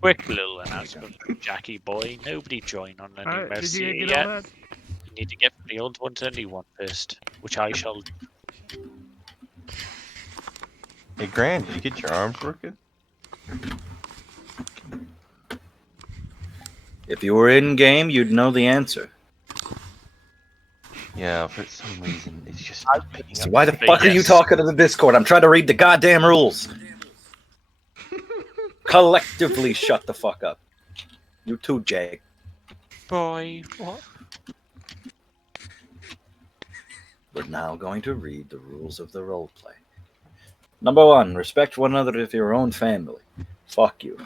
Quick little announcement from Jackie boy. Nobody join on the new Mercy Did you get yet. all that? You need to get from the old one to the new one first, which I shall. Hey, Grant, did you get your arms working? If you were in game, you'd know the answer. Yeah, for some reason, it's just not picking So up. why the fuck are you talking to the Discord? I'm trying to read the goddamn rules. Collectively, shut the fuck up. You too, Jay. Boy, what? We're now going to read the rules of the roleplay. Number 1, respect one another as your own family. Fuck you.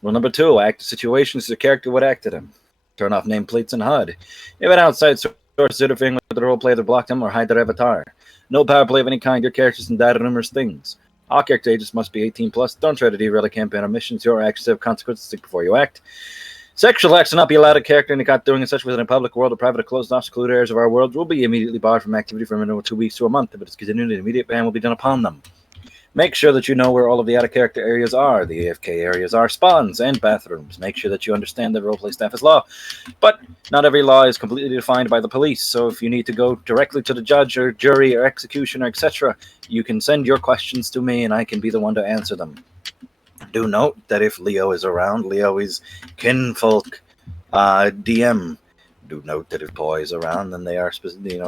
Rule number 2, act the situations your character would act in them. Turn off nameplates and HUD. If an outside source is interfering with the roleplay, either block them or hide their avatar. No power play of any kind. Your characters can die to numerous things. All character ages must be 18 plus. Don't try to derail a campaign or missions. Your actions have consequences. Think before you act. Sexual acts will not be allowed in character and caught doing such within a public world or private or closed off secluded areas of our world will be immediately barred from activity for a minimum of 2 weeks to a month. If it is continued, an immediate ban will be done upon them. Make sure that you know where all of the out-of-character areas are. The AFK areas are spawns and bathrooms. Make sure that you understand that roleplay staff is law. But not every law is completely defined by the police, so if you need to go directly to the judge or jury or executioner, etc., you can send your questions to me and I can be the one to answer them. Do note that if Leo is around, Leo is kinfolk DM. Do note that if Boy is around, then they are,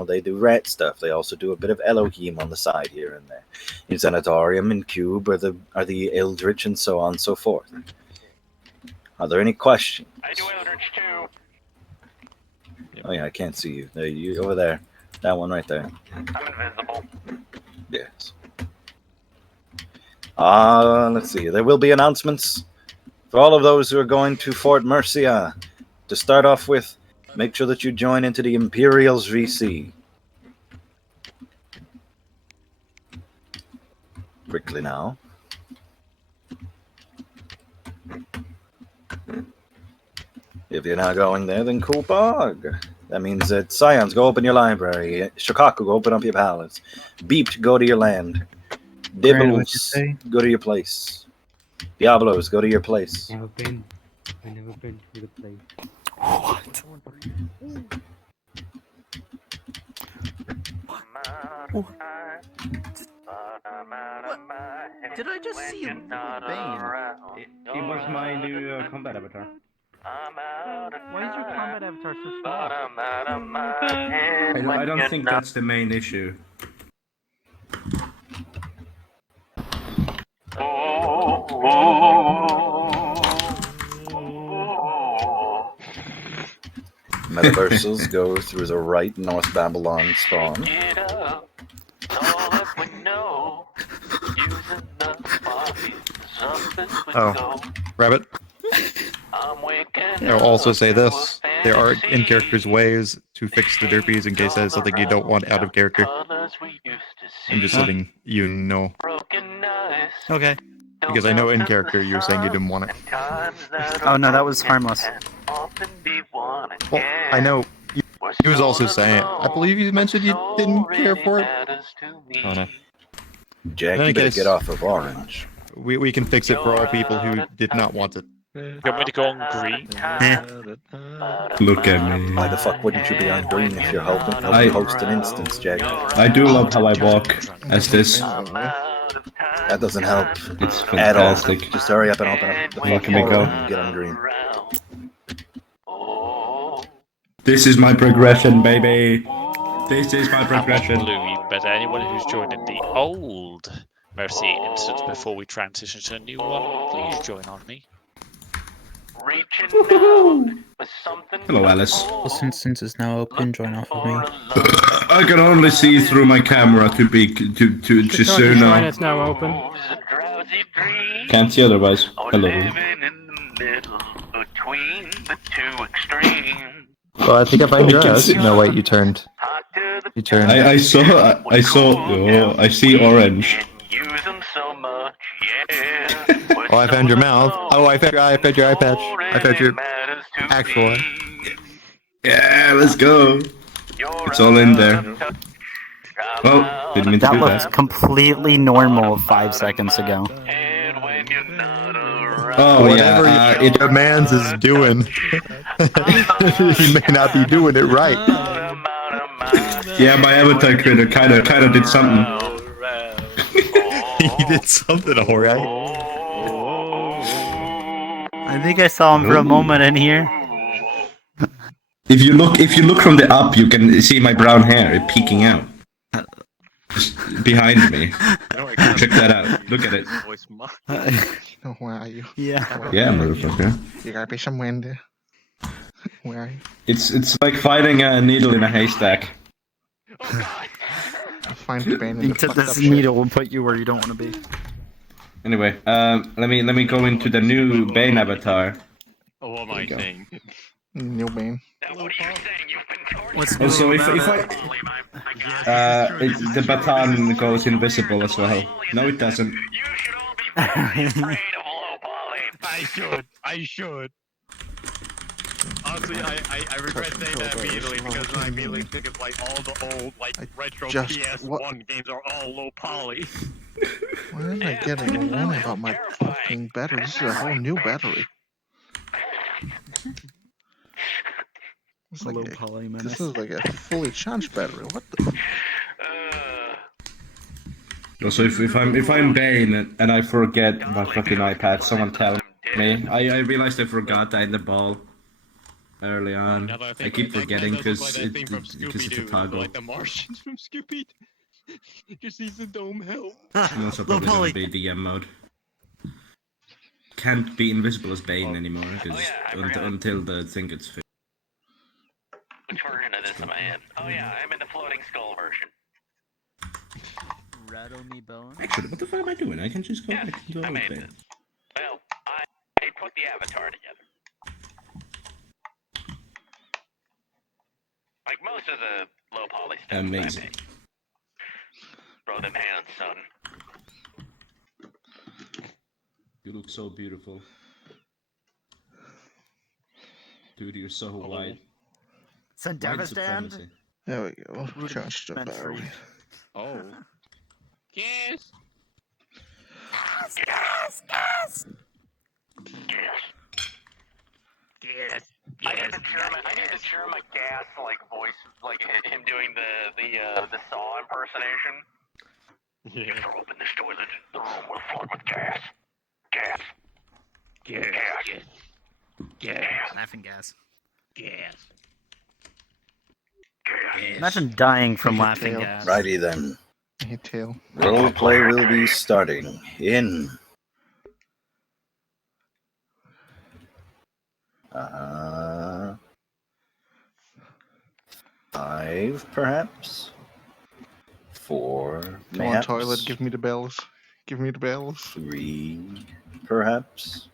they do rat stuff. They also do a bit of Elohim on the side here and there. In Sanatorium and Cube are the Eldritch and so on and so forth. Are there any questions? I do Eldritch too. Oh yeah, I can't see you. There, you over there. That one right there. I'm invisible. Yes. Let's see. There will be announcements for all of those who are going to Fort Mercia. To start off with, make sure that you join into the Imperials VC. Quickly now. If you're not going there, then cool bog. That means that Scions, go open your library. Shikaku, go open up your palace. Beeped, go to your land. Dibbles, go to your place. Diablos, go to your place. I've never been to the place. What? Did I just see a Bane? It was my new combat avatar. Why is your combat avatar so small? I don't think that's the main issue. Metaversals go through the right North Babylon spawn. Oh, Rabbit. I'll also say this. There are in-characters ways to fix the derpies in case that is something you don't want out of character. I'm just letting you know. Okay. Because I know in character you were saying you didn't want it. Oh no, that was harmless. Well, I know. He was also saying it. I believe you mentioned you didn't care for it. Oh no. Jack, you better get off of orange. We can fix it for all people who did not want it. You want me to go on green? Look at me. Why the fuck wouldn't you be on green if you're helping host an instance, Jack? I do love how I walk as this. That doesn't help. It's at all. fantastic. Just hurry up and open up the Where can we go? and get on green. This is my progression, baby. This is my progression. Blue even better. Anyone who's joined in the old Mercy instance before we transition to a new one, please join on me. Hello, Alice. This instance is now open. Join off of me. I can only see through my camera to just so now. It's now open. Can't see otherwise. Hello. Well, I think I find yours. No, wait, you turned. You turned. I saw. Oh, I see orange. Oh, I found your mouth. Oh, I found your eye. I found your eye patch. I found your actual eye. Yeah, let's go. It's all in there. Well, didn't mean to That do looked that. completely normal 5 seconds ago. Oh Whatever yeah, it demands is doing. He may not be doing it right. yeah. My avatar critter kind of did something. He did something alright. I think I saw him for a moment in here. If you look from the up, you can see my brown hair peeking out. Just behind me. Check that out. Look at it. Where are you? Yeah. Yeah, motherfucker. You gotta be somewhere in there. Where are you? It's like finding a needle in a haystack. I'll find the bane in the Except fucked this up shit. needle will put you where you don't want to be. Anyway, let me go into the new Bane avatar. What am I saying? New bane. What's Also, new if about I the baton goes invisible as well. No, it doesn't. I should. Honestly, I regret saying that immediately because I immediately think of like all the old like retro PS1 games are all low poly. Why am I getting a warning about my fucking battery? This is a whole new battery. It's like low poly menace? this is like a fully charged battery. What the? Also, if I'm Bane and I forget my fucking iPad, someone tell me. I realized I forgot that in the ball early on. I keep forgetting because it's a toggle. Like the Martians from Scooby. Just needs the dome help. I'm also probably gonna be DM mode. Can't be invisible as Bane anymore because until the thing gets fixed. Which version of this am I in? Oh yeah, I'm in the floating skull version. Rattle me bone. Actually, what the fuck am I doing? I can just go back into I old made Bane. this. Well, I put the avatar together. Like most of the low poly stuff. Amazing. I made. Throw them hands, son. You look so beautiful. Dude, you're so white. Send White Devastand? supremacy. There we go. Charged the Meant for battery. you. Oh. Yes. Yes. I need to cheer my gas like voice, like him doing the saw impersonation. Yeah. If open this toilet, the room will flood with gas. Gas. Gas. Gas. Laughing gas. Gas. Imagine dying from laughing Tail. gas. Righty then. Hey, tail. Roleplay will be starting in 5, perhaps 4, Come on, perhaps toilet. Give me the bells. Give me the bells. 3, perhaps.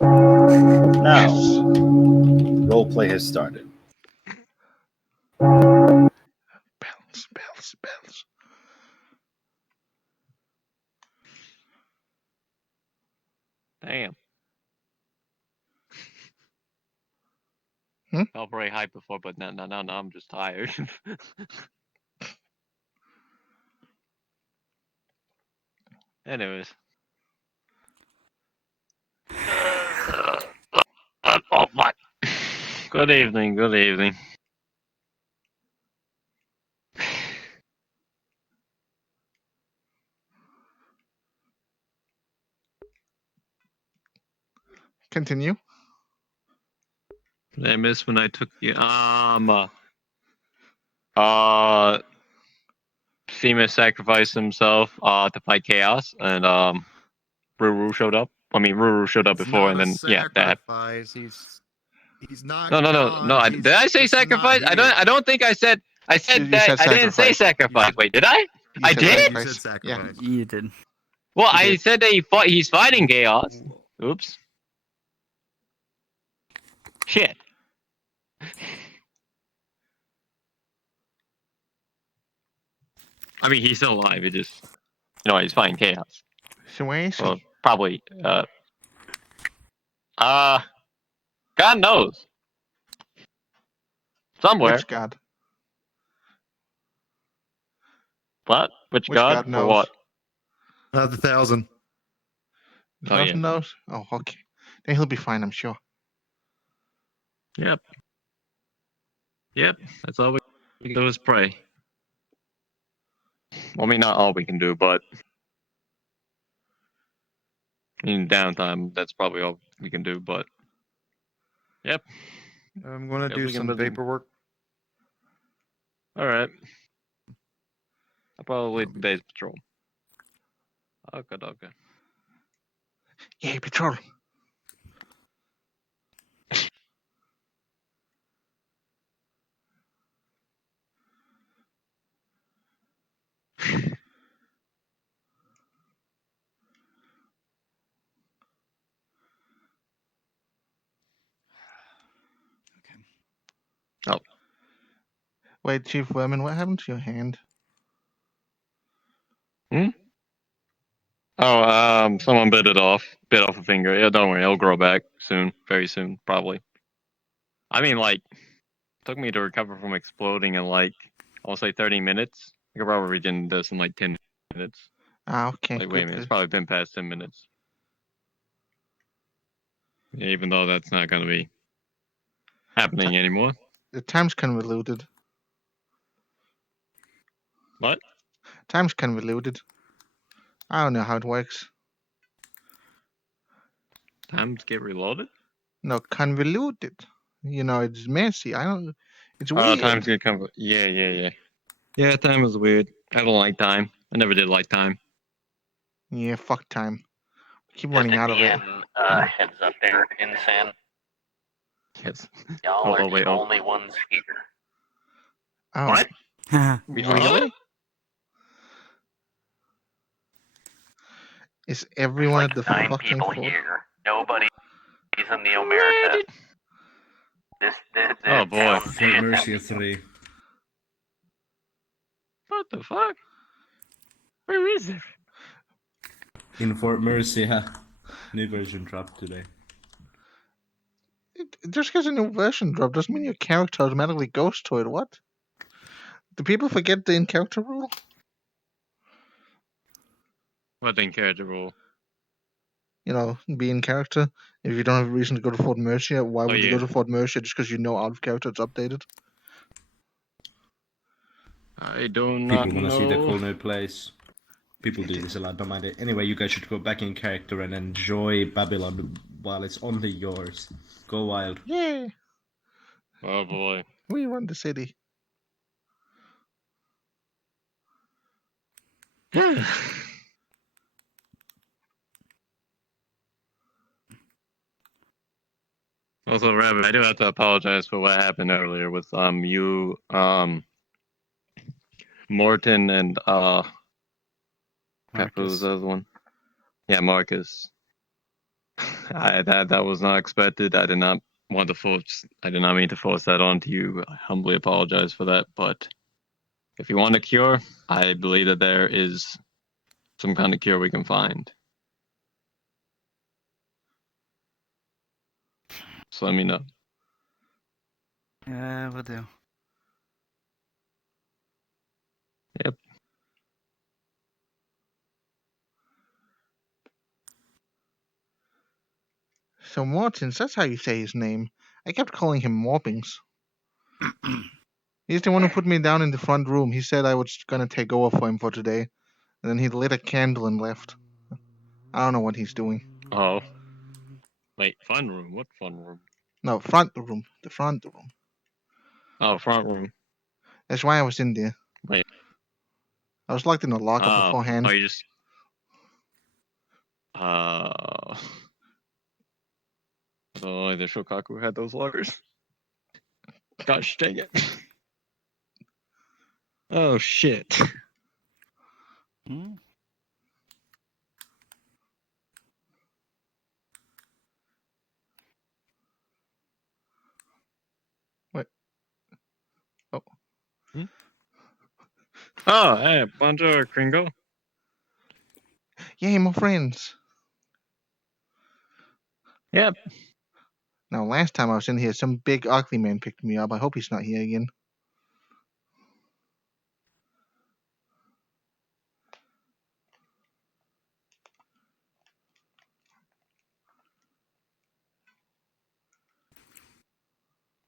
Now, roleplay has started. Bells. Damn. Hmm? I was very hyped before, but now I'm just tired. Anyways. Oh my. Good evening. Continue. Did I miss when I took the Seamus sacrificed himself to fight chaos, and Ruru showed up. I mean, Ruru showed up before, and then yeah, that. He's not. No. Did I say sacrifice? I don't think I said. I said You that. said I didn't say sacrifice. Wait, did I? You I said did? sacrifice. You said sacrifice. You did. Well, You I did. said that he's fighting chaos. Oops. Shit. I mean, he's still alive. It just, he's fighting chaos. So where is he? Well, probably. God knows. Somewhere. Which god? What? Which Which god? god For knows? what? The 1,000. Oh, yeah. knows? Oh, okay. Then he'll be fine, I'm sure. Yep. Yep. That's all we can do is pray. Well, I mean, not all we can do, but in downtime, that's probably all we can do. But yep. I'm gonna Guess do we can some visit. paperwork. All right. I'll probably lead today's patrol. Okay. Yay, patrol. Oh. Wait, Chief Werman, what happened to your hand? Oh, someone bit off a finger. Yeah, don't worry, it'll grow back soon, very soon, probably. I mean, like, it took me to recover from exploding in like, I'll say 30 minutes. I could probably regen this in like 10 minutes. Ah, okay. Like, wait a minute, it's probably been past 10 minutes. Yeah, even though that's not gonna be happening anymore. The time's convoluted. What? Time's convoluted. I don't know how it works. Times get reloaded? No, convoluted. You know, it's messy. I don't. It's Oh, weird. times get yeah. Yeah, time is weird. I don't like time. I never did like time. Yeah, fuck time. Keep Just running out of it. again, heads up there, Insan. Yes. Y'all are the Oh. only ones here. Oh. What? Really? Is everyone at the 9 fucking people fort? here. Nobody's in the Omerta. This Oh boy. town's Fort shit Mercia empty. 3. What the fuck? Where is it? In Fort Mercia. New version dropped today. Just because a new version dropped doesn't mean your character automatically goes to it. What? Do people forget the in-character rule? What in character rule? You know, be in character. If you don't have a reason to go to Fort Mercia, why would you go yeah. to Fort Mercia just because you know out of character it's updated? I do not People wanna know. see the cool new place. People do this a lot, don't mind it. Anyway, you guys should go back in character and enjoy Babylon while it's only yours. Go wild. Yeah, Oh boy. we run the city. Also, Rabbit, I do have to apologize for what happened earlier with you, Morton, and crap, who was Marcus. the other one? Yeah, Marcus. That was not expected. I did not want to force. I did not mean to force that onto you. I humbly apologize for that. But if you want a cure, I believe that there is some kind of cure we can find. So let me know. Yeah, we'll do. Yep. So Mortins, that's how you say his name. I kept calling him Morpings. He's the one who put me down in the front room. He said I was gonna take over for him for today. And then he lit a candle and left. I don't know what he's doing. Oh. Wait, fun room? What fun room? No, front room. The front room. Oh, front room. That's why I was in there. Wait. I was locked in a locker beforehand. Oh, you just... Oh, the Shokaku had those lockers. Gosh dang it. Oh, shit. Hmm? What? Oh. Oh, hey, bonjour, Kringle. Yay, more friends. Yep. Now, last time I was in here, some big ugly man picked me up. I hope he's not here again.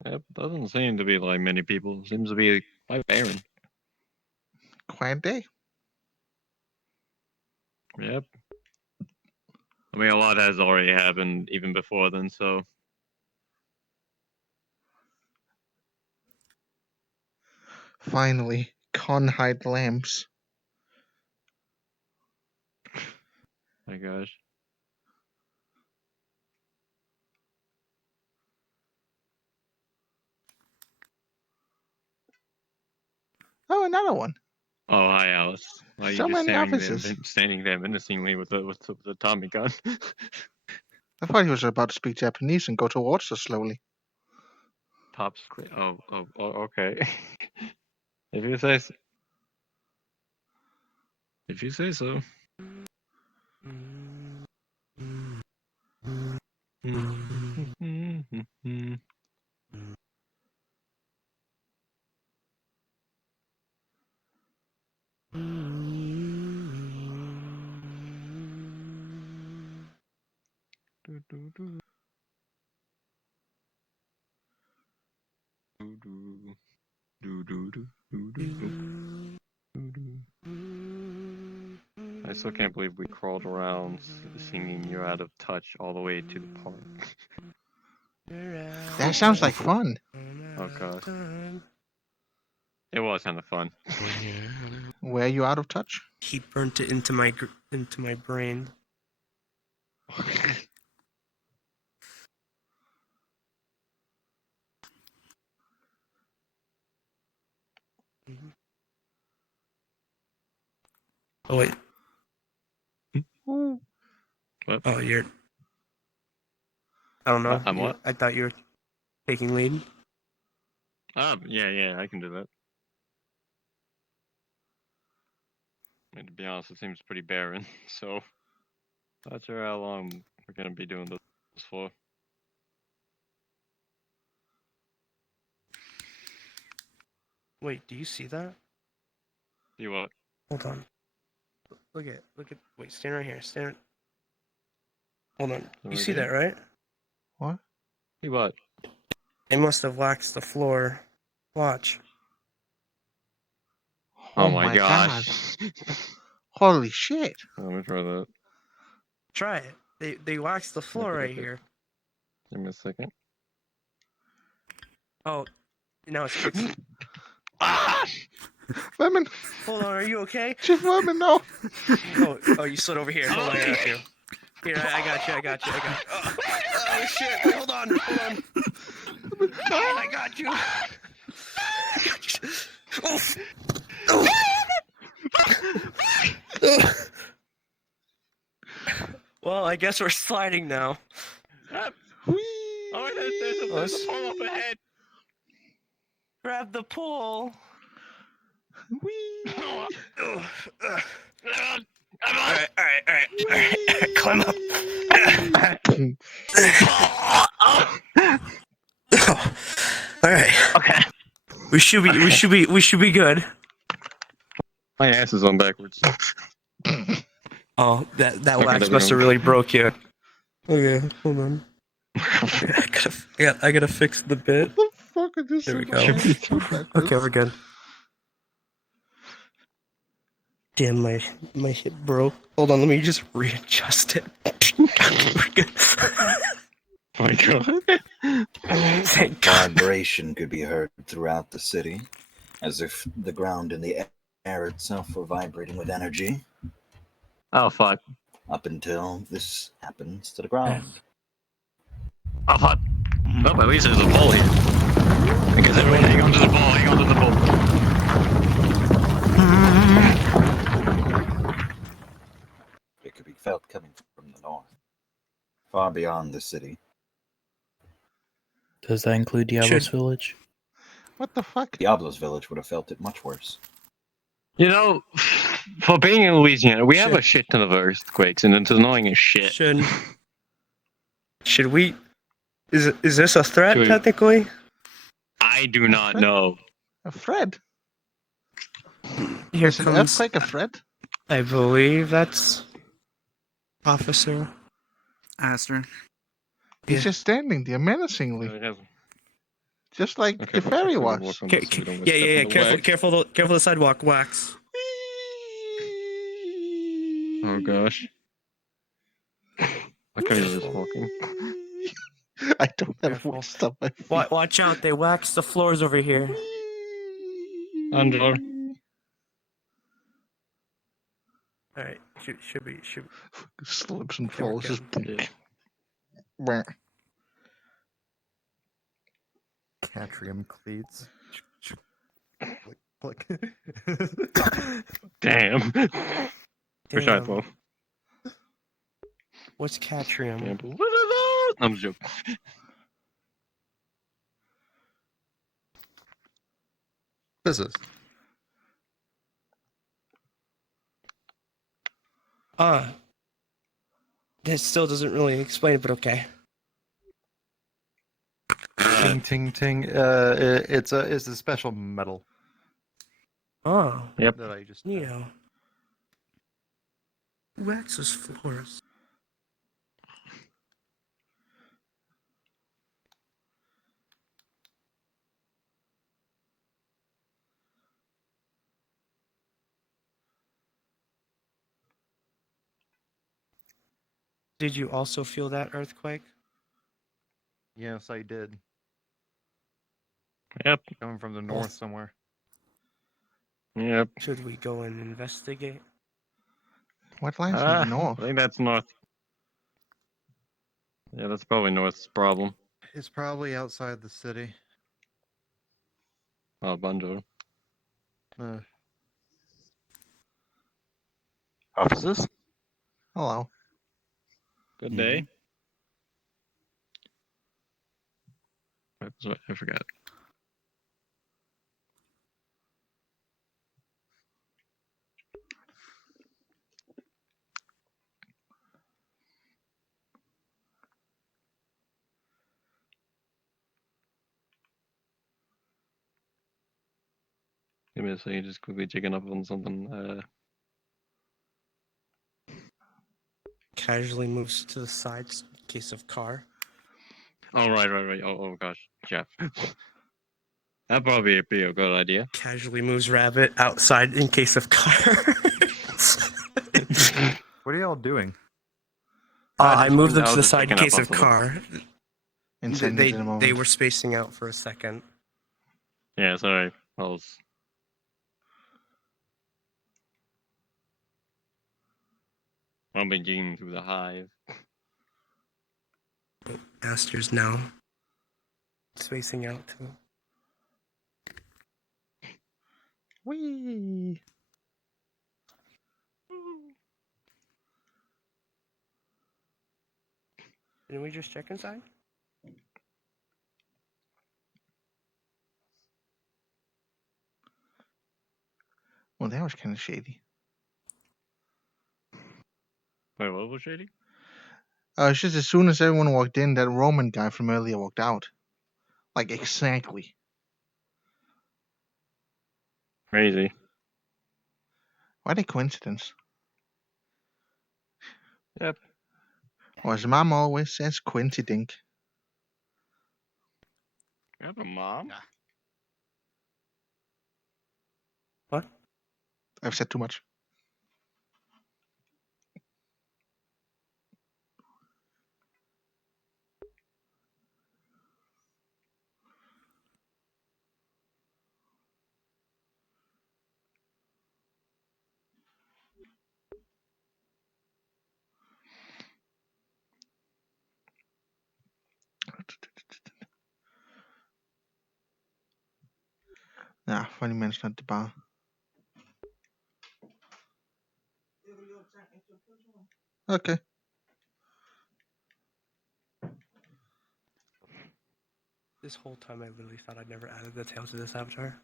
Yep, doesn't seem to be like many people. Seems to be quite barren. Quiet day. Yep. I mean, a lot has already happened even before then, so. Finally, Con hide lamps. My gosh. Oh, another one. Oh, hi, Alice. Why are you So just many offices. standing there menacingly with the Tommy gun? I thought he was about to speak Japanese and go towards us slowly. Top screen. Oh, okay. If you say so. If you say so. I still can't believe we crawled around singing "You're Out of Touch" all the way to the park. That sounds like fun. Oh gosh. It was kind of fun. Were you out of touch? He burnt it into my brain. Oh wait. What? Oh, you're. I don't know. I'm what? I thought you were taking lead. Yeah, I can do that. I mean, to be honest, it seems pretty barren, so not sure how long we're gonna be doing this for. Wait, do you see that? See what? Hold on. Look at. Wait, stand right here. Stand. Hold on. You Right see here? that, right? What? See what? It must have waxed the floor. Watch. Oh my gosh. Holy shit. Let me try that. Try it. They waxed the floor Okay, right okay. here. Give me a second. Oh, now it's fixed. Women, Hold on, are you okay? Chief Women, no. Oh, you slid over here. Hold on, I got you. Here, I got you. Oh shit! Wait, hold on. I got you. Oof. Well, I guess we're sliding now. There's a pole up ahead. Grab the pole. Alright. Climb up. Alright. Okay. We should be good. My ass is on backwards. Oh, that Okay, wax there we must go. have really broke you. Okay, hold on. I gotta fix the bit. What the fuck is this? There we so go. backwards? Okay, we're good. Damn, my hip broke. Hold on, let me just readjust it. We're good. Oh my god. Thank God. Vibration could be heard throughout the city, as if the ground and the air itself were vibrating with energy, Oh fuck. up until this happens to the ground. Oh fuck. Nope, at least there's a pole here. I guess everyone hang on to the pole, It could be felt coming from the north, far beyond the city. Does that include Diablo's Village? What the fuck? Diablo's Village would have felt it much worse. You know, for being in Louisiana, we have a shit ton of earthquakes, and it's annoying as shit. Should we? Is this a threat technically? I do not know. A threat? Here Is an comes. earthquake a threat? I believe that's Officer Aster. He's just standing there menacingly. Just like Okay, the fairy was. Yeah. Careful the sidewalk. Wax. Oh gosh. I couldn't just walking. I don't have Careful. wood stuff. Watch out! They wax the floors over here. Angelo. All right, should be. Slips and Okay, we're falls. Just Catrium cleats. Click. Damn. Wish I thought. What's catrium? I'm just joking. This is. That still doesn't really explain it, but okay. Ting ting ting. It's a special metal. Oh. Yep. That I just. Neo. Waxes floors. Did you also feel that earthquake? Yes, I did. Yep. Coming from the north somewhere. Yep. Should we go and investigate? What lies in the north? I think that's north. Yeah, that's probably north's problem. It's probably outside the city. Oh, Banjo. Officers? Hello. Good day. I forgot. Give me a second, just quickly checking up on something. Casually moves to the side in case of car. Oh, right. Oh gosh, Jeff. That'd probably be a good idea. Casually moves rabbit outside in case of car. What are y'all doing? I moved them I to was the just side in checking up case on of something. car. They were spacing out for a second. Yeah, sorry. I'll be digging through the hive. Aster's now spacing out too. Whee! Didn't we just check inside? Well, that was kind of shady. Wait, what was shady? It's just as soon as everyone walked in, that Roman guy from earlier walked out. Like, exactly. Crazy. What a coincidence. Yep. Or as Mom always says, Quincy Dink. You have a mom? What? I've said too much. Nah, funny man's not the bar. Okay. This whole time I literally thought I'd never added the tail to this avatar.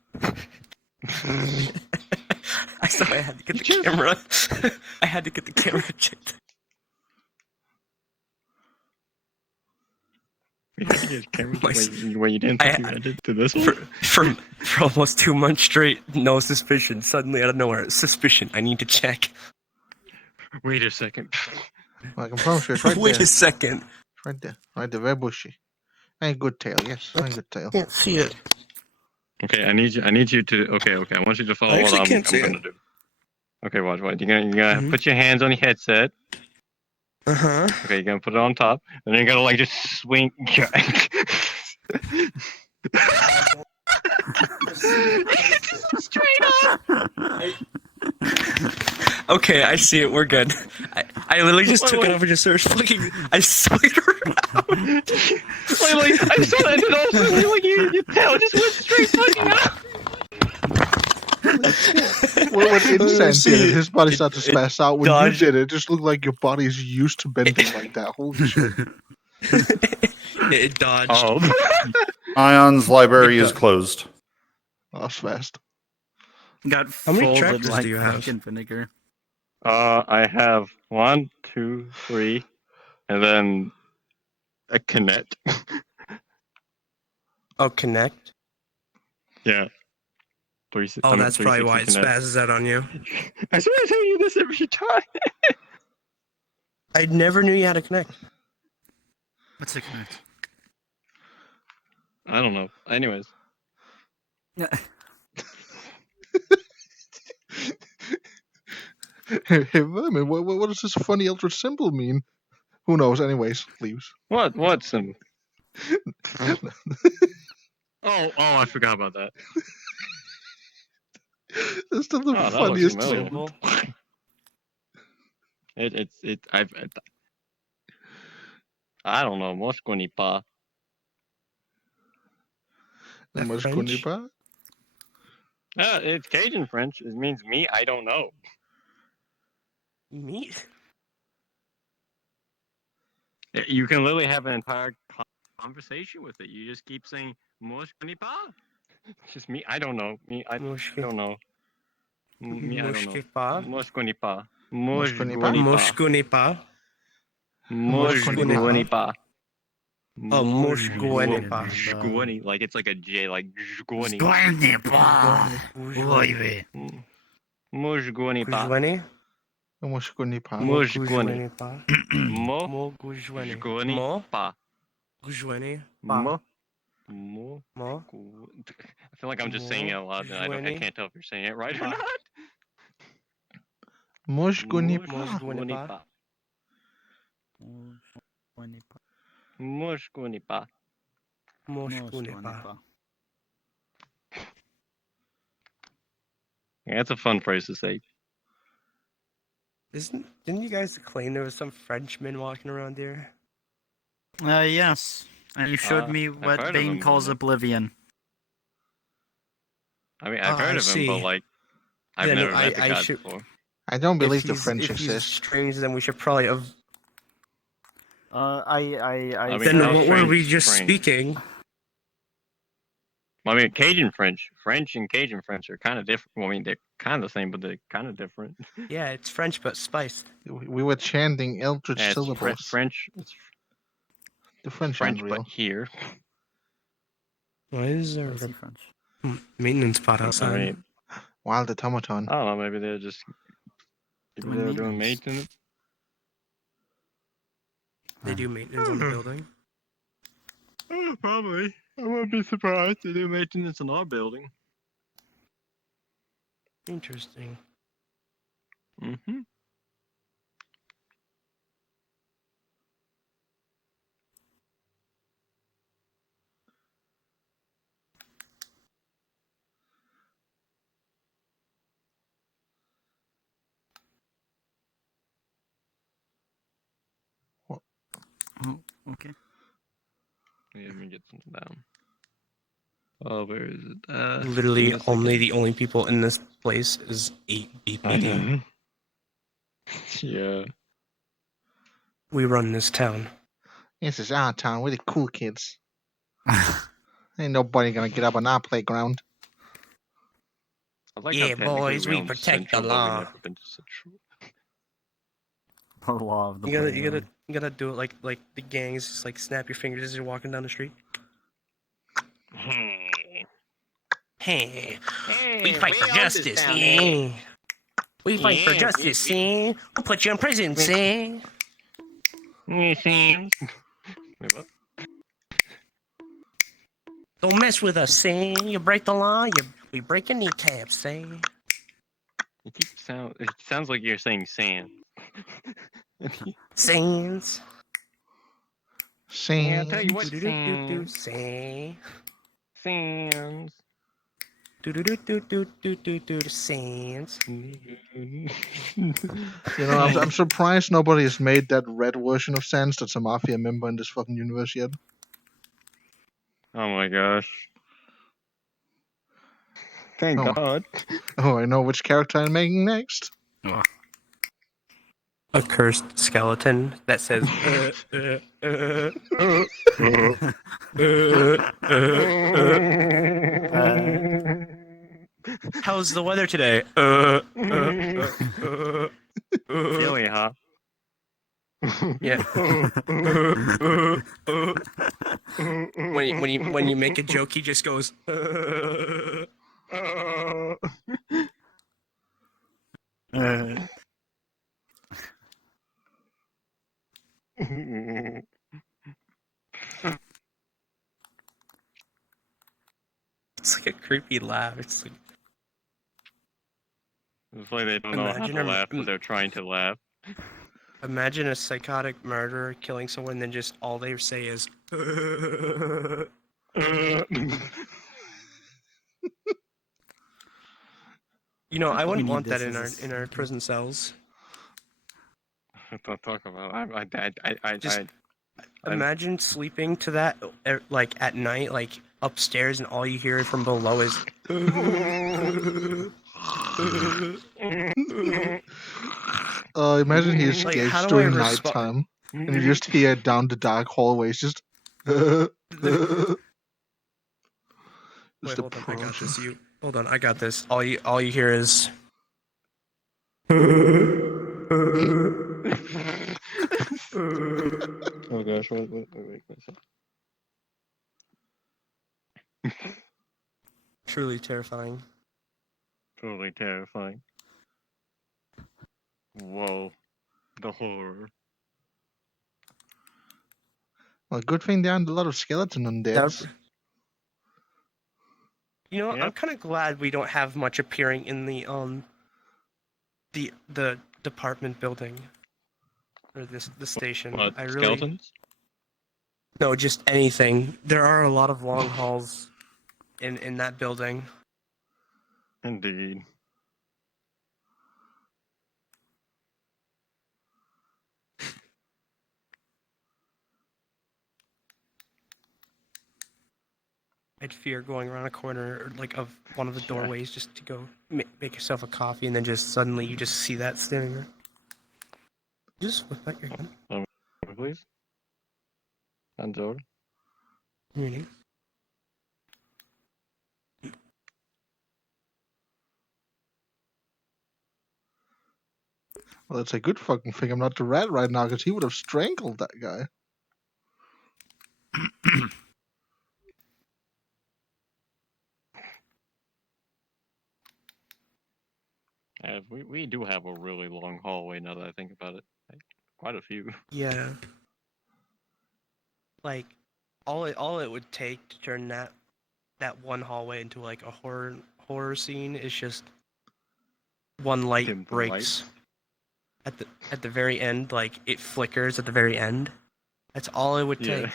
I saw I had to get the camera. I had to get the camera checked. We had to get cameras where you didn't think you added to this one? For almost 2 months straight, no suspicion. Suddenly out of nowhere, suspicion. I need to check. Wait a second. Well, I can promise you it's right Wait there. a second. It's right there. Right there. Very bushy. A good tail, yes. A good tail. Can't see it. Okay, I need you to. Okay. I want you to follow what I'm gonna do. Okay, watch. You're gonna put your hands on your headset. Uh-huh. Okay, you're gonna put it on top, and then you're gonna like just swing. Straight up. Okay, I see it. We're good. I literally just took it over to search fucking. I swung it around. I saw that and also like your tail just went straight fucking up. When Incense did it, his body started to spaz out. When you did it, it just looked like your body is used to bending like that. Holy shit. It dodged. Oh. Ion's library is closed. That's fast. Got How many folded tractors like do you have? fucking vinegar. I have 1, 2, 3, and then a connect. Oh, connect? Yeah. Oh, that's probably why it spazzes out on you. I swear I tell you this every time. I never knew you had a connect. What's a connect? I don't know. Anyways. Hey, Vermin, what does this funny eldritch symbol mean? Who knows? Anyways, leaves. What symbol? Oh, I forgot about that. That's still the funniest symbol. I don't know. Moskonipa. Moskonipa? It's Cajun French. It means me. I don't know. Meat? You can literally have an entire conversation with it. You just keep saying Moskonipa. It's just me. I don't know. I don't know. Me, I don't know. Moskonipa. Moskunipa. Moskonipa. Oh, Moskunipa. Moskoni. Like it's like a J, like Zgoni. Moskonipa. Moskonipa. Moskunipa. Mo. Gujwenipa. Mo. I feel like I'm just saying it a lot, and I can't tell if you're saying it right or not. Moskonipa. Moskonipa. Yeah, that's a fun phrase to say. Didn't you guys claim there was some Frenchman walking around here? Yes. And you showed me what Bane calls oblivion. I mean, I've heard of him, but like, I've never met the guy before. I don't believe the French if exist. He's strange, then we should probably have. Then what were we just speaking? I mean, Cajun French and Cajun French are kind of different. Well, I mean, they're kind of the same, but they're kind of different. Yeah, it's French but spiced. We were chanting eldritch syllables. French. The French French, unreal. but here. Why is there a maintenance pot outside? I mean, Wild automaton. I don't know. Maybe they're just doing maintenance. They do maintenance on the building. Oh, probably. I wouldn't be surprised. They do maintenance in our building. Interesting. Mm-hmm. Oh, okay. Let me get something down. Oh, where is it? Literally, the only people in this place is 8 people. Yeah. We run this town. This is our town. We're the cool kids. Ain't nobody gonna get up on our playground. Yeah, boys, we protect the law. The law of the You gotta do it like the gangs. Just like snap your fingers as you're walking down the street. Hey, we fight for justice, yeah. We fight for justice, yeah. We'll put you in prison, yeah. Don't mess with us, see? You break the law, we break your kneecaps, see? It sounds like you're saying sand. Sands. Yeah, I'll tell you what, Sands. Sands. Sands. You know, I'm surprised nobody has made that red version of Sans that's a mafia member in this fucking universe yet. Oh my gosh. Thank God. Oh, I know which character I'm making next. A cursed skeleton that says, how's the weather today? Really, huh? Yeah. when you make a joke, he just goes. It's like a creepy laugh. It's like they don't know how to laugh, but they're trying to laugh. Imagine a psychotic murderer killing someone, and then just all they say is. You know, I wouldn't want that in our prison cells. Don't talk about. Imagine sleeping to that, like at night, like upstairs, and all you hear from below is. Imagine he escapes during nighttime, and you just hear down the dark hallways just. Wait, hold on, I got this. Hold on, I got this. All you hear is. Oh gosh, wait. Truly terrifying. Truly terrifying. Whoa. The horror. Well, good thing there aren't a lot of skeleton undeads. You know, I'm kind of glad we don't have much appearing in the department building or the station. What, I really. Skeletons? No, just anything. There are a lot of long halls in that building. Indeed. I'd fear going around a corner like of one of the doorways just to go make yourself a coffee, and then just suddenly you just see that standing there. Just whip out your gun. Please. Hands over. Really? Well, it's a good fucking thing I'm not the rat right now, because he would have strangled that guy. We do have a really long hallway now that I think about it. Like, quite a few. Yeah. Like, all it would take to turn that one hallway into like a horror scene is just one light breaks at the very end, like it flickers at the very end. That's all it would take.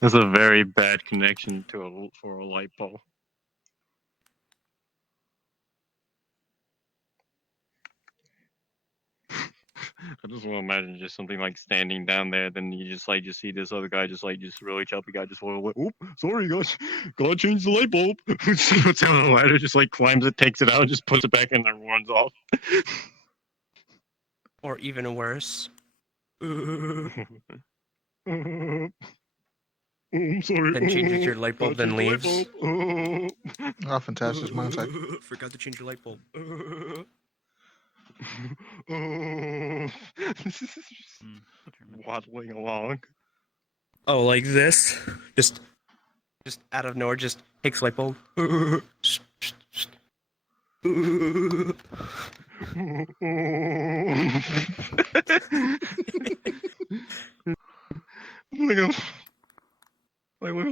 There's a very bad connection for a light bulb. I just want to imagine just something like standing down there, then you just see this other guy just really chubby guy just like, oop, sorry guys, gotta change the light bulb. Puts down the ladder, just like climbs it, takes it out, just puts it back in and runs off. Or even worse. I'm sorry. Then changes your light bulb, then leaves. Oh, fantastic. Mine's like. Forgot to change your light bulb. Waddling along. Oh, like this? Just out of nowhere, just takes light bulb.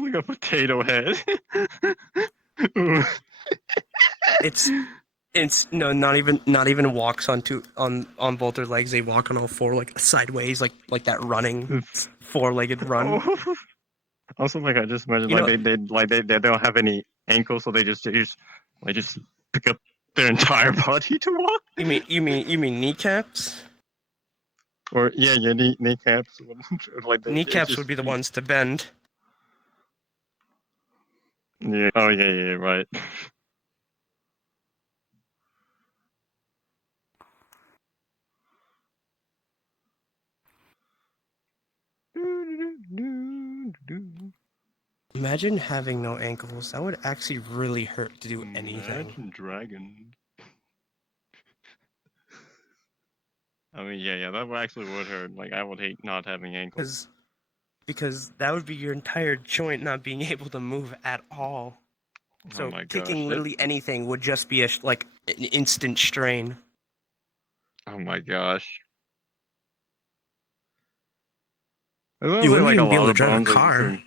like a potato head. It's no, not even walks on both their legs. They walk on all four, like sideways, like that running four-legged run. Oh. Also, like I just imagine, You like they don't have any ankles, so they just pick up their entire body to walk. You mean kneecaps? Or yeah, kneecaps. Like Kneecaps would be the ones to bend. Yeah. Oh yeah, right. Imagine having no ankles. That would actually really hurt to do anything. Imagine dragon. I mean, yeah, that actually would hurt. Like, I would hate not having ankles. Because that would be your entire joint not being able to move at all. So Oh my gosh, kicking literally anything would just be like an instant strain. Oh my gosh. You wouldn't even be able to drive a car.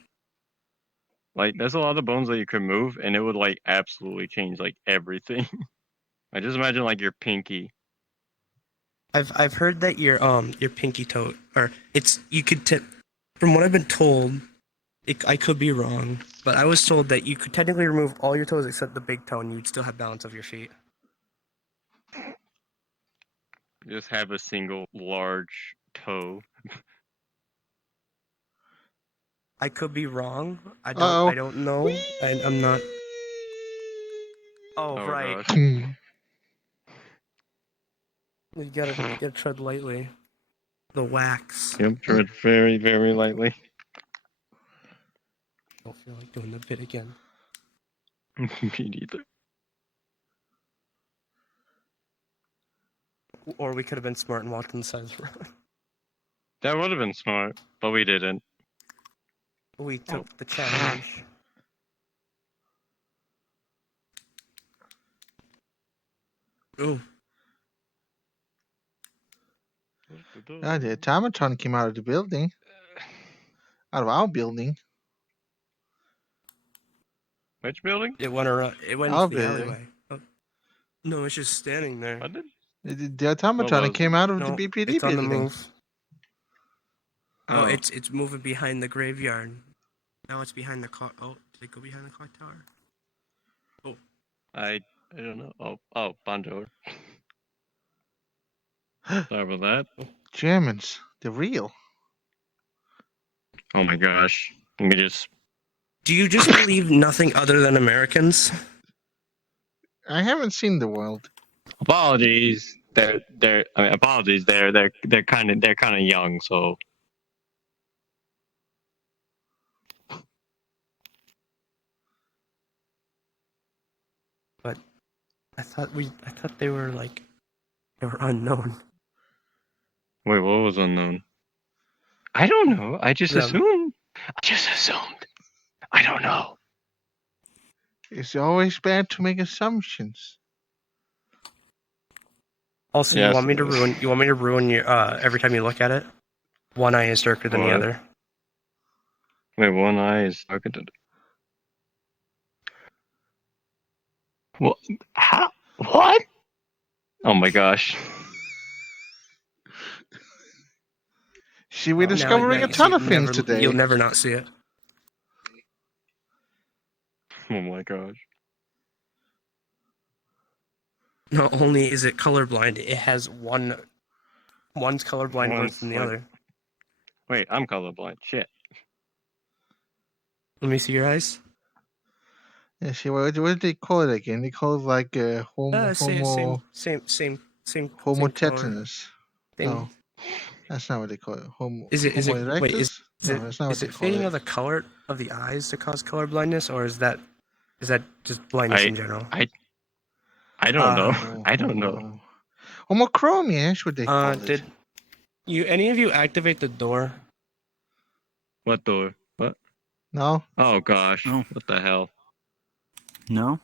Like, there's a lot of bones that you could move, and it would like absolutely change like everything. I just imagine like your pinky. I've heard that your pinky toe, or you could from what I've been told, I could be wrong, but I was told that you could technically remove all your toes except the big toe, and you'd still have balance of your feet. Just have a single large toe. I could be wrong. I don't know. I'm not. Oh right. You gotta tread lightly. The wax. Yep, tread very, very lightly. Don't feel like doing the bit again. Me neither. Or we could have been smart and walked on the side of the road. That would have been smart, but we didn't. We took the challenge. Oh. The automaton came out of the building. Out of our building. Which building? It went around. It went Our into the building. alleyway. Oh. No, it's just standing there. The automaton came out of the BPD it's on the building. move. Oh, it's moving behind the graveyard. Now it's behind the clock. Oh, did it go behind the clock tower? Oh. I don't know. Oh, bonjour. Sorry about that. Germans, they're real. Oh my gosh. Let me just. Do you just believe nothing other than Americans? I haven't seen the world. Apologies. Apologies. They're kind of young, so. But I thought they were unknown. Wait, what was unknown? I don't know. I just Them. assumed. I don't know. It's always bad to make assumptions. Also, Yes, you want me to it is. ruin? You want me to ruin your every time you look at it? One eye is darker than the What? other. Wait, one eye is darker than. What? How? What? Oh my gosh. See, we're Now discovering you a ton see of it, things today. You'll never not see it. Oh my gosh. Not only is it colorblind, it has one's colorblind worse than the other. Wait, I'm colorblind. Shit. Let me see your eyes. Yeah, see, what do they call it again? They call it like Same color. homotetanus. No, that's not what they call it. Homo erectus? Wait, is that's not what they it call fading it. of the color of the eyes to cause color blindness, or is that just blindness in general? I don't know. I don't know. Homochromia, that's what they call it. Did any of you activate the door? What door? What? No. Oh gosh. No. What the hell? No?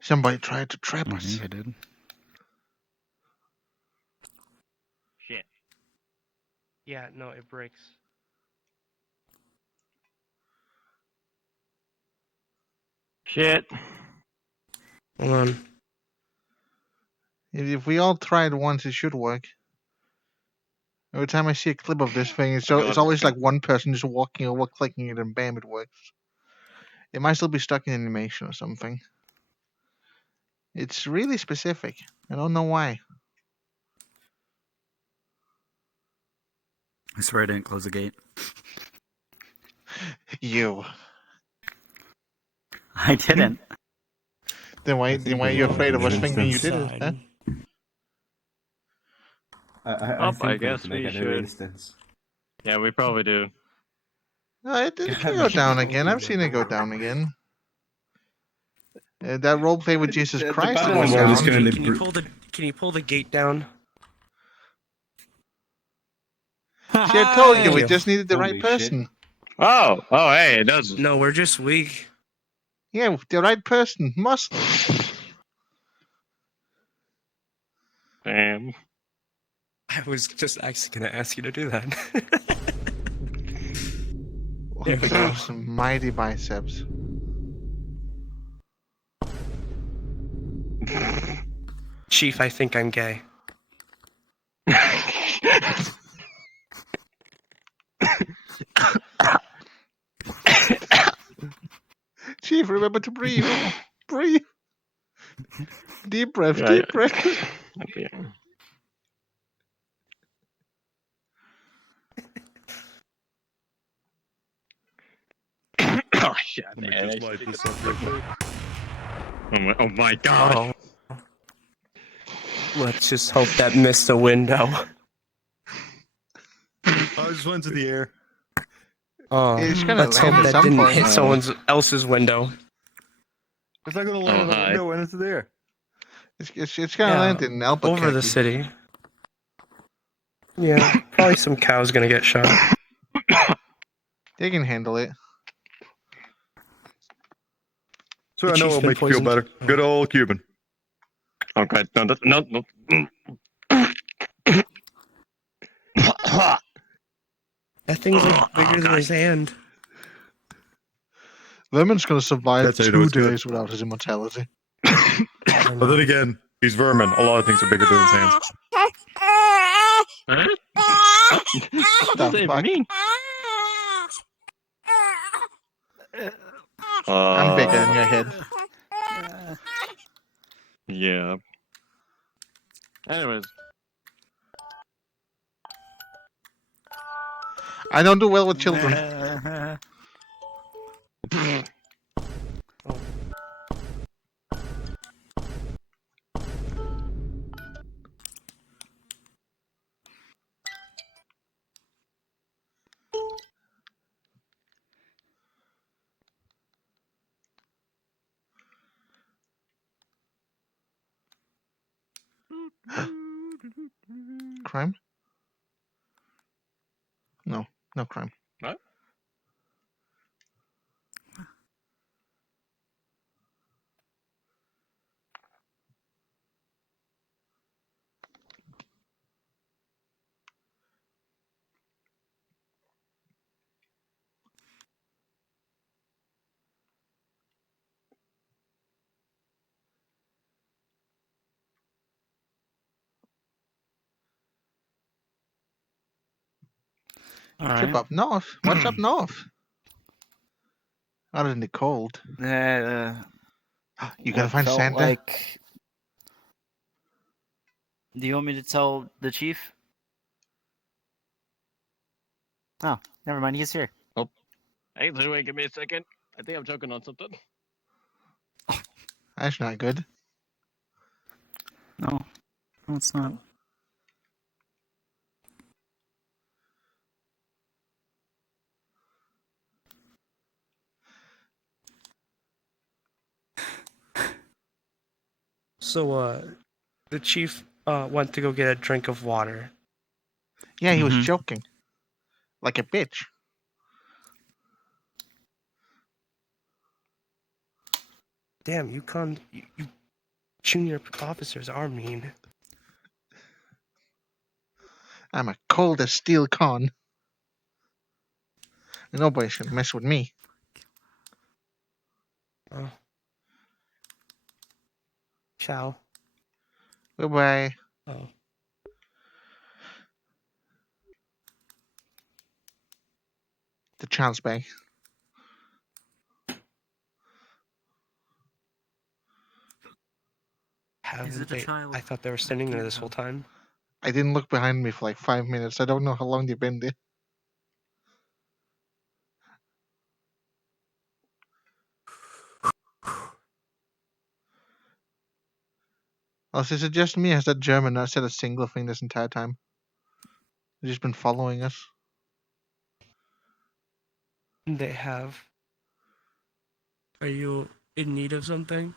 Somebody tried to trap I us. think I did. Shit. Yeah, no, it breaks. Shit. Hold on. If we all try it once, it should work. Every time I see a clip of this thing, it's always like one person just walking over, clicking it, and bam, it works. It might still be stuck in animation or something. It's really specific. I don't know why. I swear I didn't close the gate. You. I didn't. Then why are you afraid of us thinking you did it? Huh? I think we guess need to make we a new should. instance. Yeah, we probably do. No, it can go down again. I've seen it go down again. That roleplay with Jesus Christ battle went world down. is gonna Can you pull the gate down? See, I told you, Thank we you. just needed the right Holy shit. person. Oh, hey, it does. No, we're just weak. Yeah, the right person. Muscle. Damn. I was just actually gonna ask you to do that. There we go. Some mighty biceps. Chief, I think I'm gay. Chief, remember to breathe. Breathe. Deep breath, Yeah, deep yeah. breath. Oh shit! Let me Man, just light this up real quick. oh my god! Oh. Let's just hope that missed a window. I just went to the air. Oh, It's gonna let's hope land at that some didn't point. hit someone else's window. It's not gonna land on the hi. window when it's there. It's gonna land in Albuquerque. Over the city. Yeah, probably some cow's gonna get shot. They can handle it. So The I know chief's it'll been make you feel poisoned. better. Good old Cuban. Okay, no. That thing's like bigger than his hand. Lemon's gonna survive That's how you know 2 it's good. days without his immortality. But then again, he's vermin. A lot of things are bigger than his hands. The fuck? I'm bigger than your head. Yeah. Anyways. I don't do well with children. Crime? No crime. What? Trip up north? What's up north? Other than the cold. You gotta find felt Santa? Like... Do you want me to tell the chief? Oh, never mind. He's here. Oh. Hey, Louie, give me a second. I think I'm choking on something. That's not good. No, it's not. So, the chief went to go get a drink of water. Yeah, he was joking. Like a bitch. Damn, you junior officers are mean. I'm a cold as steel con. Nobody's gonna mess with me. Oh. Ciao. Goodbye. Oh. The child's back. Haven't they? I thought they were standing there this whole time. I didn't look behind me for like 5 minutes. I don't know how long they've been there. Also, is it just me? Has that German not said a single thing this entire time? He's just been following us. They have. Are you in need of something?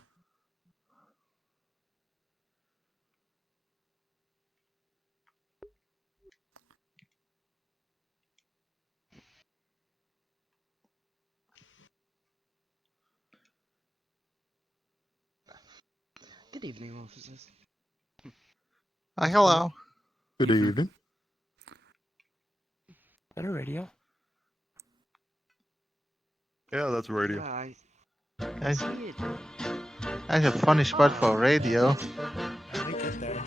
Good evening, officers. Hello. Good evening. Is that a radio? Yeah, that's radio. That's a funny spot for a radio. How did it get there?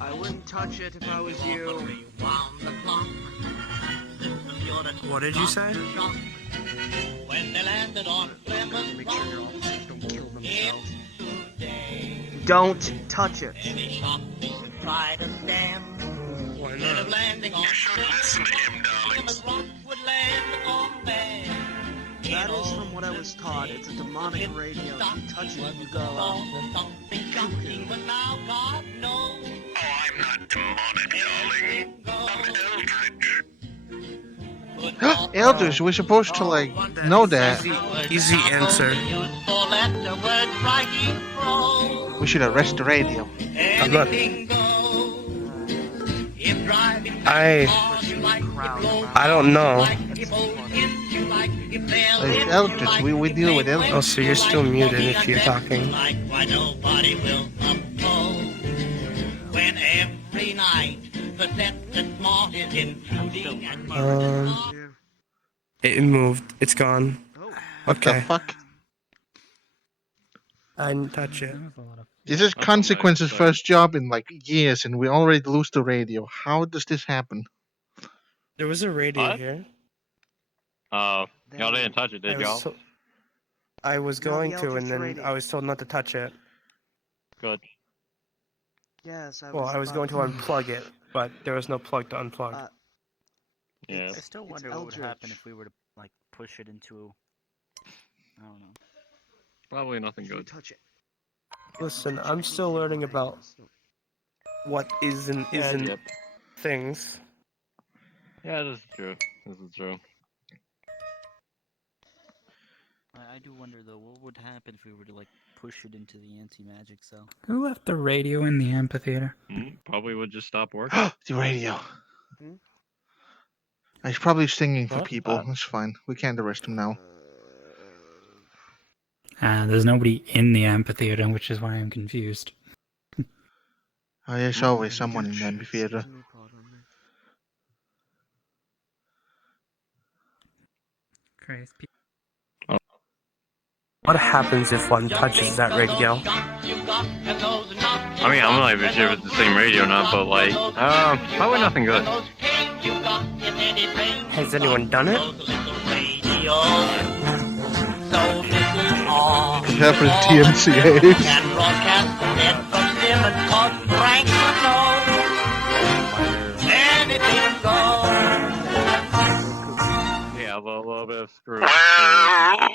I wouldn't touch it if I was you. What did you say? When they landed on Plymouth, make sure your officers don't kill themselves. Don't touch it. Why not? You should listen to him, darling. That is from what I was taught. It's a demonic radio. If you touch it, you go Oh, I'm not demonic, darling. I'm eldritch. Elders, we're supposed to like know that. Easy answer. We should arrest the radio. I'm not. I don't know. Like elders, we deal with elders. Oh, so you're still muted if you're talking. When every night the death mark is intruding It moved. It's gone. What Okay. the fuck? I didn't touch it. This is KONciquences' first job in like years, and we already lose the radio. How does this happen? There was a radio What? here. Y'all didn't touch it, did y'all? I was going the to, and Eldritch then radio. I was told not to touch it. Good. Yes, Well, I was going to unplug it, but there was no plug to unplug. Yeah. I still wonder what would happen if we were to like push it into. I don't know. Probably nothing good. Touch it. Listen, I'm still learning about what is and isn't Yep. things. Yeah, this is true. This is true. I do wonder though, what would happen if we were to like push it into the anti-magic cell? Who left the radio in the amphitheater? Probably would just stop working. The radio. He's probably singing for What? people. That's fine. We can't arrest him now. There's nobody in the amphitheater, which is why I'm confused. Oh, there's always someone in the amphitheater. Christ. What happens if one touches that radio? I mean, I'm not even sure if it's the same radio or not, but like, probably nothing good. Has anyone done it? Except for TMCA. Yeah, a little bit of screw. Well.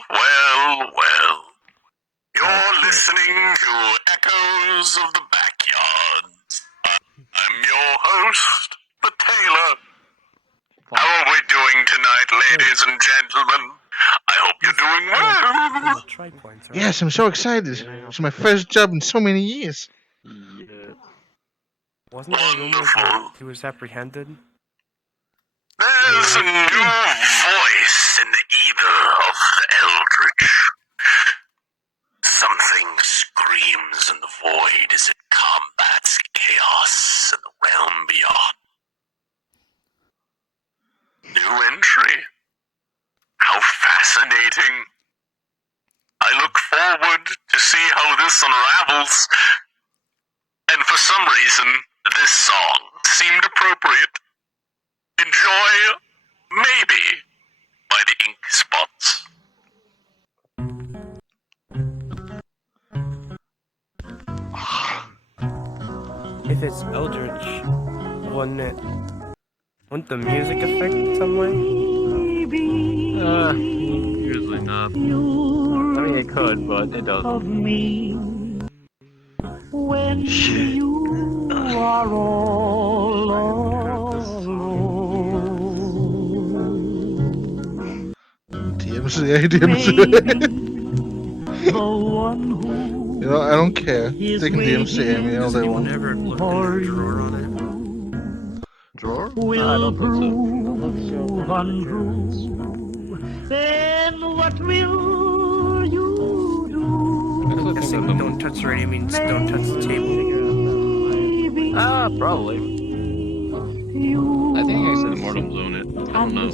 You're listening to Echoes of the Backyard. I'm your host, the Tailor. How are we doing tonight, ladies and gentlemen? I hope you're doing well. Yes, I'm so excited. It's my first job in so many years. Yeah. Wasn't there rumors that he was apprehended? There's a new voice in the ether of the fascinating. I look forward to see how this unravels. And for some reason, this song seemed appropriate. Enjoy, maybe, by the Ink Spots. If it's Eldritch, wouldn't the music affect some way? Usually not. I mean, it could, but it doesn't. When you are all alone. DMCA. You know, I don't care. They can DMCA me all they want. Ever looked in the drawer on it? Drawer? Will I don't think so. prove untrue. Then what will you do? Guessing don't touch the radio means don't touch the table. Probably. I think I said Immortals own it. I don't know.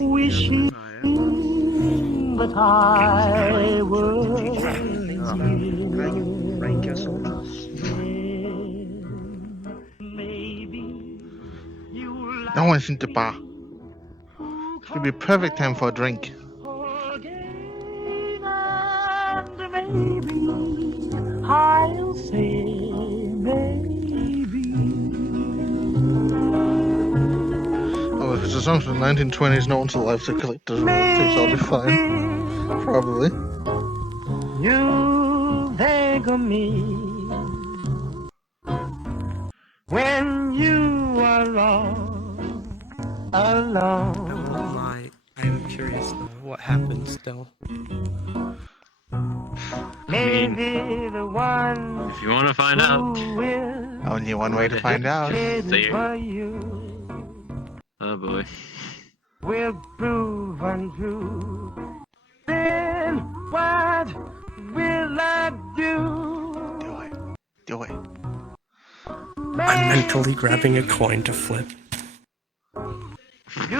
Wishing that I was Rank your soldiers. No one's in the bar. It would be a perfect time for a drink. maybe I'll say maybe. Oh, if it's a song from the 1920s, no one's alive to collect the royalties, I'll be fine. Probably. You think of me when you are alone. I'm curious though, what happens though? Maybe the one if you want to find out, only one way to find out. Say it. Oh boy. Will prove untrue. Then what will I do? Do it. I'm mentally grabbing a coin to flip. You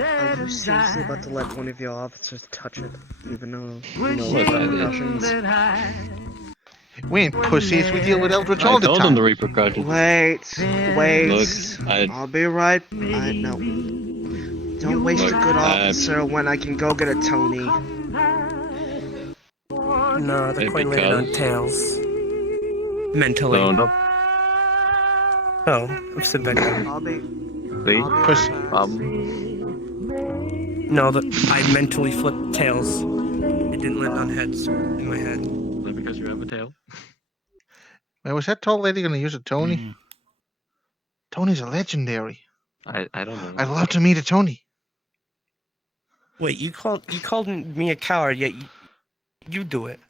Are you seriously about to let one of your officers touch it, even though you know what repercussions? We ain't pussies, we deal with Eldritch all the I told time. him the repercussions. Wait. Look, I'll be right. No. Don't waste a good officer when I can go get a Tony. No, the coin landed on tails. Mentally. Oh, I'm sitting back down. I'll be. Pussy. No, I mentally flipped tails. It didn't land on heads in my head. Is that because you have a tail? Man, was that tall lady gonna use a Tony? Tony's a legendary. I don't know. I'd love to meet a Tony. Wait, you called me a coward, yet you do it.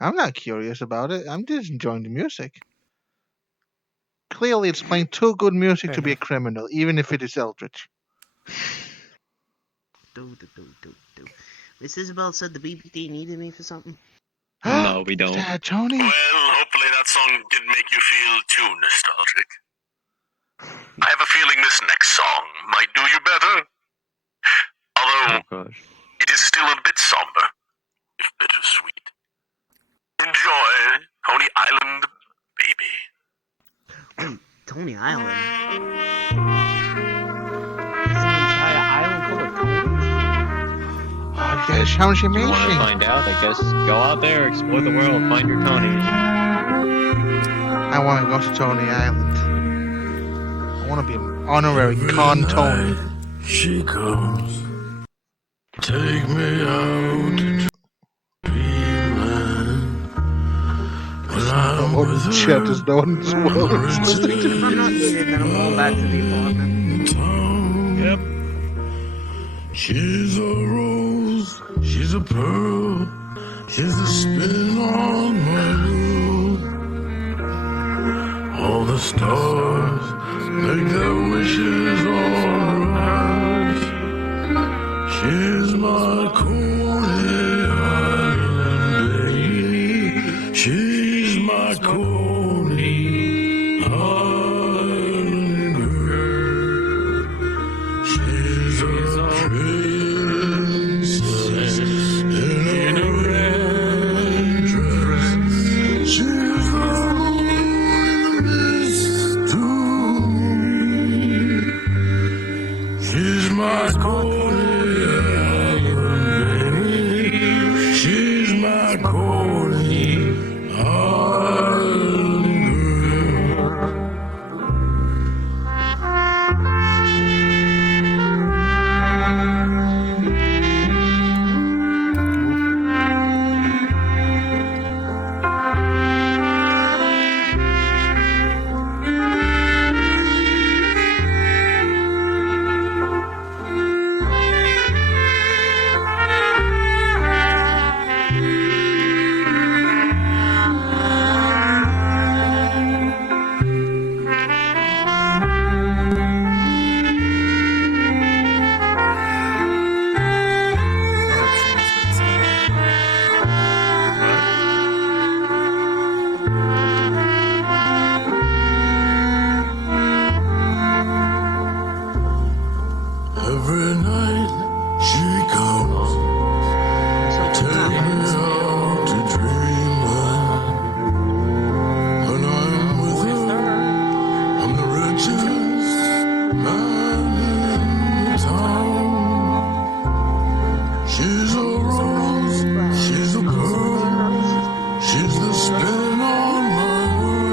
I'm not curious about it. I'm just enjoying the music. Clearly, it's playing too good music to be a criminal, even if it is Eldritch. Miss Isabel said the BBD needed me for something. No, we don't. Tony? Well, hopefully that song didn't make you feel too nostalgic. I have a feeling this next song might do you better. Although, it is still a bit somber, if bittersweet. Enjoy Coney Island, baby. Tony Island. Oh, yes, how's your You want to mission? find out? I guess go out there, explore the world, find your Tonys. I want to go to Tony Island. I want to be an honorary con Tony. She comes, take me out to dreamland. When I'm with her, Shit, there's no one in this world that's listening to I'm not needed, then I'm going back to the apartment. Yep. She's a rose, she's a pearl, she's the spin on my world. All the stars make their wishes all right. She's my Coney Island lady. She's my Coney Island girl. She's a my Korean baby. She's my Korean island girl. Every night she comes, take me out to dreamland. When I'm with her, I'm the richest man in town. She's a rose, she's a pearl, she's the spin on my world.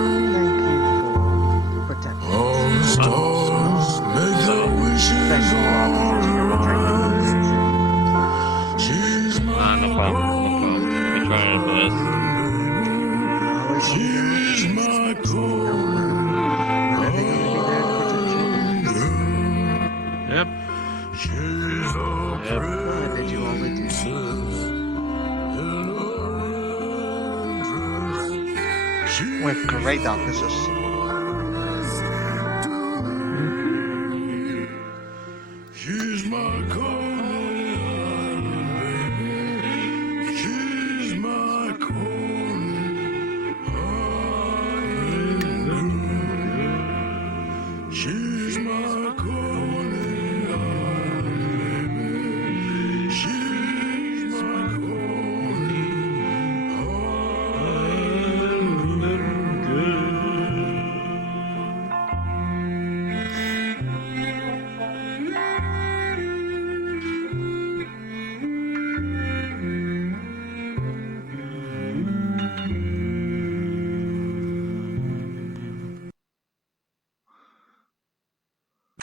All the stars make their wishes on her eyes. She's my No problem. We try our best. She's my Korean girl. Yep. She's a princess in a red dress. With great officers. She's my Korean baby. She's my Korean girl. She's my Korean baby. She's my Korean girl.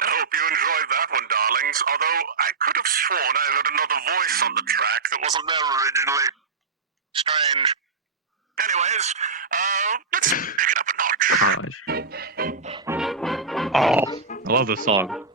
I hope you enjoyed that one, darlings, although I could have sworn I heard another voice on the track that wasn't there originally. Strange. Anyways, let's pick it up a notch. Oh, I love this song.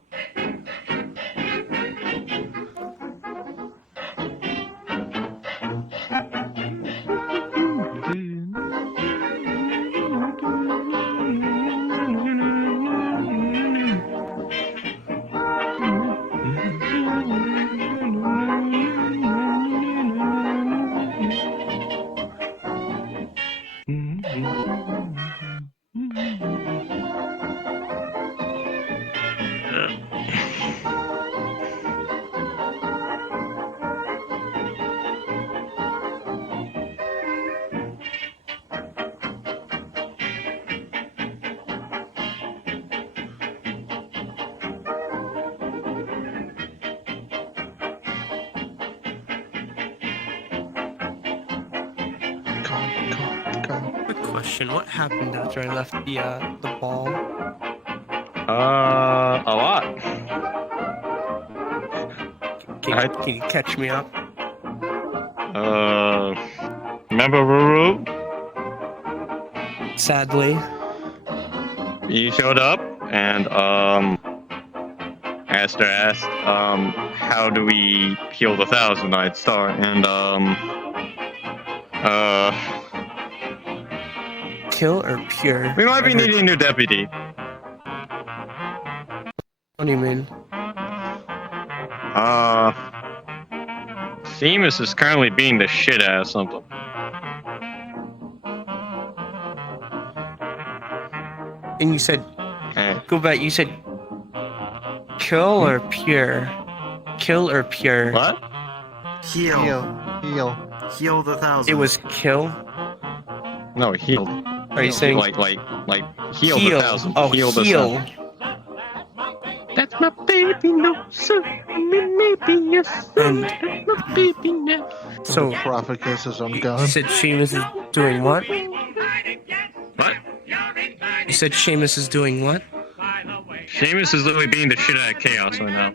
Quick question: what happened after I left the ball? A lot. Can you catch me up? Remember Ruru? Sadly. You showed up and Aster asked, how do we heal the Thousand-Eyed Star? And kill or pure? We might be needing a new deputy. What do you mean? Seamus is currently being the shit out of something. And you said, go back. You said, kill or pure? Kill or pure? What? Heal. Heal the thousand. It was kill. No, healed. Are you saying like heal the thousand? Oh, heal. The heal. That's my baby. maybe no, sir. Maybe yes, And maybe no. so The prophet kisses on you God. said Seamus is doing what? What? You said Seamus is doing what? Seamus is literally beating the shit out of Chaos right now.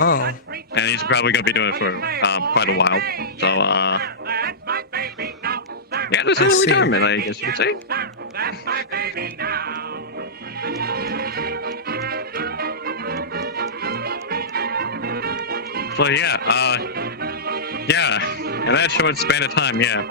Oh. And he's probably going to be doing it for quite a while. So, yeah, this is a retirement, I guess you could say. So, yeah, in that short span of time, yeah.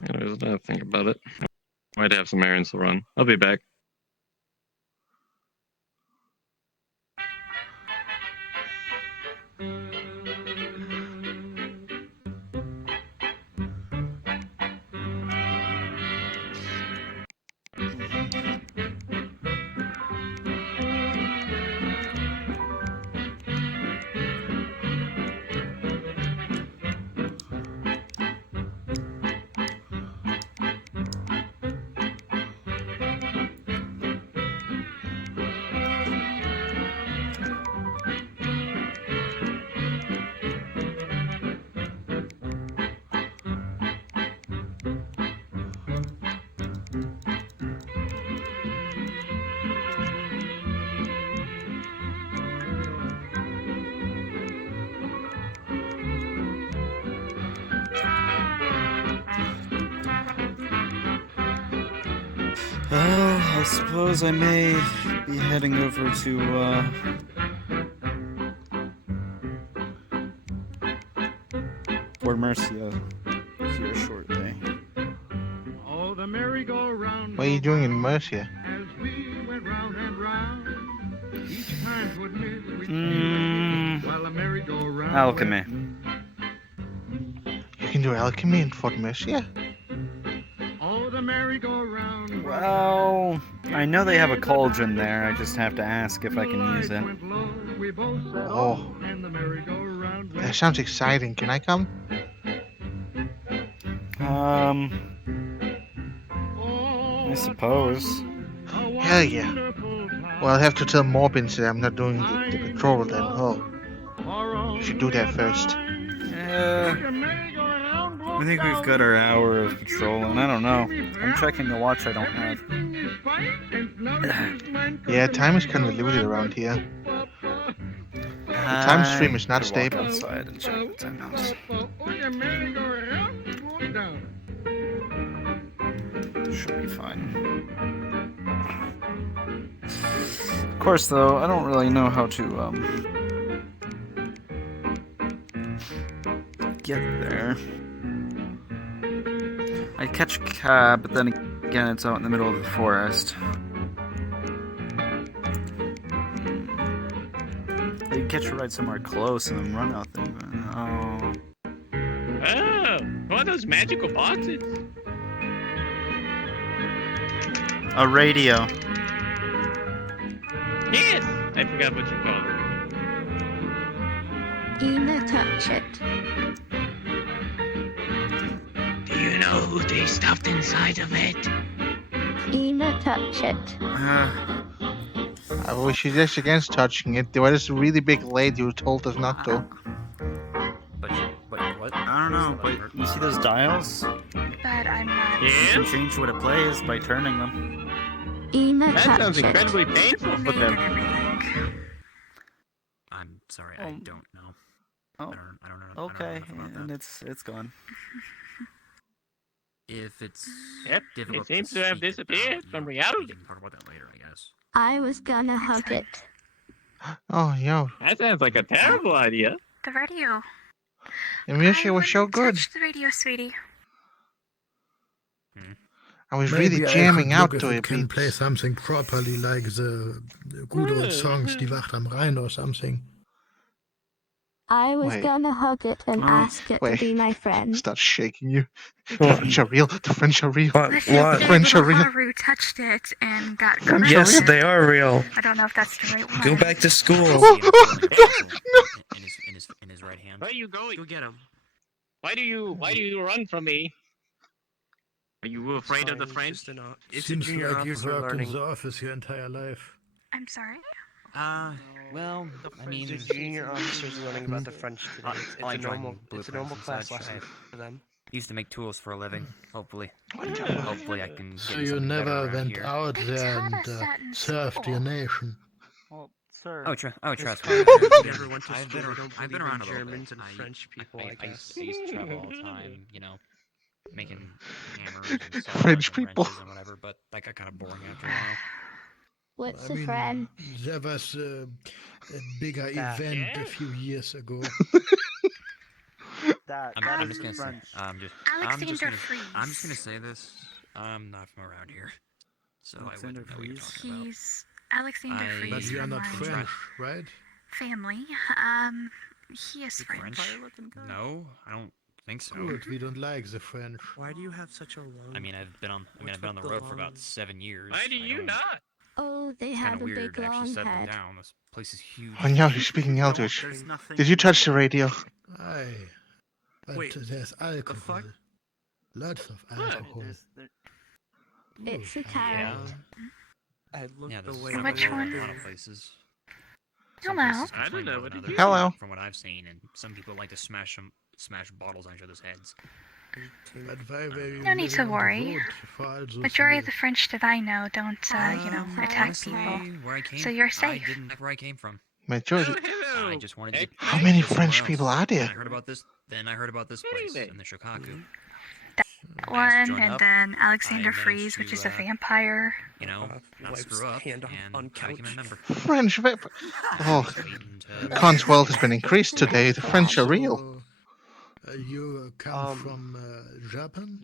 There's another thing about it. Might have some errands to run. I'll be back. Well, I suppose I may be heading over to, Port Mercia here shortly. What are you doing in Mercia? Alchemy. You can do alchemy in Fort Mercia? Well, I know they have a cauldron there. I just have to ask if I can use it. Oh. That sounds exciting. Can I come? I suppose. Hell yeah. Well, I'll have to tell Morbin that I'm not doing the patrol then. Oh. You should do that first. I think we've got our hour of patrol, and I don't know. I'm checking the watch I don't have. Yeah, time is kind of limited around here. The time stream is not stable. Outside and check the time house. Should be fine. Of course, though, I don't really know how to get there. I'd catch a cab, but then again, it's out in the middle of the forest. I'd catch a ride somewhere close and then run out there, but oh. Oh, one of those magical boxes. A radio. Yes! I forgot what you called it. Ina, touch it. Do you know who they stuffed inside of it? Ina, touch it. I wish you just against touching it. There was a really big lady who told us not to. But what? I don't know, but you see those dials? But I'm not. You can change what it plays by turning them. Ina, That touch sounds it. incredibly painful for them. I'm sorry, I don't know. Oh, I don't know. okay, and it's gone. If it's Yep, difficult it seems to have speak disappeared about, from we reality. can talk about that later, I guess. I was gonna hug it. Oh, yo. That sounds like a terrible idea. The radio. The music was so good. Touch the radio, sweetie. I was Maybe really I jamming could out look to if it. it can play something properly, like the good old songs, Die Wacht am Rhein or something. I was Wait. gonna hug it and ask it to Wait. be my friend. Start shaking you. The French are real. The French are real. Listen, The the French are little real. Haru touched it and got French corrected. are Yes, real. they are real. I don't know if that's the right one. Go back to school. In his right hand. Where are you going? Go get him. Why do you run from me? Are you afraid of the French? It's a Seems junior like you've officer worked in learning. the office your entire life. I'm sorry? Well, I mean, The junior officers learning about the French today. It's a normal class lesson for them. Used to make tools for a living. Hopefully I can. So get you something better never around went here. out there and served your nation. Well, sir. Trust If me. you never went to I've school, been, they don't I've been believe in around a little Germans bit. and French people, I guess. I used to travel all the time, you know, making hammers and saws French and people. wrenches and whatever, but that got kind of boring after a while. What's I a mean, friend? there was a bigger event a few years ago. I'm just gonna say, Alexander I'm just gonna say this. I'm not from around here, so I wouldn't know what you're talking about. He's Alexander I- Freeze But you're from not my French, right? family. He is French. No, I don't think so. Good, we don't like the French. Why do you have such a long... I mean, I've been on the road for about 7 years. Why do you not? Oh, they It's kind have of a weird big to actually long settle head. down. This place is huge. Oh, now you're speaking Eldritch. Did you touch the radio? Aye. But Wait, there's alcohol. Lots of alcohol. It's a carrot. I looked Yeah, there's away. some Which in one? a lot of places. Hello. Some places I don't complain know, more what than did you others, Hello. From what I've seen, and some people like to smash bottles on each other's heads. But why were you No need to living on the worry. road for all those Majority of years? the French that I know don't, attack Honestly, people. where I came, So you're I safe. didn't like where I came from. Majority. I just wanted to get How many get somewhere French people else. are there? Then I heard about this place in the Shokaku. One, and then Alexander Freeze, which is a vampire. You know, not screw up and became a member. French vamp. Oh, Khan's wealth has been increased today. The French are real. So, you come from Japan?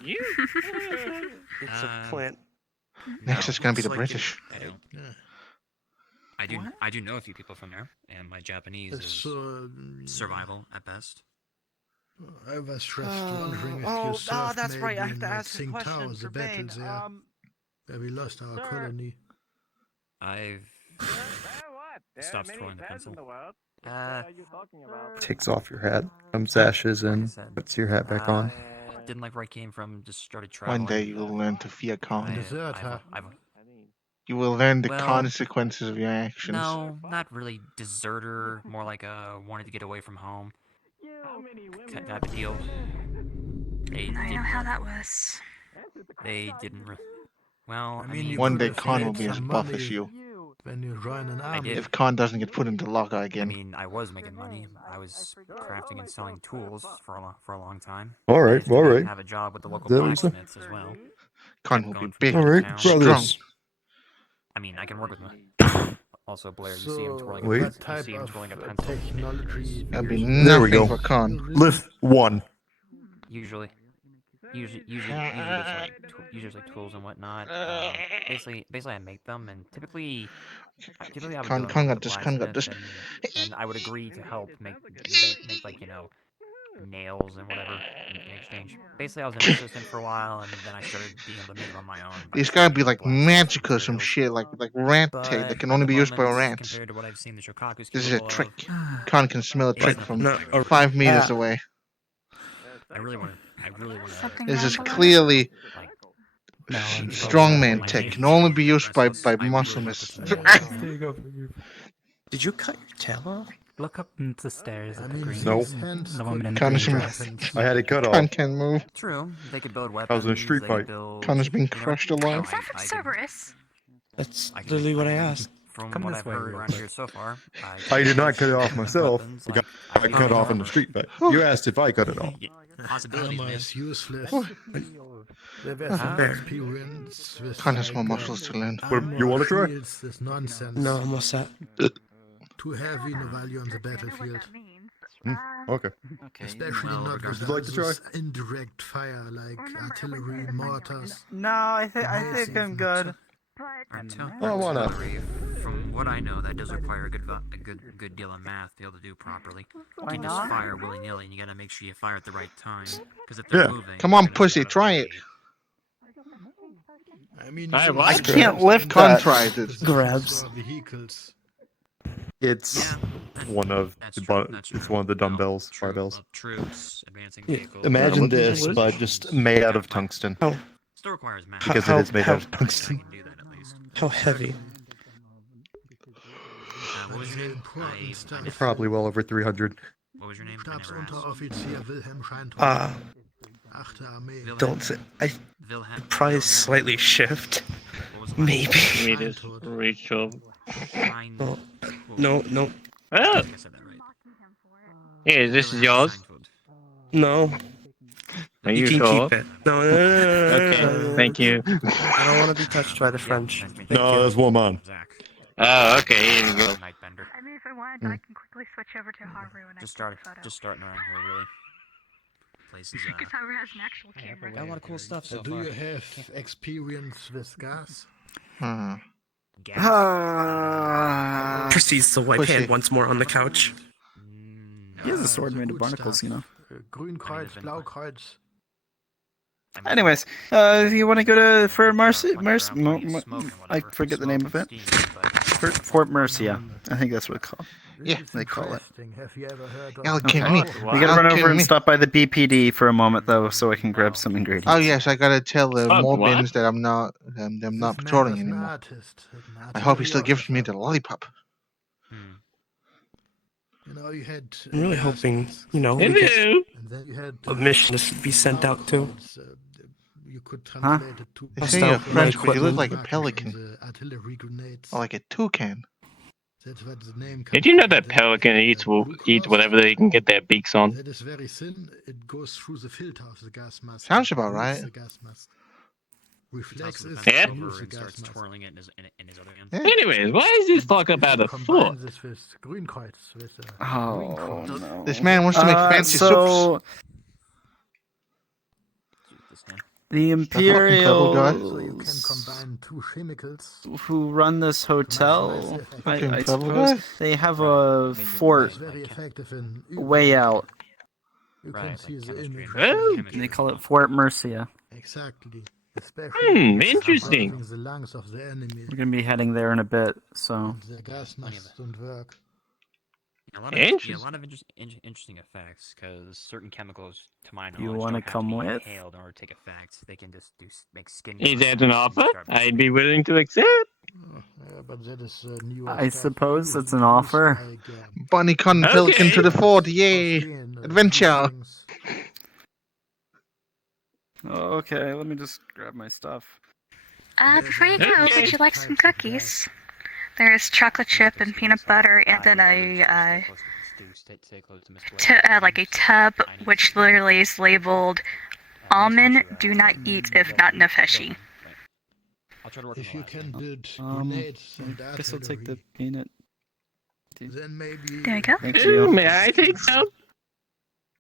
It's a plant. Next is going to be the It's like British. I don't. Yeah. I do know a few people from there, and my Japanese is So, survival at best. I was just wondering if you served that's maybe right. I have in to that ask a Tsing question Tao, for the battle Bane. there, where we lost our sir. colony. I've stopped twirling the pencil. Takes off your hat, comes ashes in, puts your hat back on. Didn't like where I came from. Just started traveling. One day you will learn to fear Khan. I've You will learn the Well, consequences of your actions. No, not really deserter. More like wanted to get away from home. Type of deal. I know how that was. They didn't. Well, I mean, One day Khan will be as buff as you. When you join an I army. did. If Khan doesn't get put into locker I again. mean, I was making money. I was crafting and selling tools for a long time. All right, all right. Have a job with the local That was- blacksmiths as well. Khan will be big, All right, strong. brothers. I mean, I can work with my. Also, Blair, you see him twirling Wait. you see him twirling a pencil. Technology. That'd be There we nothing go. for Khan. Lift 1. Usually there's like tools and whatnot. Basically, I make them, and typically I would go Khan to got the this, Khan got blacksmith, and I would agree to help make like nails and whatever in exchange. Basically, I was an assistant for a while, and then I started being able to make them on my own. These gotta be like magic or some shit, like rat tape that can only be used by rats. Compared to what I've seen the Shokaku's This is a capable trick. of, Khan can smell a it's trick nothing. from 5 meters away. I really want to. This is clearly strongman tech. Can only be used by musclemen. There you go. Did you cut your tail off? Look up the stairs at the green. No. The woman in the Khan green is- dress. I had it cut Khan off. can't move. True, they could build weapons. I was in a street they fight. could build, Khan is being you know, crushed alive. Is that from Cerberus? That's I can literally make- what I can- asked. From Come what this I've way heard real around quick. here so far, I did not cut it off myself. weapons, I got like, cut off in the street fight. You asked if I cut it off. Possibilities, Armor man. is useless. There were Huh? some experience with Khan has more like, muscles to learn. What, you wanna try? shields, this nonsense. No, I'm all set. Too heavy, no value on the battlefield. Okay. Especially well, not with Would you like to try? those indirect fire like artillery, mortars. No, I think I'm good. Until Oh, why not? from from what I know, that does require a good deal of math to be able to do properly. You Why can't just not? fire willy nilly, and you gotta make sure you fire at the right time. Because if they're moving, Come they're on, gonna pussy, be out of try the it. I mean, Hey, you what? can I can't lift Con that. tried it. Grabs. Vehicles. It's one of it's one of the dumbbells, barbells. troops, advancing Yeah. vehicles. Imagine what this, was- but just made out of tungsten. How Still requires math. Because How- it is made how- out of tungsten. how heavy? What was your name? Important stuff. Probably well over 300. What was your name? I never asked. Stabsunteroffizier Wilhelm Scheintrup. Ah, 8. Armee. don't say. I Wilhelm. probably slightly shift. Maybe. Let me just reach up. Oh, no. Oh. Here, this is yours. No. Are You you can sure? keep it. No. Okay, thank you. I don't want to be touched by the French. Thank No, you. that's one man. Oh, okay, here you go. I mean, if I wanted, I can quickly switch over to Haru and Just starting around here, really. Places. Because Haru has an actual camera. Got a lot of cool stuff so Do far. you have experience with gas? Proceeds to wipe Pussy. hand once more on the couch. He has a sword made of barnacles, you know. Grünkreuz, Blaukreuz. Anyways, if you want to go to I forget the name of it. Fort Mercia. I think that's what it's called. Yeah. They call it. Have you ever heard of Alchemy. We gotta run over Alchemy. and stop by the BPD for a moment, though, so I can grab some ingredients. Oh yes, I gotta tell the Oh, what? Morbins that I'm not patrolling anymore. I hope he still gives me the lollipop. You know, you had. I'm really hoping, we get Hello. And then you had. a mission to be sent out to. You could translate it to. They say you're Stop my French, but you look equipment. like a pelican. Artillery grenades. Or like a toucan. That's what the name Did you know that pelican eats whatever they can get their beaks on? That is very thin. It goes through the filter of the gas mask. Sounds about Removes right. the gas mask. Reflex is Yeah. removes the gas starts mask. twirling it in his other hand. Yeah. Anyways, why is this talk about a Combine foot? this with Grünkreuz, with Oh, Grünkreuz. no. This man wants to make fancy so, soups. the fucking clever guy. So you can Imperials combine two chemicals. who run this hotel, Fucking I clever suppose, guy. they have a fort It's very effective in way out. You can see the image. Oh. And they call it Fort Mercia. Exactly. Especially Interesting. surrounding the lungs of the enemy. We're going to be heading there in a bit, so... The gas masks don't work. A lot of interesting effects, because certain chemicals, to my knowledge, You don't wanna have to come be with? inhaled in order to take effect. They can just make skin. Is that contact an and offer? start- I'd be willing to accept. But that is new. I suppose it's an offer. Bunny con pelican to the fort, yay! Adventure! Okay, let me just grab my stuff. Before you go, would you like some cookies? There's chocolate chip and peanut butter, and then a like a tub, which literally is labeled "Almond do not eat if not nefeshi." I'll try to work If you can build Um, grenades and I guess I'll take the artillery, peanut. then maybe. There you go. Thank Ooh, you. may I take some?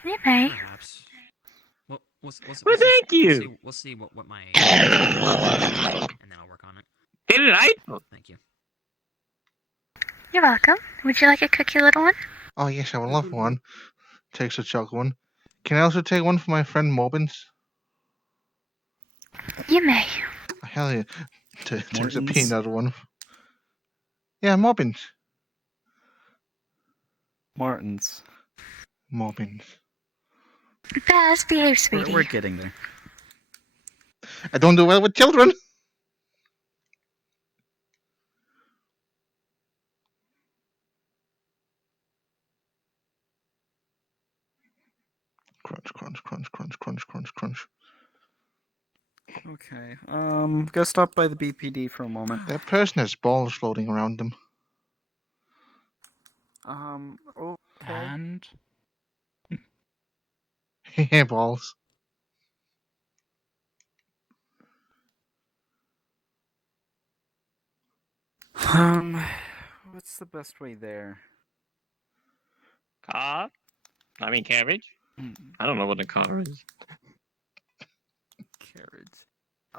You may. Perhaps. Well, Well, thank you. We'll see what my and then I'll work on it. Delightful. Thank you. You're welcome. Would you like a cookie, little one? Oh yes, I would love one. Takes a chocolate one. Can I also take one for my friend Morbins? You may. Hell yeah. Takes a Mortons? peanut one. Yeah, Morbins. Martins. Morbins. Best behave, We're, sweetie. we're getting there. I don't do well with children. Crunch, crunch, crunch, crunch, crunch, crunch, crunch. Okay, go stop by the BPD for a moment. That person has balls floating around them. Okay. And Yeah, balls. What's the best way there? Car? I mean carriage? I don't know what a car is. Carriage.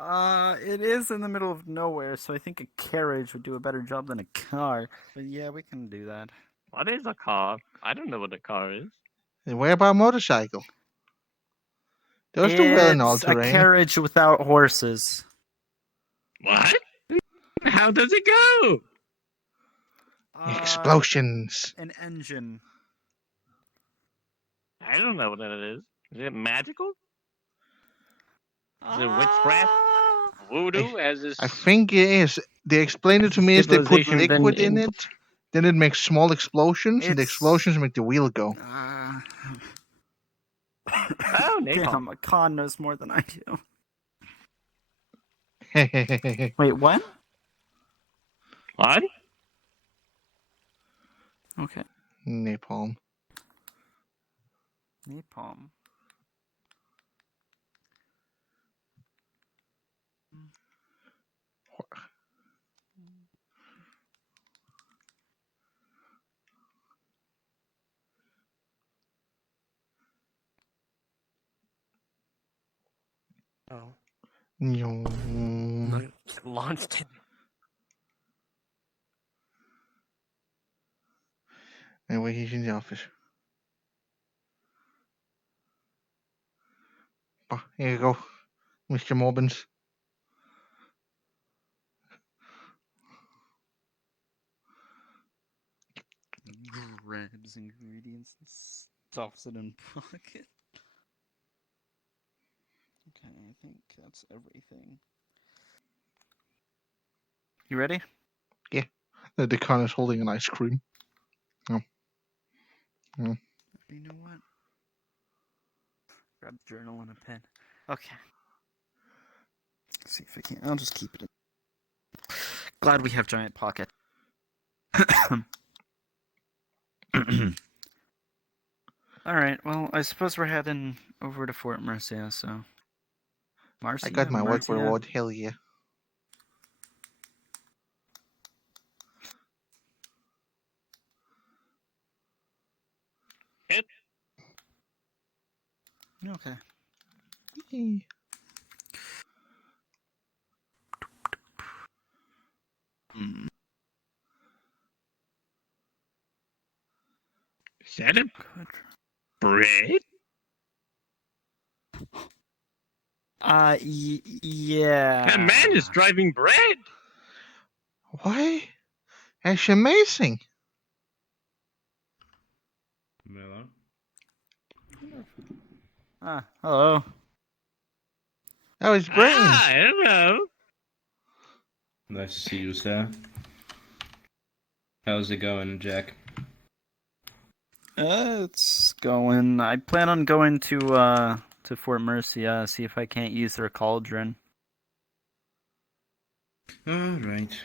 It is in the middle of nowhere, so I think a carriage would do a better job than a car. But yeah, we can do that. What is a car? I don't know what a car is. And what about a motorcycle? Those do well in all It's a terrain. carriage without horses. What? How does it go? Explosions. An engine. I don't know what that is. Is it magical? Is it witchcraft? Voodoo? As is. I think it is. They explained it to me as they put Civilization liquid been in in- it. Then it makes small explosions, and the It's- explosions make the wheel go. Oh, Damn, a con knows more than I do. Wait, what? What? Okay. Napalm. Napalm. Oh. No. Launched it. Anyway, he's in the office. Oh, here you go, Mr. Mobbins. Grabs ingredients and stuffs it in pocket. Okay, I think that's everything. You ready? Yeah. The con is holding an ice cream. Oh. Oh. You know what? Grab a journal and a pen. Okay. Let's see if I can. I'll just keep it in. Glad we have giant pocket. Alright, well, I suppose we're heading over to Fort Mercia, so. Marcia, I got my work Mercia. reward. Hell yeah. Okay. Yay. Is that a bread? Yeah. That man is driving bread. Why? That's amazing. Hello. Ah, hello. That was brains. Ah, hello. Nice to see you, sir. How's it going, Jack? It's going. I plan on going to Fort Mercia, see if I can't use their cauldron. Alright.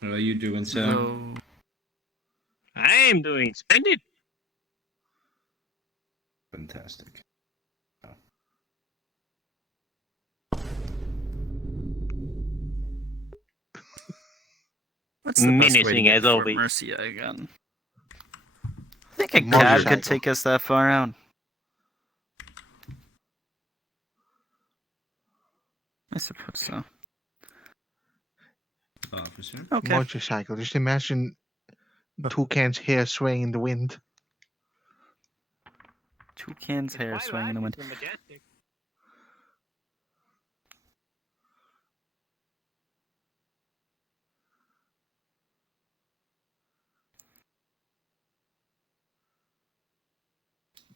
What are you doing, sir? So, I am doing splendid. Fantastic. what's the best way to Menacing get as to Fort always. Mercia again? I think a cab Motorcycle. could take us that far out. I suppose so. Officer. Okay. Motorcycle. Just imagine Toucan's hair swaying in the wind. Toucan's hair swaying in the wind. Majestic.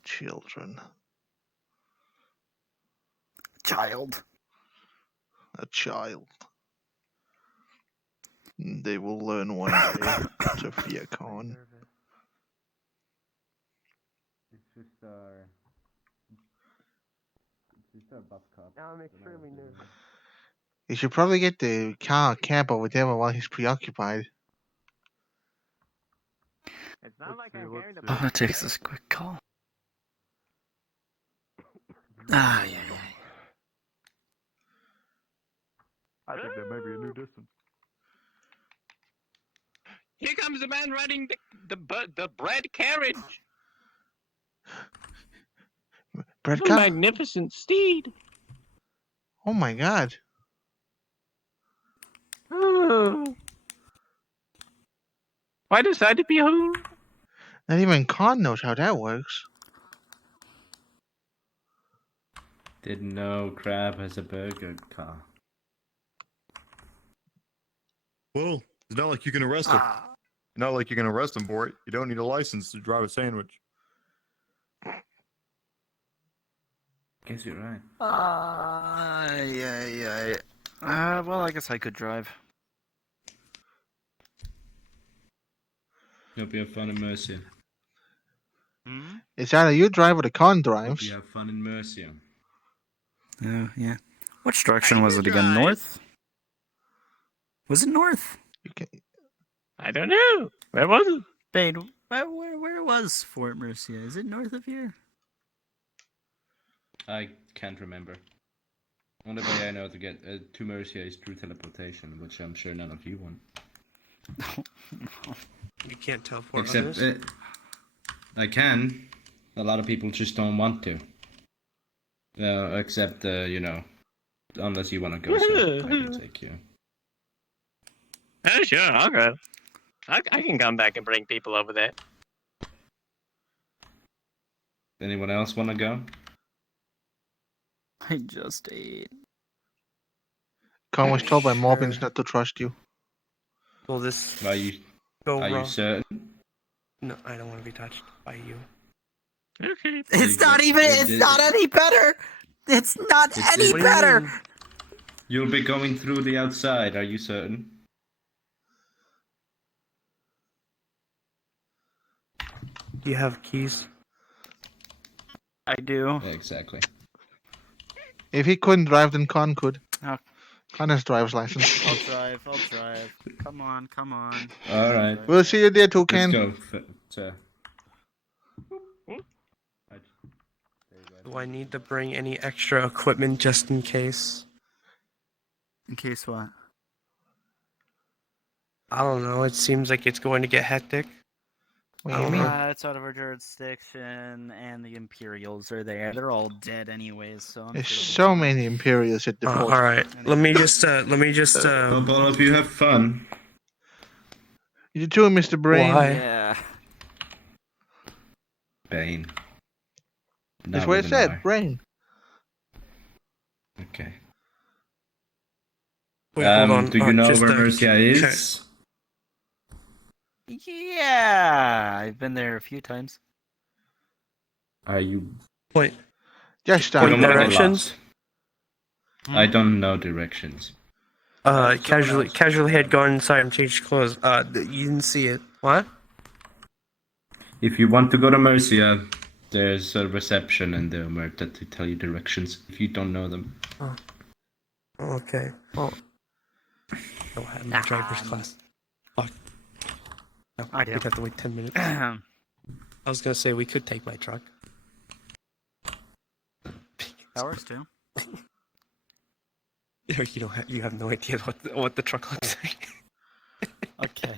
Children. Child. A child. They will learn one day to fear Khan. It's just our bus cop. Now I'm extremely nervous. You should probably get the cab over there while he's preoccupied. It's not like I'm carrying the Oh, that takes this quick call. Ah, yeah. I think that might be a new distance. Here comes the man riding the bread carriage. Bread What a car? magnificent steed. Oh my god. Why decide to be who? Not even Con knows how that works. Didn't know Crab has a burger car. Well, it's not like you can arrest him. Not like you can arrest him for it. You don't need a license to drive a sandwich. Guess you're right. Well, I guess I could drive. Hope you have fun in Mercia. It's either you drive or the Con Hope drives. you have fun in Mercia. Oh, yeah. Which direction was it again? North? Was it north? I don't know. Where was it? Bane, where was Fort Mercia? Is it north of here? I can't remember. Only way I know to get to Mercia is through teleportation, which I'm sure none of you want. You can't teleport Except others? I can. A lot of people just don't want to. Except you know, unless you want to go, so I can take you. Oh, sure, I'll go. I can come back and bring people over there. Anyone else want to go? I just ate. Con was told by Morbins not to trust you. Will this Are you go are you wrong? certain? No, I don't want to be touched by you. Okay. It's not even. It's not any better. It's not any What do you better. mean? You'll be going through the outside. Are you certain? Do you have keys? I do. Exactly. If he couldn't drive, then Con could. Oh. Con has driver's license. I'll drive. I'll drive. Come on. Come on. All right. We'll see you there too, Ken. Let's go. Sir. Do I need to bring any extra equipment just in case? In case what? I don't know. It seems like it's going to get hectic. I don't know. It's out of our jurisdiction, and the Imperials are there. They're all dead anyways, so I'm There's sure so many Imperials at the fort. All right. Let me just. Hope all of you have fun. You too, Mr. Brain. Why? Yeah. Bane. That's Not what with it an said, R. Brain. Okay. Wait, hold on. Do you know just, where Mercia is? Yeah, I've been there a few times. Are you? Wait. Just You don't wanna get directions? lost. I don't know directions. Casually had gone inside and changed clothes. You didn't see it. What? If you want to go to Mercia, there's a reception in there where to tell you directions if you don't know them. Oh. Okay. Well, I don't have my driver's class. Fuck. No, I do. we'd have to wait 10 minutes. I was gonna say we could take my truck. That works too. You have no idea what the truck looks like. Okay,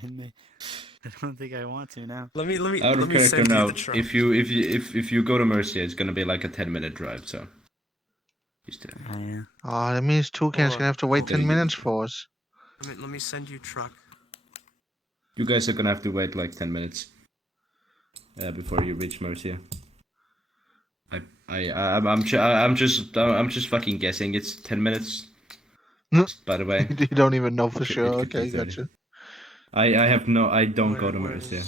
I don't think I want to now. Let me Out of character send you the note, truck. if you go to Mercia, it's gonna be like a 10-minute drive. So. Yeah. Oh, that means Toucan's gonna have to wait 10 minutes for us. Let me send you truck. You guys are gonna have to wait like 10 minutes before you reach Mercia. I'm just fucking guessing. It's 10 minutes. By the way, You don't even know for It sure. could be Okay, 30. gotcha. I don't go to Mercia.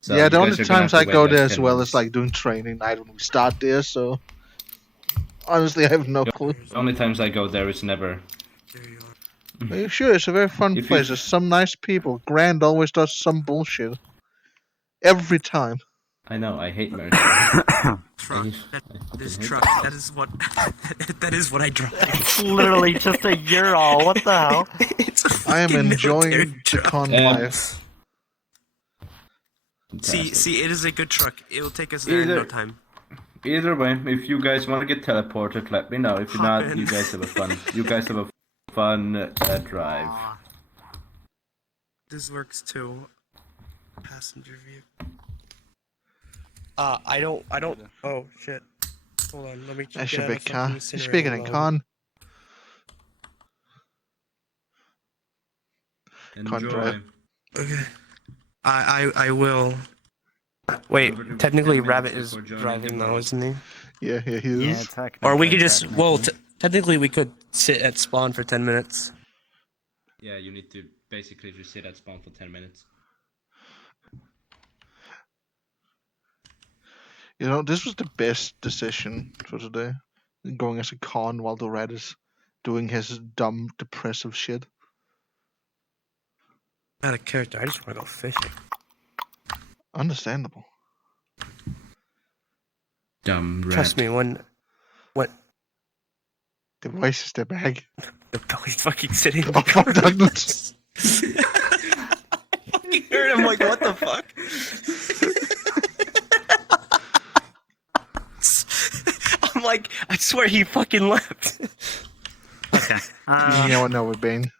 So yeah, you the guys only are gonna times have I to go wait, there like, as 10 well minutes. is like doing training night when we start there, so honestly I have no clue. The only times I go there is never. Are you sure? It's a very fun If you- place. There's some nice people. Grand always does some bullshit. Every time. I know. I hate Mercia. Truck. This truck. That is what. that is what I drive. It's literally just a Ural. What the hell? It's a I am fucking enjoying military the truck. con life. See, it is a good truck. It will take us there in no time. Either way, if you guys want to get teleported, let me know. If you're Hop not, in. you guys have a fun. You guys have a fun drive. This works too. Passenger vehicle. I don't. Oh shit. Hold on. Let me. That get should out be of fucking con. incinerator Speaking of mode. con. Enjoy. Okay. I will. Wait, technically Rabbit is driving now, isn't he? Yeah, he is. Or we could just, well, technically we could sit at spawn for 10 minutes. Yeah, you need to basically just sit at spawn for 10 minutes. You know, this was the best decision for today. Going as a con while the rat is doing his dumb, depressive shit. Not a character, I just want to go fishing. Understandable. Dumb rat. Trust me, when... What? The voice is the bag. The belly's fucking sitting in Oh, the fuck car. Douglas. I fucking heard him like, what the fuck? I'm like, I swear he fucking left. Okay. You know what? No, with Bane.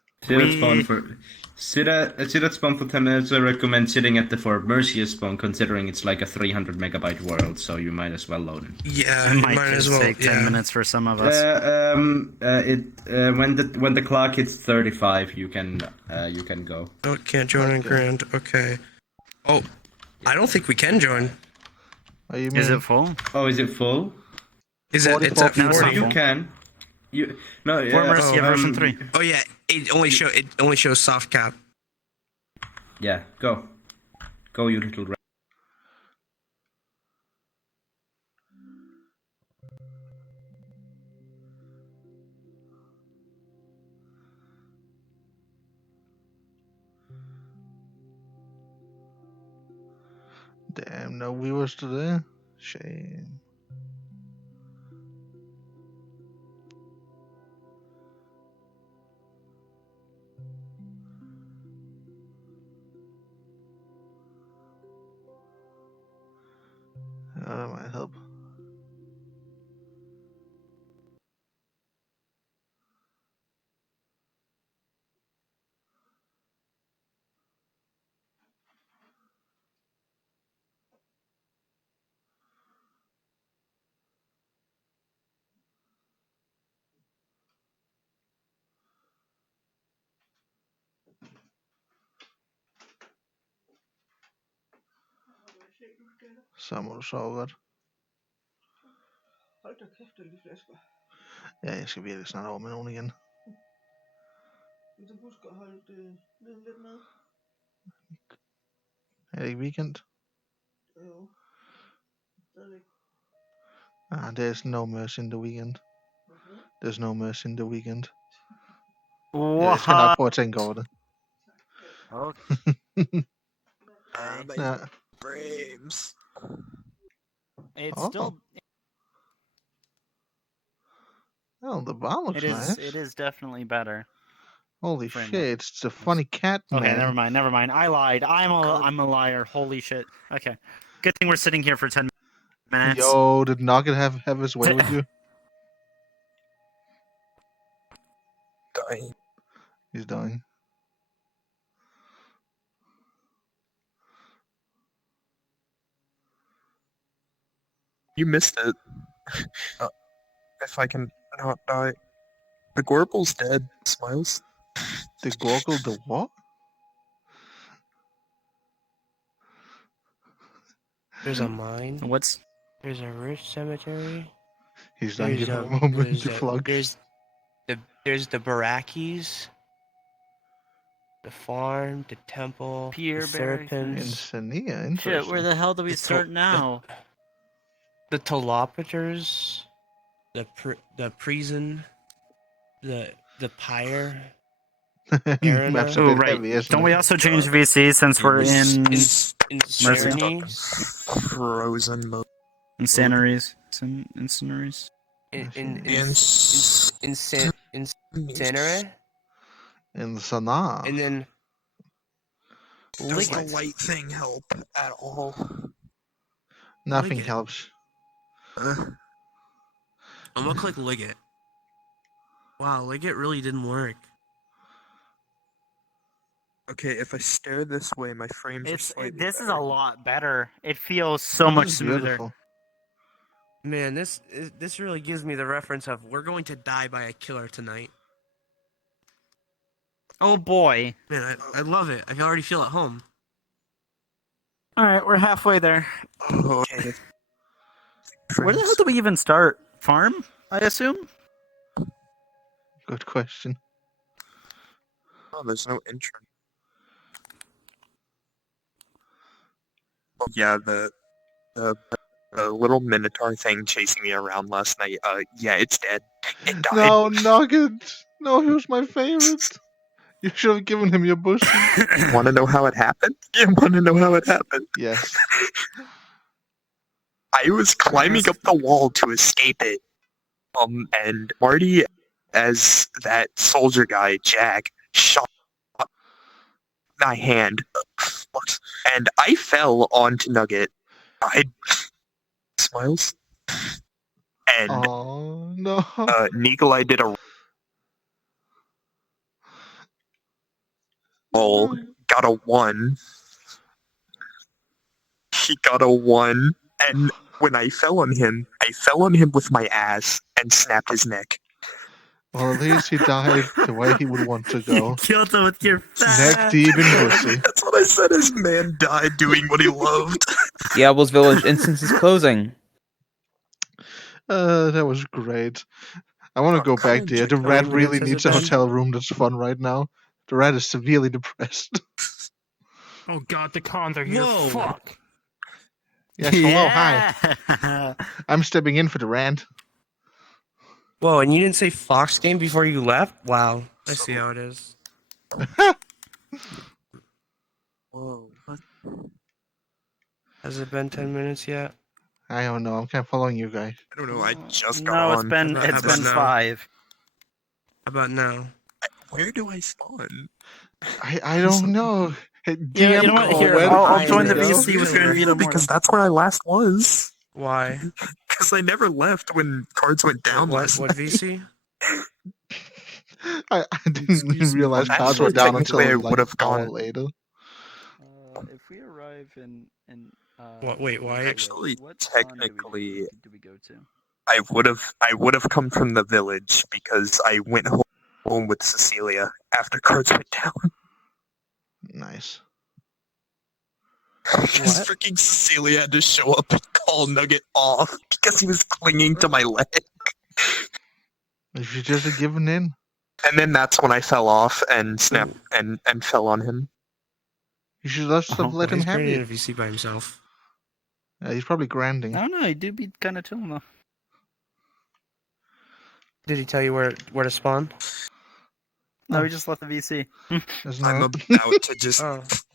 Sit at spawn for 10 minutes. I recommend sitting at the Fort Mercia spawn, considering it's like a 300 megabyte world, so you might as well load it. Yeah, It might just take 10 minutes for some of us. When the clock hits 35, you can go. Oh, can't join in Grand. Okay. Oh, I don't think we can join. Is it full? Oh, is it full? Is it? It's at 40. You can. Fort Mercia version 3. Oh yeah, it only shows soft cap. Yeah, go, you little rat. Damn, no viewers today. Shame. That might help. Så må du sove godt. Hold da kæft, der er de flasker. Ja, jeg skal virkelig snart over med nogen igen. Vil du huske at holde det lidt med? Er det ikke weekend? Jo. There's no mercy in the weekend. There's no mercy in the weekend. Ja, jeg skal nok prøve at tænke over det. Okay. Ja. Frames. It's Oh. still. Oh, the bar looks nice. It is definitely better. Holy shit! It's a funny cat, man. Okay, never mind. I lied. I'm a liar. Holy shit. Okay. Good thing we're sitting here for 10 minutes. Yo, did Nugget have his way with you? Dying. He's dying. You missed it. If I can not die. The Gorble's dead. Smiles. The Gorgle, the what? There's a mine. What's? There's a rich cemetery. He's dying for a moment to flog. There's the Barakis. The farm, the temple, Pierre the serpents. Insania, interesting. Shit, where the hell do we start now? The Telopaters, the prison, the pyre. Map's a bit heavy, isn't Don't it? we also change VC since we're in Mercy? Frozen mode. Insanires. Insanires. Insanare? Insanar. And then Does the light thing help at all? Nothing helps. I'm gonna click Liggett. Wow, Liggett really didn't work. Okay, if I stare this way, my frames are slightly This is better. a lot better. It feels so much smoother. Beautiful. Man, this really gives me the reference of we're going to die by a killer tonight. Oh boy. Man, I love it. I can already feel at home. Alright, we're halfway there. Okay. Where the hell do we even start? Farm, I assume? Good question. Oh, there's no intro. Oh, yeah, the little minotaur thing chasing me around last night. Yeah, it's dead. It died. No, Nugget. No, he was my favorite. You should have given him your bussy. Want to know how it happened? You want to know how it happened? Yes. I was climbing up the wall to escape it. And Marty, as that soldier guy, Jack, shot my hand. And I fell onto Nugget. I smiles. And oh no. Nikolai did a roll, got a 1. He got a 1, and when I fell on him with my ass and snapped his neck. Well, at least he died the way he would want to go. Killed him with your neck deep in pussy. That's what I said. His man died doing what he loved. Diablo's Village instance is closing. That was great. I want to go back there. The rat really needs a hotel room that's fun right now. The rat is severely depressed. Oh god, the cons are here. Whoa. Fuck. Yes, hello, hi. I'm stepping in for the rant. Whoa, and you didn't say Fox game before you left? Wow. I see how it is. Whoa. What? Has it been 10 minutes yet? I don't know. I'm kind of following you guys. I don't know. I just got No, on. it's been now? 5. How about now? Where do I spawn? I don't know. Hey, Yeah, you know what? Here, I'll join the VC with Granvino because that's where I last was. Why? Because I never left when cards went down last What night. VC? I didn't even realize cards were down until like an hour later. If we arrive in What? Wait, why? Actually, what spawn technically, do we go to? I would have come from the village because I went home with Cecilia after cards went down. Nice. Because freaking Cecilia had to show up and call Nugget off because he was clinging to my leg. If you just have given in. And then that's when I fell off and snapped and fell on him. You should just have let him have He's you. a VC by himself. He's probably grinding. I don't know. He do be kind of chilling though. Did he tell you where to spawn? No, we just left the VC. I'm about to just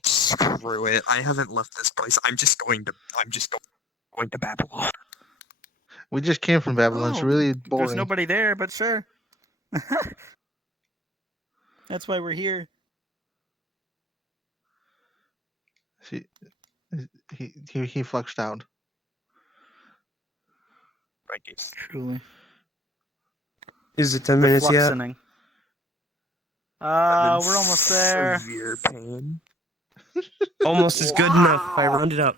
screw it. I haven't left this place. I'm just going to Babylon. We just came from Babylon. It's really boring. There's nobody there, but sure. That's why we're here. See, he fluxed out. I guess. Truly. Is it 10 minutes yet? Fluxing. We're almost there. Severe pain. Almost is good enough. I round it up.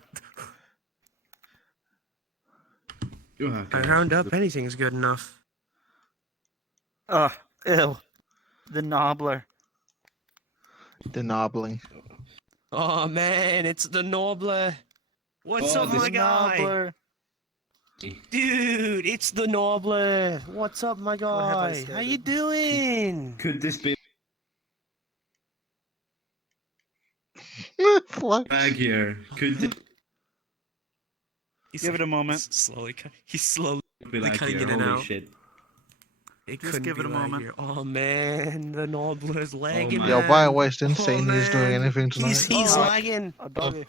I round up. Anything is good enough. Ugh, ew. The knobbler. The knobbling. Oh man, it's the Nobbler. What's up, my guy? Knobbler. Dude, it's the Nobbler. What's up, my guy? How you doing? Could this be Flux. bag here? Could Give it a moment. He's slowly be like cutting here? it in Holy out. shit! It Just couldn't give be it a like moment. here. Oh man, the Nobbler's lagging. my- Yo, man. by the way, it's insane Oh, he's doing man. anything tonight. He's lagging. A doggy.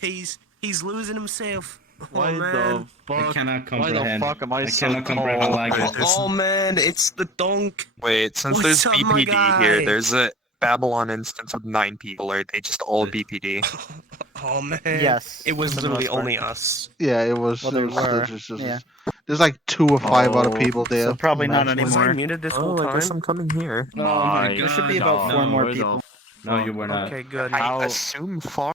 He's losing himself. Why oh man. the I fuck? cannot Why comprehend. the fuck am I so cannot comprehend how tall? lag it is. Oh man, it's the donk. Wait, since What's there's up, my BPD here, guy? there's a Babylon instance of 9 people. Are they just all BPD? Oh man. Yes. It was for the literally most part. only us. Yeah, it was. Well, it there was were. just- There's like 2 or 5 other Oh, people there. So probably not Maximum. Was I anymore. muted this whole Oh, I guess time? I'm coming here. Oh my god. There should be about 4 more people. No, you were not. Okay, good. I assume farm.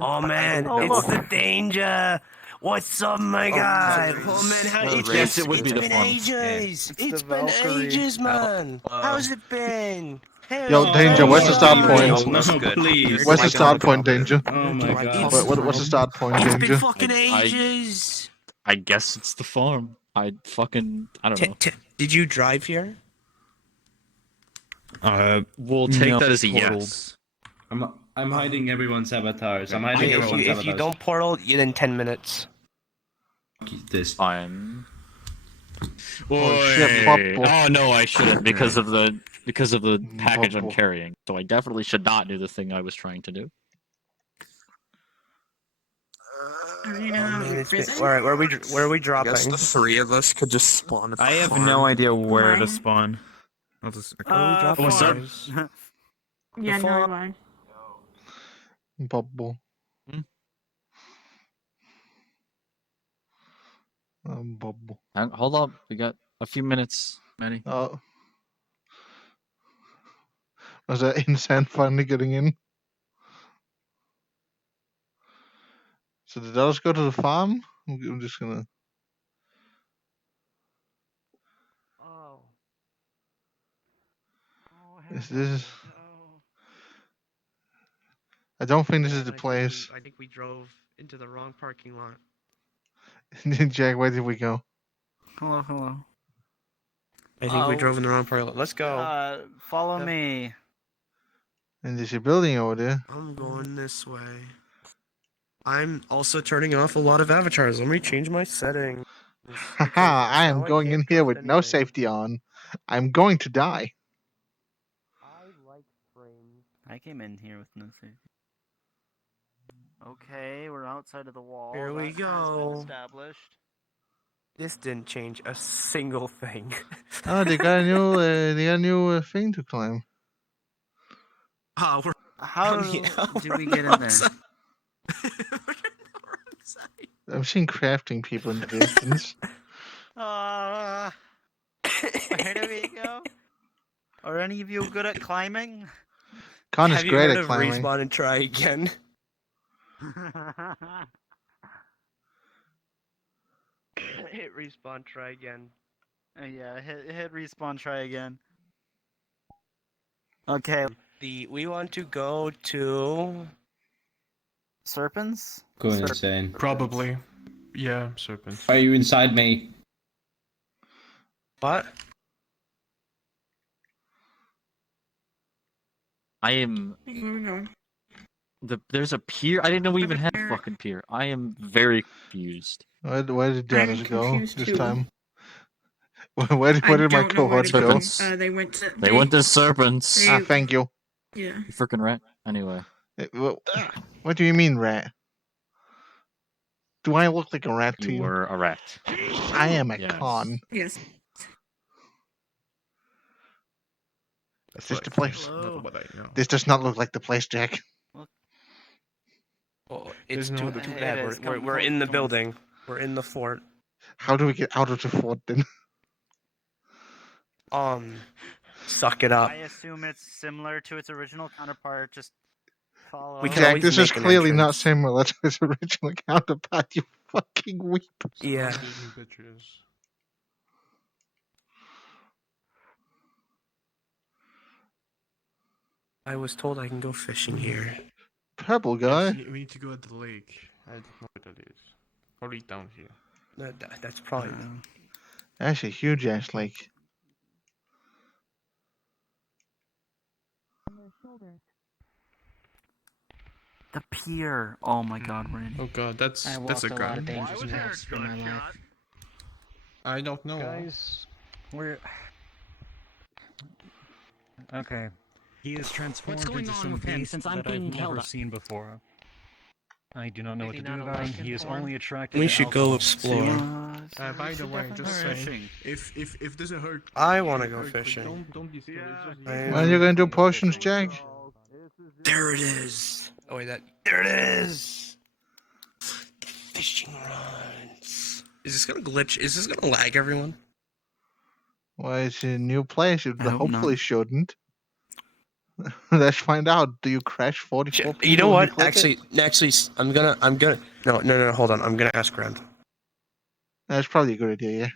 Oh man, Oh, it's look. the danger. What's up, my guy? Oh man, how Yes, it would be the been fun. ages. It's It's the been Valkyrie. ages, man. How's it been? Yo, Danger, where's the start point? No, please. Where's the start point, Danger? Oh my god. What's the start point, It's been Danger? fucking ages. I guess it's the farm. I don't know. Did you drive here? We'll take No, that as a portal. yes. I'm hiding everyone's avatars. I'm hiding Okay, everyone's if you avatars. don't portal, you're in 10 minutes. This fine. Oh, shit, Bubble. Oh no, I shouldn't because of the package I'm carrying. So I definitely should not do the thing I was trying to do. Alright, where are we dropping? I guess the three of us could just spawn at the I have farm. no idea where to spawn. I'll just. Yeah, no, why? Bubble. Bubble. Hold up, we got a few minutes, Manny. Oh. Was that insane finally getting in? So did I just go to the farm? I'm just gonna. This? I don't think this is the place. I think we drove into the wrong parking lot. Jack, where did we go? Hello. I think we drove in the wrong parking lot. Let's go. Follow me. And there's a building over there. I'm going this way. I'm also turning off a lot of avatars. Let me change my settings. Haha, I am going in here with no safety on. I'm going to die. I came in here with no safety. Okay, we're outside of the wall. Here we That has been go. established. This didn't change a single thing. Oh, they got a new thing to climb. Oh, we're How on the do we get in there? I'm seeing crafting people in the distance. Where do we go? Are any of you good at climbing? Con is Have you great heard at of climbing. respawn and try again? Hit respawn, try again. Yeah, hit respawn, try again. Okay. We want to go to Serpents? Go insane. Probably. Yeah, serpent. Are you inside me? What? I am. Where are we going? There's a pier. I didn't know we even had a fucking pier. I am very confused. Where did Dennis go confused this too. time? Where did my don't know where cohorts to go? go. They went to. They went to serpents. They- Thank you. Yeah. You freaking rat. Anyway. What do you mean, rat? Do I look like a rat to you? You were a rat. I am a Yes. con. Yes. Is this the place? Not what I know. This does not look like the place, Jack. Oh, it's There's no too other- bad. It is. We're in the building. We're in the fort. How do we get out of the fort then? Suck it up. I assume it's similar to its original counterpart. Just follow. We can Jack, always this is make an clearly not entrance. similar to its original counterpart, you fucking weep. Yeah. Bitches. I was told I can go fishing here. Purple guy. Yes, we need to go at the lake. I don't know what that is. Probably down here. That's probably. That's a huge ass lake. The pier. Oh my god, we're in. Oh god, that's I a walked a lot grind. of dangerous paths in my life. I don't know. Guys, we're okay. He is transformed going into on some with him, beast since I'm that I've being never held up? seen before. I do not know what to he do not about him. awakened He is for him? only attracted We to should go alcohol. explore. By the way, just Alright. saying, if there's a hurt, I want to go fishing. don't be scared. It's just I- When are you gonna do potions, Jack? There it is. Oh wait, there it is. Fishing rods. Is this gonna glitch? Is this gonna lag everyone? Well, it's a new place. It I hope hopefully not. shouldn't. Let's find out. Do you crash 44 people? You know when what? click it? Actually, I'm gonna. No. Hold on. I'm gonna ask Grand. That's probably a good idea, yeah.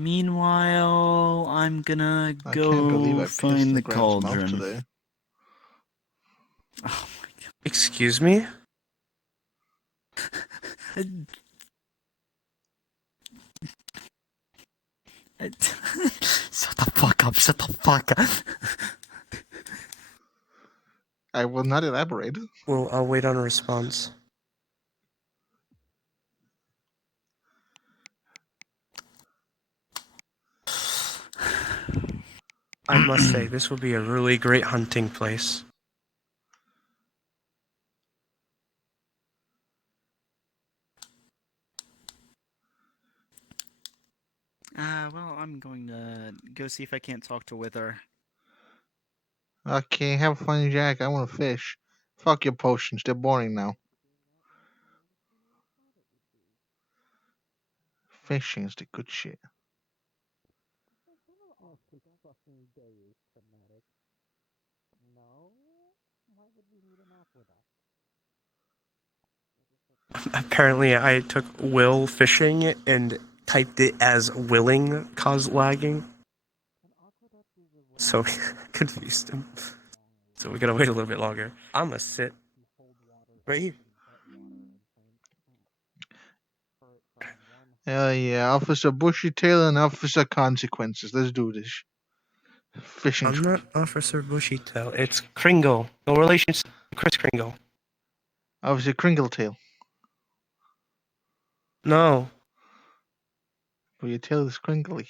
Meanwhile, I'm gonna I can't believe I go pissed find in the Grant's mouth cauldron. today. Excuse me? Shut the fuck up, shut the fuck up. I will not elaborate. Well, I'll wait on a response. I must say, this would be a really great hunting place. Well, I'm going to go see if I can't talk to Wither. Okay, have fun, Jack. I want to fish. Fuck your potions. They're boring now. Fishing is the good shit. Apparently, I took will fishing and typed it as willing cause lagging. So confused him. So we gotta wait a little bit longer. I'm gonna sit right here. Hell yeah, Officer Bushy Tail and Officer Consequences. Let's do this. Fishing I'm trip. not Officer Bushytail. It's Kringle. No relation to Chris Kringle. Officer Kringletail. No. But your tail is crinkly.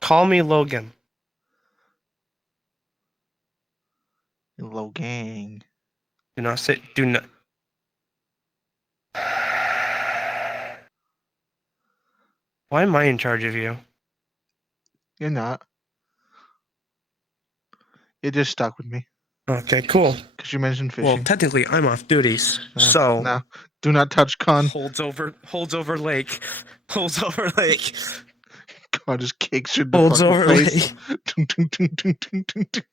Call me Logan. Logang. Do not sit. Do not. Why am I in charge of you? You're not. You're just stuck with me. Okay, cool. Because you mentioned fishing. Well, technically, I'm off duties, so No, do not touch Con. holds over lake. Holds over lake. Con just kicks you in the Holds fucking over face. lake.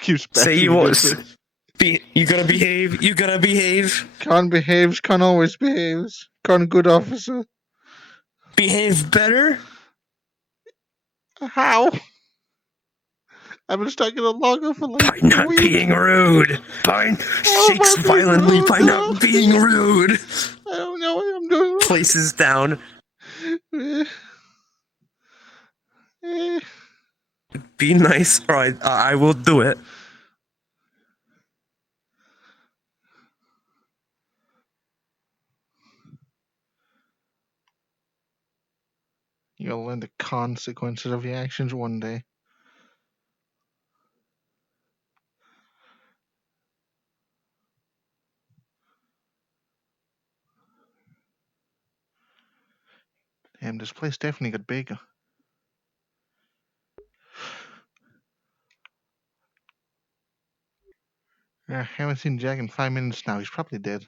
Keeps Say bashing you in your won't. face. You gotta behave. You gotta behave. Con behaves. Con always behaves. Con good officer. Behave better. How? I've been stuck in a locker for like By not being rude. By shakes violently by not being rude. I don't know what I'm doing. Places down. Be nice, or I will do it. You'll learn the consequences of your actions one day. Damn, this place definitely got bigger. Yeah, I haven't seen Jack in 5 minutes now. He's probably dead.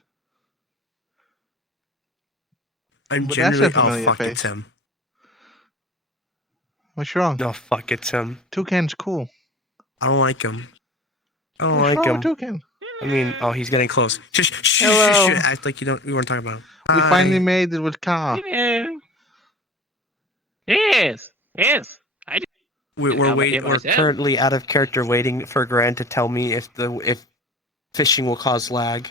I'm But generally. that's a Oh familiar fuck, face. it's him. What's wrong? No, fuck, it's him. Toucan's cool. I don't like him. I don't What's like wrong him. with Toucan? I mean, oh, he's getting close. Shh. Hello. Act like we weren't talking about him. We Hi. finally made it with Car. Yes. I did. We're waiting. We're currently out of character, waiting for Grant to tell me if fishing will cause lag.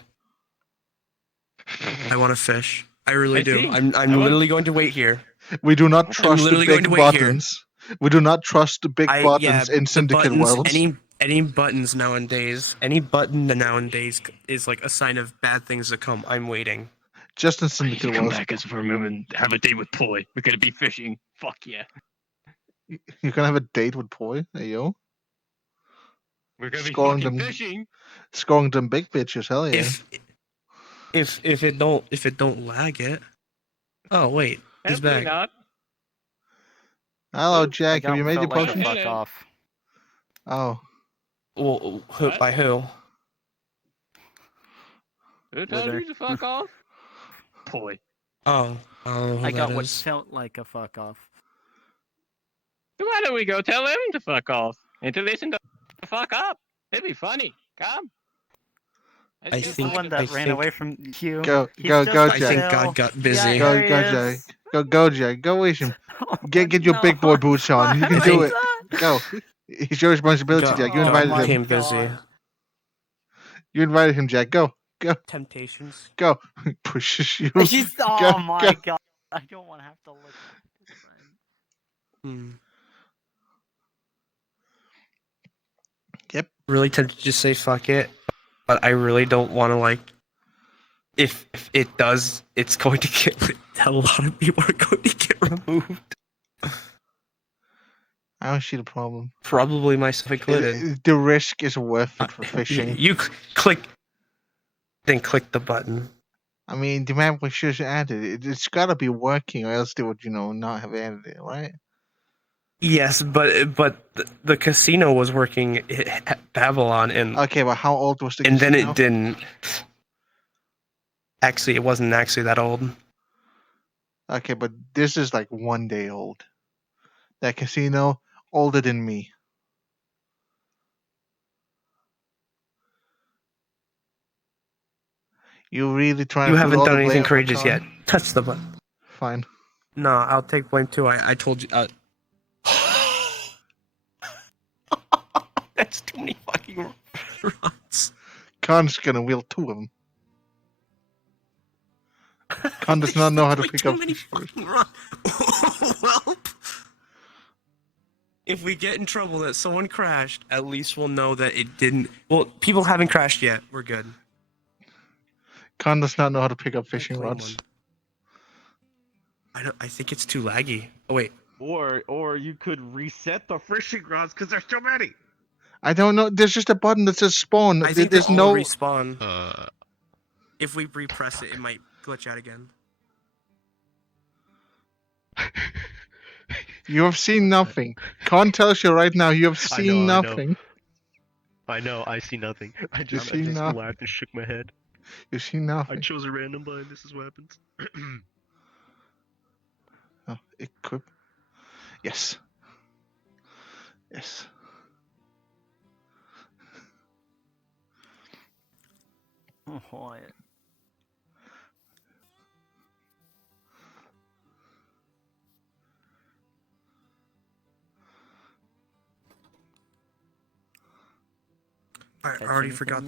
I want to fish. I really do. I'm literally going to wait here. We do not trust the big going to wait here. buttons. We do not trust the big buttons in Syndicate Worlds. Any buttons nowadays, any button nowadays is like a sign of bad things to come. I'm waiting. Just in You Syndicate come Worlds. back as for a moment, have a date with Poi. We're gonna be fishing. Fuck yeah. You can have a date with Poi. Hey yo. We're gonna be Scoring fucking them- fishing. Scoring them big bitches. Hell yeah. If it don't lag it. Oh wait, he's Hopefully back. not. Hello, Jack. I Have you made your felt like a potion? fuck off. Oh. Well, by who? Who told you to fuck off? Poi. Oh, I got what is. felt like a fuck off. Why don't we go tell him to fuck off and to listen to fuck up? It'd be funny. Come. He's the one that ran away from you. Go, He's go, just go, a Jack. I think shell. God got busy. Yeah, Go, there he go, is. Jack. Go, Jack. Go with him. Get your no. big boy boots on. You can do it. Go. It's your responsibility, Jack. You invited him. Became busy. You invited him, Jack. Go. Temptations. Go. Pushes you. She's, oh my god. I don't want to have to look at this one. Yep. Really tempted to just say fuck it, but I really don't want to like. If it does, it's going to get. A lot of people are going to get removed. I don't see the problem. Probably myself included. The risk is worth it for fishing. You click, then click the button. I mean, the map was just added. It's gotta be working, or else they would, not have added it, right? Yes, but the casino was working at Babylon, and okay, but how old was the and casino? then it didn't. Actually, it wasn't actually that old. Okay, but this is like 1 day old. That casino older than me. You really trying You to put haven't all done the anything blame on courageous Con? yet. Touch the button. Fine. No, I'll take blame too. I told you. That's too many fucking rods. Con's gonna wheel 2 of them. Con does not know how to pick up fish. Well, if we get in trouble that someone crashed, at least we'll know that it didn't. Well, people haven't crashed yet. We're good. Con does not know how to pick up fishing rods. I think it's too laggy. Oh wait. Or you could reset the fishing rods because there's too many. I don't know. There's just a button that says spawn. I think There's they no all respawn. If we repress it, it might glitch out again. You have seen nothing. Con tells you right now. You have seen nothing. I know. I see nothing. I just nothing. laughed and shook my head. You see nothing. I chose a random bind. This is what happens. Oh, equip. Yes. Yes. What? I already forgot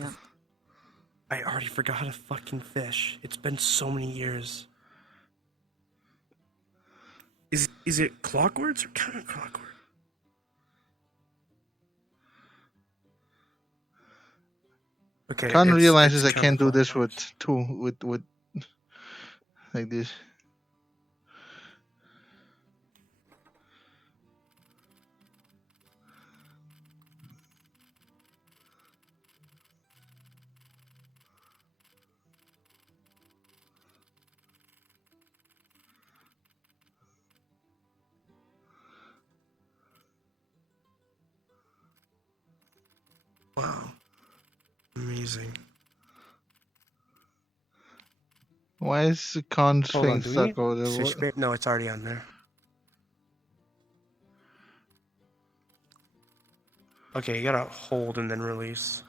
a fucking fish. It's been so many years. Is it clockworks or counter clockwork? Okay. Con realizes I it's can't do this with like this. Wow. Amazing. Why is the Con's Hold thing on, do we stuck need over there? fish bait? No, it's already on there. Okay, you gotta hold and then release.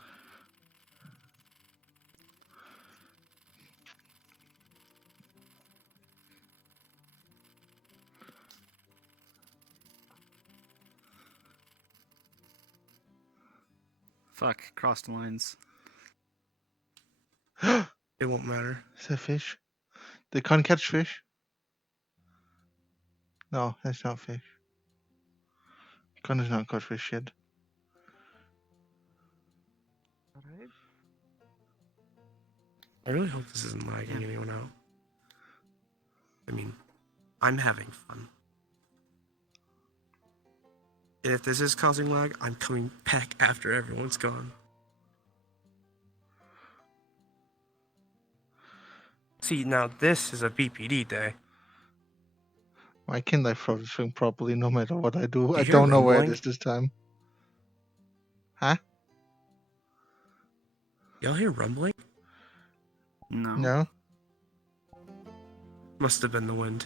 Fuck, crossed lines. It won't matter. Is that fish? Did Con catch fish? No, that's not fish. Con has not caught fish yet. Alright. I really hope this isn't lagging anyone out. I mean, I'm having fun. And if this is causing lag, I'm coming back after everyone's gone. See, now this is a BPD day. Why can't I throw this thing properly no matter what I do? You I hear don't know where it rumbling? is this time. Huh? Y'all hear rumbling? No. No? Must have been the wind.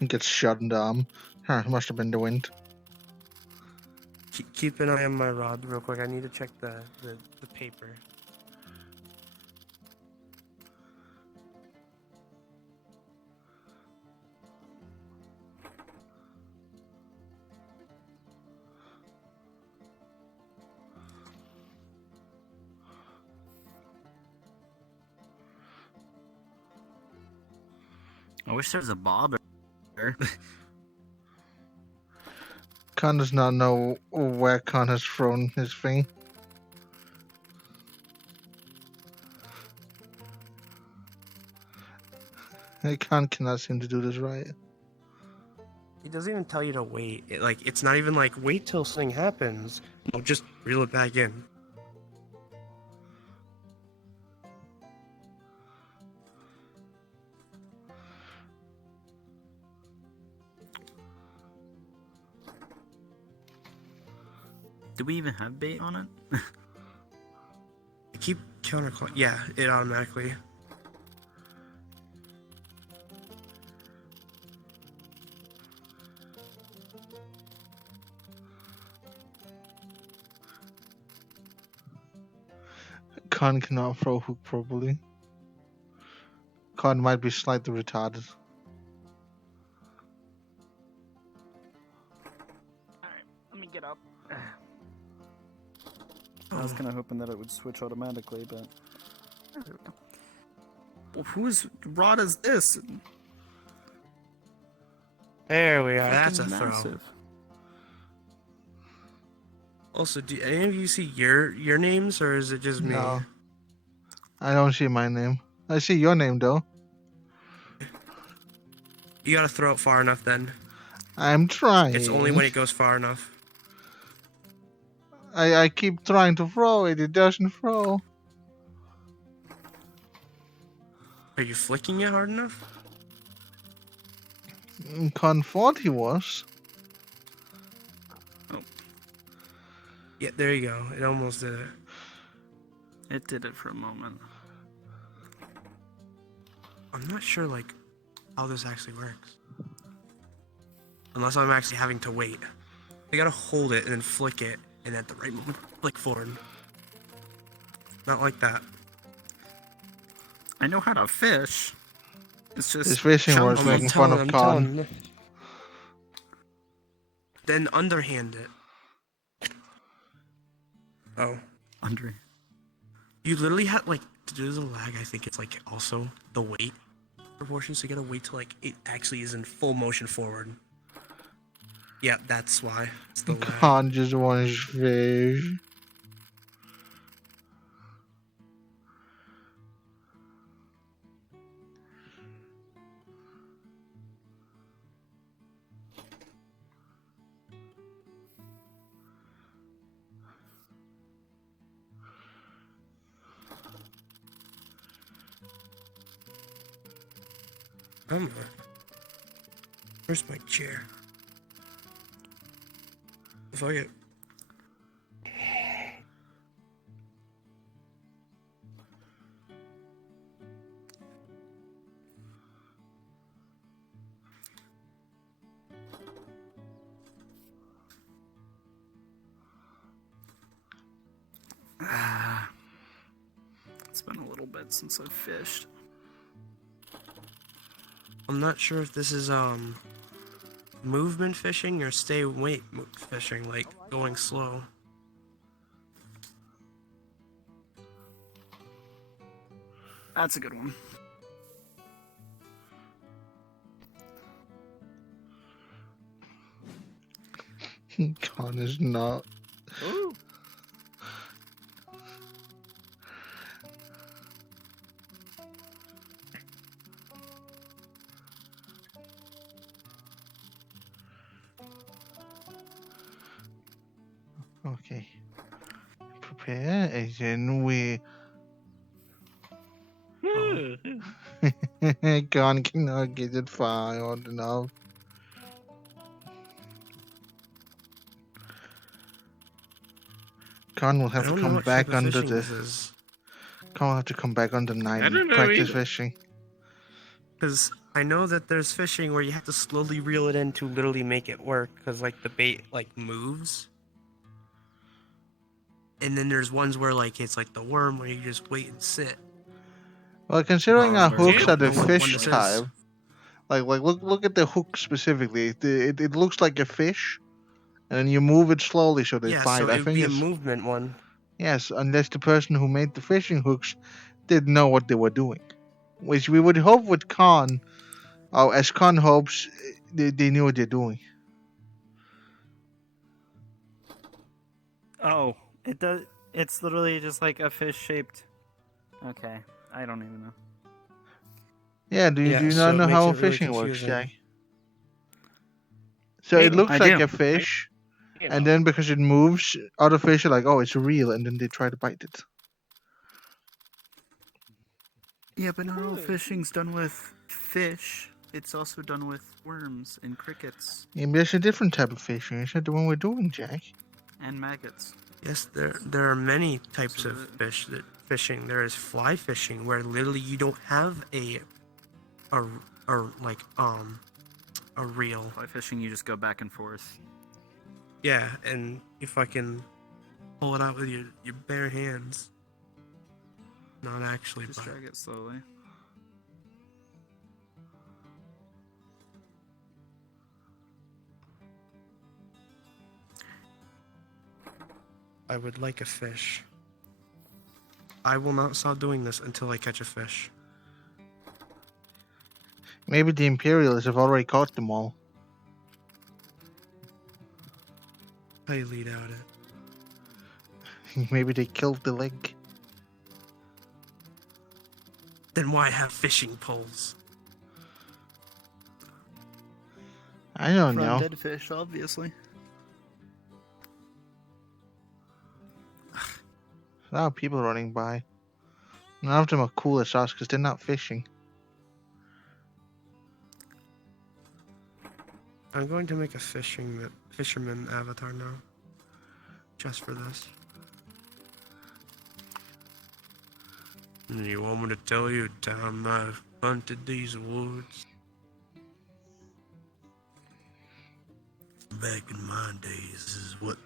It gets shot in the arm. Huh, must have been the wind. Keep an eye on my rod real quick. I need to check the paper. wish there was a bobber. Con does not know where Con has thrown his thing. Con cannot seem to do this right. It doesn't even tell you to wait. It's not even like, wait till something happens. No, just reel it back in. Do we even have bait on it? I keep counterclock. Yeah, it automatically. Con cannot throw hook properly. Con might be slightly retarded. Let me get up. Oh. I was kind of hoping that it would switch automatically, but... Well, whose rod is this? There we are. That's a Fucking throw. massive. Also, do any of you see your names, or is it just me? No. I don't see my name. I see your name, though. You gotta throw it far enough then. I'm trying. It's only when it goes far enough. I keep trying to throw it. It doesn't throw. Are you flicking it hard enough? Con thought he was. Oh. Yeah, there you go. It almost did it. It did it for a moment. I'm not sure, how this actually works. Unless I'm actually having to wait. I gotta hold it and then flick it, and at the right moment, flick forward. Not like that. I know how to fish. It's just... His fishing was making fun of Con. Then underhand it. Oh. Under. You literally have, to do the lag, I think it's, also the weight proportion, so you gotta wait till, it actually is in full motion forward. Yeah, that's why. It's the lag. Con just wants fish. Where's my chair? If I get... It's been a little bit since I've fished. I'm not sure if this is, movement fishing or stay weight fishing, going slow. That's a good one. Con is not. Ooh. Okay. Prepare, and then we... Con cannot get it far odd enough. Con will have to come back under the... Con will have to come back under night and practice fishing. Because I know that there's fishing where you have to slowly reel it in to literally make it work, because, the bait, moves. And then there's ones where, it's the worm where you just wait and sit. Well, considering our hooks are the know what fish one this is. type, look at the hook specifically. It looks like a fish, and then you move it slowly so they Yeah, fight. so I it would think be a it's movement one. yes, unless the person who made the fishing hooks didn't know what they were doing, which we would hope with Con, Oh, as Con hopes, they knew what they're doing. Oh, it does. It's literally just like a fish shaped. Okay, I don't even know. Yeah, do you so not it know makes how it really fishing works, confusing. Jack? So it looks I like do. a fish, You and know. then because it moves, other fish are like, oh, it's real, and then they try to bite it. Yeah, but not all fishing's done with fish. It's also done with worms and crickets Yeah, but there's a different type of fishing. Is that the one we're doing, Jack? and maggots. Yes, there are many types of fish that fishing. There is fly fishing, where literally you don't have a like a reel. Fly fishing, you just go back and forth. Yeah, and you fucking pull it out with your bare hands. Not actually, Just but drag it slowly. I would like a fish. I will not stop doing this until I catch a fish. Maybe the Imperials have already caught them all. Highly doubt it. Maybe they killed the leg. Then why have fishing poles? I don't For know. undead fish, obviously. A lot of people running by. None of them are cool as us because they're not fishing. I'm going to make a fisherman avatar now. Just for this. You want me to tell you the time I've hunted these woods? Back in my days, this is what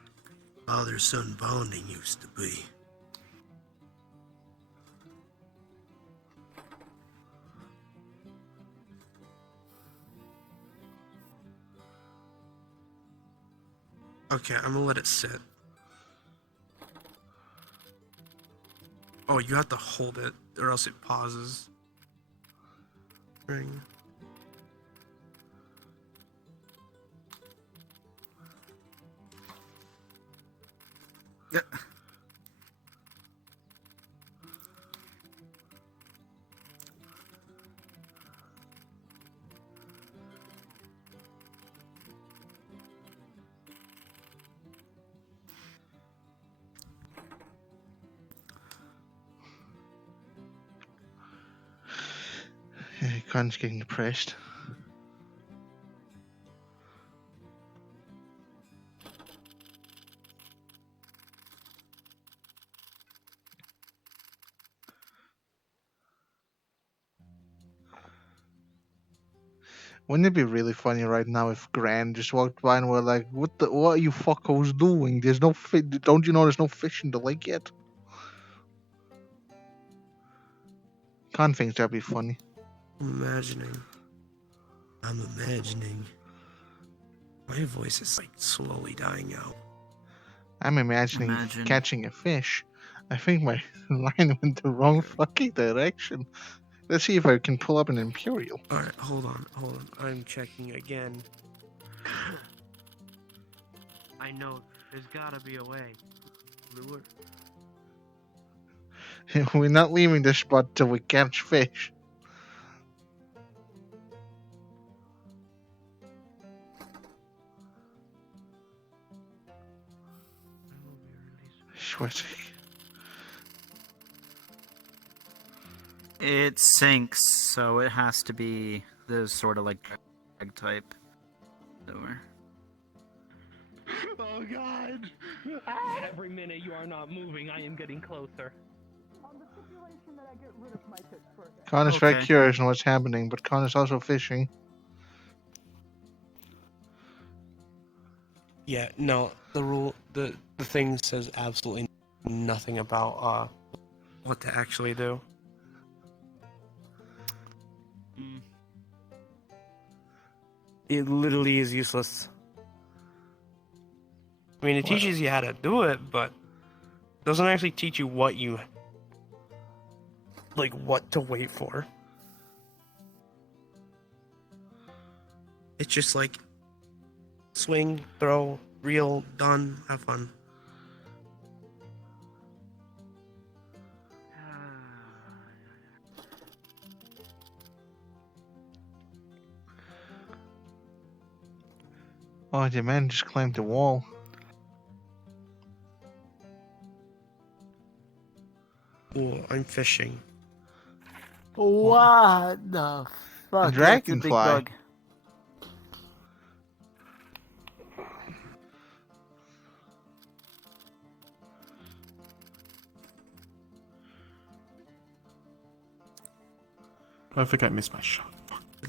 father-son bonding used to be. Okay, I'm gonna let it sit. Oh, you have to hold it, or else it pauses. Ring. Yeah. Con's getting depressed. Wouldn't it be really funny right now if Gran just walked by and we're like, what are you fuckos doing? There's no fish. Don't you know there's no fish in the lake yet? Con thinks that'd be funny. I'm imagining. My voice is like slowly dying out. I'm imagining catching a fish. I think my line went the wrong fucking direction. Let's see if I can pull up an Imperial. Alright, hold on. I'm checking again. I know, there's gotta be a way. Lure. We're not leaving this spot till we catch fish. Sweaty. It sinks, so it has to be the sort of like drag type. Over. Oh god! Every minute you are not moving, I am getting closer. Con is very curious on what's happening, but Con is also fishing. Yeah, no, the thing says absolutely nothing about what to actually do. It literally is useless. I mean, it teaches you how to do it, but it doesn't actually teach you what to wait for. It's just like swing, throw, reel, done, have fun. Oh, the man just climbed the wall. Cool, I'm fishing. What the fuck? A That's a big dragonfly. bug. I think I missed my shot.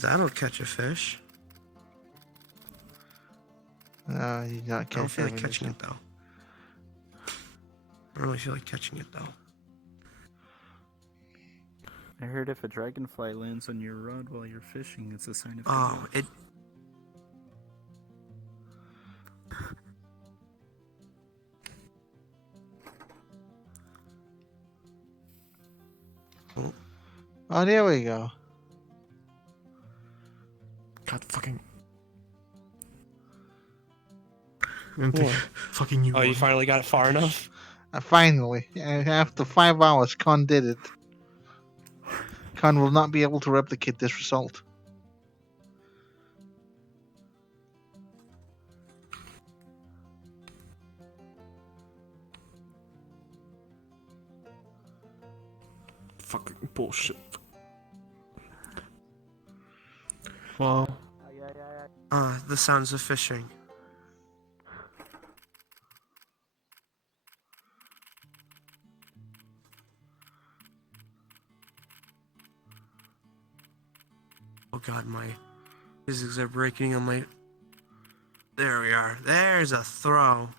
That'll catch a fish. No, you're not I don't feel like catching catching it though. I don't really feel like catching it though. I heard if a dragonfly lands on your rod while you're fishing, it's a sign of good Oh, luck. it. Oh, there we go. God fucking. What? Fucking you. Oh, you finally got it far enough? Finally, after 5 hours, Con did it. Con will not be able to replicate this result. Fucking bullshit. Well. The sounds of fishing. Oh god, my physics are breaking on my... There we are. There's a throw.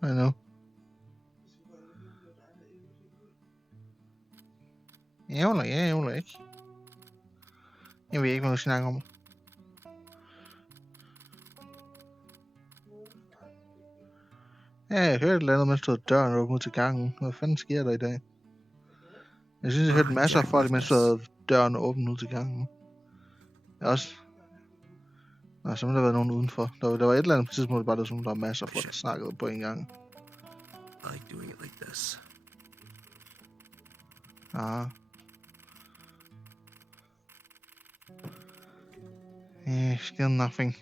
I know. Ærgerligt, ikke. Jeg ved ikke, hvad du snakker om. Ja, jeg hørte et eller andet, mens du havde døren åbnet ud til gangen. Hvad fanden sker der i dag? Jeg synes, jeg hørte masser af folk, mens du havde døren åbnet ud til gangen. Jeg også... Nå, så må der været nogen udenfor. Der var et eller andet tidspunkt, bare der var masser af folk, der snakkede på en gang. I like doing it like this. Ah. Yeah, still nothing.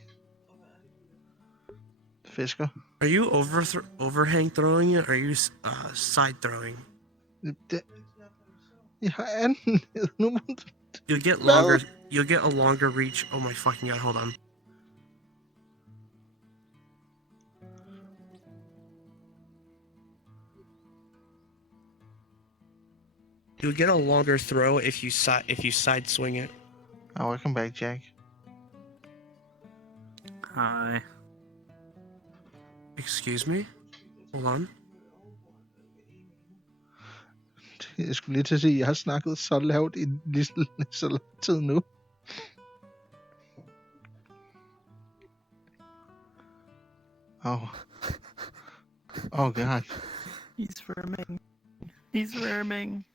Fisker? Are you overhang throwing it, or are you side throwing? You'll get longer. You'll get a longer reach. Oh my fucking god! Hold on. You'll get a longer throw if you side swing it. Oh, welcome back, Jack. Hi. Excuse me? Hold on. Jeg skulle lige til at sige, at jeg har snakket så lavt i lige så lang tid nu. Oh. Oh god. He's swimming. He's swimming.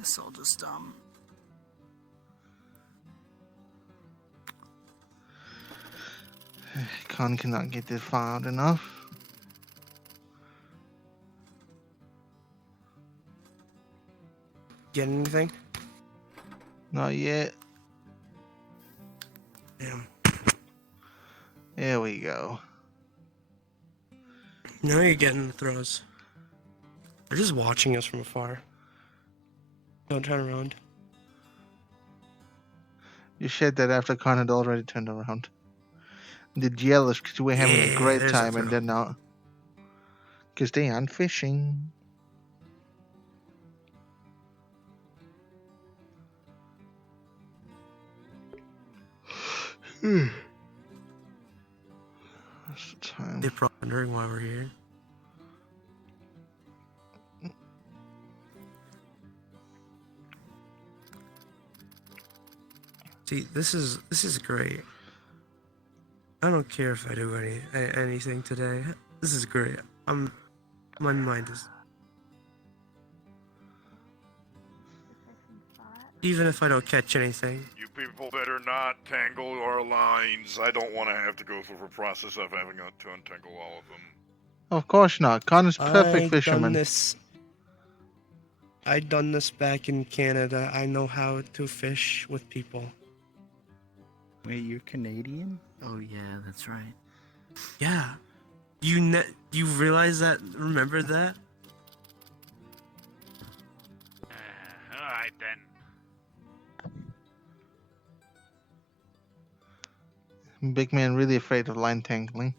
Guess I'll just Con cannot get this far out enough. Get anything? Not yet. Damn. There we go. Now you're getting the throws. They're just watching us from afar. Don't turn around. You said that after Con had already turned around. They're jealous because we're having a great time and they're not. Because they aren't fishing. That's the time. They're probably wondering why we're here. See, this is great. I don't care if I do anything today. This is great. My mind is. Even if I don't catch anything. You people better not tangle our lines. I don't want to have to go through the process of having to untangle all of them. Of course not. Con is perfect fisherman. I done this back in Canada. I know how to fish with people. Wait, you're Canadian? Oh yeah, that's right. Yeah. You realize that? Remember that? Alright then. Big man really afraid of line tangling.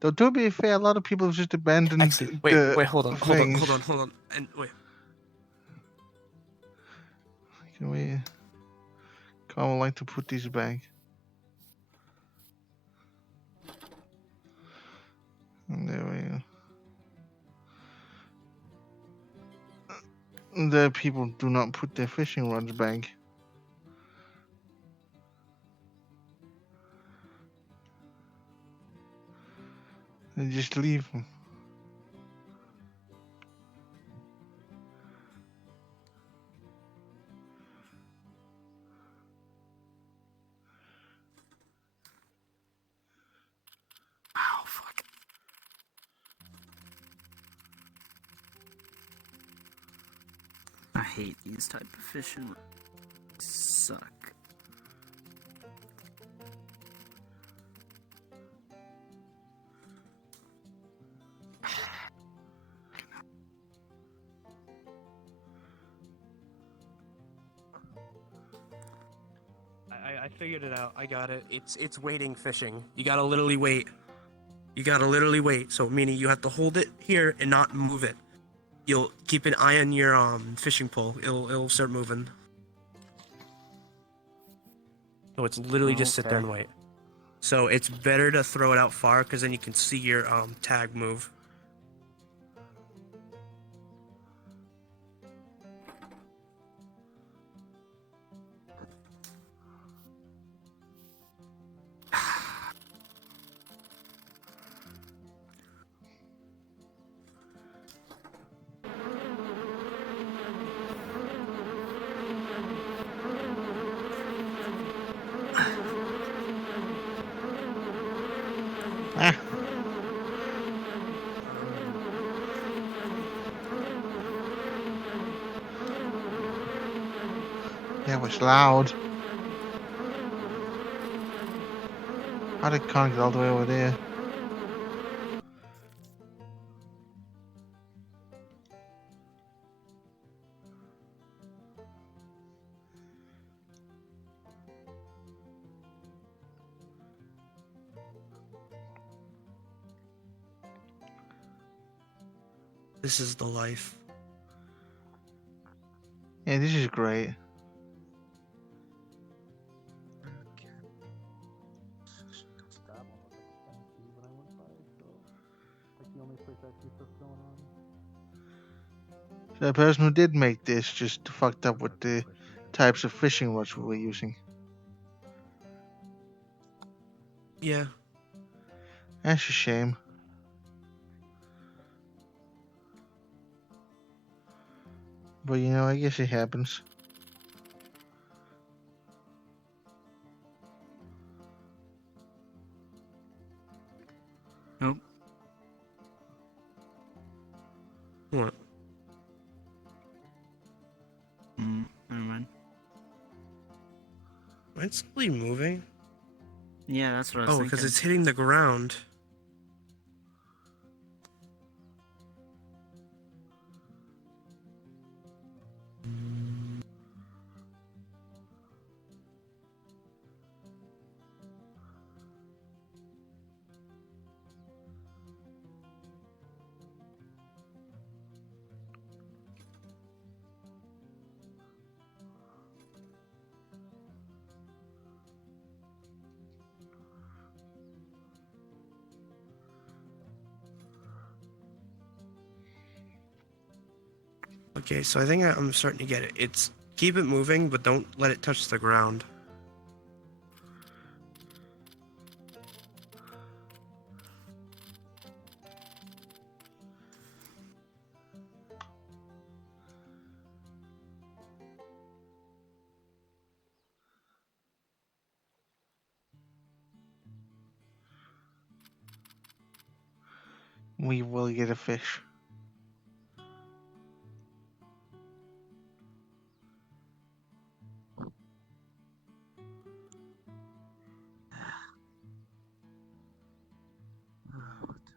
Though to be fair, a lot of people just abandoned Actually, wait, hold on. And wait. Can we... Con would like to put these back. And there we go. The people do not put their fishing rods back. They just leave them. Oh fuck. I hate these type of fishing. Suck. I figured it out. I got it. It's waiting fishing. You gotta literally wait. You gotta literally wait. So meaning you have to hold it here and not move it. You'll keep an eye on your fishing pole. It'll start moving. So it's literally just sit there and wait. So it's better to throw it out far because then you can see your tag move. That was loud. How did Con get all the way over there? This is the life. Yeah, this is great. The person who did make this just fucked up with the types of fishing rods we were using. Yeah. That's a shame. But you know, I guess it happens. Nope. What? Never mind. Mine's slowly moving. Yeah, that's what I was Oh, thinking. because it's hitting the ground. Okay, so I think I'm starting to get it. It's keep it moving, but don't let it touch the ground. We will get a fish.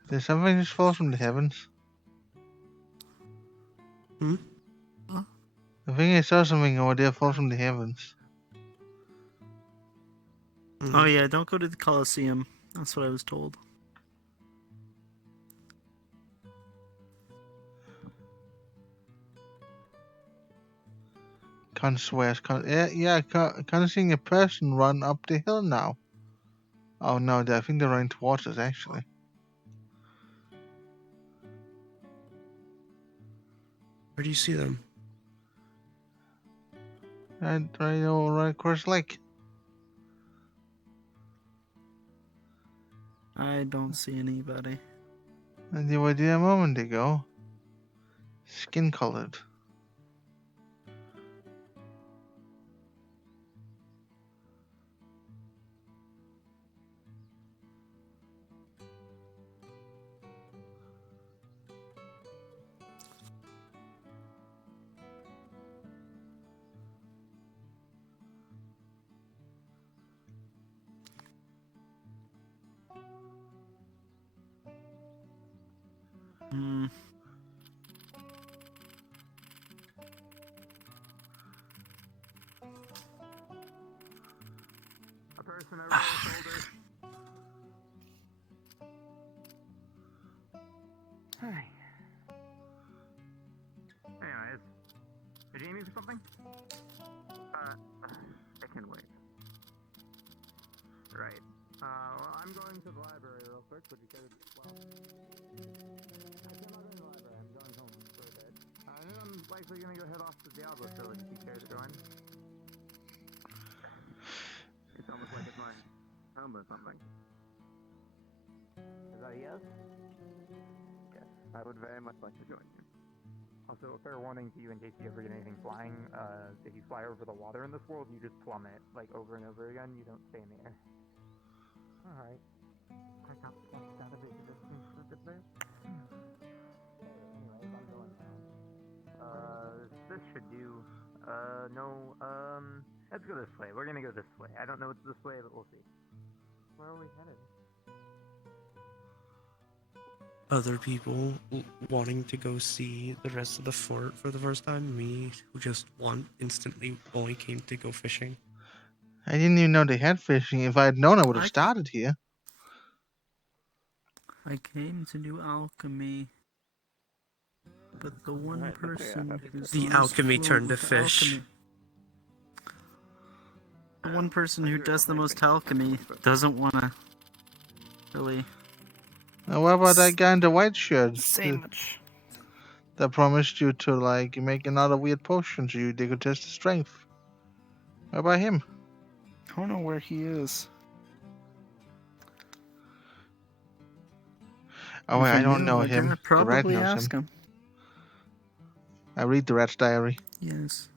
Did something just fall from the heavens? Hmm? I think I saw something over there fall from the heavens. Oh yeah, don't go to the Colosseum. That's what I was told. Can't swear. Can't seeing a person run up the hill now. Oh no, I think they're running towards us actually. Where do you see them? Right across the lake. I don't see anybody. And they were there a moment ago. Skin colored. Hmm. A person over their shoulder. Hi. Anyways, did you need something? It can wait. Right. Well, I'm going to the library real quick. Would you care to? Well, I cannot go to the library. I'm going home for a bit. And then I'm likely gonna go head off to Diablo Village. If you care to join. It's almost like it's my home or something. Is that a yes? Yes. I would very much like to join you. Also, a fair warning to you in case you ever get anything flying. If you fly over the water in this world, you just plummet, like, over and over again. You don't stay in the air. Alright. I got pushed out of existence for a bit there. Anyways, I'm going now. This should do. No, let's go this way. We're gonna go this way. I don't know what's this way, but we'll see. Where are we headed? Other people wanting to go see the rest of the fort for the first time. Me, who just instantly only came to go fishing. I didn't even know they had fishing. If I had known, I would have started here. I came to do alchemy, but the one person who's The most alchemy fluent turned to with fish. alchemy- The one person who does the most alchemy doesn't want to really Now, what about that guy in the white shirt? say much. That promised you to, like, make another weird potion so they could test the strength. What about him? I don't know where he is. Oh, wait, If I I don't knew, know I'd him. The rat probably knows ask him. I read the rat's diary. Yes.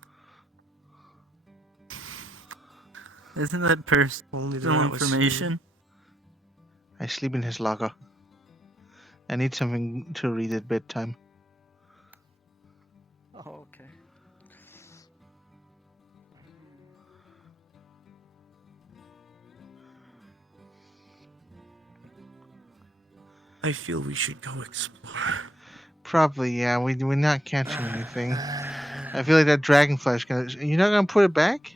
Isn't that personal information? I sleep in his locker. I need something to read at bedtime. Oh, okay. I feel we should go explore. Probably, yeah. We're not catching anything. I feel like that dragonfly's gonna. You're not gonna put it back?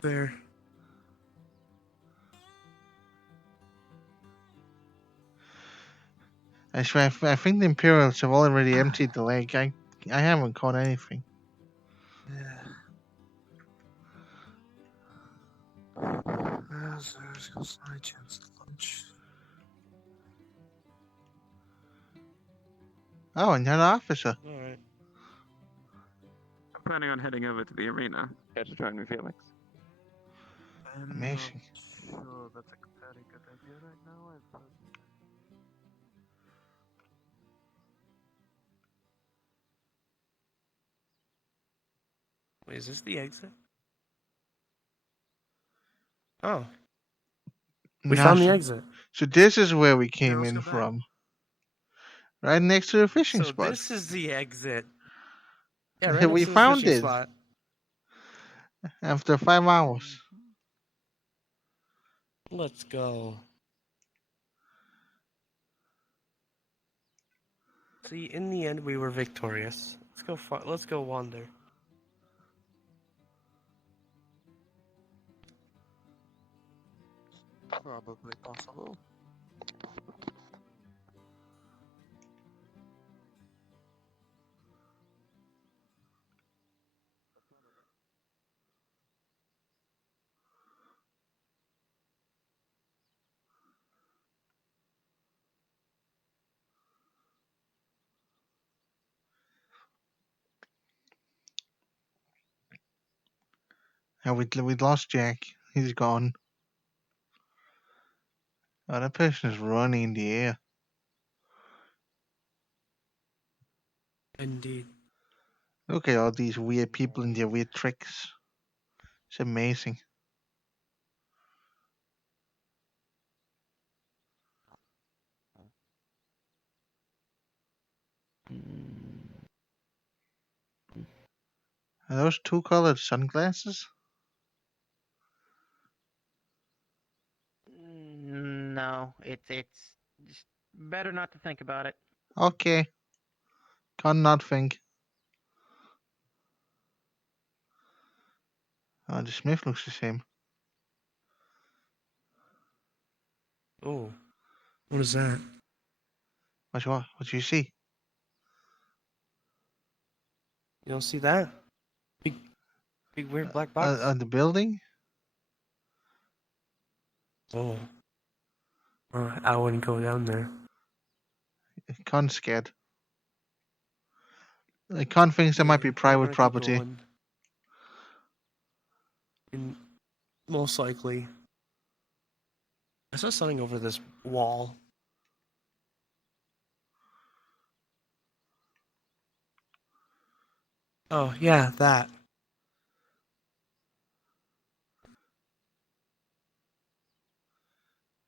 Fair. I think the Imperials have already emptied the lake. I haven't caught anything. There's my chance to lunch. Oh, another officer. Alright. I'm planning on heading over to the arena. Care to join me, Felix? Amazing. Sure, that's a very good idea right now. Wait, is this the exit? Oh. We found the exit. So this is where we came let's in go back. from. Right next to the fishing So spot. this is the exit. Yeah, right We next to the found fishing it. spot. After 5 hours. Let's go. See, in the end, we were victorious. Let's go wander. Probably possible. And we lost Jack. He's gone. Oh, that person is running in the air. Indeed. Look at all these weird people and their weird tricks. It's amazing. Are those two-colored sunglasses? No, it's just better not to think about it. Okay. Can't not think. Oh, the Smith looks the same. Oh. What is that? What do you see? You don't see that? Big weird black box? On the building? Oh. I wouldn't go down there. Con scared. Con thinks there might be private property. Most likely. I saw something over this wall. Oh, yeah, that.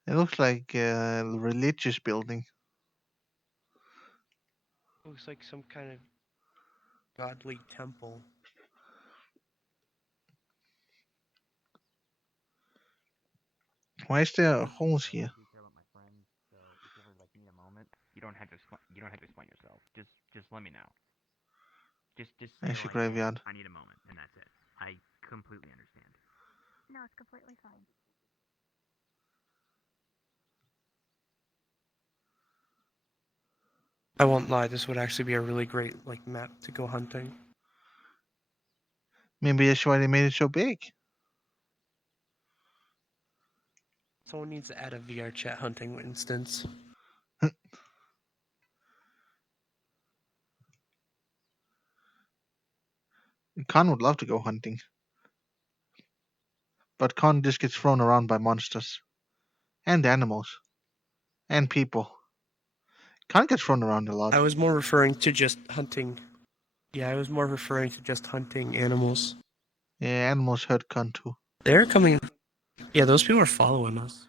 It looks like a religious building. Looks like some kind of godly temple. Why is there holes here? You don't have to explain yourself. Just let me know. Just There's say your like, graveyard. I need a moment, and that's it. I completely understand. No, it's completely fine. I won't lie, this would actually be a really great map to go hunting. Maybe that's why they made it so big. Someone needs to add a VR chat hunting instance. Con would love to go hunting. But Con just gets thrown around by monsters. And animals. And people. Con gets thrown around a lot. I was more referring to just hunting. Yeah, I was more referring to just hunting animals. Yeah, animals hurt con too. They're coming. Yeah, those people are following us.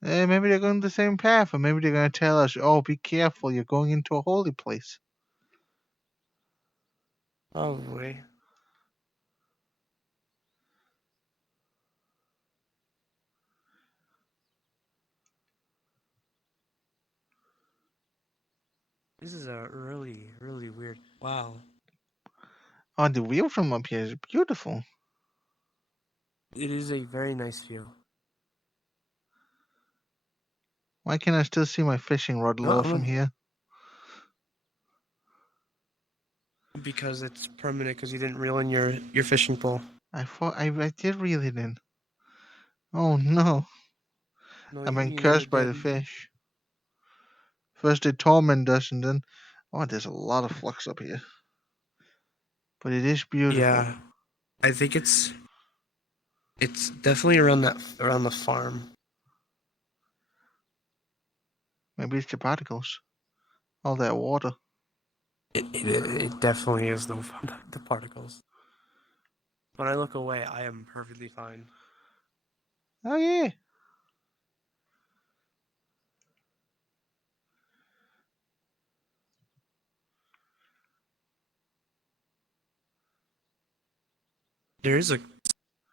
Maybe they're going the same path, or maybe they're going to tell us, "Oh, be careful! You're going into a holy place." Probably. This is a really, really weird. Wow. Oh, the view from up here is beautiful. It is a very nice view. Why can't I still see my fishing rod lure from here? Because it's permanent. Because you didn't reel in your fishing pole. I thought I did reel it in. Oh no! No, I've been you never cursed by the did. fish. First they torment us, and then there's a lot of flux up here. But it is beautiful. Yeah, I think it's definitely around the farm. Maybe it's the particles. All that water. It definitely is the particles. When I look away, I am perfectly fine. Oh yeah. There is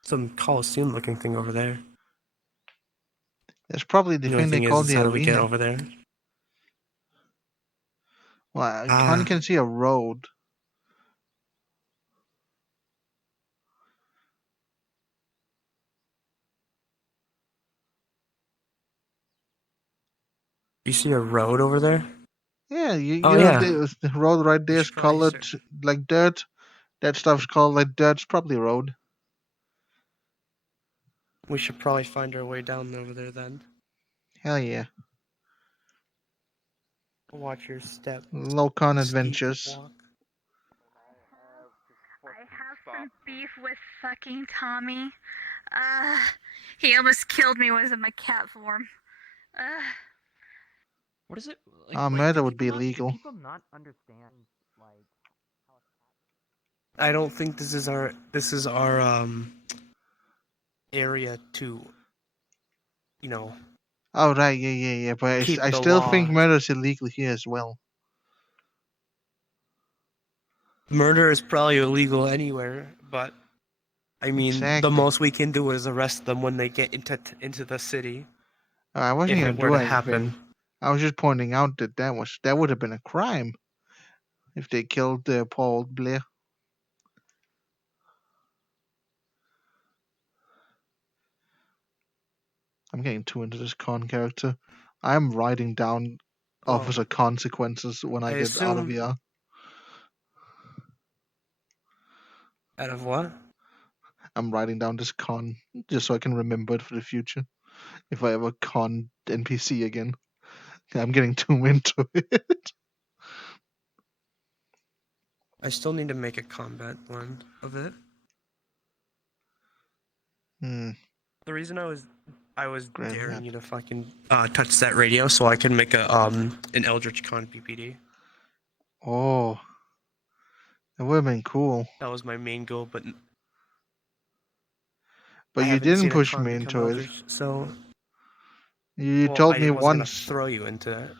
some Colosseum looking thing over there. That's probably the thing they call the how do we get arena. over there? Well, Con can see a road. You see a road over there? Yeah, you Oh, know yeah. the road right there is colored like dirt. That stuff's called like dirt. It's probably a road. We should probably find our way down over there then. Hell yeah. Watch your step. Low Con Steep adventures. walk. I have some beef with fucking Tommy. He almost killed me with my cat form. What is it? Murder would be illegal. People not understand like. I don't think this is our area to, you know. Oh right, yeah. But Keep I the still law. think murder is illegal here as well. Murder is probably illegal anywhere, but I mean, Exactly. the most we can do is arrest them when they get into the city. I wasn't if gonna it were do to anything. happen. I was just pointing out that would have been a crime if they killed Paul Blair. I'm getting too into this Con character. I'm writing down Officer KONciquences when I get out of assume- here. Out of what? I'm writing down this Con just so I can remember it for the future. If I ever con NPC again. I'm getting too into it. I still need to make a combat blend of it. The reason I was daring you to fucking touch that radio so I can make a an Eldritch Con PPD. Oh, that would have been cool. That was my main goal, but But I you haven't didn't seen a push con me become into it. Eldritch, so You well, told I me was gonna once. throw you into it.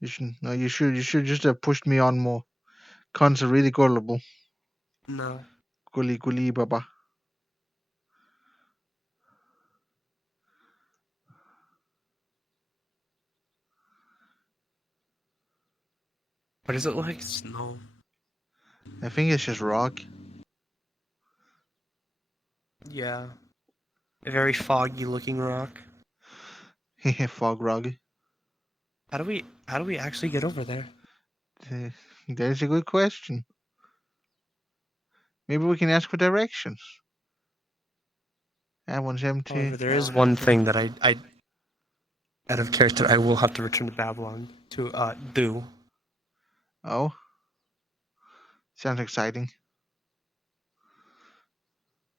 You should just have pushed me on more. Cons are really gullible. No. Gully baba. What is it like? Snow. I think it's just rock. Yeah. A very foggy looking rock. Fog rock. How do we actually get over there? That's a good question. Maybe we can ask for directions. That one's empty. However, there is one thing that I out of character I will have to return to Babylon to do. Oh. Sounds exciting.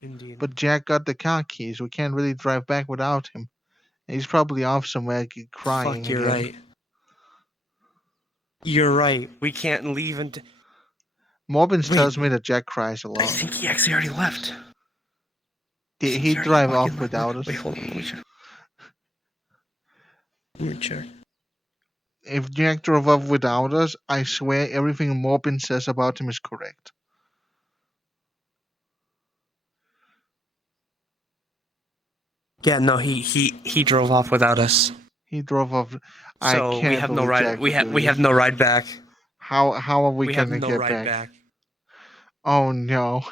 Indeed. But Jack got the car keys. We can't really drive back without him. He's probably off somewhere crying Fuck, you're again. right. You're right. We can't leave until. Morbins Wait. tells me that Jack cries a I lot. think he actually already left. Did he drive off without us? Wait, hold on. Let me check. If Jack drove off without us, I swear everything Morbin says about him is correct. Yeah, no, he drove off without us. He drove off. So I can't we have no believe ride. Jack We would do we have this. no ride back. How are we have gonna no get ride back? back. Oh no!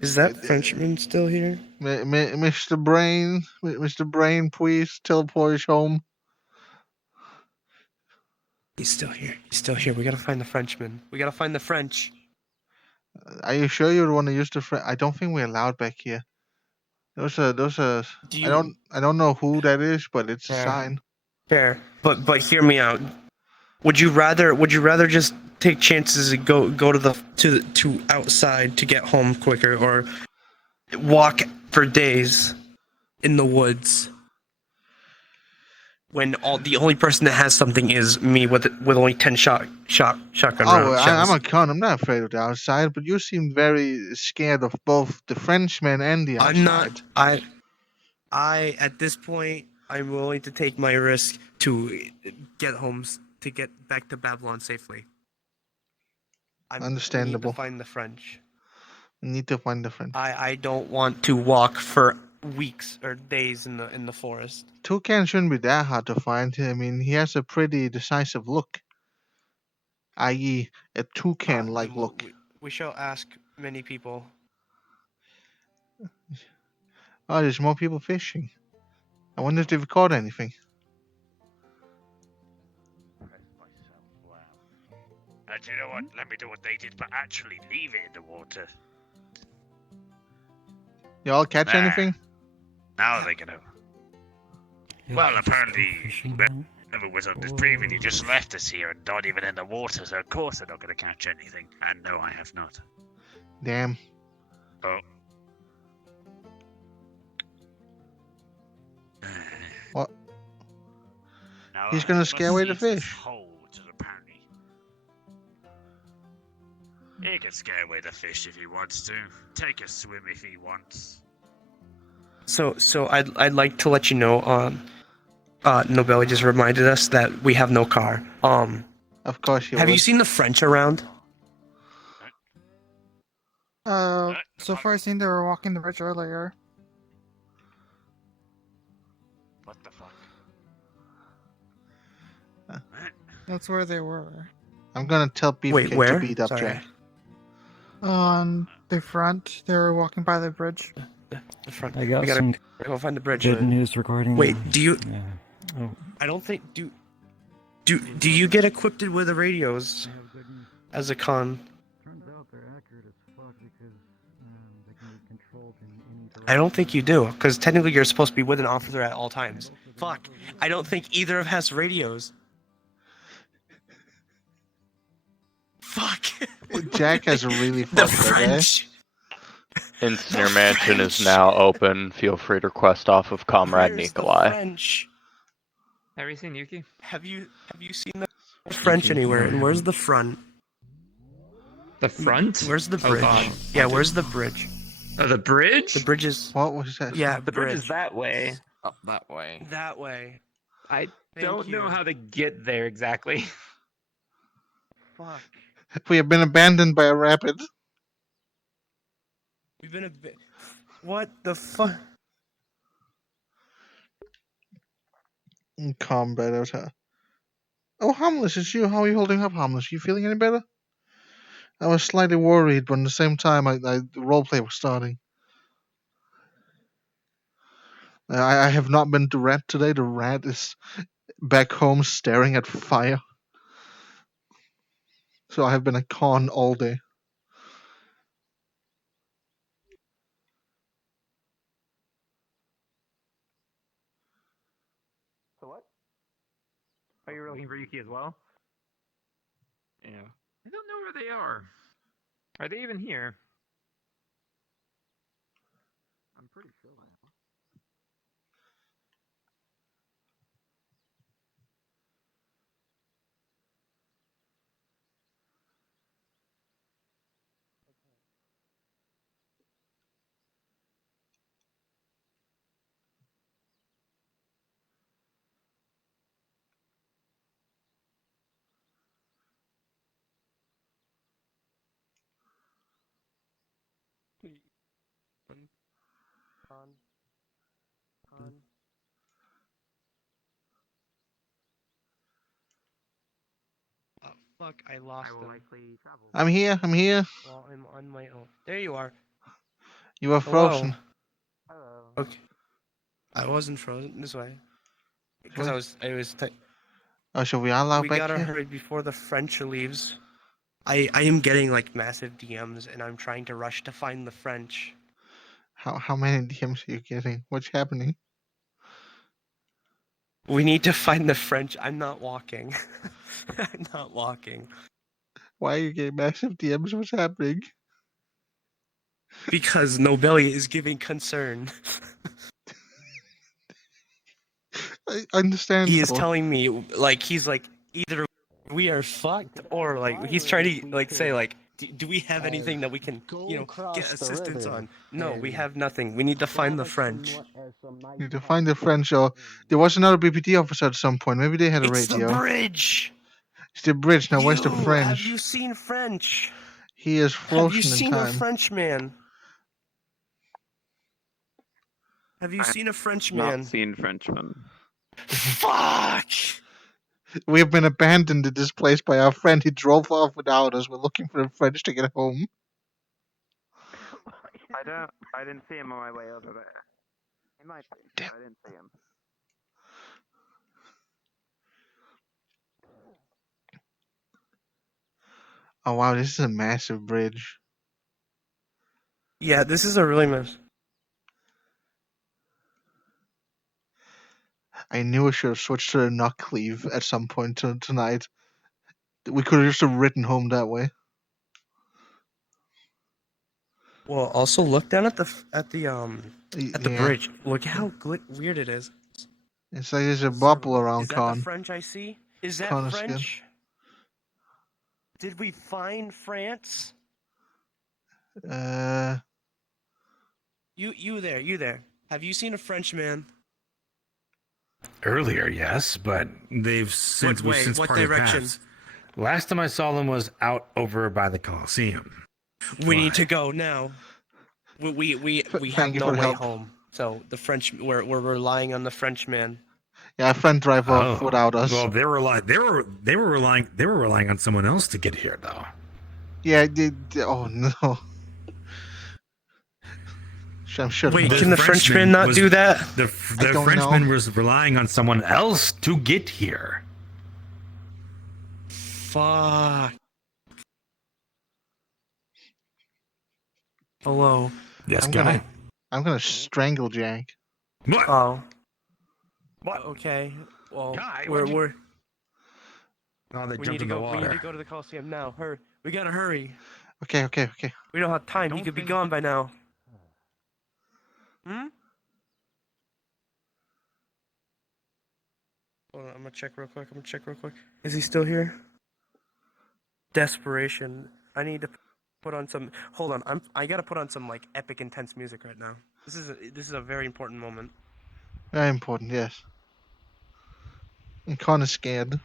Is that Frenchman still here? Mr. Brain, please teleport us home. He's still here. He's still here. We gotta find the Frenchman. We gotta find the French. Are you sure you want to use the French? I don't think we're allowed back here. Those are. I don't know who that is, but it's a sign. Fair, but hear me out. Would you rather just take chances and go to outside to get home quicker, or walk for days in the woods when the only person that has something is me with only 10 shotgun Oh, rounds? I'm a con. I'm not afraid of the outside, but you seem very scared of both the Frenchman and the outside. I'm not. I at this point I'm willing to take my risk to get to get back to Babylon safely. Understandable. We need to find the French. Need to find the French. I don't want to walk for weeks or days in the forest. Toucan shouldn't be that hard to find. I mean, he has a pretty decisive look, i.e., a toucan-like look. We shall ask many people. Oh, there's more people fishing. I wonder if they've caught anything. Do you know what? Let me do what they did, but actually leave it in the water. Y'all catch anything? Now they can know. Well, apparently, whoever was on this previously just left us here and not even in the water, so of course they're not going to catch anything. And no, I have not. Damn. Oh. What? Now, He's gonna scare away the fish. He can scare away the fish if he wants to. Take a swim if he wants. So I'd like to let you know. Nobelli just reminded us that we have no car. Of course you Have would. you seen the French around? So far I've seen they were walking the bridge earlier. What the fuck? That's where they were. I'm gonna tell Beefcake to beat up Jack. On the front, they were walking by the bridge. The front. I got we gotta some go find the bridge. good news regarding. Wait, do you? Yeah. Oh. I don't think do you get equipped with the radios as a con? Turns out they're accurate as fuck because they can be controlled in any direction. I don't think you do, because technically you're supposed to be with an officer at all times. Fuck. I don't think either of has radios. Fuck. Jack has a really The fucked up, eh? French. Incinere Mansion is now open. Feel free to request off of Comrade Where's Nikolai. The French? Have you seen Yuki? Have you seen the French anywhere? And where's the front? The front? Where's the Oh, bridge? God. Yeah, where's the bridge? Oh, the bridge? The bridge is. What was that? Yeah, The bridge is that way. Up that way. That way. I don't know you. how to get there exactly. Fuck. We have been abandoned by a rapid. We've been a bit. What the fuck? Combat out here. Oh, Harmless, it's you. How are you holding up, Harmless? You feeling any better? I was slightly worried, but at the same time, the roleplay was starting. I have not been to Rat today. The Rat is back home staring at fire. So I have been a con all day. So what? Are you looking for Yuki as well? Yeah. I don't know where they are. Are they even here? I'm pretty sure I am. Oh, fuck, I lost I will him. likely travel. I'm here. I'm here. Well, I'm on my own. There you are. You are frozen. Hello. Okay. I wasn't frozen this way. Because I was. Oh, should we allow We back gotta here? hurry before the French leaves. I am getting like massive DMs, and I'm trying to rush to find the French. How many DMs are you getting? What's happening? We need to find the French. I'm not walking. I'm not walking. Why are you getting massive DMs? What's happening? Because Nobelli is giving concern. Understandable. He is telling me, like, he's like, either we are fucked, or like, he's trying to like say like, do we have anything that we can, get assistance on? No, we have nothing. We need to find the French. You need to find the French, or there was another BPD officer at some point. Maybe they had a It's the radio. bridge. It's the bridge. Now, where's the Have French? you seen French? He is Have you frozen in seen a time. Frenchman? Have you seen a Frenchman? Not seen Frenchman. Fuck! We have been abandoned in this place by our friend. He drove off without us. We're looking for the French to get home. I didn't see him on my way over there. He might be. But I didn't see him. Oh wow, this is a massive bridge. Yeah, this is a really mess. I knew I should have switched to the knock cleave at some point tonight. We could have just have ridden home that way. Well, also look down at the Yeah. bridge. Look how weird it is. It's like there's a bubble around Is that Con. the French I see? Is that Con is good. French? Did we find France? You there. Have you seen a Frenchman? Earlier, yes, but th've since way? since What parted direction? paths. Last time I saw them was out over by the Coliseum. We need to go now. We Thank have you no for way the help. home. So the French, we're relying on the Frenchman. Yeah, our friend drive off without us. Well, they were relying on someone else to get here, though. Yeah, oh no. I'm sure. Wait, can the Frenchman not do that? The I don't Frenchman know. was relying on someone else to get here. Fuck. Hello. Yes, I'm guy. gonna strangle Jack. What? Oh. What? Okay. Well, Guy, we're. Oh, they We jumped need to in the go. We need water. to go to the Coliseum now. Hurry. We gotta hurry. Okay. We don't have time. He could be gone by now. Hmm? Hold on, I'm gonna check real quick. Is he still here? Desperation. I need to put on some. Hold on. I gotta put on some like epic, intense music right now. This is a very important moment. Very important, yes. I'm kinda scared.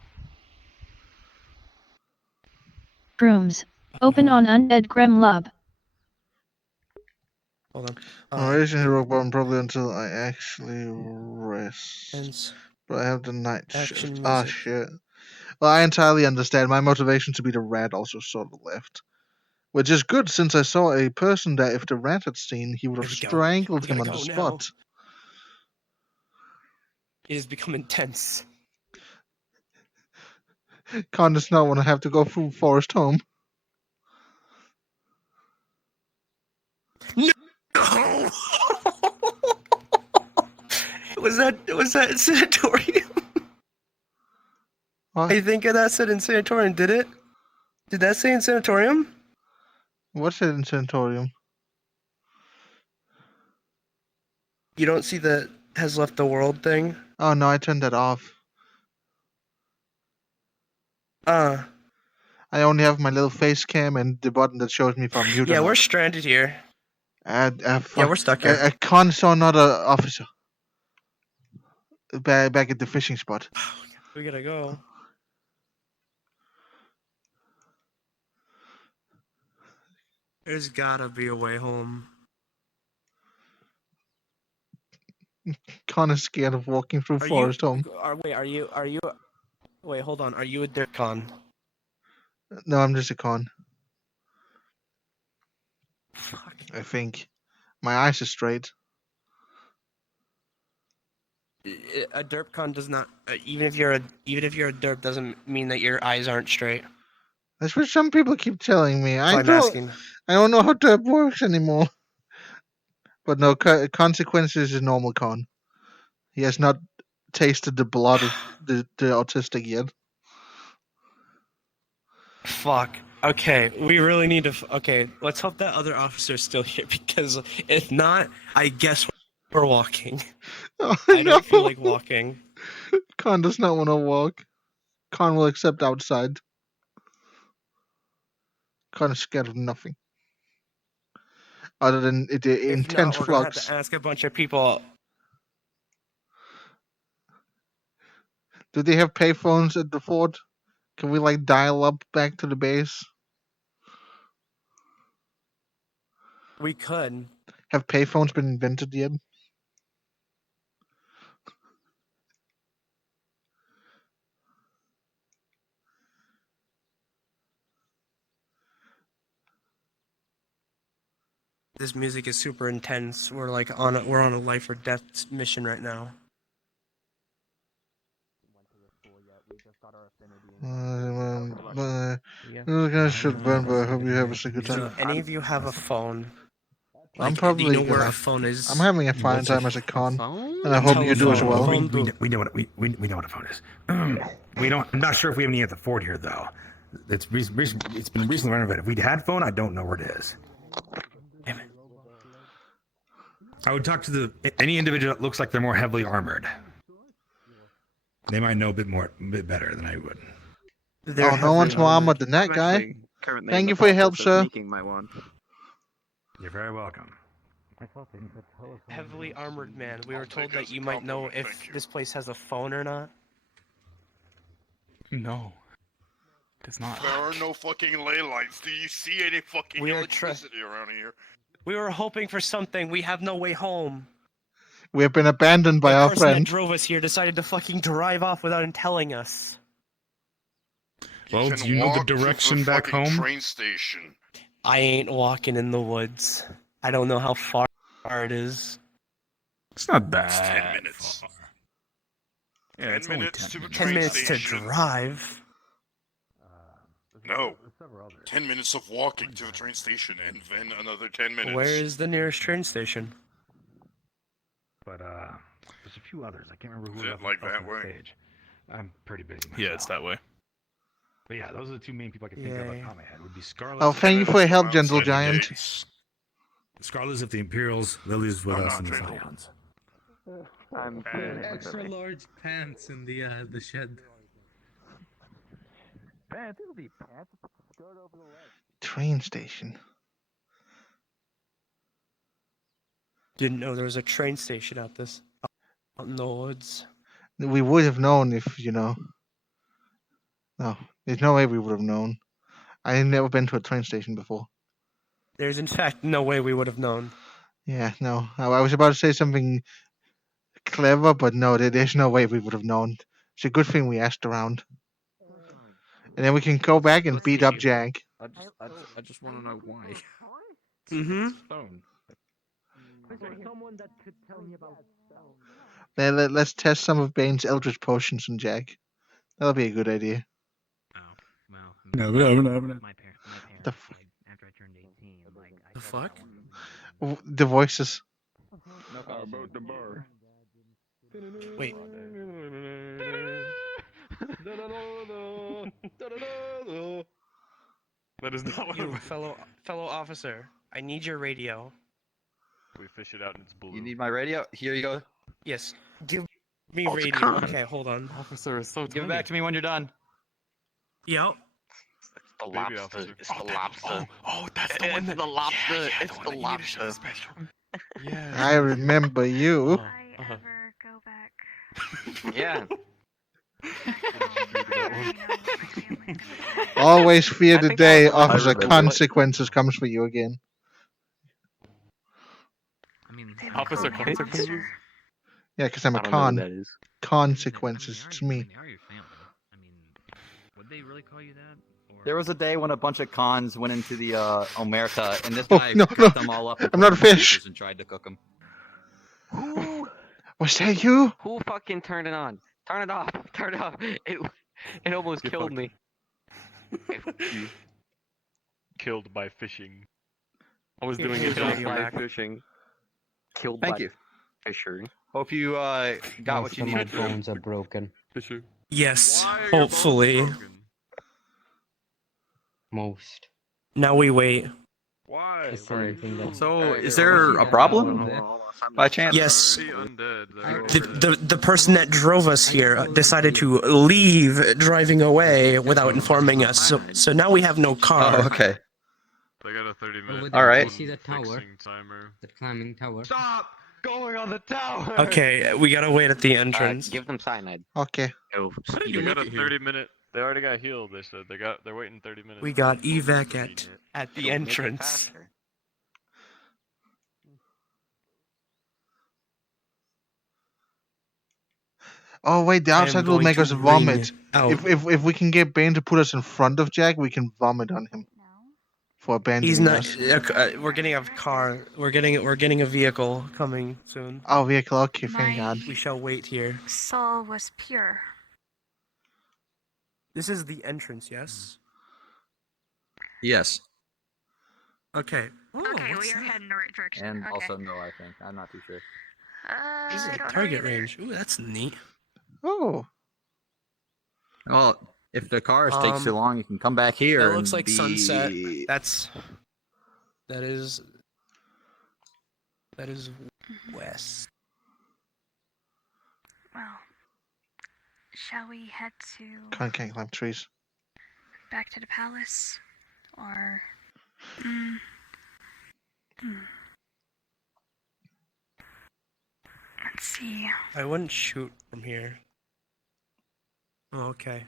Rooms. Open on Undead Grim Lub. Hold I'm raising heroic button probably until I actually rest. But I have the night shift. Action Ah, music. shit. Well, I entirely understand. My motivation to be the rat also sort of left. Which is good, since I saw a person that if the rat had seen, he would have strangled him on the spot. It has become intense. Con does not want to have to go through Forest Home. No! Was that sanatorium? What? I think that said in sanatorium, did it? Did that say in sanatorium? What's it in sanatorium? You don't see the has left the world thing? Oh no, I turned that off. I only have my little face cam and the button that shows me if I'm muted. Yeah, we're stranded here. Yeah, we're stuck here. Con saw another officer. Back at the fishing spot. We gotta go. There's gotta be a way home. Con is scared of walking through forest home. Wait, hold on. Are you a dirt con? No, I'm just a con. I think. My eyes are straight. A derp con does not. Even if you're a derp, doesn't mean that your eyes aren't straight. That's what some people keep telling me. I'm asking. I don't know how derp works anymore. But no, Consequences is a normal con. He has not tasted the blood of the autistic yet. Fuck. Okay, we really need to. Okay, let's hope that other officer's still here because if not, I guess we're walking. Oh, I don't feel like walking. Con does not want to walk. Con will accept outside. Con is scared of nothing. Other than the If intense not, we're gonna have flux. to ask a bunch of people. Do they have payphones at the fort? Can we like dial up back to the base? We could. Have payphones been invented yet? This music is super intense. We're like we're on a life or death mission right now. Should burn, but I hope you have a good Do time. any of you have a phone? I'm Like, probably do you know where gonna. a phone is? I'm having a fine time as a con, and I hope you do as well. We know what we know what a phone is. We don't. I'm not sure if we have any at the fort here though. It's been recently renovated. If we had phone, I don't know where it is. Damn it. I would talk to any individual that looks like they're more heavily armored. They might know a bit better than I would. No one's more armored than that guy. Thank you for your help, sir. You're very welcome. Heavily armored man. We were told that you might know if this place has a phone or not. No. It's not. There are no fucking ley lights. Do you see any fucking electricity around here? We were hoping for something. We have no way home. We have been abandoned by our The person friend. that drove us here decided to fucking drive off without telling us. Well, do you know the direction back home? Train station. I ain't walking in the woods. I don't know how far it is. It's not that. It's 10 minutes. Far. Yeah, 10 minutes to a 10 train minutes station. to drive. No. 10 minutes of walking to the train station and then another 10 minutes. Where is the nearest train station? But there's a few others. I can't remember who Is it else like on that way? stage. I'm pretty busy. Yeah, it's that way. But yeah, those are the two main people I can think of off the top of my head. Would be Scarlet. Oh, thank you for your help, Gentle Giant. Scarlet's with the Imperials. Lily's with us in the Scions. I'm extra large pants in the shed. Pants? It'll be pants. Skirt over the leg. Train station. Didn't know there was a train station out in the woods. We would have known if, No, there's no way we would have known. I've never been to a train station before. There's in fact no way we would have known. Yeah, no. I was about to say something clever, but no, there's no way we would have known. It's a good thing we asked around. And then we can go back and beat up Jack. I just want to know why. Mm-hmm. Phone. Is there someone that could tell me about Let's test some of Bane's Eldritch potions on Jack. That'll be a good idea. No. My parents The after I turned 18, like the fuck? The voices. How about the bar? Wait. That is not what You fellow officer, I need your radio. We fish it out and it's blue. You need my radio? Here you go. Yes. Give me Oh, it's radio. con. Okay, hold on. Officer is so Give it back to me when you're done. Yep. The lobster. It's the lobster. Oh, that's the one It's that... the lobster. Yeah, It's the the one that you needed to lobster. special. Yeah. I remember you. Ever go back? Yeah. Always fear the day I Officer remember. Consequences comes for you again. I mean, Officer Consequences? Yeah, because I'm a I don't know con. what that is. KONciquences. It's me. They are your family. I mean, would they really call you that? There was a day when a bunch of cons went into the Omerta, and this Oh, guy no, cut no. them all up and I'm put not a them in fish. pieces and tried to cook them. Who? Was that you? Who fucking turned it on? Turn it off. Turn it off. It almost killed me. Killed by fishing. I was Here, doing here's it your by video back. fishing. Killed Thank by you. Fisher. Hope you got what you Most of my needed. phones are broken. Fisher. Yes, hopefully. Most. Now we wait. Why? That's the only thing that's... So, is See there a that problem? down By chance? Yes. Undead. The person that drove us here decided to leave driving away without informing us. So now we have no car. Oh, okay. I got a 30-minute. All right. You see that tower? Timer. That climbing tower? Stop going on the tower. Okay, we gotta wait at the entrance. Give them cyanide. Okay. Oh, You got a 30-minute. They already got healed. They said they're waiting 30 minutes. We got evac at the entrance. Oh wait, the I am outside will going make to us vomit. ring out. If we can get Bane to put us in front of Jack, we can vomit on him for abandoning He's not. us. We're getting a car. We're getting a vehicle coming soon. Oh, vehicle. Okay, thank God. We shall wait here. Soul was pure. This is the entrance, yes? Yes. Okay. Okay, we are heading the right direction. And okay. also no, I think. I'm not too sure. This is I a don't know target either. range. Ooh, that's neat. Oh. Well, if the cars takes too long, you can come back here. That and looks like be... sunset. That is west. Well, shall we head to Can't climb trees. back to the palace, or? Let's see. I wouldn't shoot from here. Oh, okay.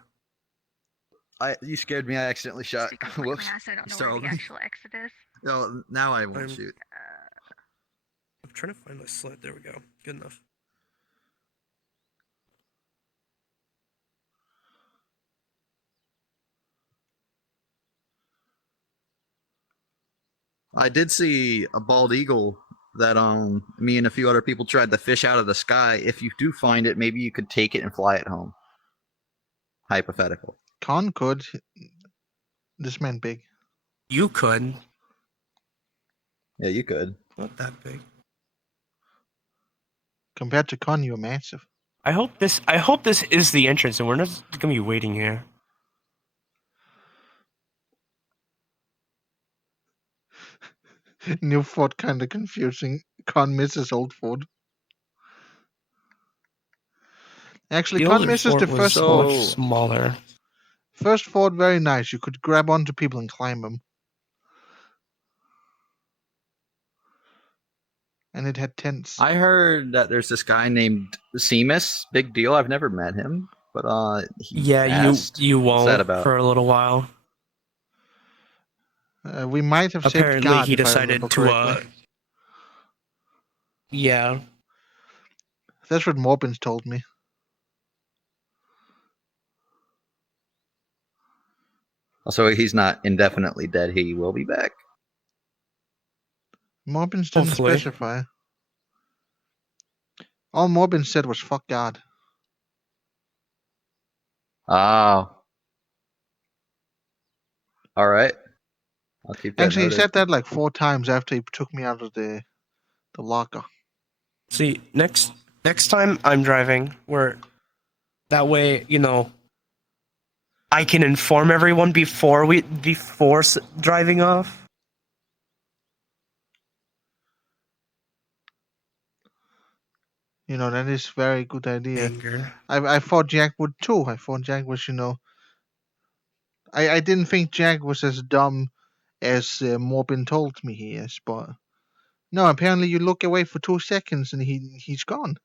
You scared me. I accidentally shot. Whoops. I don't know where Startled the me. actual exit is. No, now I won't shoot. I'm trying to find my sled. There we go. Good enough. I did see a bald eagle that me and a few other people tried to fish out of the sky. If you do find it, maybe you could take it and fly it home. Hypothetical. Con could. This man big. You could. Yeah, you could. Not that big. Compared to Con, you're massive. I hope this is the entrance, and we're not gonna be waiting here. New Ford kind of confusing. Con misses old Ford. Actually, The Con older misses fort the was first so Ford. much smaller. First Ford, very nice. You could grab onto people and climb them. And it had tents. I heard that there's this guy named Seamus. Big deal. I've never met him, but Yeah, asked. you What's that won't about? for a little while. We might have saved Apparently, God, he if I decided remember to. correctly. Yeah. That's what Morbins told me. Also, he's not indefinitely dead. He will be back. Morbins didn't Hopefully. specify. All Morbins said was fuck God. Oh. All right. I'll keep that Actually, he noted. said that like 4 times after he took me out of the locker. See, next time I'm driving, that way, I can inform everyone before driving off. That is a very good idea. Anger. I thought Jack would too. I thought Jack was, I didn't think Jack was as dumb as Morbin told me he is, but no, apparently you look away for 2 seconds and he's gone.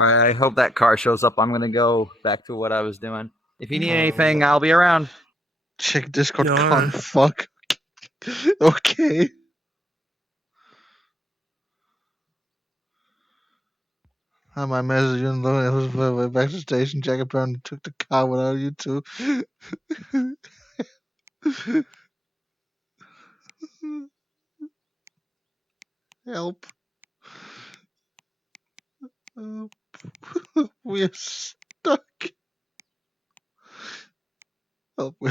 All right, I hope that car shows up. I'm gonna go back to what I was doing. If you need anything, I'll be around. Check Discord con fuck. Okay. Hi, my message in the way back to the station. Jack apparently took the car without you two. Help. We're stuck. Help me.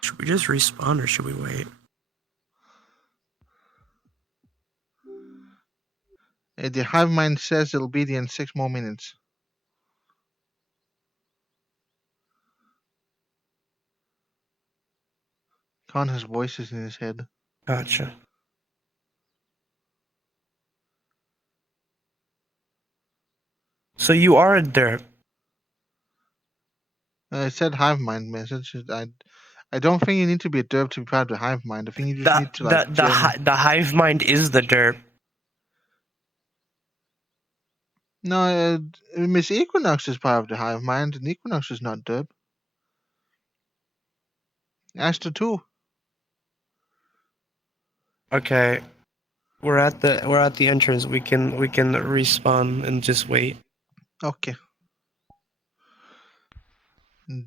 Should we just respawn or should we wait? The hive mind says it'll be there in 6 more minutes. Con has voices in his head. Gotcha. So you are a derp. It said hive mind message. I don't think you need to be a derp to be part of the hive mind. I think you just need to like. The hive mind is the derp. No, Miss Equinox is part of the hive mind, and Equinox is not derp. Asta too. Okay. We're at the entrance. We can respawn and just wait. Okay.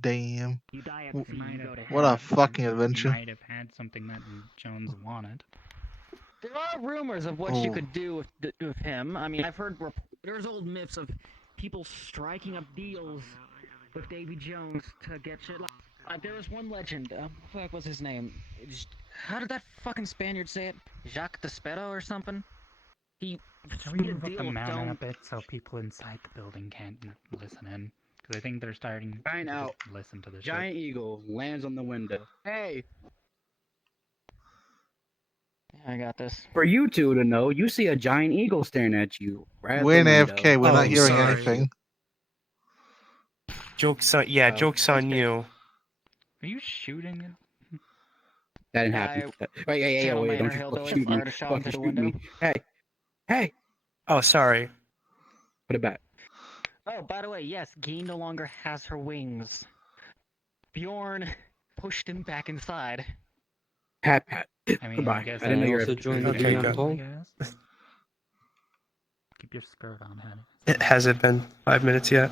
Damn. You die at sea, you go to What a heaven. fucking You adventure. might have had something that Jones wanted. There are rumors of what you could do with him. I mean, I've heard there's old myths of people striking up deals with Davy Jones to get shit like there was one legend. What was his name? How did that fucking Spaniard say it? Jacques Despero or something? He Can we made a move up deal the with mountain a Dome. bit so people inside the building can't listen in? Because I think they're starting Giant to out. just listen to this Giant shit. eagle lands on the window. Hey, I got this. for you two to know, you see a giant eagle staring at you right at We're in the window. AFK. We're not hearing sorry. anything. Joke's on joke's on you. Are you shooting it? That didn't happen. Wait, hey, wait, don't you fucking shoot me. Fucking shoot me. Hey. Oh, sorry. Put it back. Oh, by the way, yes, Gee no longer has her wings. Bjorn pushed him back inside. Pat. I mean, Goodbye. I guess I didn't know you were. also join the Okay, DM good. poll. Keep your skirt on, Hannah. It hasn't been 5 minutes yet.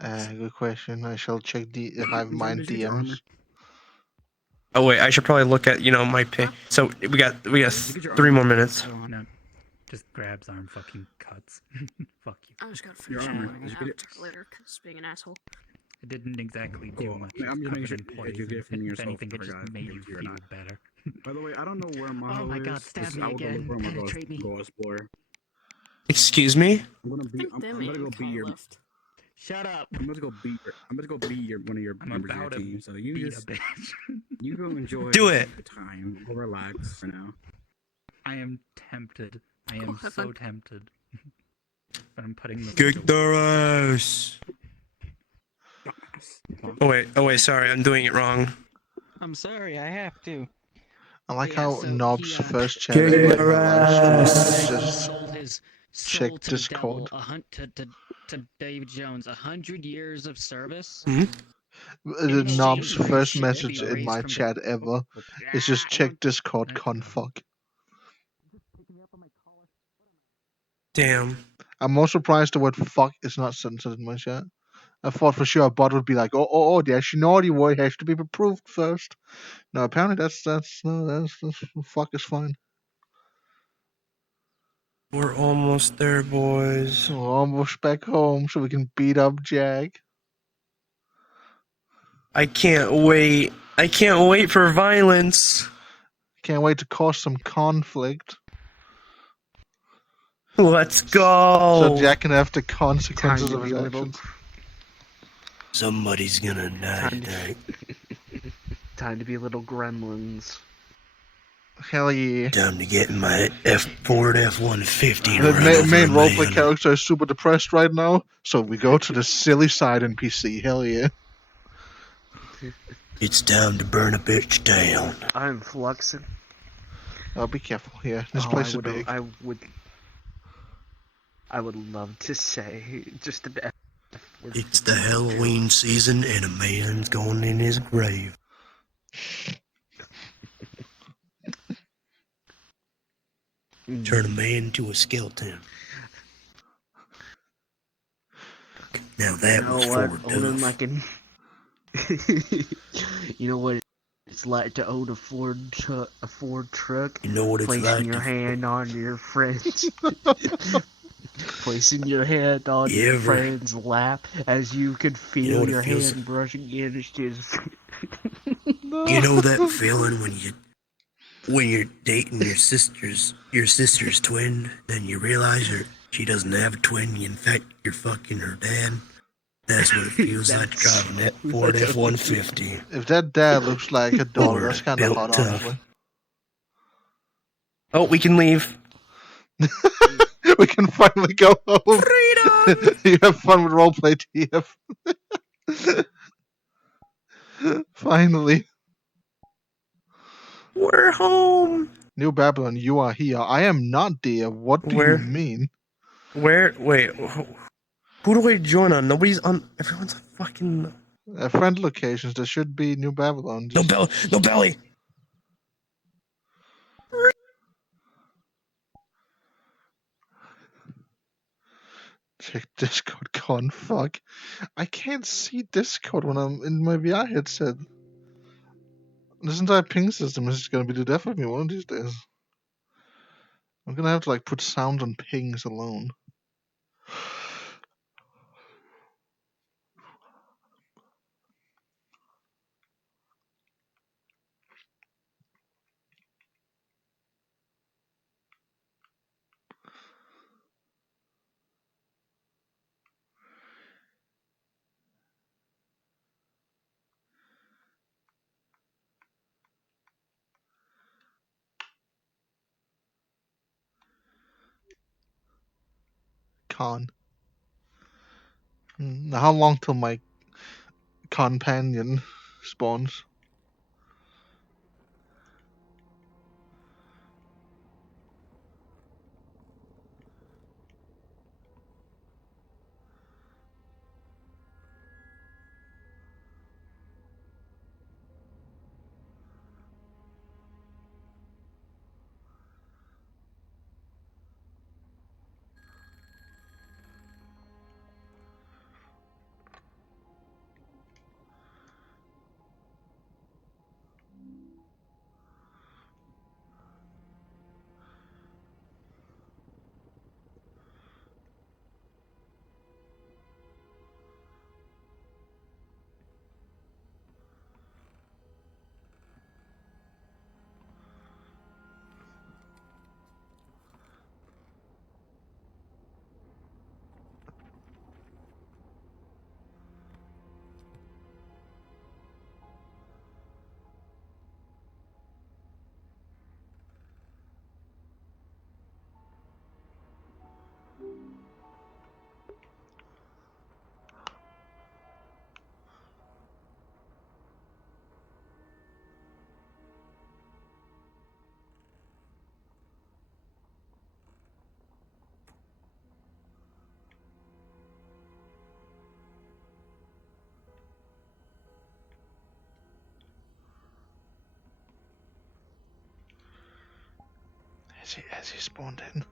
Good question. I shall check the hive mind DMs. Oh wait, I should probably look at my pick. So we got 3 more minutes. Oh no, just grabs arm fucking cuts. Fuck you. I just gotta finish later because being an asshole. It didn't exactly do much. I'm just making sure Poison. you get it from If yourself. anything, it just made you feel better. By the way, I don't know where my Oh my god, stab me again. Penetrate me. Go explore. Excuse me? I'm gonna go beat your. Shut up. I'm gonna go beat one of your members of your team. So you just you go enjoy. Do it. The time. Go relax for now. I am tempted. I am so tempted. But I'm putting the. Kick their ass. Oh wait, sorry, I'm doing it wrong. I'm sorry, I have to. I like Yeah, how so Knob's he, first chat Kick in the their live stream ass. is just sold his check soul to Discord. the devil, to David Jones, 100 years of service. Knob's first message in my chat ever is just check Discord, confuck. Damn. I'm more surprised the word fuck is not censored in my chat. I thought for sure a bot would be like, oh, the naughty word has to be approved first. No, apparently that's fuck is fine. We're almost there, boys. We're almost back home so we can beat up Jag. I can't wait. I can't wait for violence. Can't wait to cause some conflict. Let's go. So Jack can have the consequences of his actions. Somebody's gonna die tonight. Time to be little gremlins. Hell yeah. Time to get in my Ford F-150 The and run over main a roleplay man. character is super depressed right now, so we go to the silly side NPC. Hell yeah. It's time to burn a bitch down. I'm fluxing. Oh, be careful here. This Oh, place is big. I would love to say just an F word. It's the Halloween season and a man's going in his grave. Turn a man into a skeleton. Now that was Ford Owning Duff. like an you know what it's like to own a Ford truck. You know what it's placing like your to- hand on your friend's placing your hand on You your ever- friend's lap as you could feel what it your feels- hand brushing against his. You know that feeling when you're dating your sister's twin, then you realize she doesn't have a twin. In fact, you're fucking her dad. That's what it feels like to drive that Ford F-150. If that dad looks like a daughter, Ford that's kind of built hot, tough. honestly. Oh, we can leave. We can finally go home. Freedom! You have fun with roleplay, TF. Finally. We're home. New Babylon, you are here. I am not dear. What do Where? you mean? Where? Wait. Who do I join on? Nobody's on. Everyone's on fucking. Friend locations. There should be New Babylon. No belly. Check Discord. Con fuck. I can't see Discord when I'm in my VR headset. This entire ping system is just gonna be the death of me one of these days. I'm gonna have to like put sound on pings alone. Con. Now how long till my companion spawns? Has he spawned in?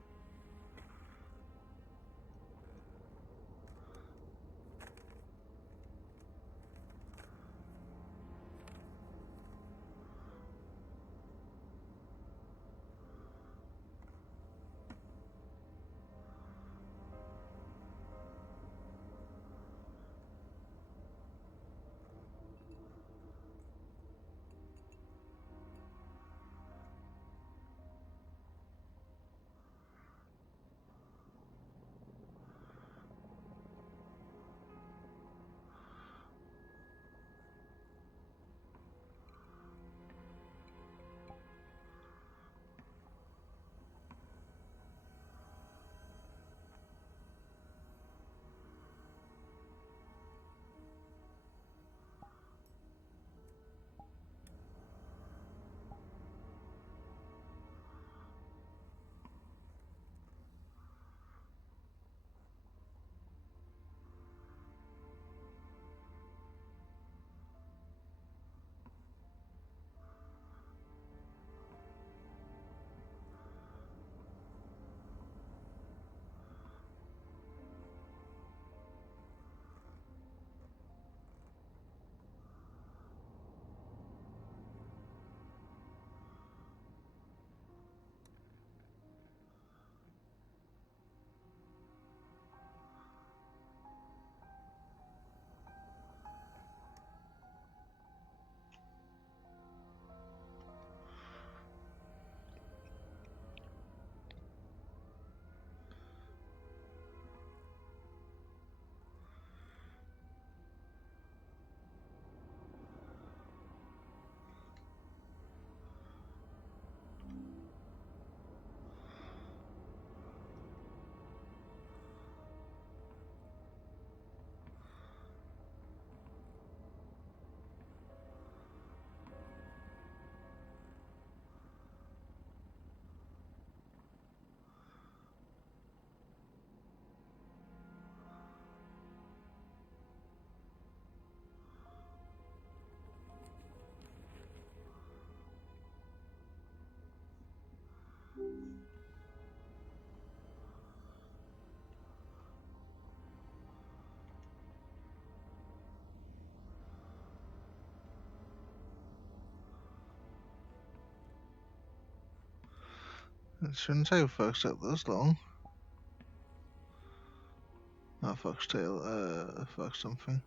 It shouldn't take a foxtail this long. Not foxtail, fox something.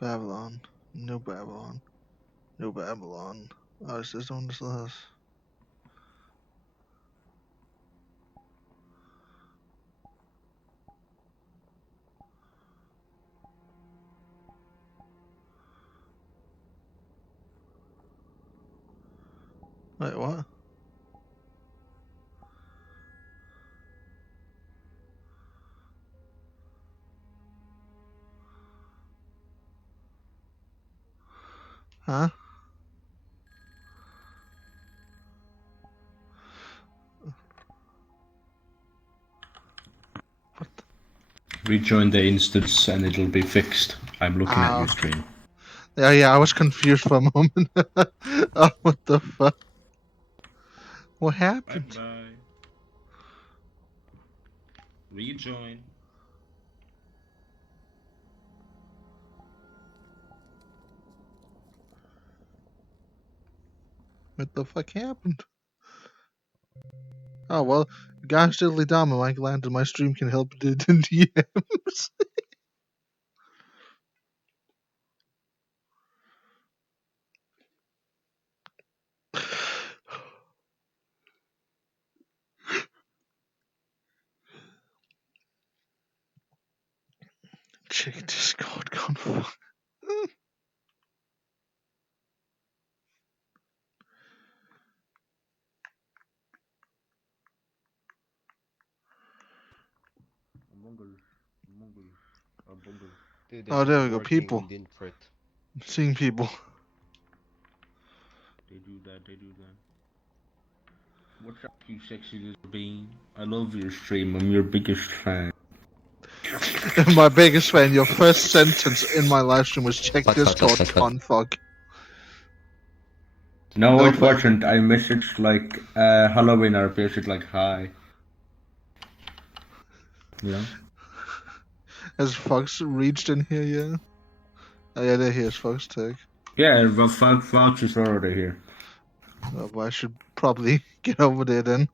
Babylon. No Babylon. No Babylon. Oh, is this the one that still has? Wait, what? Huh? Rejoin the instance and it'll be fixed. I'm looking at your stream. Yeah, I was confused for a moment. Oh, what the fuck? What happened? Bye. Rejoin. What the fuck happened? Oh, well, gosh diddly dum, am I glad that my stream can help the DMs? Check Discord, fuck. Dude, Oh, this there is we go, working people. with infrared. Seeing people. They do that, they do that. What's up, you sexy little bean? I love your stream, I'm your biggest fan. My biggest fan, your first sentence in my live stream was check Discord, fuck. No, it wasn't. I messaged like Halloween or posted like hi. Yeah. Has Fox reached in here yet? Oh yeah, there he is, Fox Tech. Yeah, well, Fox is already here. Oh, well, I should probably get over there then.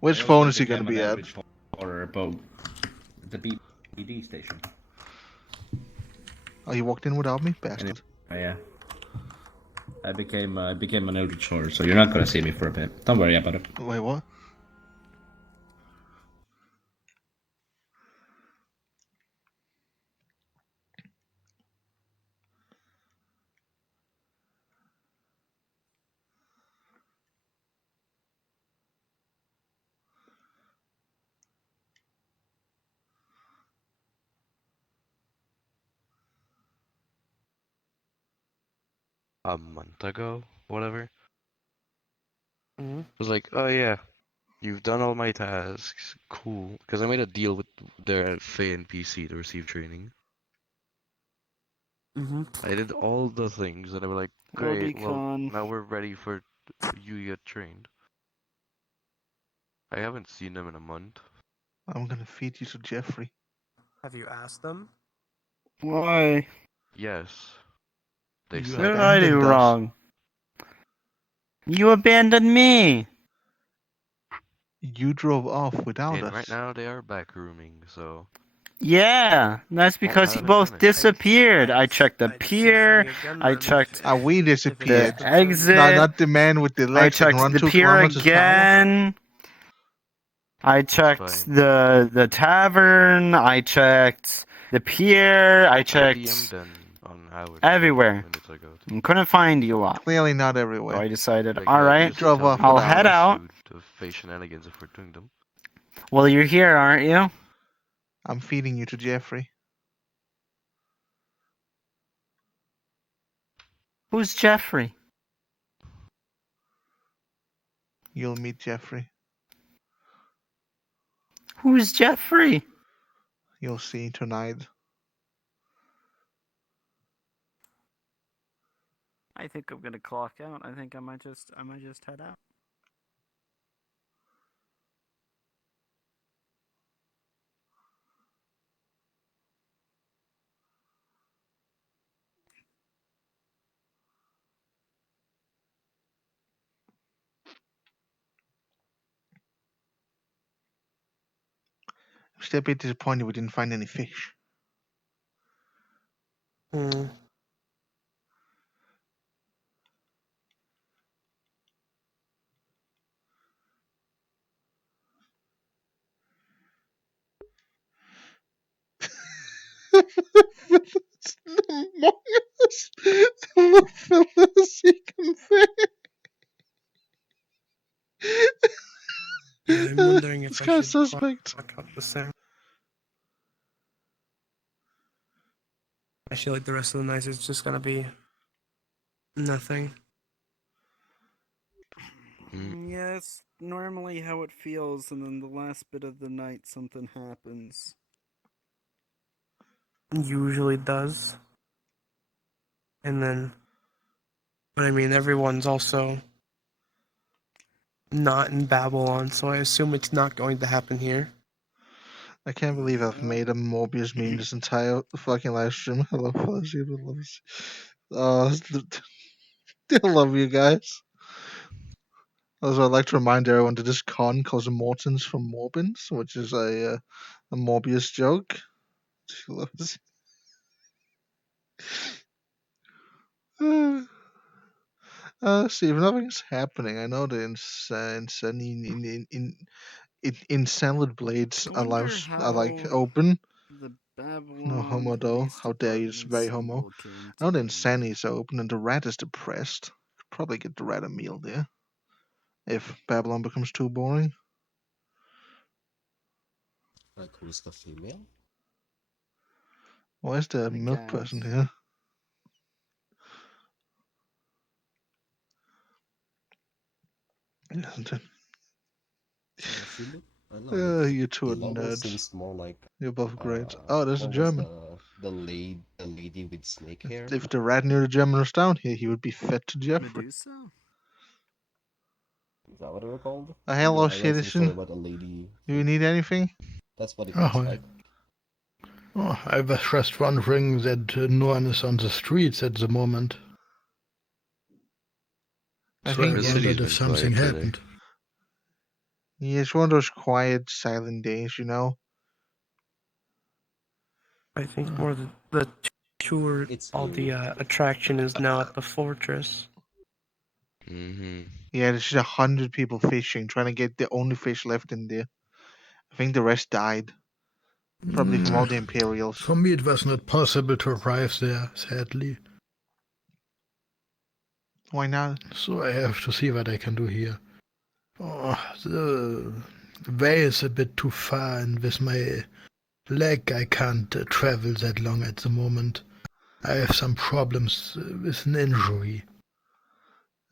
Which I phone also is he gonna became be an at? average horror about the BD station. Oh, he walked in without me? Bastard. Yeah. I became an eldritch horror, so you're not gonna see me for a bit. Don't worry about it. Wait, what? A month ago, whatever. Mhm. It was like, oh yeah, you've done all my tasks. Cool. Because I made a deal with their Fey NPC to receive training. Mhm. I did all the things, and they were like, great, well, Robicon. now we're ready for you to get trained. I haven't seen them in a month. I'm gonna feed you to Jeffrey. Have you asked them? Why? Yes. They You said What did I do abandoned us. wrong? You abandoned me. You drove off without and us. right now they are back rooming, so Yeah, that's because you haven't both finished. disappeared. I checked the pier. I checked We disappeared. the exit. No, not the man with the I legs that can checked run the 2 pier kilometers per hour. again. I checked the tavern. I checked the pier. I checked DM'd on Howard everywhere. minutes ago. And couldn't find you all. Clearly not everywhere. So I decided, Like, all yeah, right, just tell me I'll what head to out. do to face shenanigans if we're doing them. Well, you're here, aren't you? I'm feeding you to Jeffrey. Who's Jeffrey? You'll meet Jeffrey. Who's Jeffrey? You'll see tonight. I think I'm gonna clock out. I think I might just head out. I'm still a bit disappointed we didn't find any fish. Yeah, I'm wondering if It's I kind of should suspect. block out the sound. I feel like the rest of the night is just gonna be nothing. Yeah, it's normally how it feels, and then the last bit of the night something happens. Usually does. And then, but I mean, everyone's also not in Babylon, so I assume it's not going to happen here. I can't believe I've made a Morbius meme this entire fucking live stream. Hello, Fuzzy. I love you guys. Also, I'd like to remind everyone that this con calls them Mortons from Morbins, which is a Morbius joke. She loves see, if nothing's happening, I know the in salad blades are like open. The Babylon No homo though. How dare you? It's very homo. I know the Insanities are open and the rat is depressed. Could probably get the rat a meal there. If Babylon becomes too boring. Like, who's the female? Why is the milk person here? Isn't it? She look, I don't know. You two are The logo nerds. seems more like. You're both great. Oh, there's a what was German. the lady with snake hair? If the rat knew the German was down here, he would be fed to Jeffrey. Medusa? Is that what they were called? Hello, I read some story citizen. about a lady. Do you need anything? That's what it Oh, looks hi. like. Oh, I was just wondering that no one is on the streets at the moment. I So think I wondered if something happened. Yeah, it's one of those quiet, silent days, you know. I think more the tour, all the attraction is now at the fortress. Yeah, there's just 100 people fishing, trying to get the only fish left in there. I think the rest died. Probably from all the Imperials. For me, it was not possible to arrive there, sadly. Why not? So I have to see what I can do here. Oh, the way is a bit too far, and with my leg, I can't travel that long at the moment. I have some problems with an injury.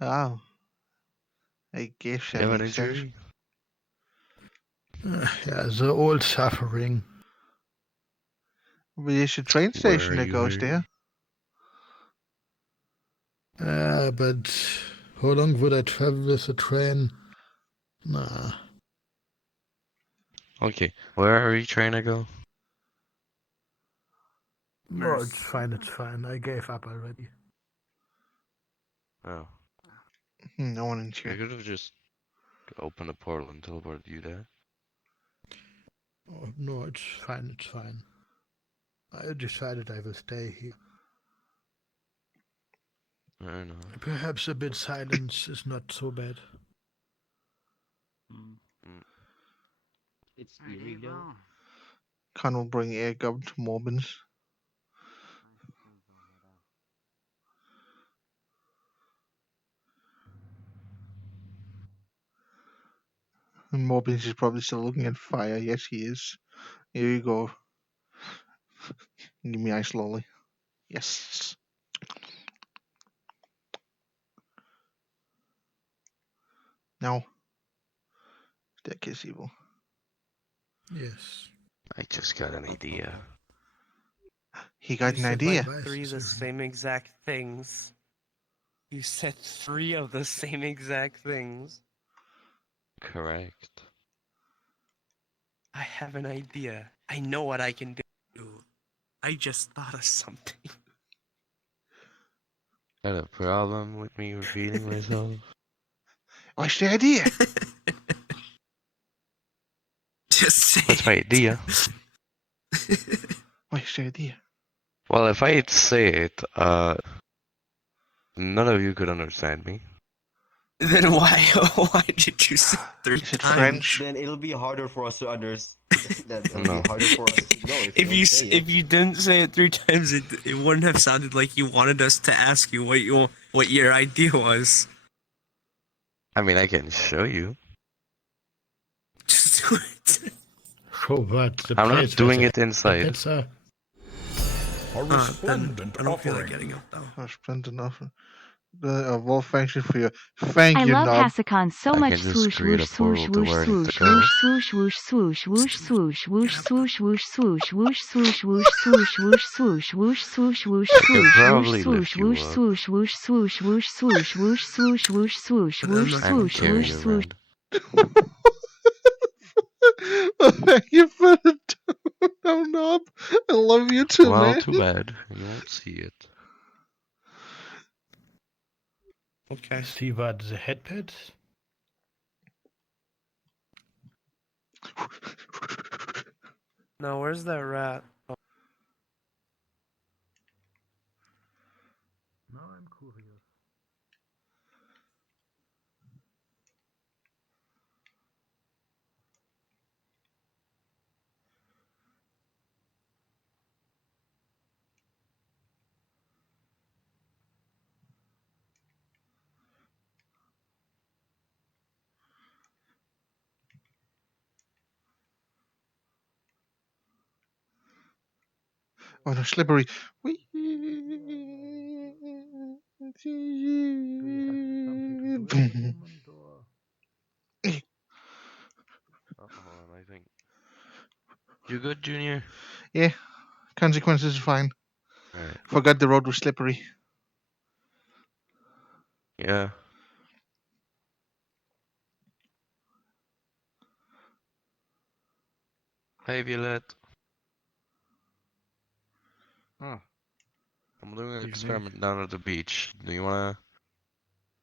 Oh. I guess You that have an makes sense. injury? Yeah, the old suffering. But there's a train station that goes there. But how long would I travel with a train? Nah. Okay, where are you trying to go? No, it's fine. I gave up already. Oh. No one in I here. could have just opened a portal and teleported you there. Oh, no, it's fine. I decided I will stay here. I don't know. Perhaps a bit silence is not so bad. It's eerie though. Khan will bring air gov to Morbins. And Morbins is probably still looking at fire. Yes, he is. Here you go. Give me ice lolly. Yes. No. Staircase evil. Yes. I just got an idea. He got an idea. Three of the same exact things. You said 3 of the same exact things. Correct. I have an idea. I know what I can do. I just thought of something. Got a problem with me repeating myself? What's the idea? Just say What's my idea? What's the idea? Well, if I say it, none of you could understand me. Then why did you say 3 Is it times? French? Then it'll be harder for us to understand. It'll No. be harder for us to know if you don't say it. If you didn't say it 3 times, it wouldn't have sounded like you wanted us to ask you what your idea was. I mean, I can show you. Just do it. So what? The I'm place not doing was it inside. pizza. A resplendent I don't feel like offering. getting up though. Resplendent offer. Wolf, thank you for your. Thank I you, love Knob. Hasicon so I much. can just Swoosh, create a swoosh, swoosh, portal to where I need swoosh, to go. swoosh, swoosh, swoosh, swoosh, swoosh, swoosh, swoosh, swoosh, swoosh, swoosh, swoosh, swoosh, swoosh, swoosh, swoosh, swoosh, swoosh, I could swoosh, probably swoosh, lift you swoosh, up. swoosh, swoosh, swoosh, swoosh, swoosh, swoosh, swoosh, swoosh, swoosh, swoosh, I swoosh, can carry swoosh, you swoosh. around. Thank you for the tone, Knob. I love you too, Well, man. too bad. You won't see it. Okay. See what the headpad? No, where's that rat? Oh. No, I'm curious. Oh no, slippery. Whee! Hold on, I think. You good, Junior? Yeah, consequences is fine. Alright. Forgot the road was slippery. Yeah. Hey, Violet. Oh. I'm doing an Evening. experiment down at the beach. Do you wanna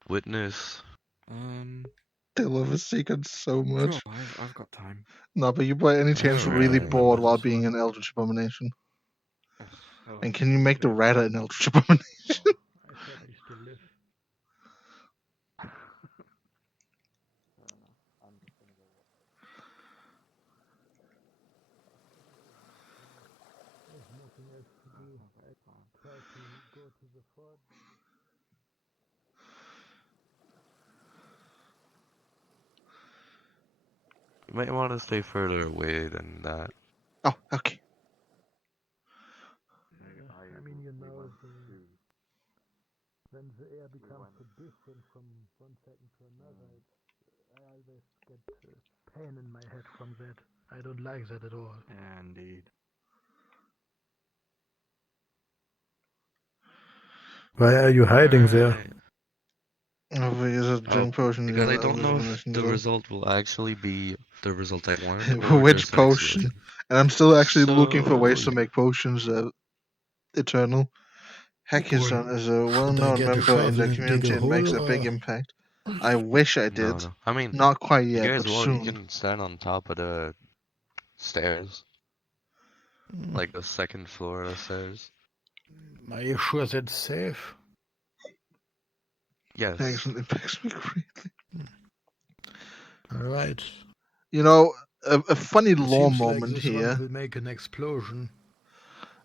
witness? They love a secret so much. Sure, I've got time. No, but you by any chance Alright. really bored while being an Eldritch Abomination? And can you make the rat an Eldritch Abomination? I thought I still live. There's nothing else to do. I try to go to the fort. You might want to stay further away than that. Oh, okay. I mean, you know, when the air becomes so different from one second to another, I always get pain in my head from that. I don't like that at all. Indeed. Why are you hiding there? Oh, but is a drink potion? Because I you're don't know if Abomination the as well. result will actually be the result I want, or Which just an potion? explosion. And I'm still actually looking for ways So- to make potions eternal. Hackison is a well-known get a member of the shovel and dig a community and makes a hole, big or- impact. I wish I did. No. I mean, Not quite you yet, guys but want, soon. you can stand on top of the stairs. Like the second floor of the stairs. Are you sure that's safe? Yes. Excellent. It makes me greatly. Alright. You know, a funny lore Seems like moment this here. one will make an explosion.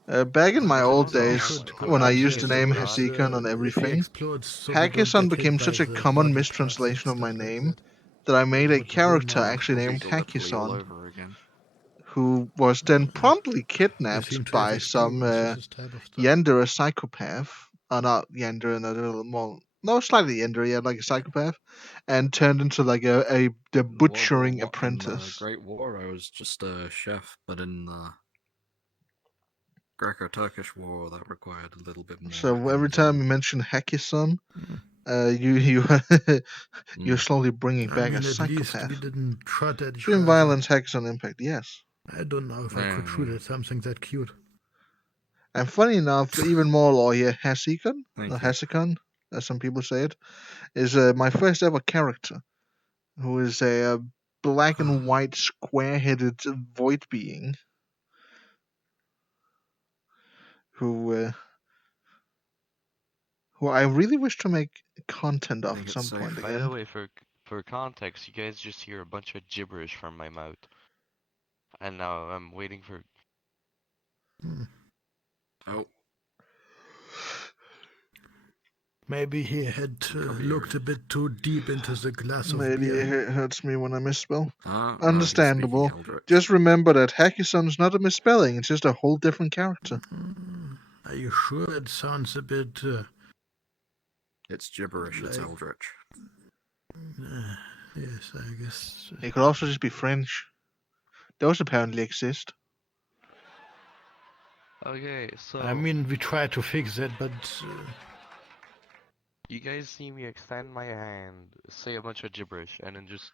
Back in my old We days, should go when I out used there the name so Hasikon on it everything, explodes so we don't Hackison get hit became by such a the common body mistranslation of parts my and stuff like name that. that I made a would character ruin our actually named Gallipoli all Hackison, over again. who was then promptly We kidnapped seem to have by some experience with this type of stuff. Yender, a psychopath. Not Yender, another more. No, slightly Yender, yeah, like a psychopath, and turned into like the butchering In the apprentice. Great War, I was just a chef, but in the Greco-Turkish war that required a little bit more. So every time you mention Hackison, you you're slowly bringing I back mean, a at least psychopath. we didn't trot at each Extreme other. violence, Hackison impact, yes. I don't know if I could shoot at something that cute. And funny enough, even more lawyer Hasicon, Thank or you. Hasicon, as some people say it, is my first ever character, who is a black and white square-headed void being who I really wish to make content of at some point By the again. way, for context, you guys just hear a bunch of gibberish from my mouth. And now I'm waiting for... Oh. Maybe he had looked a bit too deep into the glass of Maybe beer. it hurts me when I misspell. Ah, Understandable. no, he's speaking Eldritch. Just remember that Hackison's not a misspelling, it's just a whole different character. Are you sure it sounds a bit... It's gibberish, it's like- Eldritch. yes, I guess. It could also just be French. Those apparently exist. Okay, so... I mean, we tried to fix that, but... You guys see me extend my hand, say a bunch of gibberish, and then just...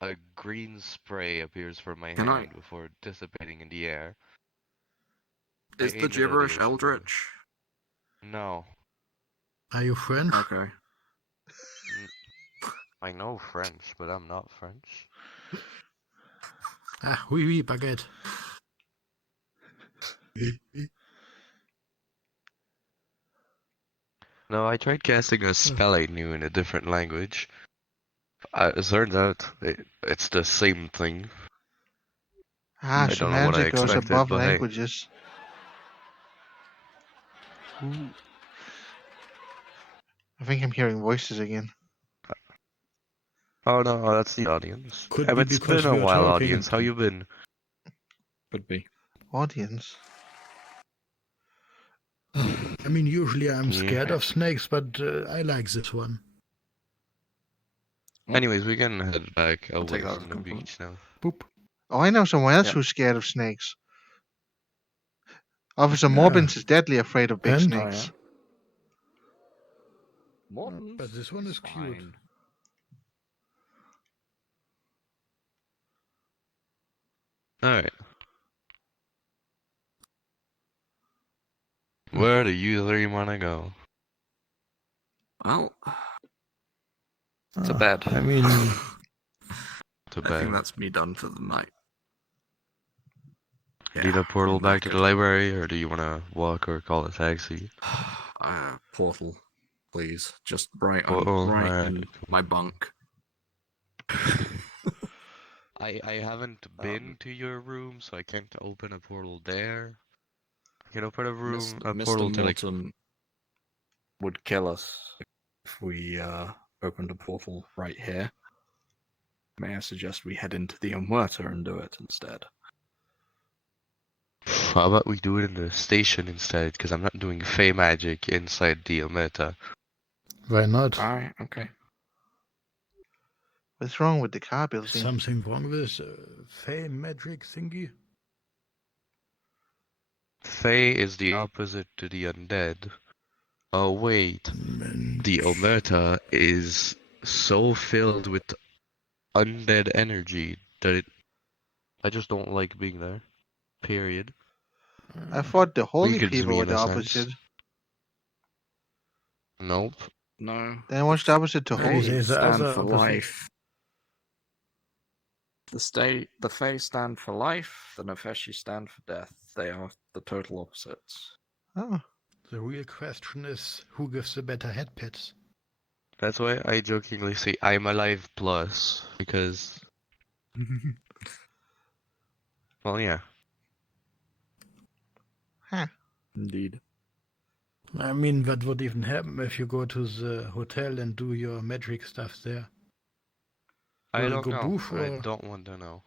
A green spray appears from my Can I- hand before dissipating in the air. Is I the aim it at gibberish you or something. Eldritch? No. Are you French? Okay. I know French, but I'm not French. Ah, oui, oui, baguette. No, I tried casting a spell I knew in a different language. It turns out it's the same thing. Ah, I don't know what I semantic goes expected, above but hey. languages. I think I'm hearing voices again. Oh no, that's the audience. Could Hey, be it's because been a we are while, talking. audience. How you been? Could be. Audience? I mean, usually I'm Yeah. scared of snakes, but I like this one. Anyways, we can head back I'll take away that as from a the compliment. beach now. Boop. Oh, I know someone else Yep. who's scared of snakes. Officer Yeah. Morbins is deadly afraid of big And? snakes. Morton's But this one is cute. fine. Alright. Where do you three wanna go? Well, to bed. I mean, To I bed. think that's me done for the night. Need a portal I'm back to the knackered. library, or do you wanna walk or call a taxi? Portal, please. Just right, Portal, right alright, in my bunk. I haven't been to your room, so I can't open a portal there. I can open a portal Mr. to like... Morton would kill us if we opened a portal right here. May I suggest we head into the Umwerta and do it instead? How about we do it in the station instead, because I'm not doing Fey magic inside the Ometa. why not? Alright, okay. What's wrong with the car building? Something wrong with Fey magic thingy? Fey is the opposite to the undead. Oh wait, the Omerta is so filled with undead energy that I just don't like being there. Period. I thought the holy Weakens people me were in the a opposite. sense. Nope. No. Then what's the opposite to They holy? There's the stand other for opposite. life. The Fae stand for life, the Nefeshi stand for death. They are the total opposites. Oh. The real question is, who gives the better head pets? That's why I jokingly say I'm alive plus, because... Well, yeah. Huh. Indeed. I mean, what would even happen if you go to the hotel and do your magic stuff there? I Will it don't go know. boof I or- don't want to know.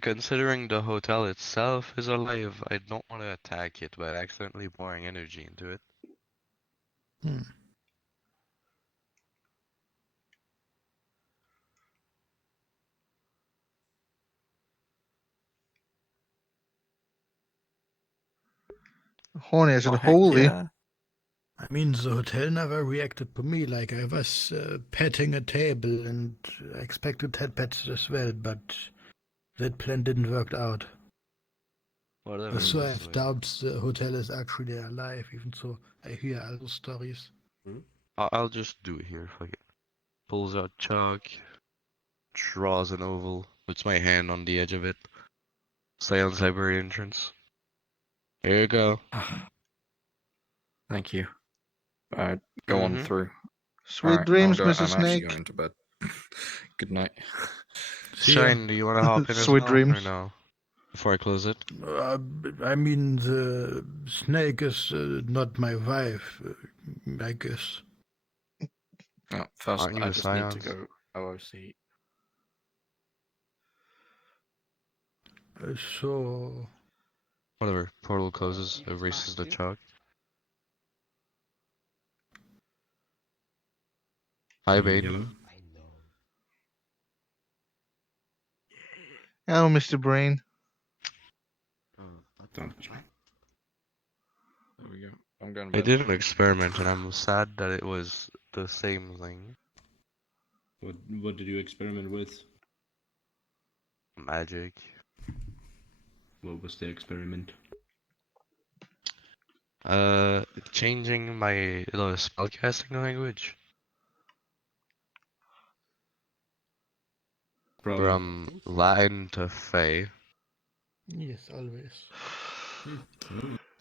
Considering the hotel itself is alive, I don't want to attack it by accidentally pouring energy into it. Horny as in Oh, heck holy. yeah. I mean, the hotel never reacted to me like I was petting a table and I expected to have pets as well, but that plan didn't work out. Whatever. So I have doubts the hotel is actually alive, even though I hear other stories. I'll just do it here. Fuck it. Pulls out chalk, draws an oval, puts my hand on the edge of it. Silence library entrance. Here you go. Thank you. Go on through. Sweet Alright, dreams, I'm Mrs. actually Snake. going to bed. Good night. Shine, do you want to hop in as Sweet well, dreams. or no? Before I close it? I mean, the snake is not my wife, I guess. Oh, first, Aren't you I a just need to science? go OOC. So... Whatever. Portal closes, erases the chalk. Hi, babe. Hello. Hello, Mr. Brain. Don't touch me. There we go. I'm going to I bed. did an experiment and I'm sad that it was the same thing. What did you experiment with? Magic. What was the experiment? Changing my spellcasting language from Latin to Fey. Yes, always.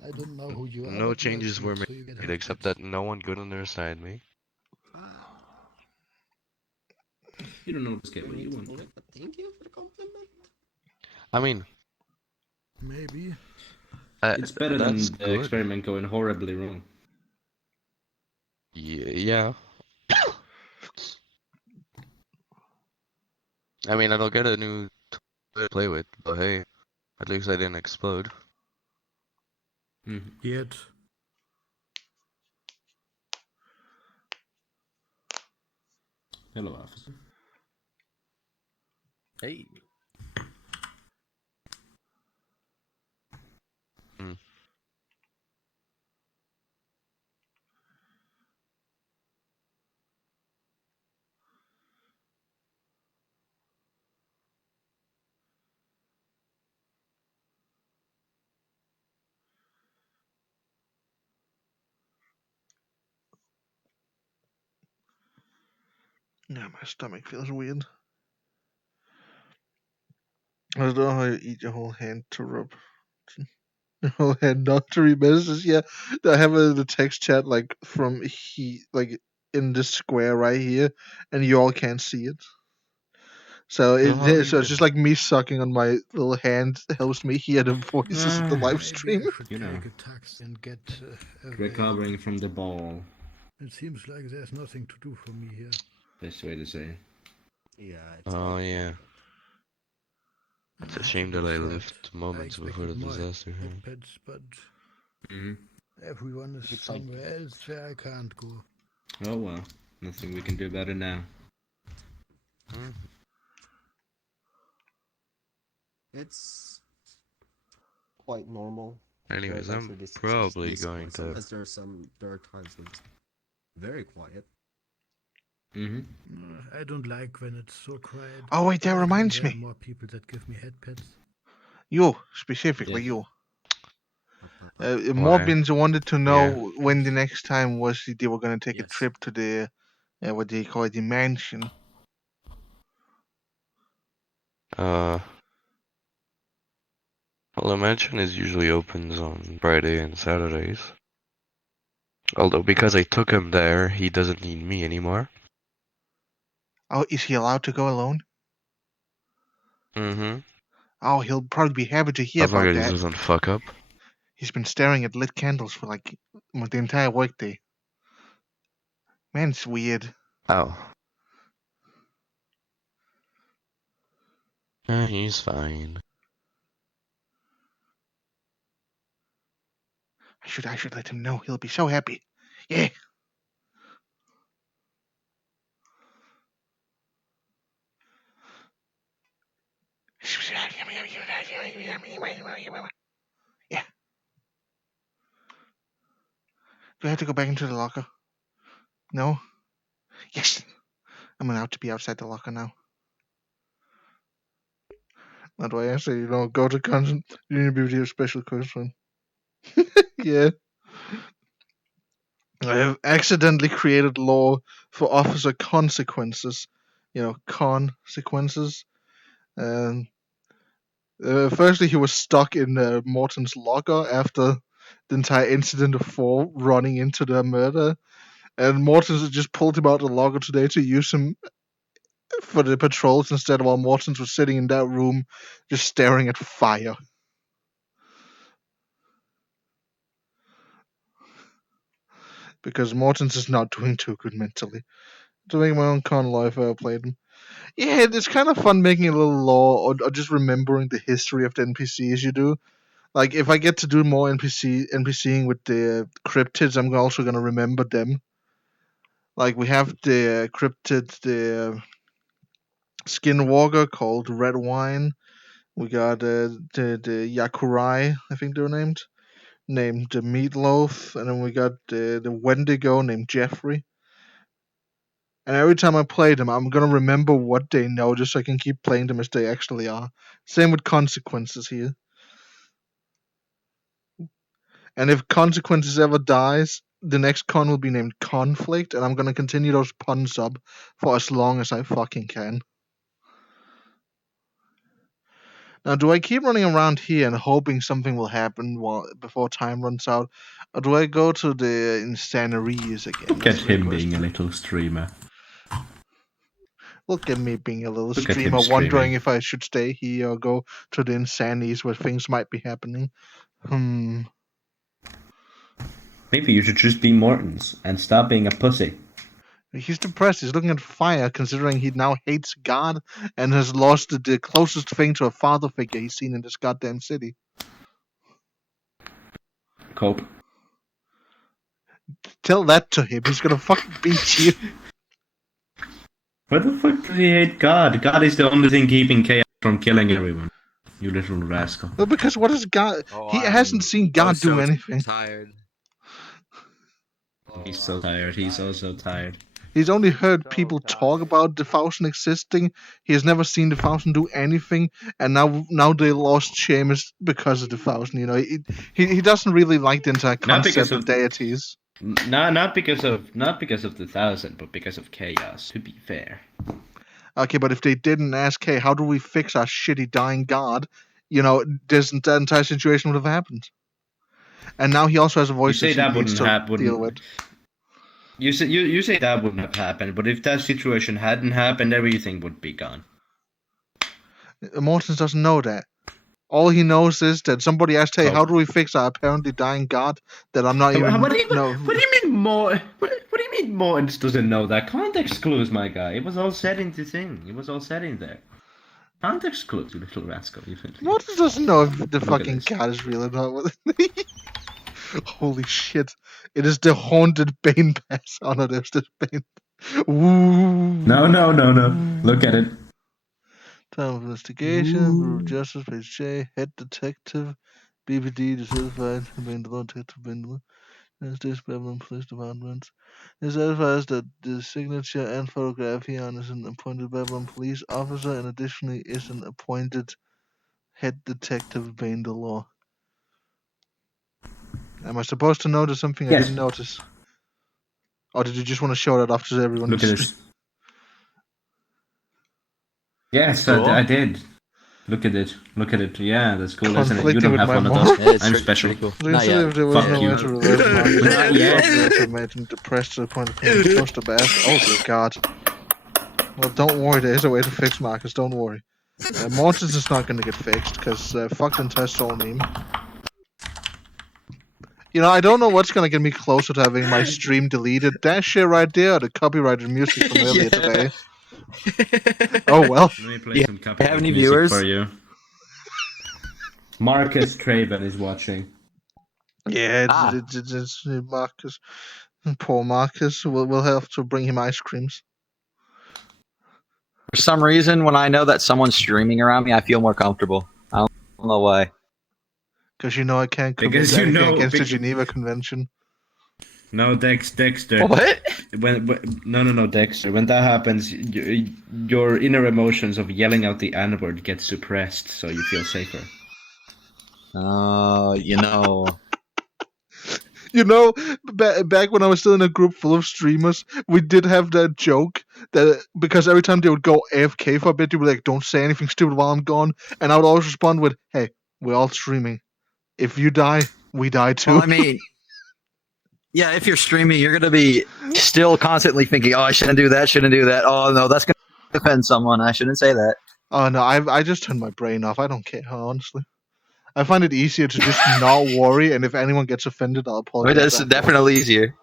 I don't know who you are, No but you are changes cute, were so you get made except that no one could understand me. You don't always get what you want. Thank you for the compliment. I mean, maybe. It's better than that's the good. experiment going horribly wrong. Yeah. I mean, I don't get a new toy to play with, but hey, at least I didn't explode. Yet. Hello, officer. Hey. Yeah, my stomach feels weird. I don't know how you eat your whole hand to rub. Your whole hand not to read messages. Yeah, I have the text chat like from in this square right here, and you all can't see it. So it's just like me sucking on my little hand helps me hear the voices of the live stream. You know, Take a taxi and get away. recovering from the ball. It seems like there's nothing to do for me here. Best way to say. Yeah. Oh yeah. It's a shame that I lived moments before the expected more disaster. Huh? pets, but everyone is somewhere else where I can't go. Oh well, nothing we can do about it now. It's quite normal. Anyways, Paradise I'm or this probably this going to. Sometimes there are times when it's very quiet. I don't like when it's so quiet. Oh wait, that I like when reminds there are me. more people that give me head pets. You specifically, you. Why? Morbins wanted to know when the next time was they were going to take a trip to the what do you call it, the mansion. Well, the mansion is usually opens on Friday and Saturdays. Although because I took him there, he doesn't need me anymore. Oh, is he allowed to go alone? Mm-hmm. Oh, he'll probably be happy to hear As long about as he that. doesn't fuck up. He's been staring at lit candles for like the entire workday. Man, it's weird. Oh. He's fine. I should let him know. He'll be so happy. Yeah. Yeah. Do I have to go back into the locker? No? Yes! I'm allowed to be outside the locker now. Now do I actually, go to consent? You need to be with your special person. Yeah. I have accidentally created law for Officer KONciquences. KONciquences. Firstly, he was stuck in Morton's locker after the entire incident of 4 running into the murder. And Morton's just pulled him out of the locker today to use him for the patrols instead, while Morton's was sitting in that room just staring at fire. Because Morton's is not doing too good mentally. To make my own con life, I played him. Yeah, it's kind of fun making a little law or just remembering the history of the NPCs you do. Like, if I get to do more NPCing with the cryptids, I'm also going to remember them. Like, we have the cryptid, the skinwalker called Red Wine. We got the Yakurai, I think they're named the Meatloaf. And then we got the Wendigo named Jeffrey. And every time I play them, I'm going to remember what they know just so I can keep playing them as they actually are. Same with KONciquences here. And if KONciquences ever dies, the next con will be named Conflict, and I'm going to continue those puns up for as long as I fucking can. Now, do I keep running around here and hoping something will happen before time runs out? Or do I go to the insanires again? Look at him being a little streamer. Look at me being a little Look at him streamer, wondering streaming. if I should stay here or go to the insanires where things might be happening. Maybe you should just be Mortons and stop being a pussy. He's depressed. He's looking at fire, considering he now hates God and has lost the closest thing to a father figure he's seen in this goddamn city. Cope. Tell that to him. He's gonna fucking beat you. Why the fuck does he hate God? God is the only thing keeping Chaos from killing everyone. You little rascal. Well, because what is God? He hasn't seen God do anything. Tired. He's so tired. He's so tired. He's only heard people talk about the Thousand existing. He has never seen the Thousand do anything, and now they lost Seamus because of the Thousand. He doesn't really like the entire concept of deities. Not because of the Thousand, but because of Chaos. To be fair. Okay, but if they didn't ask, hey, how do we fix our shitty dying God? That entire situation would have happened. And now he also has a voice You say that he needs wouldn't to happen. deal with. You say that wouldn't have happened, but if that situation hadn't happened, everything would be gone. Mortons doesn't know that. All he knows is that somebody asked, hey, Oh. how do we fix our apparently dying God that I'm not even... What do you mean more? What do you mean Mortons doesn't know that? Context clues, my guy. It was all said in the thing. It was all said in there. Context clues, you little rascal. Mortons doesn't know if the fucking God is real or not. Holy shit. It is the haunted Bane Pass. Oh no, there's this Bane. Ooh. No. Look at it. Time of investigation, Bureau of Justice, page J, head detective, BPD, the certified Bane the Law Detective Bane the Law, United States Babylon Police Department. It certifies that the signature and photograph here is an appointed Babylon police officer and additionally is an appointed head detective Bane the Law. Am I supposed to notice something I Yes. didn't notice? Or did you just want to show that off to everyone? Look at this. Yes, I did. Look at it. Yeah, that's cool, isn't it? You don't have one of those. I'm special. Cool. Not yet. If there was no way to reverse Not yet. to imagine depressed to the point of being close to bath. Oh dear God. Well, don't worry. There is a way to fix Marcus. Don't worry. Mortons is not going to get fixed because fuck the entire soul meme. I don't know what's going to get me closer to having my stream deleted. That shit right there, or the copyrighted music from earlier today. Oh well. Let me play some copyright have any music viewers? for you. Marcus Traven is watching. Yeah, it's Marcus. Poor Marcus. We'll have to bring him ice creams. For some reason, when I know that someone's streaming around me, I feel more comfortable. I don't know why. Because I can't commit Because you anything know- against the because- Geneva Convention. No, Dexter. What? No, Dexter. When that happens, your inner emotions of yelling out the N-word get suppressed, so you feel safer. You know. You know, back when I was still in a group full of streamers, we did have that joke that because every time they would go AFK for a bit, they would be like, "Don't say anything stupid while I'm gone," and I would always respond with, "Hey, we're all streaming. If you die, we die too." Well, I mean, yeah, if you're streaming, you're gonna be still constantly thinking, "Oh, I shouldn't do that. Shouldn't do that. Oh no, that's gonna offend someone. I shouldn't say that." Oh no, I just turn my brain off. I don't care, honestly. I find it easier to just not worry, and if anyone gets offended, I'll apologize. That's afterwards. definitely easier.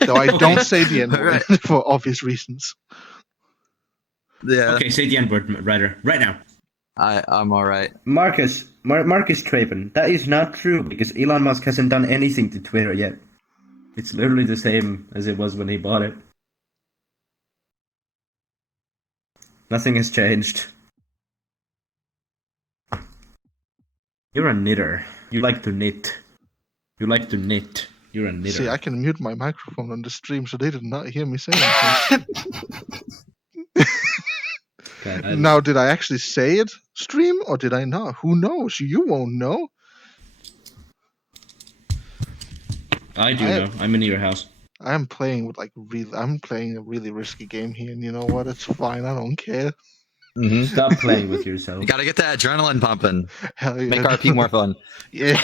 Though I don't say the N-word for obvious reasons. Yeah. Okay, say the N-word, Ryder, right now. I'm all right. Marcus Traven, that is not true because Elon Musk hasn't done anything to Twitter yet. It's literally the same as it was when he bought it. Nothing has changed. You're a knitter. You like to knit. You're a knitter. See, I can mute my microphone on the stream, so they did not hear me say anything. Now, did I actually say it, stream, or did I not? Who knows? You won't know. I do know. I'm in your house. I'm playing with I'm playing a really risky game here, and you know what? It's fine. I don't care. Mm-hmm. Stop playing with yourself. You gotta get that adrenaline pumping. Hell yeah. Make RP more fun. Yeah.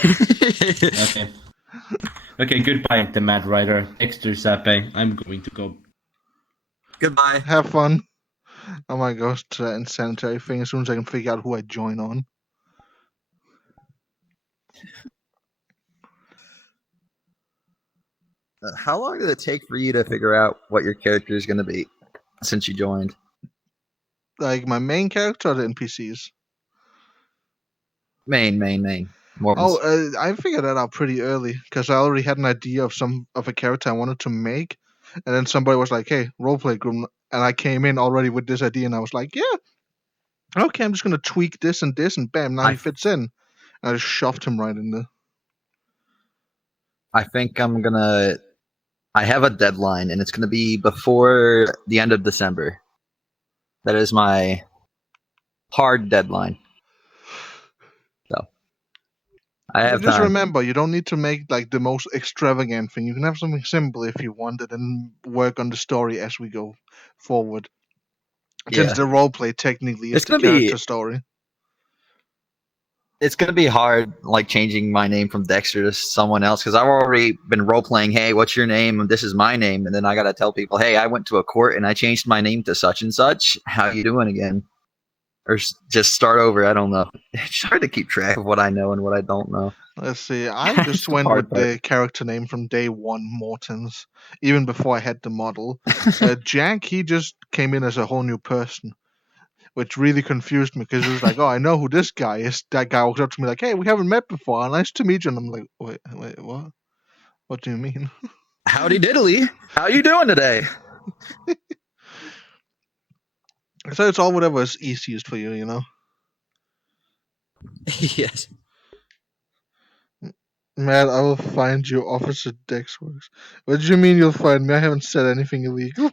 Okay, goodbye, the Mad Rider. Dexter Zappe. I'm going to go. Goodbye. Have fun. I might go to that insanitary thing as soon as I can figure out who I join on. How long did it take for you to figure out what your character is going to be since you joined? Like my main character or the NPCs? Main. Mortons. Oh, I figured that out pretty early because I already had an idea of a character I wanted to make, and then somebody was like, "Hey, roleplay group," and I came in already with this idea, and I was like, "Yeah, okay, I'm just gonna tweak this, and bam, now he fits in." And I just shoved him right in there. I think I have a deadline, and it's gonna be before the end of December. That is my hard deadline. So I have Just time. remember, you don't need to make like the most extravagant thing. You can have something simple if you want it, and work on the story as we go forward. Since the roleplay technically is the character story. It's gonna be hard, like changing my name from Dexter to someone else, because I've already been role playing. Hey, what's your name? And this is my name, and then I gotta tell people, hey, I went to a court and I changed my name to such and such. How you doing again? Or just start over. I don't know. It's hard to keep track of what I know and what I don't know. Let's see. I just went with the character name from day one, Mortons, even before I had the model. Jack, he just came in as a whole new person, which really confused me because it was like, oh, I know who this guy is. That guy walks up to me like, hey, we haven't met before. Nice to meet you. And I'm like, wait, what? What do you mean? Howdy diddly. How you doing today? So it's all whatever is easiest for you, you know? Yes. Matt, I will find you, Officer Dexworks. What do you mean you'll find me? I haven't said anything illegal.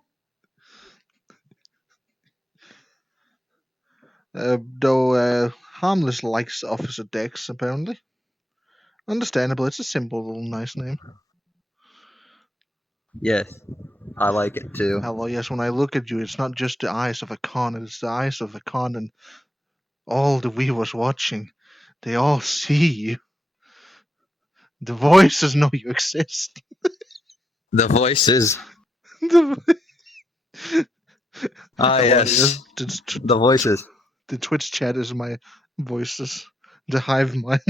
Though Harmless likes Officer Dex, apparently. Understandable, it's a simple little nice name. Yes, I like it too. Hello, yes, when I look at you, it's not just the eyes of a con, it's the eyes of a con, and all the viewers watching, they all see you. The voices know you exist. The voices. Yes. The voices. The Twitch chat is my voices. The hive mind.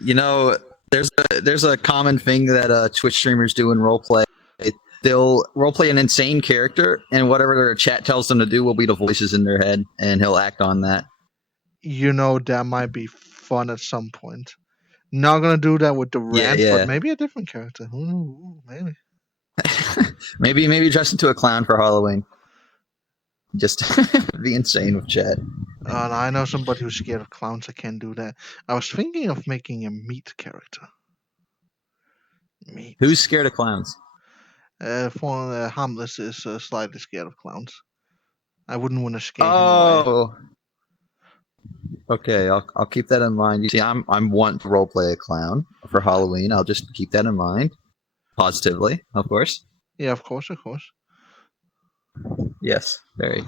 You know, there's a common thing that Twitch streamers do in roleplay. They'll roleplay an insane character, and whatever their chat tells them to do will be the voices in their head, and he'll act on that. You know, that might be fun at some point. Not gonna do that with the rant, but maybe a different character. Ooh, maybe. maybe dress into a clown for Halloween. Just be insane with chat. I know somebody who's scared of clowns. I can't do that. I was thinking of making a meat character. Who's scared of clowns? Harmless is slightly scared of clowns. I wouldn't want to scare him away. Oh. Okay, I'll keep that in mind. You see, I'm wanting to roleplay a clown for Halloween. I'll just keep that in mind, positively, of course. Yeah, of course. Yes, very.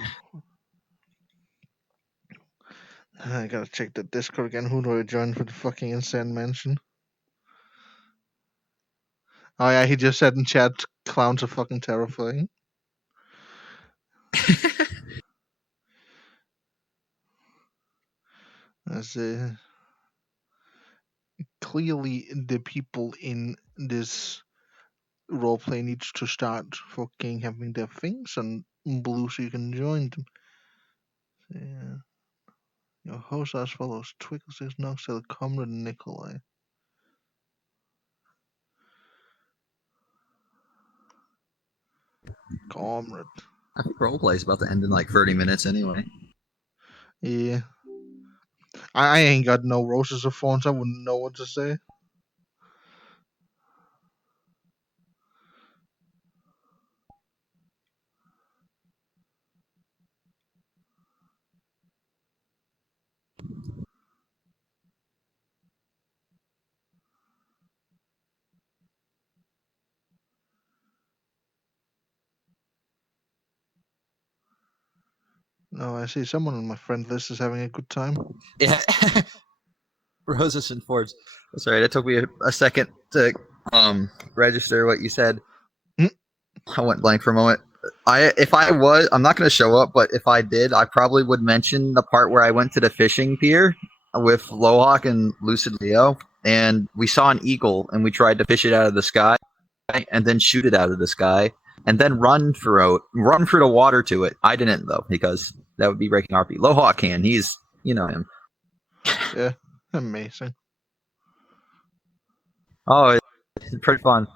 I gotta check the Discord again. Who do I join for the fucking insane mansion? Oh yeah, he just said in chat, clowns are fucking terrifying. As clearly the people in this roleplay needs to start fucking having their things on blue so you can join them. Yeah. Your host as follows: Twickles is now still Comrade Nikolai. Comrade. I think roleplay is about to end in like 30 minutes anyway. Yeah. I ain't got no roses or thorns. I wouldn't know what to say. No, I see someone on my friend list is having a good time. Yeah. Roses and Fords. That's right. It took me a second to register what you said. I went blank for a moment. I'm not going to show up, but if I did, I probably would mention the part where I went to the fishing pier with Lohawk and Lucid Leo, and we saw an eagle, and we tried to fish it out of the sky, and then shoot it out of the sky, and then run through the water to it. I didn't though, because that would be breaking RP. Lohawk can. He's him. Yeah, amazing. Oh, it's pretty fun.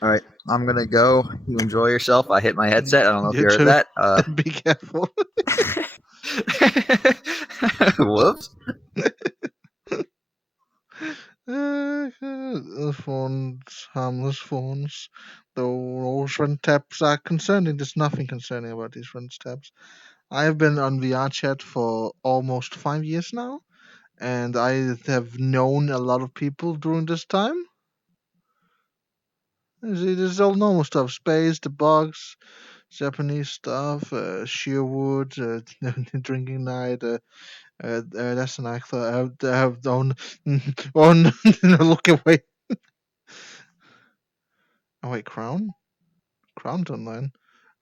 All right, I'm gonna go. You enjoy yourself. I hit my headset. I don't know if you heard that. Be careful. Whoops. Harmless phones. Those friend tabs are concerning. There's nothing concerning about these friends tabs. I have been on VR chat for almost 5 years now, and I have known a lot of people during this time. There's all normal stuff: space, the box, Japanese stuff, Shearwood, drinking night. That's an actor. I have done. Oh no! Look away. Oh wait, Crown? Crown's online.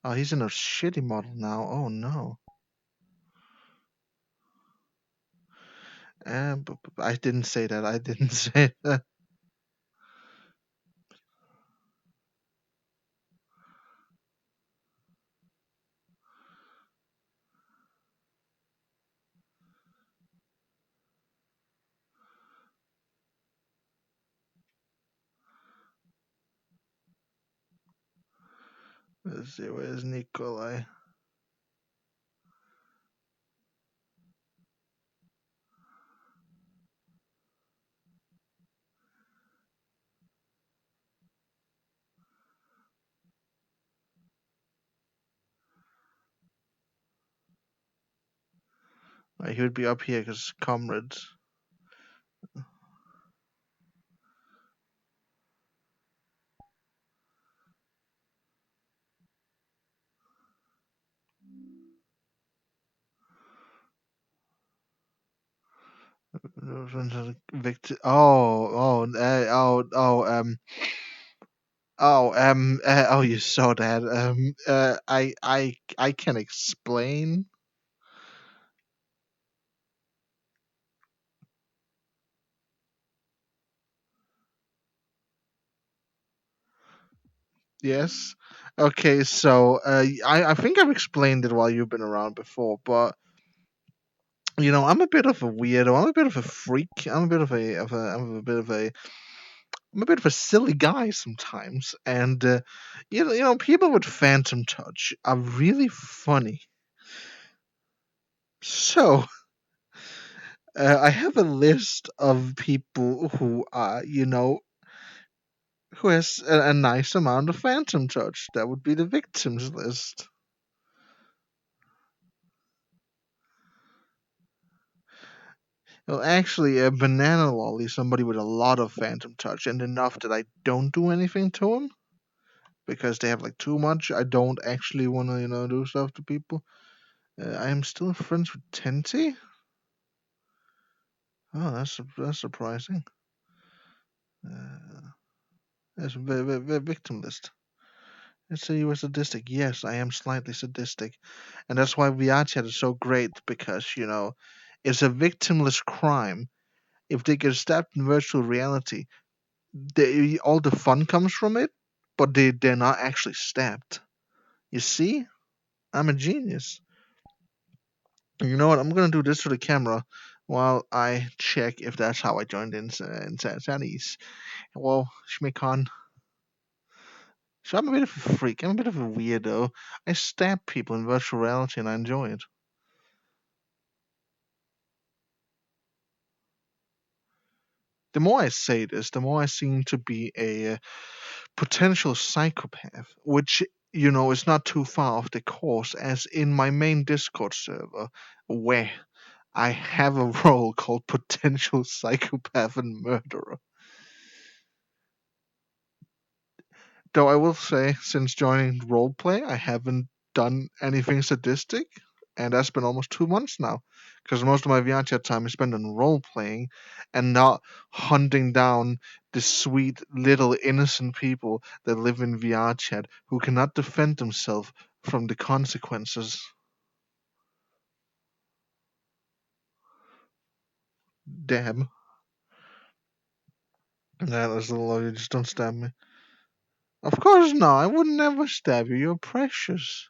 Oh, he's in a shitty model now. Oh no. But I didn't say that. I didn't say that. Let's see, where's Nikolai? He would be up here because comrades. Victor. Oh, you saw that. I can explain. Yes. Okay, so I think I've explained it while you've been around before, but I'm a bit of a weirdo. I'm a bit of a freak. I'm a bit of a silly guy sometimes, and people with phantom touch are really funny. So I have a list of people who are, who has a nice amount of phantom touch. That would be the victims list. Well, actually, a banana lolly, somebody with a lot of phantom touch, and enough that I don't do anything to them because they have like too much. I don't actually want to, do stuff to people. I am still friends with Tenty. Oh, that's surprising. That's a victim list. Let's say you were sadistic. Yes, I am slightly sadistic, and that's why VRChat is so great because it's a victimless crime. If they get stabbed in virtual reality, all the fun comes from it, but they're not actually stabbed. You see, I'm a genius. You know what? I'm gonna do this to the camera while I check if that's how I joined in Insanires. Well, Shmikon. So I'm a bit of a freak. I'm a bit of a weirdo. I stab people in virtual reality and I enjoy it. The more I say this, the more I seem to be a potential psychopath, which, is not too far off the course, as in my main Discord server, where I have a role called potential psychopath and murderer. Though I will say, since joining roleplay, I haven't done anything sadistic, and that's been almost 2 months now, because most of my VRChat time is spent on roleplaying and not hunting down the sweet little innocent people that live in VRChat who cannot defend themselves from the consequences. Damn. Nah, that's a little you just don't stab me. Of course not. I would never stab you. You're precious.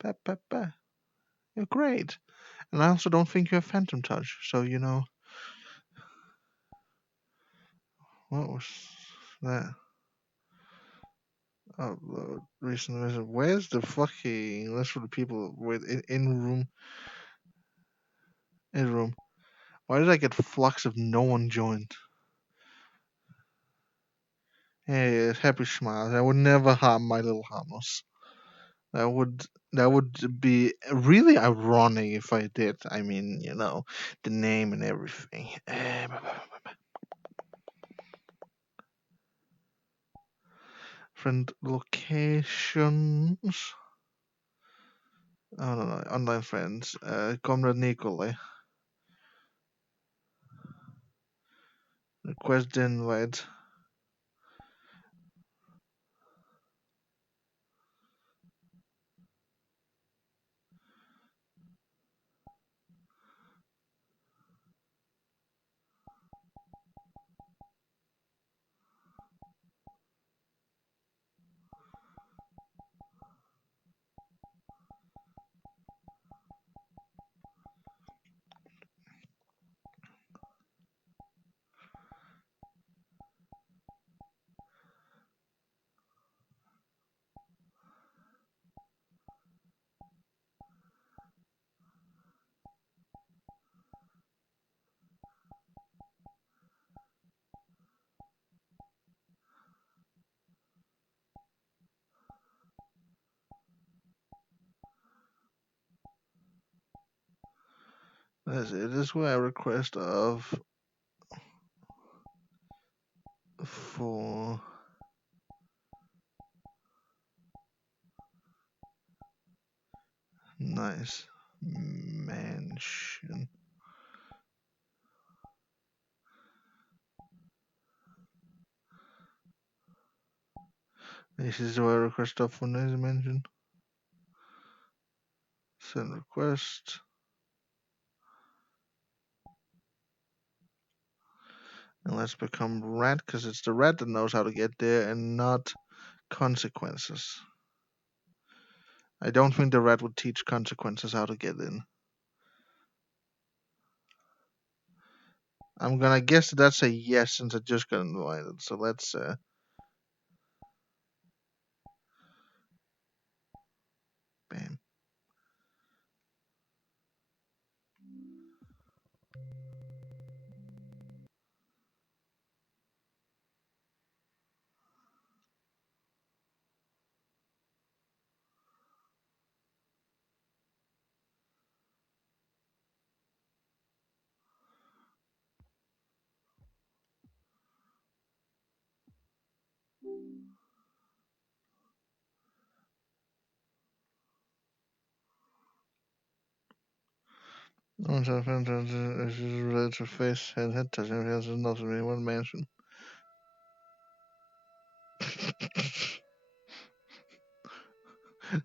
Ba. You're great. And I also don't think you have phantom touch. So, what was that? Upload recent visit. Where's the fucking list for the people with in room? In room. Why did I get flux if no one joined? Hey, happy smiles. I would never harm my little harmless. That would be really ironic if I did. I mean, the name and everything. Friend locations. Oh no, online friends. Comrade Nikolai. Request invite. That's it. This is where I request of for nice mansion. This is where I request of for nice mansion. Send request. And let's become rat because it's the rat that knows how to get there and not Consequences. I don't think the rat would teach consequences how to get in. I'm gonna guess that's a yes since I just got invited. So let's. Bam. Related to face and head touching. This is not really one mansion.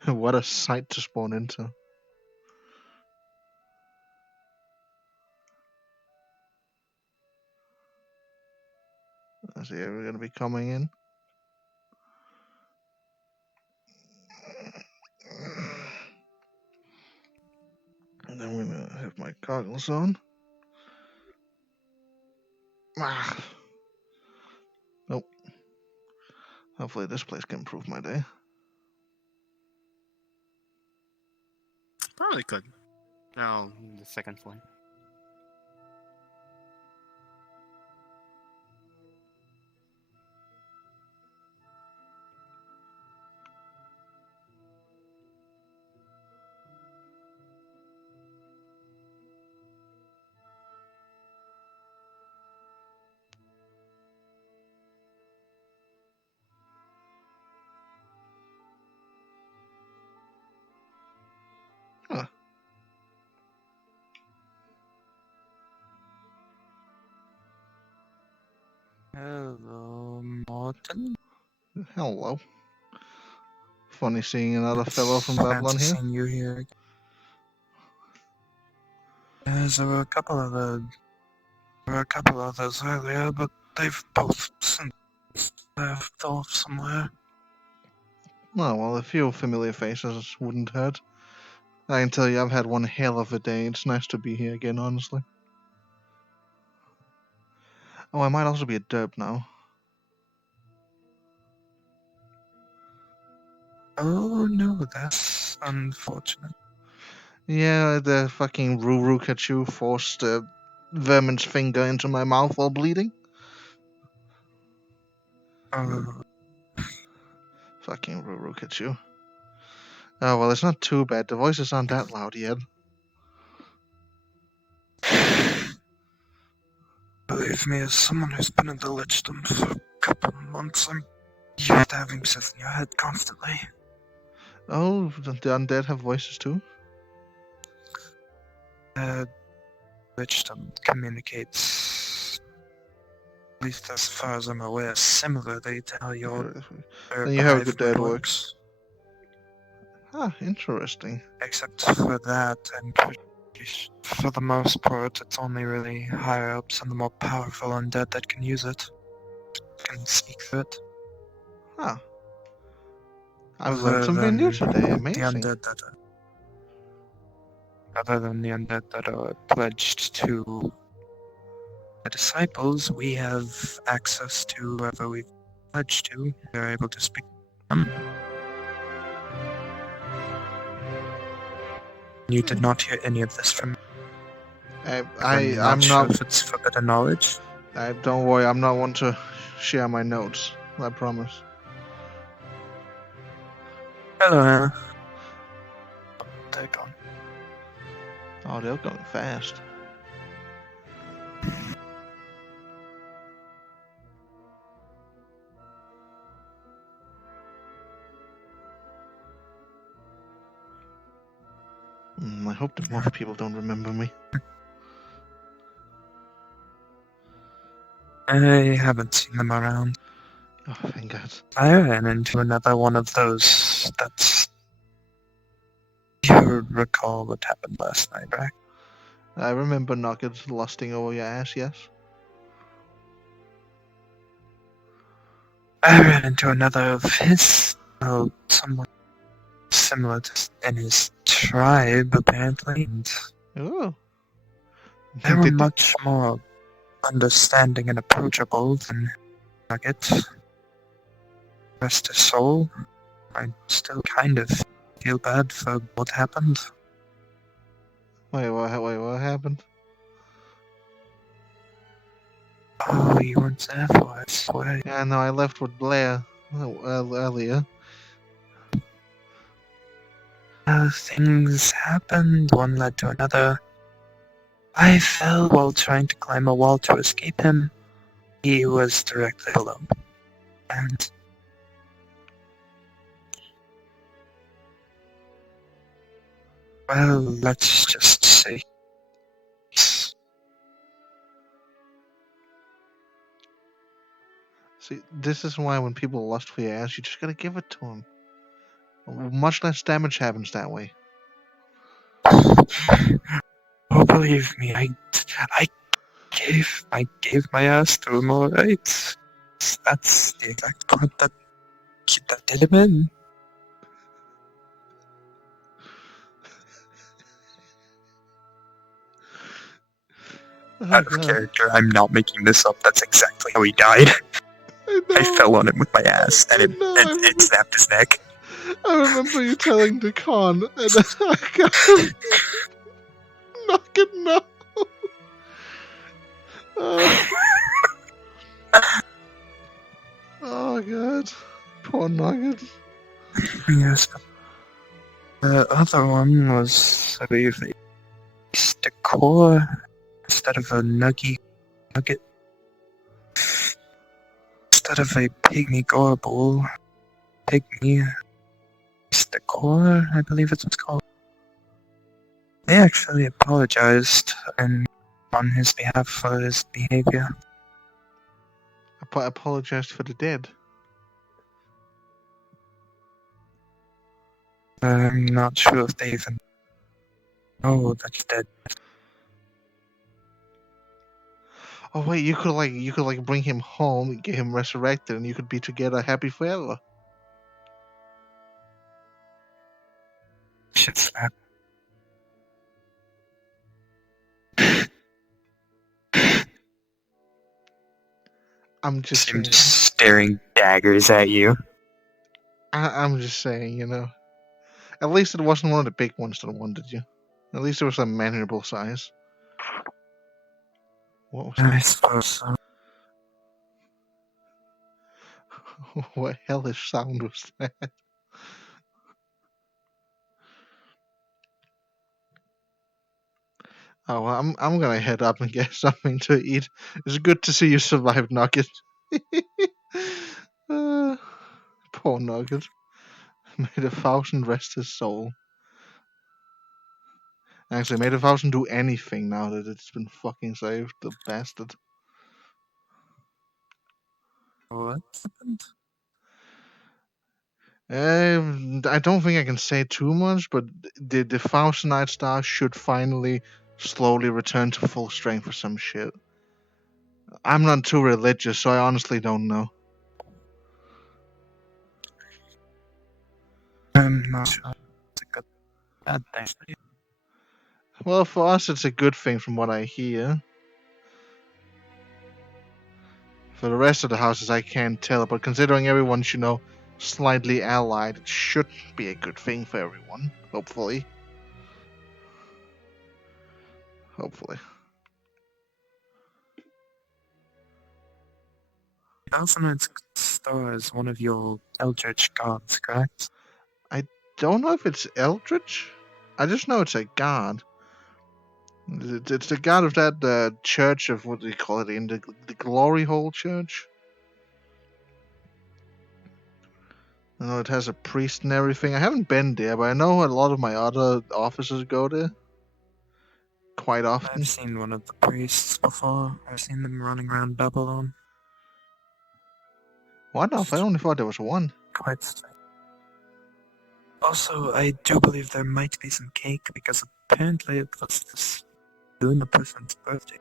What a sight to spawn into. I see we're gonna be coming in. And then I'm gonna have my goggles on. Ah. Nope. Hopefully this place can improve my day. Probably could. No, the second floor. Huh. Hello, Martin. Hello. Funny seeing another fellow from Babylon here. Seeing you here. There were a couple of others earlier, but they've both since left off somewhere. Oh, well, a few familiar faces wouldn't hurt. I can tell you I've had one hell of a day. It's nice to be here again, honestly. Oh, I might also be a derp now. Oh no, that's unfortunate. Yeah, the fucking Rurukachu forced Vermin's finger into my mouth while bleeding. Fucking Rurukachu. Oh, well, it's not too bad. The voices aren't that loud yet. Believe me, as someone who's been in the Lichdom for a couple of months, I'm used to having stuff in your head constantly. Oh, the undead have voices too? Lichdom communicates, at least as far as I'm aware, similarly to how your Then you have a good day at work. works. Ah, interesting. Except for that, and for the most part, it's only really higher ups and the more powerful undead that can use it. Can speak to it. Huh. I've learned something new today. Amazing. Other than the undead that are pledged to the disciples, we have access to whoever we've pledged to. They're able to speak to them. You did not hear any of this from me. I'm sure not. if it's forbidden knowledge. Don't worry, I'm not one to share my notes. I promise. Hello, Anna. They're gone. Oh, they're going fast. I hope the moth people don't remember me. I haven't seen them around. Oh, thank God. I ran into another one of those. That's. You recall what happened last night, right? I remember Nuggets lusting over your ass, yes? I ran into another of his, well, someone similar to in his tribe, apparently, and Ooh. they were much more understanding and approachable than Nugget. Rest his soul, I still kind of feel bad for what happened. Wait, what happened? Oh, you weren't there for it, I swear. Yeah, no, I left with Blair earlier. Things happened, one led to another. I fell while trying to climb a wall to escape him. He was directly below. And well, let's just say See, this is why when people lust for your ass, you just gotta give it to them. Much less damage happens that way. oh, believe me, I gave my ass to him, alright. That's the exact part that did him in. Out of character, I'm not making this up. That's exactly how he died. I fell on him with my ass, and it snapped his neck. I remember you telling the con, and I got Nugget, no. Oh god, poor Nugget. Yes. The other one was, I believe, a core instead of a nugget. Instead of a pygmy gorble, pygmy core, I believe it's what's called. They actually apologized on his behalf for his behavior. Apologized for the dead. I'm not sure if they even know that's dead. Oh wait, you could bring him home, get him resurrected, and you could be together happy forever. Shit slap. I'm just saying. Staring daggers at you. I'm just saying, you know. At least it wasn't one of the big ones that wanted you. At least it was a manageable size. What was I suppose so. What hellish sound was that? Oh, well, I'm gonna head up and get something to eat. It's good to see you survive, Nugget. Poor Nugget. May the thousand rest his soul. Actually, may the thousand do anything now that it's been fucking saved, the bastard. What happened? I don't think I can say too much, but the Thousand Night Star should finally slowly return to full strength or some shit. I'm not too religious, so I honestly don't know. I'm not sure. It's a good bad thing for you. Well, for us, it's a good thing from what I hear. For the rest of the houses, I can't tell, but considering everyone's, slightly allied, it should be a good thing for everyone. Hopefully. Hopefully. Thousand Star is one of your eldritch gods, correct? I don't know if it's eldritch. I just know it's a god. It's the god of that church of, what do you call it, in the Glory Hole Church? I know it has a priest and everything. I haven't been there, but I know a lot of my other officers go there. Quite often. I've seen one of the priests before. I've seen them running around Babylon. What? I only thought there was one. Quite strange. Also, I do believe there might be some cake because apparently it was soon a person's birthday.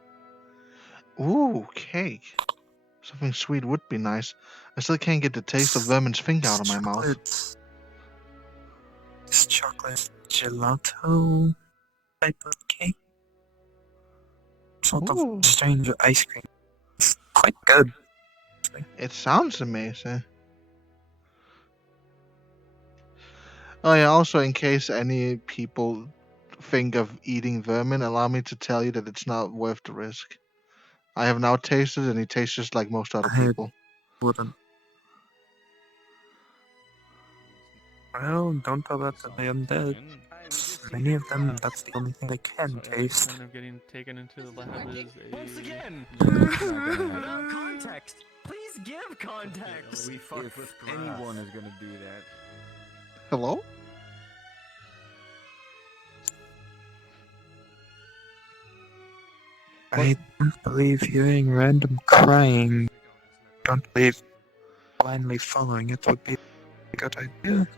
Ooh, cake. Something sweet would be nice. I still can't get the taste of vermin's finger out of my mouth. It's chocolate gelato type of cake. Sort of strange ice cream. It's quite good. It sounds amazing. Oh yeah, also in case any people think of eating vermin, allow me to tell you that it's not worth the risk. I have now tasted and it tastes just like most other people. Wouldn't. Well, don't tell that to the undead. Many of them, that's the only thing they can taste. Point of getting taken into the lab is Once again, without without context. Please give context. We fucked with anyone is gonna do that. Hello? I don't believe hearing random crying. Don't believe blindly following it would be a good idea.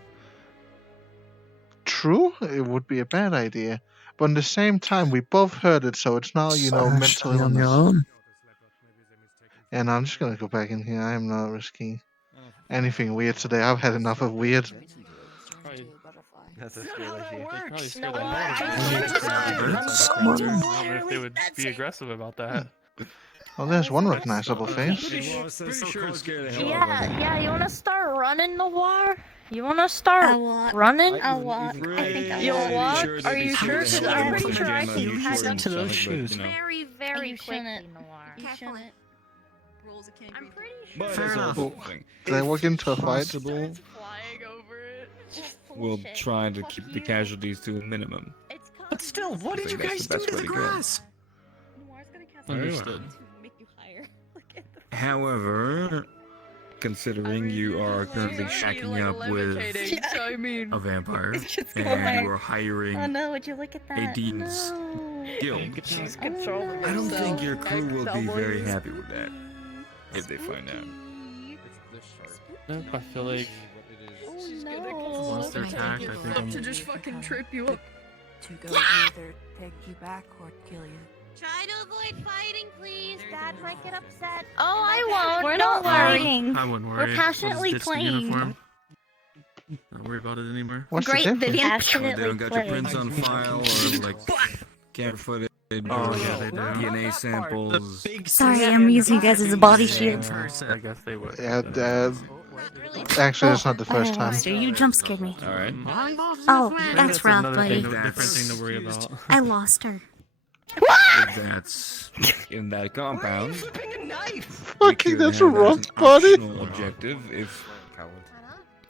True, it would be a bad idea. But at the same time, we both heard it, so it's now, mental Especially on your illness. own. And I'm just gonna go back in here. I am not risking anything weird today. I've had enough of weird. That's a skill issue. Probably scare the hell out of Someone. I don't know if they would be aggressive about that. Oh, there's one recognizable face. Yeah, you wanna start running the war? You wanna start running? I'll walk. I think I'll You'll walk? walk. Are you sure? 'Cause I'm pretty sure I can Hang on to those shoes. very, very You quickly shouldn't. in the war. You shouldn't. Rules of King. I'm pretty But sure. it's also Did I walk into a fight? Possible, we'll try to keep the casualties to a minimum. But still, what did you that's guys the do best to way the to go. grass? Understood. However, considering you are currently shacking up with a vampire and you are hiring Oh no, would you look at that? a dean's guild, She's controlling I don't think herself. your crew will be very happy with that if they find out. Nope, I feel like Monster attack, I think I'm... To just fucking trip you up. To go either take you back or kill you. Try to avoid fighting, please. Dad might get upset. Oh, I won't. We're Don't not worry. fighting. I wouldn't worry. We're We'll passionately just ditch the playing. uniform. Don't worry about it anymore. What's Great, the difference? Vivian. They Passionately don't got your playing. prints on file or like camera footage or yeah, they do. DNA samples. Sorry, I'm using you guys as a body shield. I guess they would. Yeah, actually, that's not the first time. Monster, you jump scared me. Alright. Oh, I think that's rough, another buddy. thing, different thing to worry about. I lost her. If that's in that compound. Fucking, that's a rough, buddy. Objective, if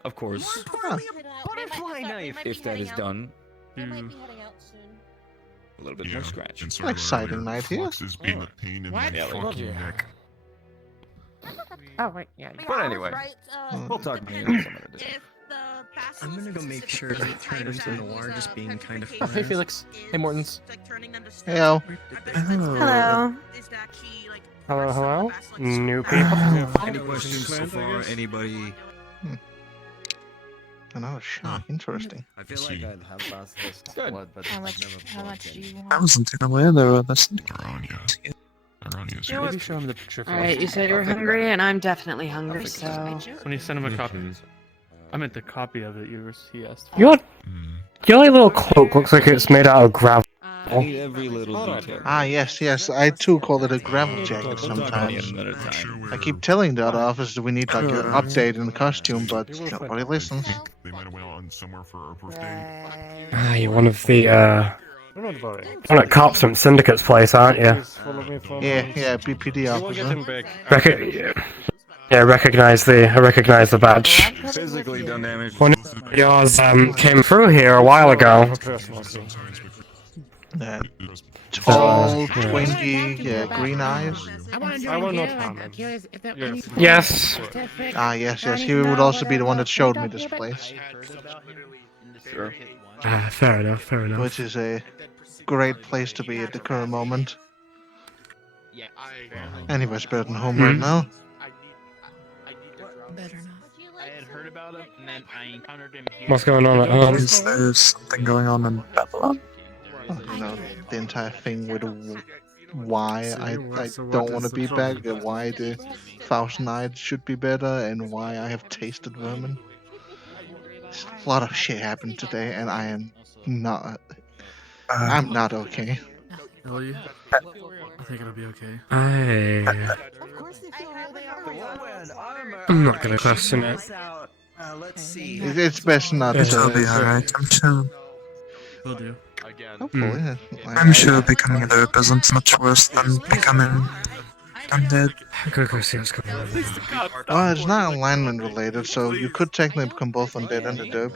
of course, Butterfly knife. if that is done, a little bit more scratch. Exciting night here. Is being a pain in my fucking neck. Oh wait, yeah. But anyway, we'll talk about it some other day. I'm gonna go make sure that turns into noir just being kind of Oh, fun. hey Felix. Hey Mortons. Hey, Al. Hello. Hello, hello. New people. Any questions so far? Anybody? Another shot. Interesting. I feel like I'd have passed this squad, but How I've much? never How fought much do any. you I want? wasn't aware there were this. Maybe show him the picture. Alright, you said you were hungry, and I'm definitely hungry, so... When you send him a copy, I meant the copy of it he asked for. Your little cloak looks like it's made out of gravel. Every little detail. Ah, yes. I too call it a gravel jacket sometimes. I keep telling the other office that we need like an update in the costume, but nobody listens. They might have went on somewhere for our birthday. Ah, you're one of the, one of cops from Syndicate's place, aren't you? Yeah, BPD officer. Yeah, I recognize the badge. Physically done damage. One of yours, came through here a while ago. Tall, twingy, yeah, green eyes. I want no comment. Yes. Ah, yes. He would also be the one that showed me this place. Sure. Fair enough. Which is a great place to be at the current moment. Anyways, better than home right now. Better not. I had heard about him, and then I encountered him here. What's going on at home? Is there something going on in Babylon? The entire thing with why I don't want to be back, and why the Thousand Eyes should be better, and why I have tasted vermin. A lot of shit happened today, and I am not. I'm not okay. Ellie, I think it'll be okay. I'm not gonna question it. Let's see. It's best not It'll to. be alright, I'm sure. Will do. Hopefully, I'm sure becoming a derp isn't much worse than becoming undead. I'm gonna go see what's going on. Well, it's not alignment related, so you could technically become both undead and a derp.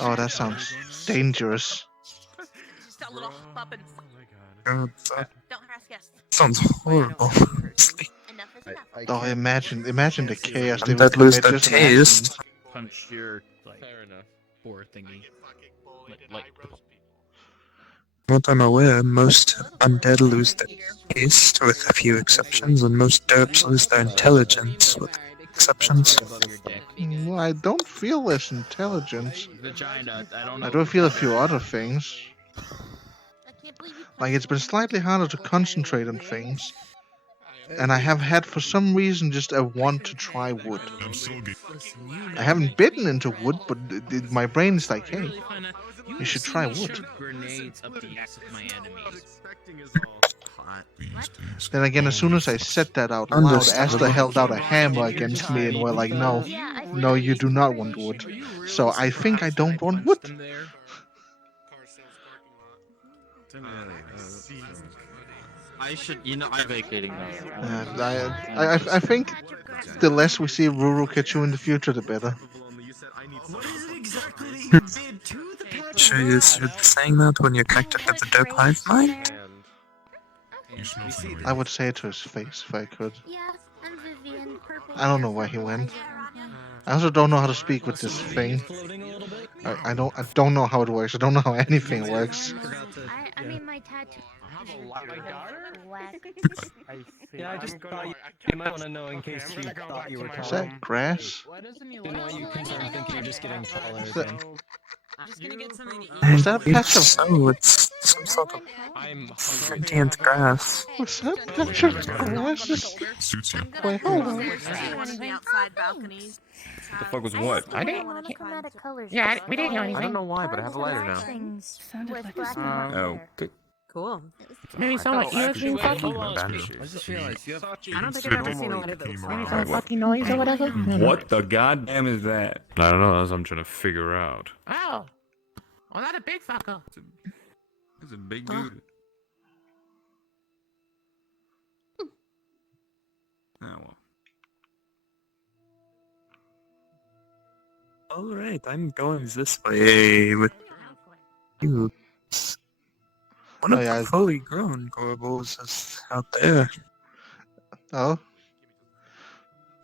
Oh, that sounds dangerous. God, that sounds horrible. Oh, imagine the chaos they And would that lose commit their just in taste. accident. Punch your fair enough. Poor thingy. Like What I'm aware, most undead lose their taste, with a few exceptions, and most derps lose their intelligence, with exceptions. Well, I don't feel less intelligent. vagina. I don't know. I do feel a few other things. Like, it's been slightly harder to concentrate on things. And I have had, for some reason, just a want to try wood. I haven't bitten into wood, but my brain is like, hey, you should try wood. Grenades up the ass of my enemies. Then again, as soon as I said that out loud, Asta held out a hammer against me and were like, no, you do not want wood. So I think I don't want wood. I should, I'm vacating I think the less we see Rurukachu in the future, the better. Sure you're saying that when you're connected to the derp hive mind? I would say it to his face if I could. I don't know where he went. I also don't know how to speak with this thing. I don't know how it works. I don't know how anything works. I mean, my tattoo. Yeah, I just thought you might want to know in case you thought you were taller. Is that grass? Didn't want you concerned thinking you're just getting taller Is again. Was that a patch of... So it's some sort of sentient grass. Was that a patch of grass? Wait, hold on. outside balcony. The fuck was what? I didn't. Yeah, we didn't hear anything. I don't know why, but I have a lighter now. Oh, good. Cool. Maybe someone irritating fucking. I just realized you have. I don't think I've ever seen a lighter that looks like some fucking noise or whatever. What the goddamn is that? I don't know. That's what I'm trying to figure out. Oh. Well, not a big fucker. It's a big dude. Oh well. Alright, I'm going this way with you. One of the fully grown Gorbals is out there. Oh?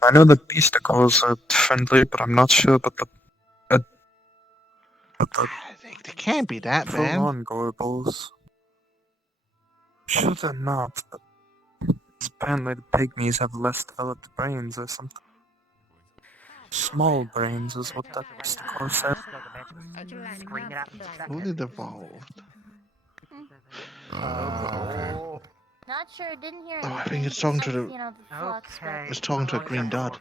I know the beasticles are friendly, but I'm not sure about the They can't be that bad. full-on Gorbals. Sure they're not, but apparently the pygmies have less developed brains or something. Small brains is what that beasticle said. Fully evolved. Okay. Not sure. Didn't hear. Oh, I think it's talking to the... It's talking to a green dot.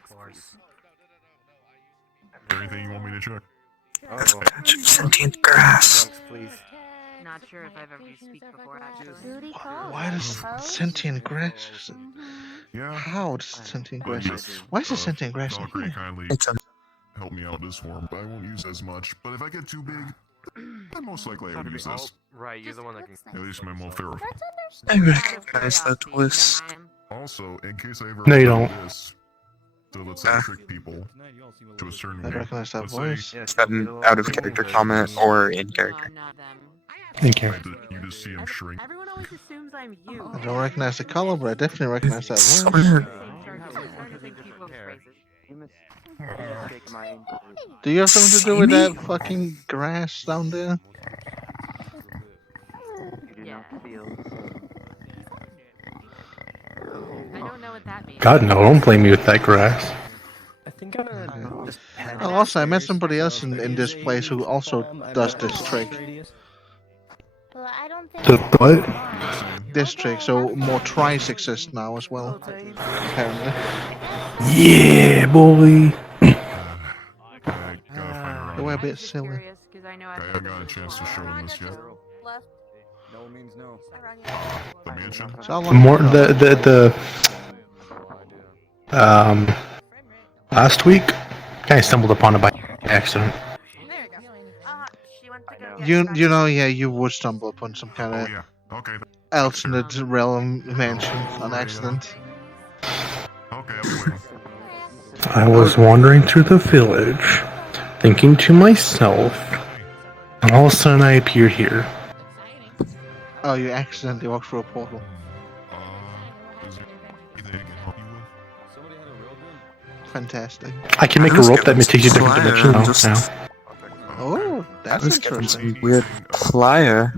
Anything you want me to check? That's a patch of sentient grass. Please. Not sure if I've ever used speak before, actually. Why does sentient grass... How does sentient grass... Why is it sentient grass in here? Kindly help me out this form, but I won't use as much. But if I get too big, then most likely I will use this. Right, you're the one that can. At least my Malfero. I recognize that voice. Also, in case I ever No, you don't. this, so let's say trick people to a certain I way. recognize that Let's voice. say- Is that an out-of-character comment or in character? In character. You just see him shrink. Everyone always assumes I'm you. I don't recognize the color, but I definitely recognize that voice. Do you have something to do with that fucking grass down there? I don't know what that means. God, no, don't blame me with that grass. I think I'm gonna just pen Oh, also, I met somebody else in this place who also does this trick. Well, I don't The what? district, so more tries exist now as well. Apparently. Yeah, boy. They were a bit silly. I haven't got a chance to show him this yet. No means no. The mansion? More the last week I stumbled upon it by accident. You know, yeah, you would stumble upon some kind of alternate realm mansion on accident. I was wandering through the village, thinking to myself, and all of a sudden I appeared here. Oh, you accidentally walked through a portal. Fantastic. I can make a rope that takes you different dimensions now. Oh, that's interesting. Some weird flyer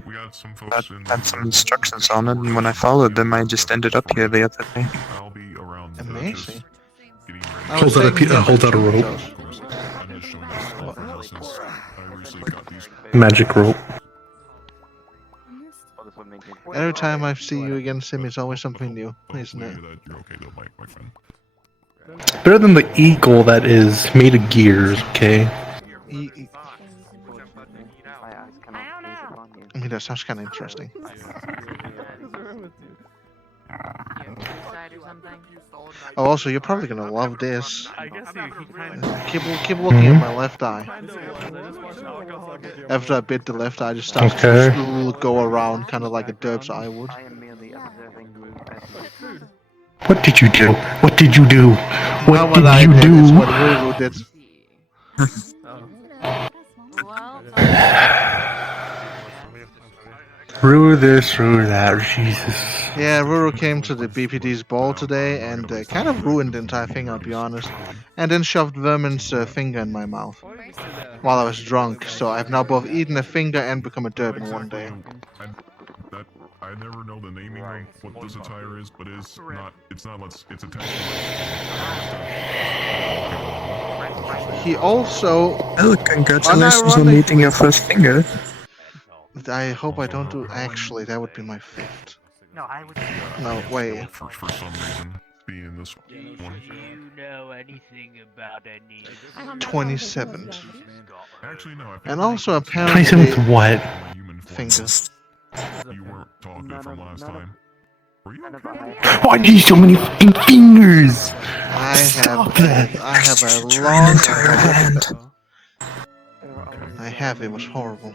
that had some instructions on it, and when I followed them, I just ended up here the other day. Amazing. Hold out a rope. Magic rope. Every time I see you again, Sim, it's always something new, isn't it? Better than the eagle that is made of gears, okay? I mean, that sounds kind of interesting. Oh, also, you're probably gonna love this. Keep looking at my left eye. After I bit the left eye, just starts to go around, kind of like a derp's eye would. What did you do? What did you do? What did you do? It's what Ruru did. Rue this, rue that, Jesus. Yeah, Ruru came to the BPD's ball today and kind of ruined the entire thing, I'll be honest. And then shoved Vermin's finger in my mouth while I was drunk, so I've now both eaten a finger and become a derp in one day. I never know the naming of what this attire is, but it's attached. He also... Oh, congratulations on meeting your first finger. I hope I don't do... Actually, that would be my 5th. No, wait. For some reason, being this one. Do you know anything about any... 27th. Actually, no. And also apparently... 27th what? Fingers. You weren't talking from last time. Were you? Why do you so many fucking fingers? I Stop that. I have a long hand. I have. It was horrible.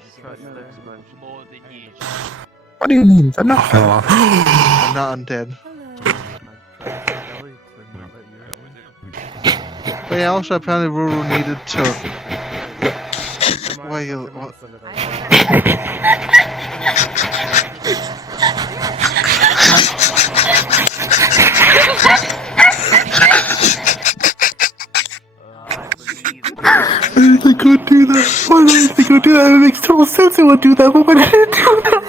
What do you mean? They're not. I'm not undead. But yeah, also apparently Ruru needed to... What? I could do that. Why did I go do that? It makes total sense I would do that, but why did I do that?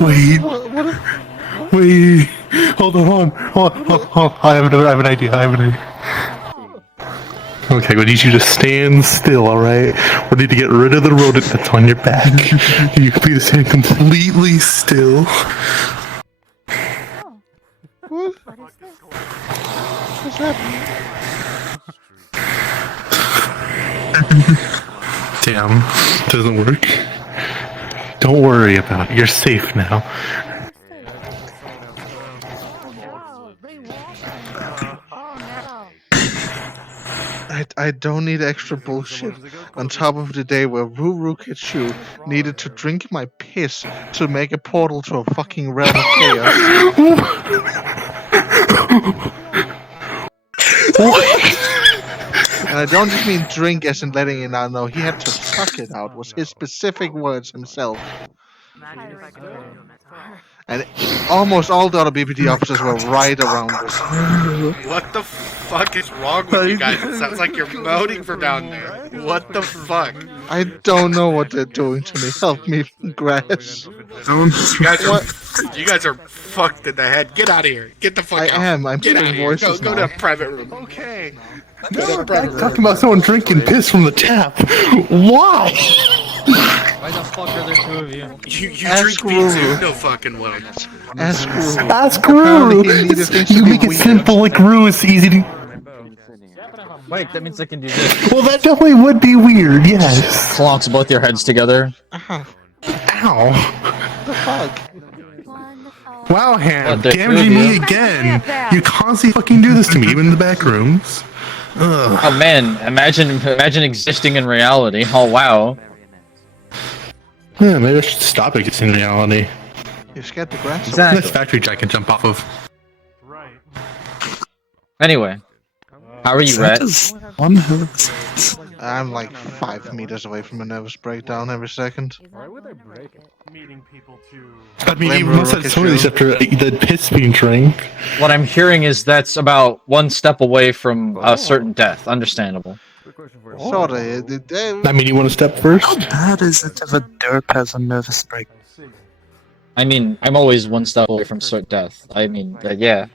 Wait. Wait. Hold on. I have an idea. Okay, we need you to stand still, alright? We need to get rid of the rodent that's on your back. You can please stand completely still. What? What's happening? Damn, doesn't work. Don't worry about it. You're safe now. I don't need extra bullshit on top of the day where Ruru Kitsu needed to drink my piss to make a portal to a fucking realm of chaos. And I don't just mean drink as in letting it out, no, he had to suck it out, was his specific words himself. And almost all the other BPD officers were right around us. What the fuck is wrong with you guys? It sounds like you're moaning from down there. What the fuck? I don't know what they're doing to me. Help me, Grass. You guys are fucked in the head. Get out of here. Get the fuck out. I am. I'm Get out hearing of here. voices Go now. to a private room. Okay. Go to a private room. Talking about someone drinking piss from the tap. Why? Why the fuck are there two of you? You drink pee too? No fucking way. Ask Ruru. Ask Ruru. You make it simple like Ruru. It's easy to. Wait, that means I can do this. Well, that definitely would be weird. Yes. Clonks both your heads together. Ow. The fuck? Wow, Ham, What, damaging me again. You constantly fucking do this to me, even in the back rooms. Ugh. Oh man, imagine existing in reality. Oh wow. Yeah, maybe I should stop existing in reality. You're scared to Grass? Exactly. This factory giant I can jump off of. Anyway, how are you, Rat? I'm like 5 meters away from a nervous breakdown every second. Why would I break it? Meeting people to... I mean, you must have told these after the piss being drank. What I'm hearing is that's about one step away from a certain death. Understandable. Sorry. I mean, you want to step first? How bad is it if a derp has a nervous break? I mean, I'm always one step away from certain death. I mean, yeah.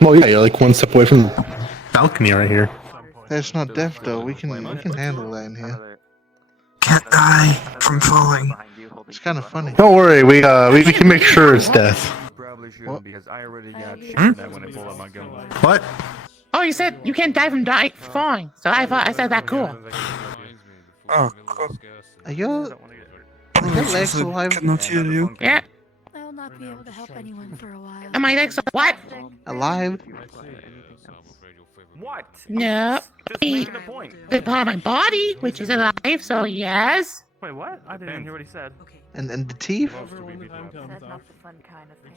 Well, yeah, you're like one step away from the balcony right here. That's not death though. We can handle that in here. Can't die from falling. It's kind of funny. Don't worry, we can make sure it's death. Because I already got shit when I pull out my gun. What? Oh, you said you can't die from falling, so I said that cool. Oh, cool. Are your legs alive? Yeah. I will not be able to help anyone for a while. Am I legs what? Alive? What? No. Making a point. The part of my body, which is alive, so yes. Wait, what? I didn't hear what he said. And the teeth?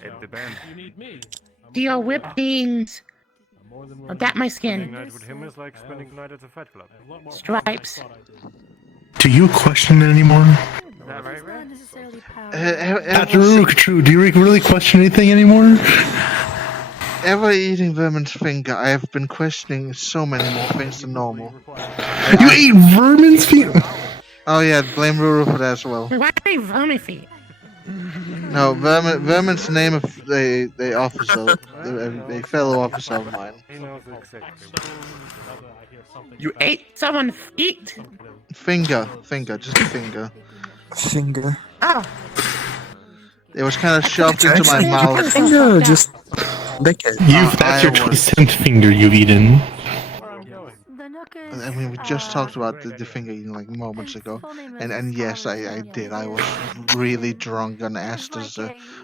It depends. You need me. Deal whippings. Oh, that my Spending skin. night with him is like spending night at a Fight Club. Stripes. Do you question it anymore? Is that right, Ray? After True, do you really question anything anymore? Ever eating Vermin's finger, I have been questioning so many more things than normal. You ate Vermin's finger? Oh yeah, blame Ruru for that as well. Why are you vermin feet? No, Vermin's the name of the officer, a fellow officer of mine. You ate someone's feet? Finger, just a finger. Finger. Oh. It was kind of shoved into my mouth. Finger, just lick it. That's your 27th finger you've eaten. I mean, we just talked about the finger eating like moments ago, and yes, I did. I was really drunk on Asta's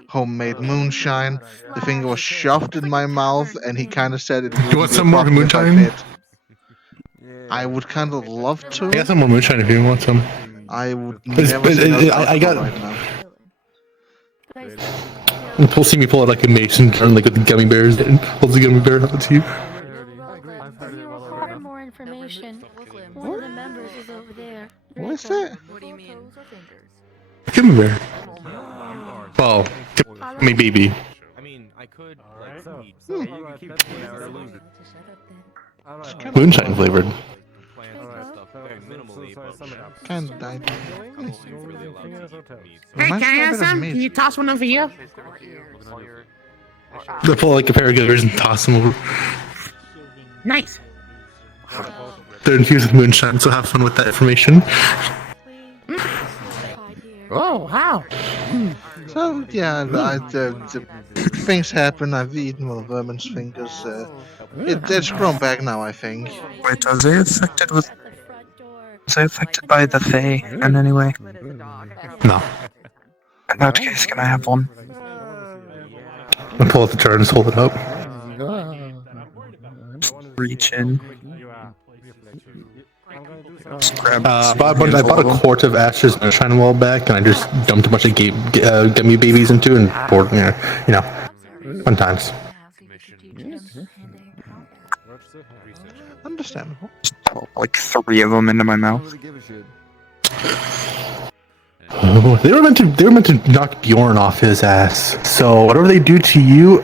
homemade moonshine. The finger was shoved in my mouth, and he kind of said it. You want some more moonshine? I would kind of love to. I got some more moonshine if you want some. I would never say no to I got. right now. You'll see me pull out like a mason jar, like with the gummy bears, and holds the gummy bear out to you. For more information, one of the members is over there. What's that? What do you mean? Gummy bear. Well, gummy baby. I mean, I could. Moonshine flavored. Kind of died. Hey, can I have some? Can you toss one over here? They pull like a pair of gutters and toss them over. Nice. They're infused with moonshine, so have fun with that information. Oh, wow. So yeah, things happen. I've eaten one of Vermin's fingers. It's grown back now, I think. Wait, are they affected with? Was I affected by the Fae in any way? No. In that case, can I have one? I pull out the jar and just hold it up. Reach in. I bought a quart of Asher's moonshine a while back, and I just dumped a bunch of gummy babies into and poured, fun times. Understandable. Like 3 of them into my mouth. Oh, they were meant to knock Bjorn off his ass. So whatever they do to you,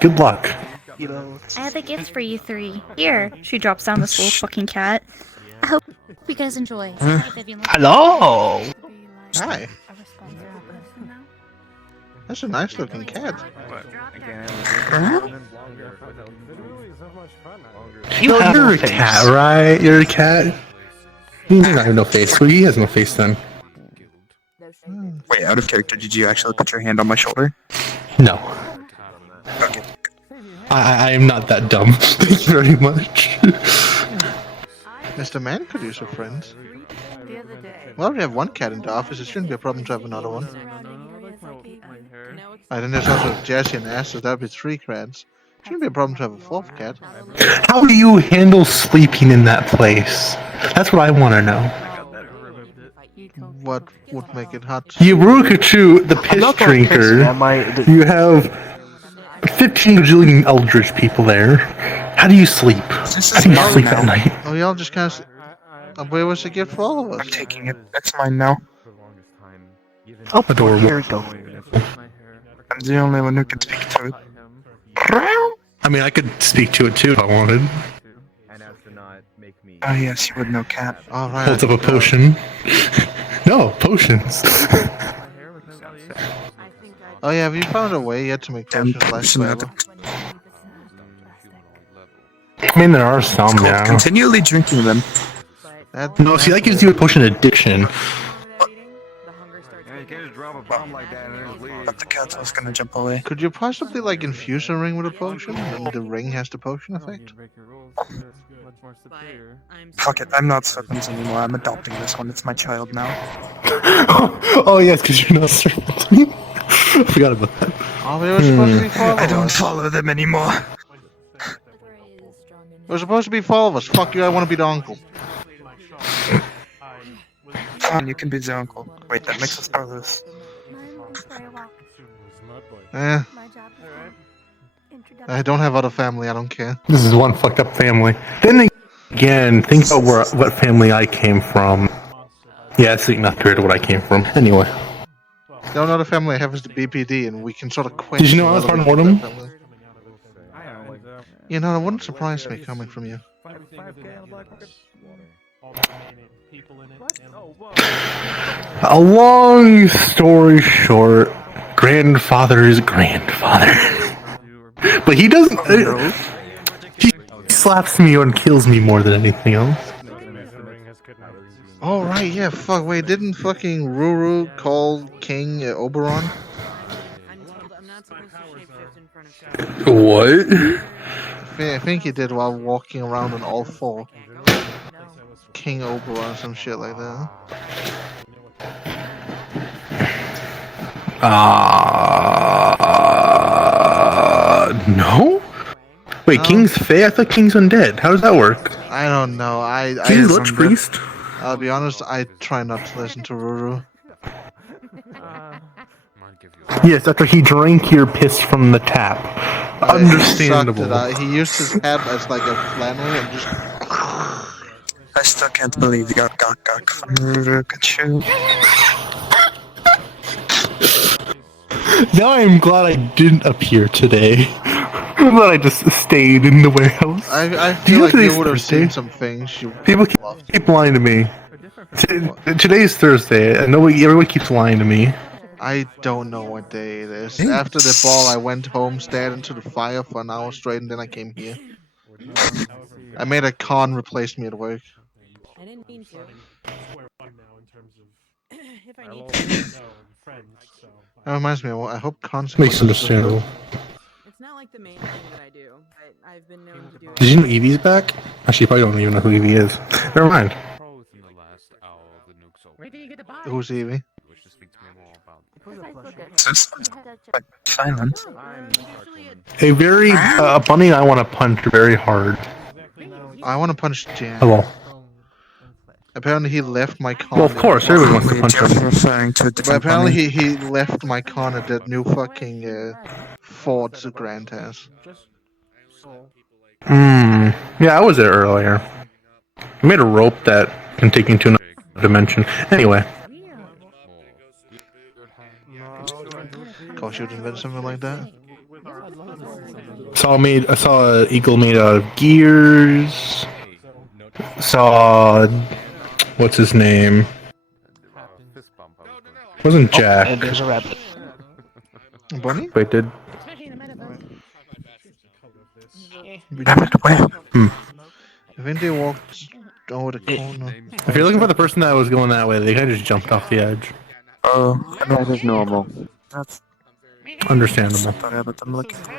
good luck. I have a gift for you three. Here. She drops down this little fucking cat. I hope you guys enjoy. Huh? Hi, Vivian. Hello. Hi. That's a nice looking cat. You're a cat, right? You're a cat. He doesn't have no face. Well, he has no face then. Wait, out of character, did you actually put your hand on my shoulder? No. I am not that dumb. Thank you very much. Mr. Man could use a friend. Well, we have one cat in the office. It shouldn't be a problem to have another one. And then there's also Jesse and Ass, so that'd be 3 cats. Shouldn't be a problem to have a 4th cat. How do you handle sleeping in that place? That's what I want to know. What would make it hot? You Rukachu, the piss drinker. You have 15 gajillion eldritch people there. How do you sleep? How do you sleep at night? Oh, y'all just kind of... Where was the gift for all of us? I'm taking it. That's mine now. Adorable. Here we go. I'm the only one who can speak to it. I mean, I could speak to it too if I wanted. Oh yes, you would know cat. Alright. Holds up a potion. No, potions. Oh yeah, have you found a way yet to make potions last forever? I mean, there are some, yeah. Continually drinking them. No, see, that gives you a potion addiction. But the cat was gonna jump away. Could you possibly like infuse a ring with a potion, and the ring has the potion effect? Fuck it, I'm not serpents anymore. I'm adopting this one. It's my child now. Oh yes, because you're not serpent. I forgot about that. Oh, we were supposed to be followers. I don't follow them anymore. We're supposed to be followers. Fuck you, I want to be the uncle. Fine, you can be the uncle. Wait, that makes us brothers. I don't have other family, I don't care. This is one fucked up family. Then again, think about what family I came from. Yeah, it's not fair to what I came from. Anyway. The only other family I have is the BPD, and we can sort of quit. Did you know I was part of Mortem? You know, that wouldn't surprise me coming from you. A long story short, grandfather's grandfather. But he doesn't. He slaps me and kills me more than anything else. Oh, right, yeah, fuck, wait, didn't fucking Ruru call King Oberon? What? I think he did while walking around on all 4. King Oberon, some shit like that. No? Wait, King's Fae? I thought King's undead. How does that work? I don't know, King's Lich Priest? I'll be honest, I try not to listen to Ruru. Yes, after he drank your piss from the tap. Understandable. He used his hat as like a flannel and just... I still can't believe you got gok from Rukachu. Now I'm glad I didn't appear today. I'm glad I just stayed in the warehouse. I feel like you would have seen some things. People keep lying to me. Today's Thursday, and everyone keeps lying to me. I don't know what day it is. After the ball, I went home, stared into the fire for an hour straight, and then I came here. I made a con replace me at work. I didn't mean to. If I need to. That reminds me, I hope KONciquences... Makes understandable. It's not like the main thing that I do, but I've been known to do it. Did you know Evie's back? Actually, you probably don't even know who Evie is. Never mind. Who's Evie? Silent. A very bunny I want to punch very hard. I want to punch Jan. Hello. Apparently he left my con. Well, of course, everyone wants to punch him. Referring to a But different apparently bunny. he left my con at that new fucking fort the Grant has. Yeah, I was there earlier. I made a rope that can take you into another dimension. Anyway. Gosh, you'd invent something like that? I saw an eagle made out of gears. Saw what's his name? Wasn't Jack. And there's a rabbit. Bunny? Wait, did... Rabbit where? I think they walked over the corner. If you're looking for the person that was going that way, they kind of just jumped off the edge. Oh, that is normal. That's Understandable. not the rabbit I'm looking for.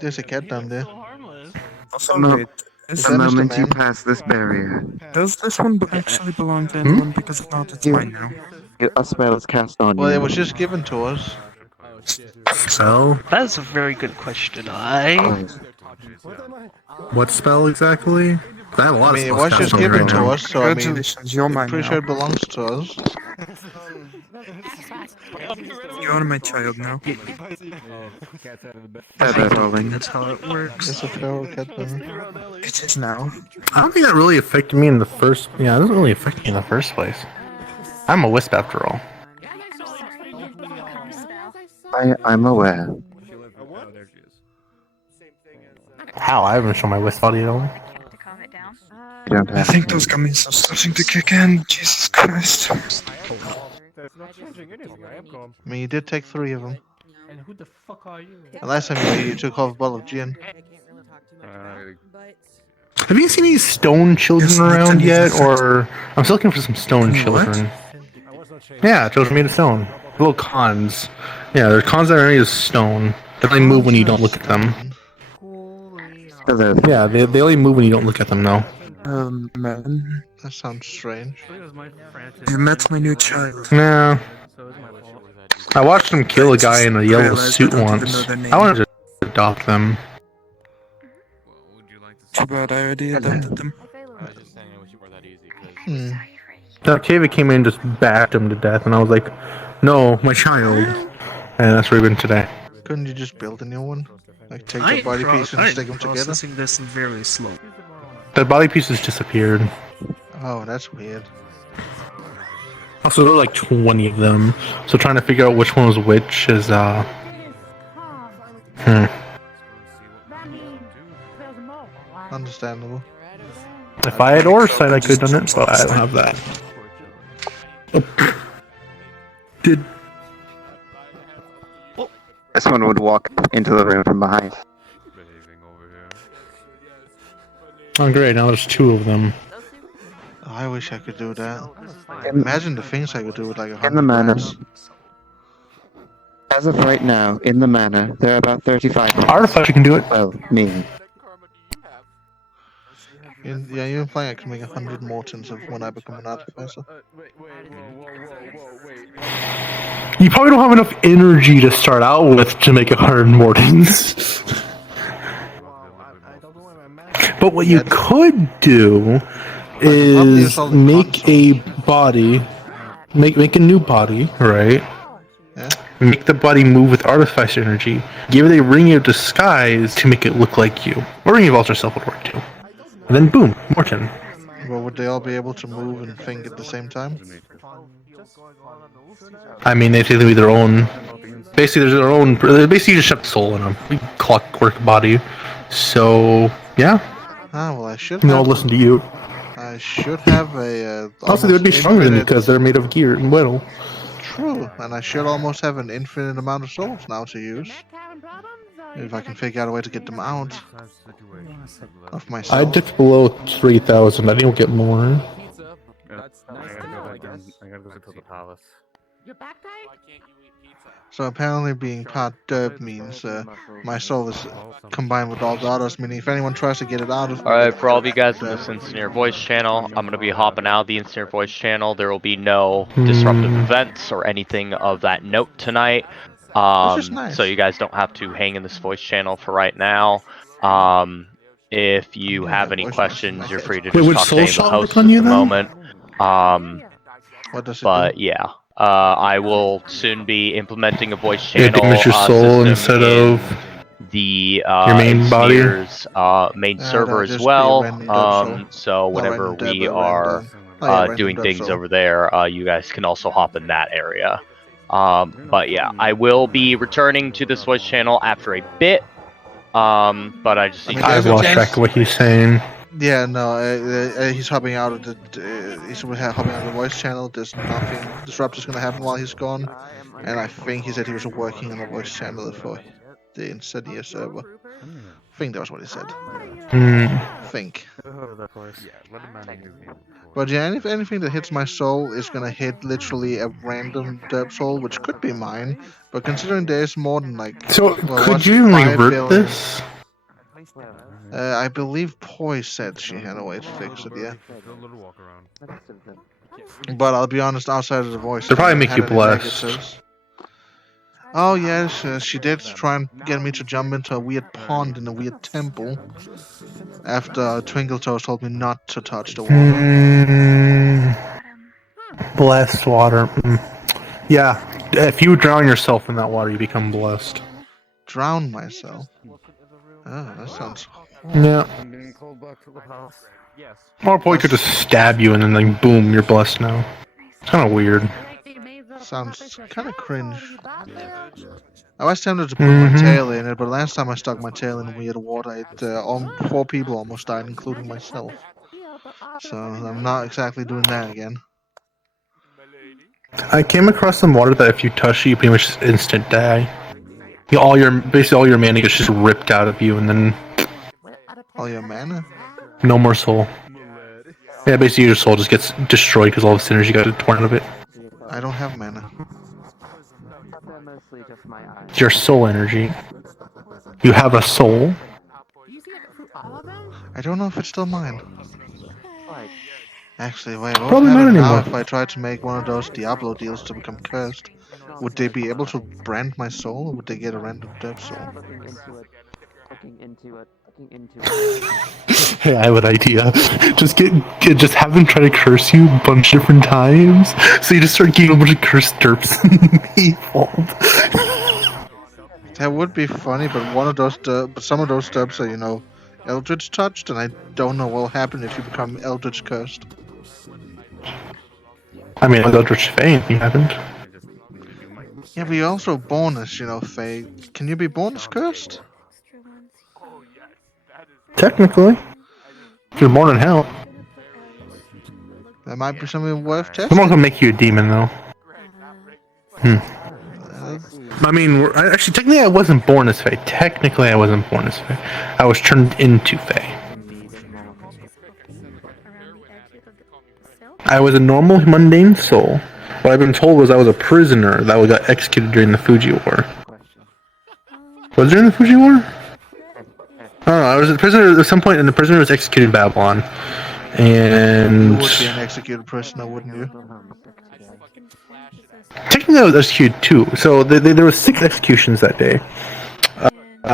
There's a cat down there. The moment you pass this barrier. Does this one actually belong to anyone? Because if not, it's mine now. A spell is cast on Well, you. it was just given to us. Spell? That is a very good question. What spell exactly? I have a lot I mean, it of was spells just cast on given right to now. us, so I mean, Congratulations, you're mine pretty now. sure it belongs to us. You are my child now. That's how it works. It's a feral cat then. It is now. I don't think that really affected me in the first... Yeah, it doesn't really affect me in the first place. I'm a wisp after all. I'm aware. How? I haven't shown my wisp body at all. I think those gummies are starting to kick in. Jesus Christ. I mean, you did take 3 of them. And who the fuck are you? And last time you took half a bottle of gin. Have you seen any stone children around yet? Or... I'm still looking for some stone children. Yeah, children made of stone. Little cons. Yeah, they're cons that are made of stone. They only move when you don't look at them. Yeah, they only move when you don't look at them, though. Man. That sounds strange. You met my new child. No. I watched them kill a guy in a yellow suit once. I wanted to adopt them. Too bad I already adopted them. Octavia came in and just backed him to death, and I was like, no, my child. And that's where we've been today. Couldn't you just build a new one? Like, take the body pieces and stick them together? Processing this very slow. The body pieces disappeared. Oh, that's weird. Also, there were like 20 of them, so trying to figure out which one was which is, Understandable. If I had oversight, I could have done it, but I don't have that. Did... This one would walk into the room from behind. Oh great, now there's 2 of them. I wish I could do that. Imagine the things I could do with like 100 In the manor. plants. As of right now, in the manor, there are about 35. Artifact, you can do it. Well, me. Yeah, you're implying I can make 100 Mortons of when I become an artificer. You probably don't have enough energy to start out with to make 100 Mortons. But what you could do is make a body, make a new body, right? Yeah. Make the body move with artificer energy. Give it a ring of disguise to make it look like you. Or ring of alter self would work too. And then boom, Morton. Well, would they all be able to move and think at the same time? I mean, they take their own. Basically, there's their own. Basically, you just shove the soul in a clockwork body. So yeah. Ah, well, I should. And they'll listen to you. I should have a. Also, they would be stronger than you because they're made of gear and metal. True, and I should almost have an infinite amount of souls now to use. If I can figure out a way to get them out of myself. I dipped below 3,000. I think we'll get more. I gotta go to the palace. So apparently being part derp means my soul is combined with all the others, meaning if anyone tries to get it out of me... Alright, for all of you guys in this Incinere voice channel, I'm going to be hopping out of the Incinere voice channel. There will be no disruptive events or anything of that note tonight. Nice. So you guys don't have to hang in this voice channel for right now. If you have any questions, you're free to just talk to any of the hosts at the moment. But yeah, I will soon be implementing a voice channel damage your soul instead of the your main body, main server as well. So whenever we are doing things over there, you guys can also hop in that area. But yeah, I will be returning to this voice channel after a bit. But I just need to... I've lost track of what he's saying. Yeah, no, he's hopping out of the voice channel. There's nothing disruptive is gonna happen while he's gone, and I think he said he was working on the voice channel for the Insidia server. I think that was what he said. Think. But yeah, anything that hits my soul is gonna hit literally a random derp soul, which could be mine. But considering there's more than like, So well, could you 5 revert billion. this? I believe Poi said she had a way to fix it, yeah. But I'll be honest, outside of the voice, They'll I probably haven't make had you any blessed. negatives. Oh yes, she did try and get me to jump into a weird pond in a weird temple. After Twinkle Toes told me not to touch the water. Blessed water. Yeah, if you drown yourself in that water, you become blessed. Drown myself? Oh, that sounds... Yeah. Or boy could just stab you and then like boom, you're blessed now. It's kind of weird. Sounds kind of cringe. I was tempted to put my tail in it, but last time I stuck my tail in weird water, 4 people almost died, including myself. So I'm not exactly doing that again. I came across some water that if you touch it, you pretty much just instant die. Basically all your mana gets just ripped out of you, and then all your mana? No more soul. Yeah, basically your soul just gets destroyed because all the synergy got torn out of it. I don't have mana. It's your soul energy. You have a soul? I don't know if it's still mine. Actually, wait, what Probably would not happen now anymore. if I tried to make one of those Diablo deals to become cursed? Would they be able to brand my soul, or would they get a random dev soul? Hey, I have an idea. Just have them try to curse you a bunch of different times, so you just start getting a bunch of cursed derps That would be funny, but some of those derps are, Eldritch touched, and I don't know what will happen if you become Eldritch cursed. I mean, Eldritch Fae, you haven't. Yeah, but you also bonus, Fae. Can you be bonus cursed? Technically. If you're born in hell. That might be something worth testing. Someone can make you a demon, though. I mean, actually, technically I wasn't born as Fae. Technically I wasn't born as Fae. I was turned into Fae. I was a normal, mundane soul. What I've been told was I was a prisoner that got executed during the Fuji War. Was it during the Fuji War? I don't know, I was a prisoner at some point, and the prisoner was executed in Babylon. And... You would be an executed prisoner, wouldn't you? Technically I was executed too. So there were 6 executions that day.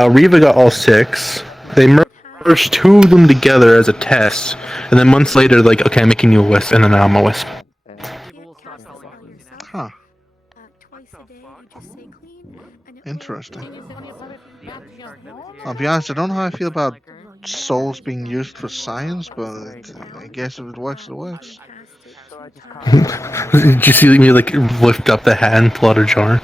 Riva got all 6. They merged 2 of them together as a test. And then months later, like, okay, I'm making you a wisp, and then now I'm a wisp. Huh. Interesting. I'll be honest, I don't know how I feel about souls being used for science, but I guess if it works, it works. Did you see me, like, lift up the hat and pull out a jar?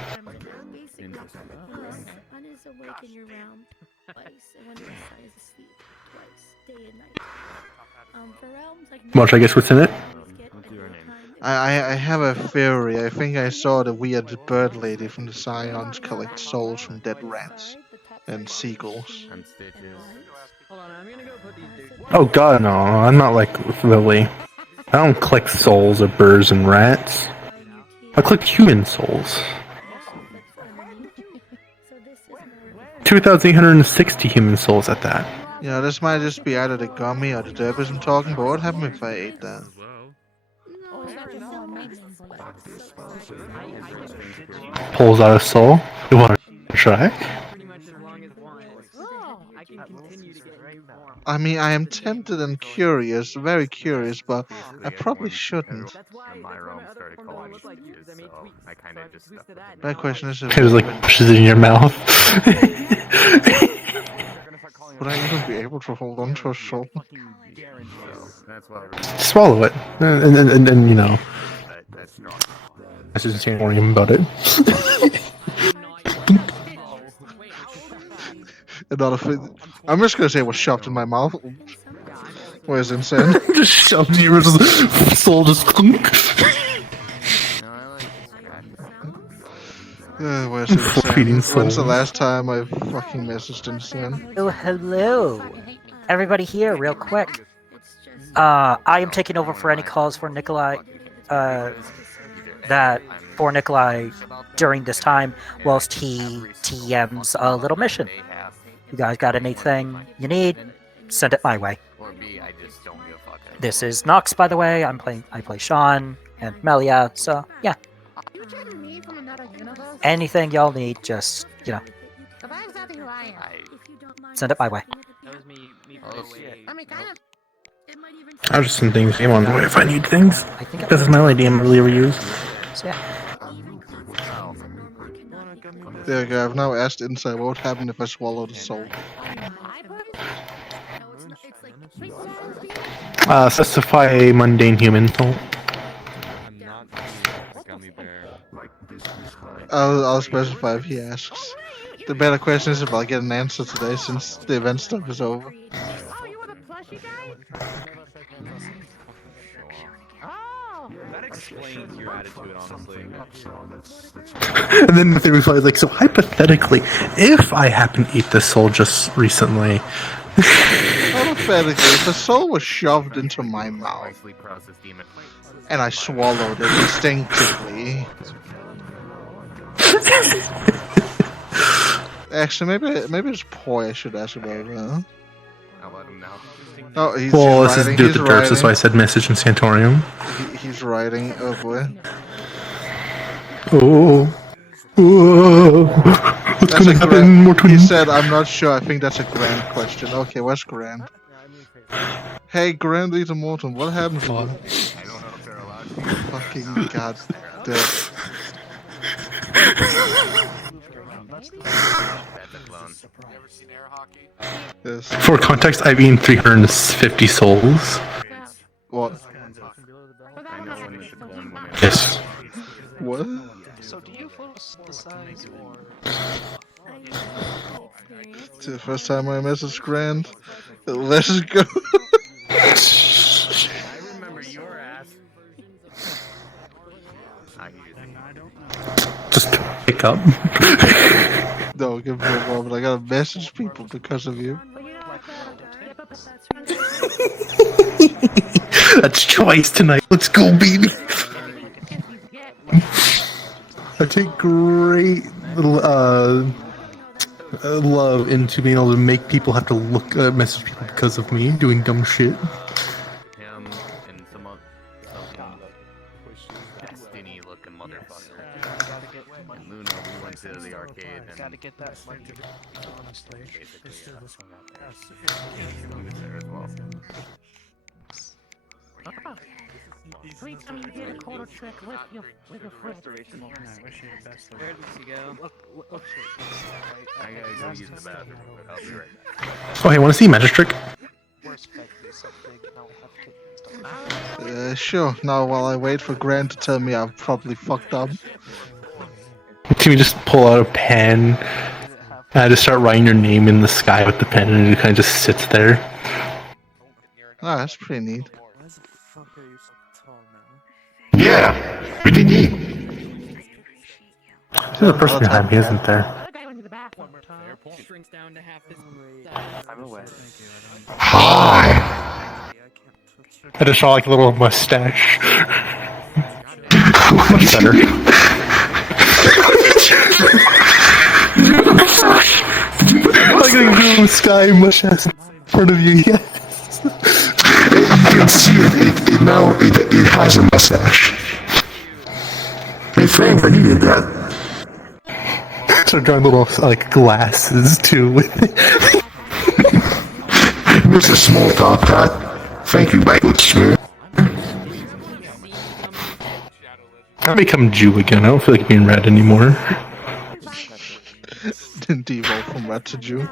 Watch, I guess what's in it? I have a theory. I think I saw the weird bird lady from the Scions collect souls from dead rats and seagulls. Oh god, no, I'm not like Lily. I don't collect souls of birds and rats. I collect human souls. 2,860 human souls at that. Yeah, this might just be either the gummy or the derpism talking, but what happened if I ate that? Pulls out a soul. You want to try? I mean, I am tempted and curious, very curious, but I probably shouldn't. My question is, It was like pushes it in your mouth. Would I even be able to hold on to a soul? Swallow it, and then you know. I just can't worry about it. Another thing. I'm just gonna say what's shoved in my mouth. Where's insane? Just shoved in your soul, just clunk. Where's insane? When's the last time I fucking messaged insane? Oh, hello. Everybody here, real quick. I am taking over for any calls for Nikolai, for Nikolai during this time, whilst he TMs a little mission. You guys got anything you need? Send it my way. This is Nox, by the way. I play Sean and Melia, so yeah. Anything y'all need, just, you know, send it my way. I'll just send things on the way if I need things. This is my only DM I really ever use. So, yeah. There you go, I've now asked Inside what would happen if I swallowed a soul. Specify a mundane human soul. I'll specify if he asks. The better question is if I'll get an answer today since the event stuff is over. That explains your attitude, honestly. And then the reply is like, so hypothetically, if I happen to eat this soul just recently. Hypothetically, if a soul was shoved into my mouth and I swallowed it instinctively. Actually, maybe it's Poi I should ask about it. Huh? Oh, he's well, this writing. is due to the derps, that's why I said message in Santorium. He's writing. Oh boy. Oh. What's gonna happen? More He said, I'm not sure. I think that's a Grand question. Okay, what's Grand? Hey, Grand Leader Morton, what happened to you? Fucking goddamn. Yes. For context, I've eaten 350 souls. What? Yes. What? So do you photosynthesize or? It's the first time I messaged Grand. Let's go. I remember your ass. Just pick up. No, give me a moment. I gotta message people because of you. That's choice tonight. Let's go, baby. I take great love into being able to make people have to message people because of me doing dumb shit. Him and some Destiny looking motherfucker. And Luna, we went to the arcade and gotta get that money. Honestly, this is there as well. Please tell me you did a quarter trick with your restoration. Where did she go? I gotta go use the bathroom. I'll be right back. Oh, hey, wanna see magic trick? Sure. Now, while I wait for Grant to tell me I've probably fucked up. Can we just pull out a pen and just start writing your name in the sky with the pen and it kind of just sits there? Oh, that's pretty neat. Yeah, pretty neat. There's a person behind me, isn't there? I'm away. Hi! I just saw like a little mustache. Much better. Like a little sky mustache in front of you, yes. I can see it now. It has a mustache. I think I needed that. Start drawing little like glasses too with it. There's a small top hat. Thank you, Michael Smith. I become Jew again. I don't feel like being red anymore. Didn't devolve from red to Jew.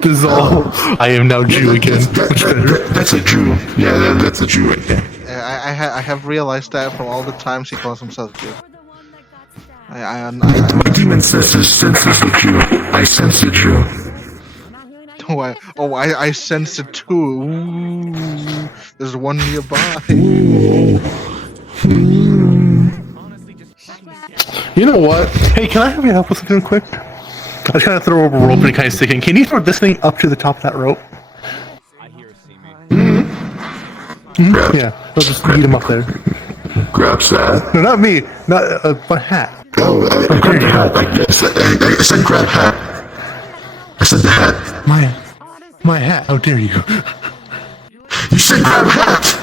Dissolve. I am now Jew again. That's a Jew. Yeah, that's a Jew right there. I have realized that from all the times he calls himself Jew. My demon senses the Jew. I sense the Jew. I sensed it too. Ooh, there's one nearby. You know what? Hey, can I have your help with something quick? I was trying to throw over a rope and it kind of sticking. Can you throw this thing up to the top of that rope? Yeah, I'll just beat him up there. Grabs that. No, not me. Not my hat. Oh, I grabbed the hat like this. I said grab hat. I said the hat. My hat. How dare you? You said grab hat.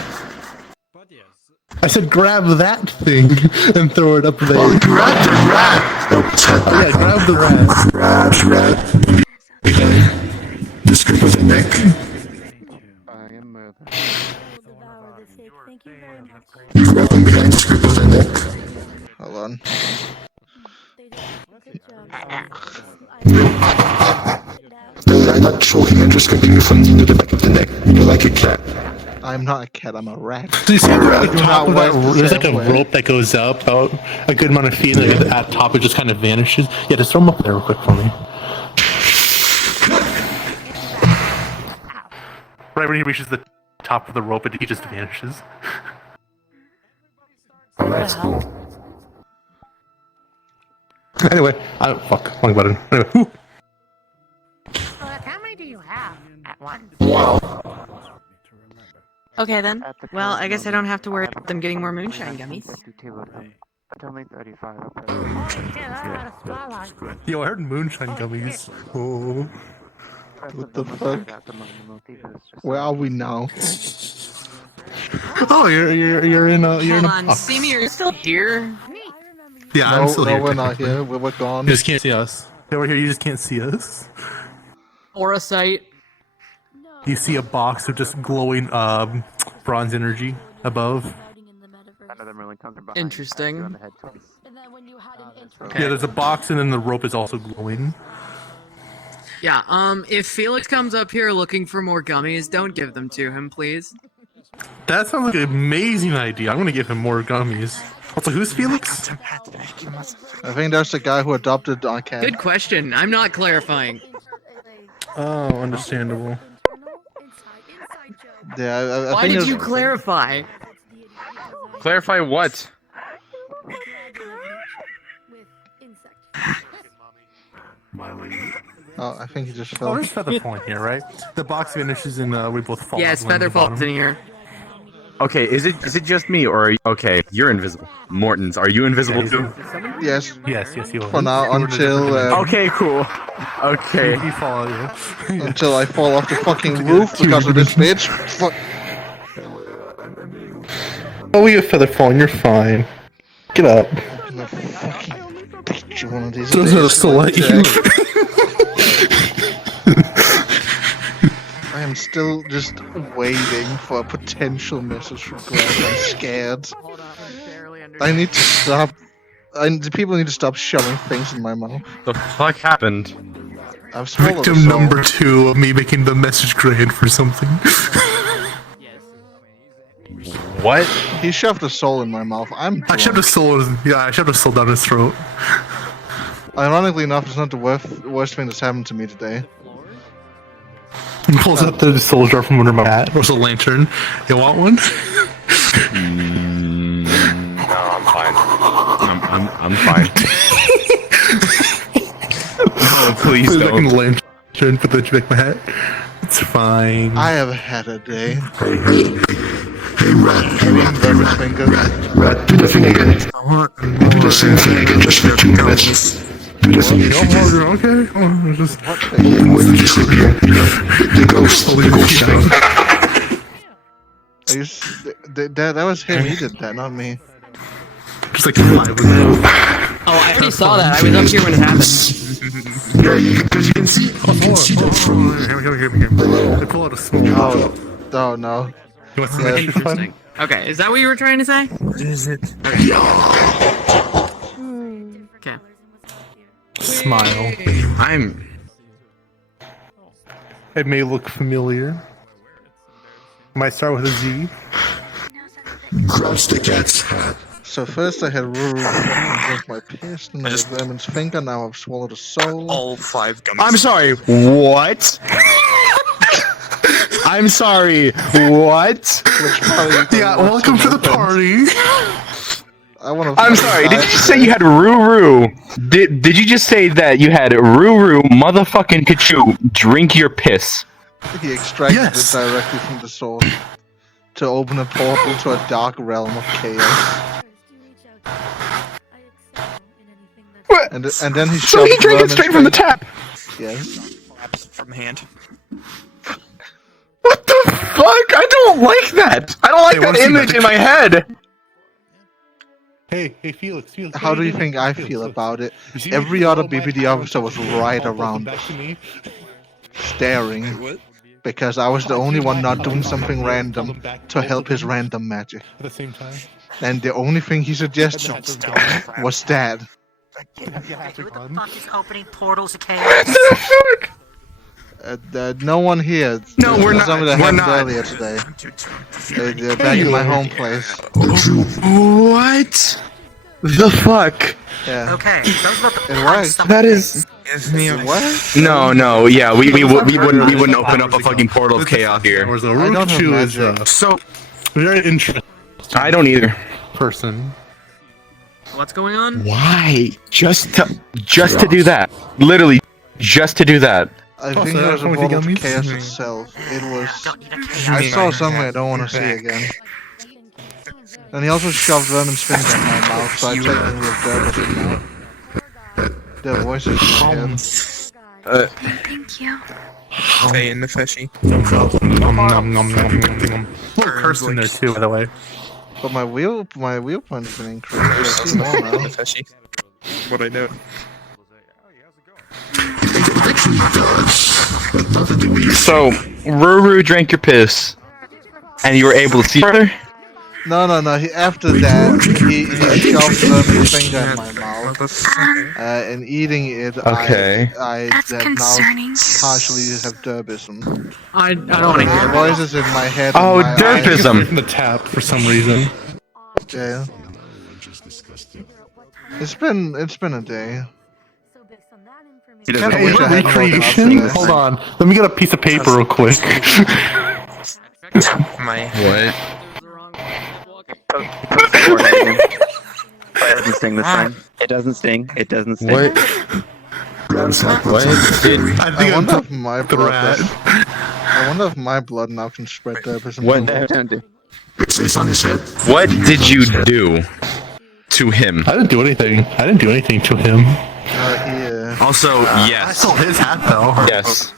I said grab that thing and throw it up there. Oh, grab the rat. Oh, it's hat. Yeah, grab the rat. Grabs rat. Okay. Just grip of the neck. You grab him behind the script of the neck. Hold on. No, I'm not choking, I'm just gripping you from the back of the neck. You're like a cat. I'm not a cat, I'm a rat. So you see at the top of that, work there's the like a same way. rope that goes up about a good amount of feet, and like at the top it just kind of vanishes. Yeah, just throw them up there real quick for me. Right when he reaches the top of the rope, he just vanishes. Oh, that's cool. Anyway, fuck, wrong button. Anyway, whew. How many do you have at once? Wow. Okay then. Well, I guess I don't have to worry about them getting more moonshine gummies. Yo, I heard moonshine gummies. Oh. What the fuck? Where are we now? Oh, you're in a Hold on, box. Simi, are you still here? Yeah, No, I'm still here. we're not here. We're gone. You just can't see us. Yeah, we're here. You just can't see us. Aura sight. You see a box of just glowing bronze energy above. Interesting. Yeah, there's a box, and then the rope is also glowing. Yeah, if Felix comes up here looking for more gummies, don't give them to him, please. That sounds like an amazing idea. I'm gonna give him more gummies. Also, who's Felix? I think that's the guy who adopted our cat. Good question. I'm not clarifying. Oh, understandable. Yeah, I Why think did there's- you clarify? Clarify what? Oh, I think he just Oh, fell. there's Featherfall in here, right? The box vanishes and we both fall. Yes, Featherfall's in here. Okay, is it just me or are you, okay? You're invisible. Mortons, are you invisible too? Yes. Yes, you are. For now, until okay, cool. Okay. You fall, yeah. Until I fall off the fucking roof because of this bitch. Fuck. Oh, we have Featherfall, and you're fine. Get up. I'm gonna fucking beat you one of these Those days. are still let you. I am still just waiting for a potential message from Greg. I'm scared. I need to stop. The people need to stop shoving things in my mouth. The fuck happened? I've swallowed a Victim soul. number 2 of me making the message grid for something. What? He shoved a soul in my mouth. I'm drunk. I shoved a soul down his throat. Ironically enough, it's not the worst thing that's happened to me today. He pulls out the soul jar from under my hat. There's a lantern. You want one? No, I'm fine. I'm fine. No, please Put it back in don't. the lantern. Put the back in my hat. It's fine. I have had a day. Hey, rat, do the thing again. Do the same thing again just for 2 minutes. Do the thing again. Okay. Oh, just... When you disappear, the ghost down. Are you that was him. He did that, not me. Just like alive. Oh, I already saw that. I was up here when it happened. Yeah, because you can see that from Here. Pull out a soul. Oh no. You want some Yeah. extra fun? Interesting. Okay, is that what you were trying to say? What is it? Okay. Smile. It may look familiar. Might start with a Z. grabs the cat's hat. So first I had drink my piss, and I had Vermin's finger. Now I've swallowed a soul. All 5 gummies. I'm sorry. What? I'm sorry. What? Which party? Yeah, welcome to the party. I'm sorry. Did you just say you had Ruru? Did you just say that you had Ruru motherfucking Kachu drink your piss? He extracted it directly from the source to open a portal to a dark realm of chaos. What? And then he So he drank it straight from the tap. Yes. From hand. What the fuck? I don't like that. I don't like that image in my head. Hey, Felix. How do you think I feel about it? Every other BBD officer was right around staring because I was the only one not doing something random to help his random magic. At the same time. And the only thing he suggested was that. Who the fuck is opening portals of chaos? No one here. No, we're not. Some of the We're hands not. earlier today. They're back in my home place. What? The fuck? Yeah. Okay, those about the It works. That is. Give me a what? No. Yeah, we wouldn't open up a fucking portal of chaos here. I don't have magic. So very interesting. I don't either. Person. What's going on? Why? Just to do that. Literally, just to do that. I think it was a portal to chaos itself. It was. I saw something I don't want to see again. And he also shoved Vermin's finger in my mouth, so I technically observed it now. Their voices in my head. Thank you. Stay in the fishy. Little curse in there too, by the way. But my wheel point's been increased. I see more now. What I know. So, Ruru drank your piss, and you were able to see further? No. After that, he shoved Vermin's finger in my mouth. And eating it, Okay. I now partially have derbism. I don't want to hear The voices in my head. Oh, and my derpism. From the tap for some reason. Yeah. It's been a day. Can I recreation? Hold on. Let me get a piece of paper real quick. What? It doesn't sting this time. It doesn't sting. It doesn't sting. What? What? I wonder if my blood. I wonder if my blood now can spread derpism. What did you do to him? I didn't do anything. I didn't do anything to him. Yeah. Also, yes. I stole his hat though. Yes.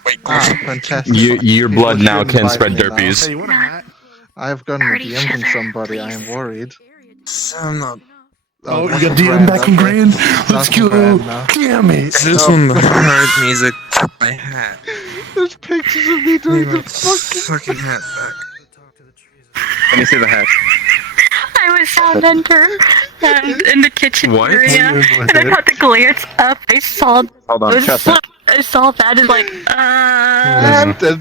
Fantastic. Your blood People now shouldn't can bite spread me now. derpies. I have gotten a DM from somebody. I am worried. I'm not. Oh, you got DM back in Grand? Let's go! Damn it! I just want the hard music to my hat. There's pictures of me doing the fucking hat back. Let me see the hat. I was sound enter in the kitchen What? area, and I had to glance up. I saw. Hold on, shut that. I saw that and like.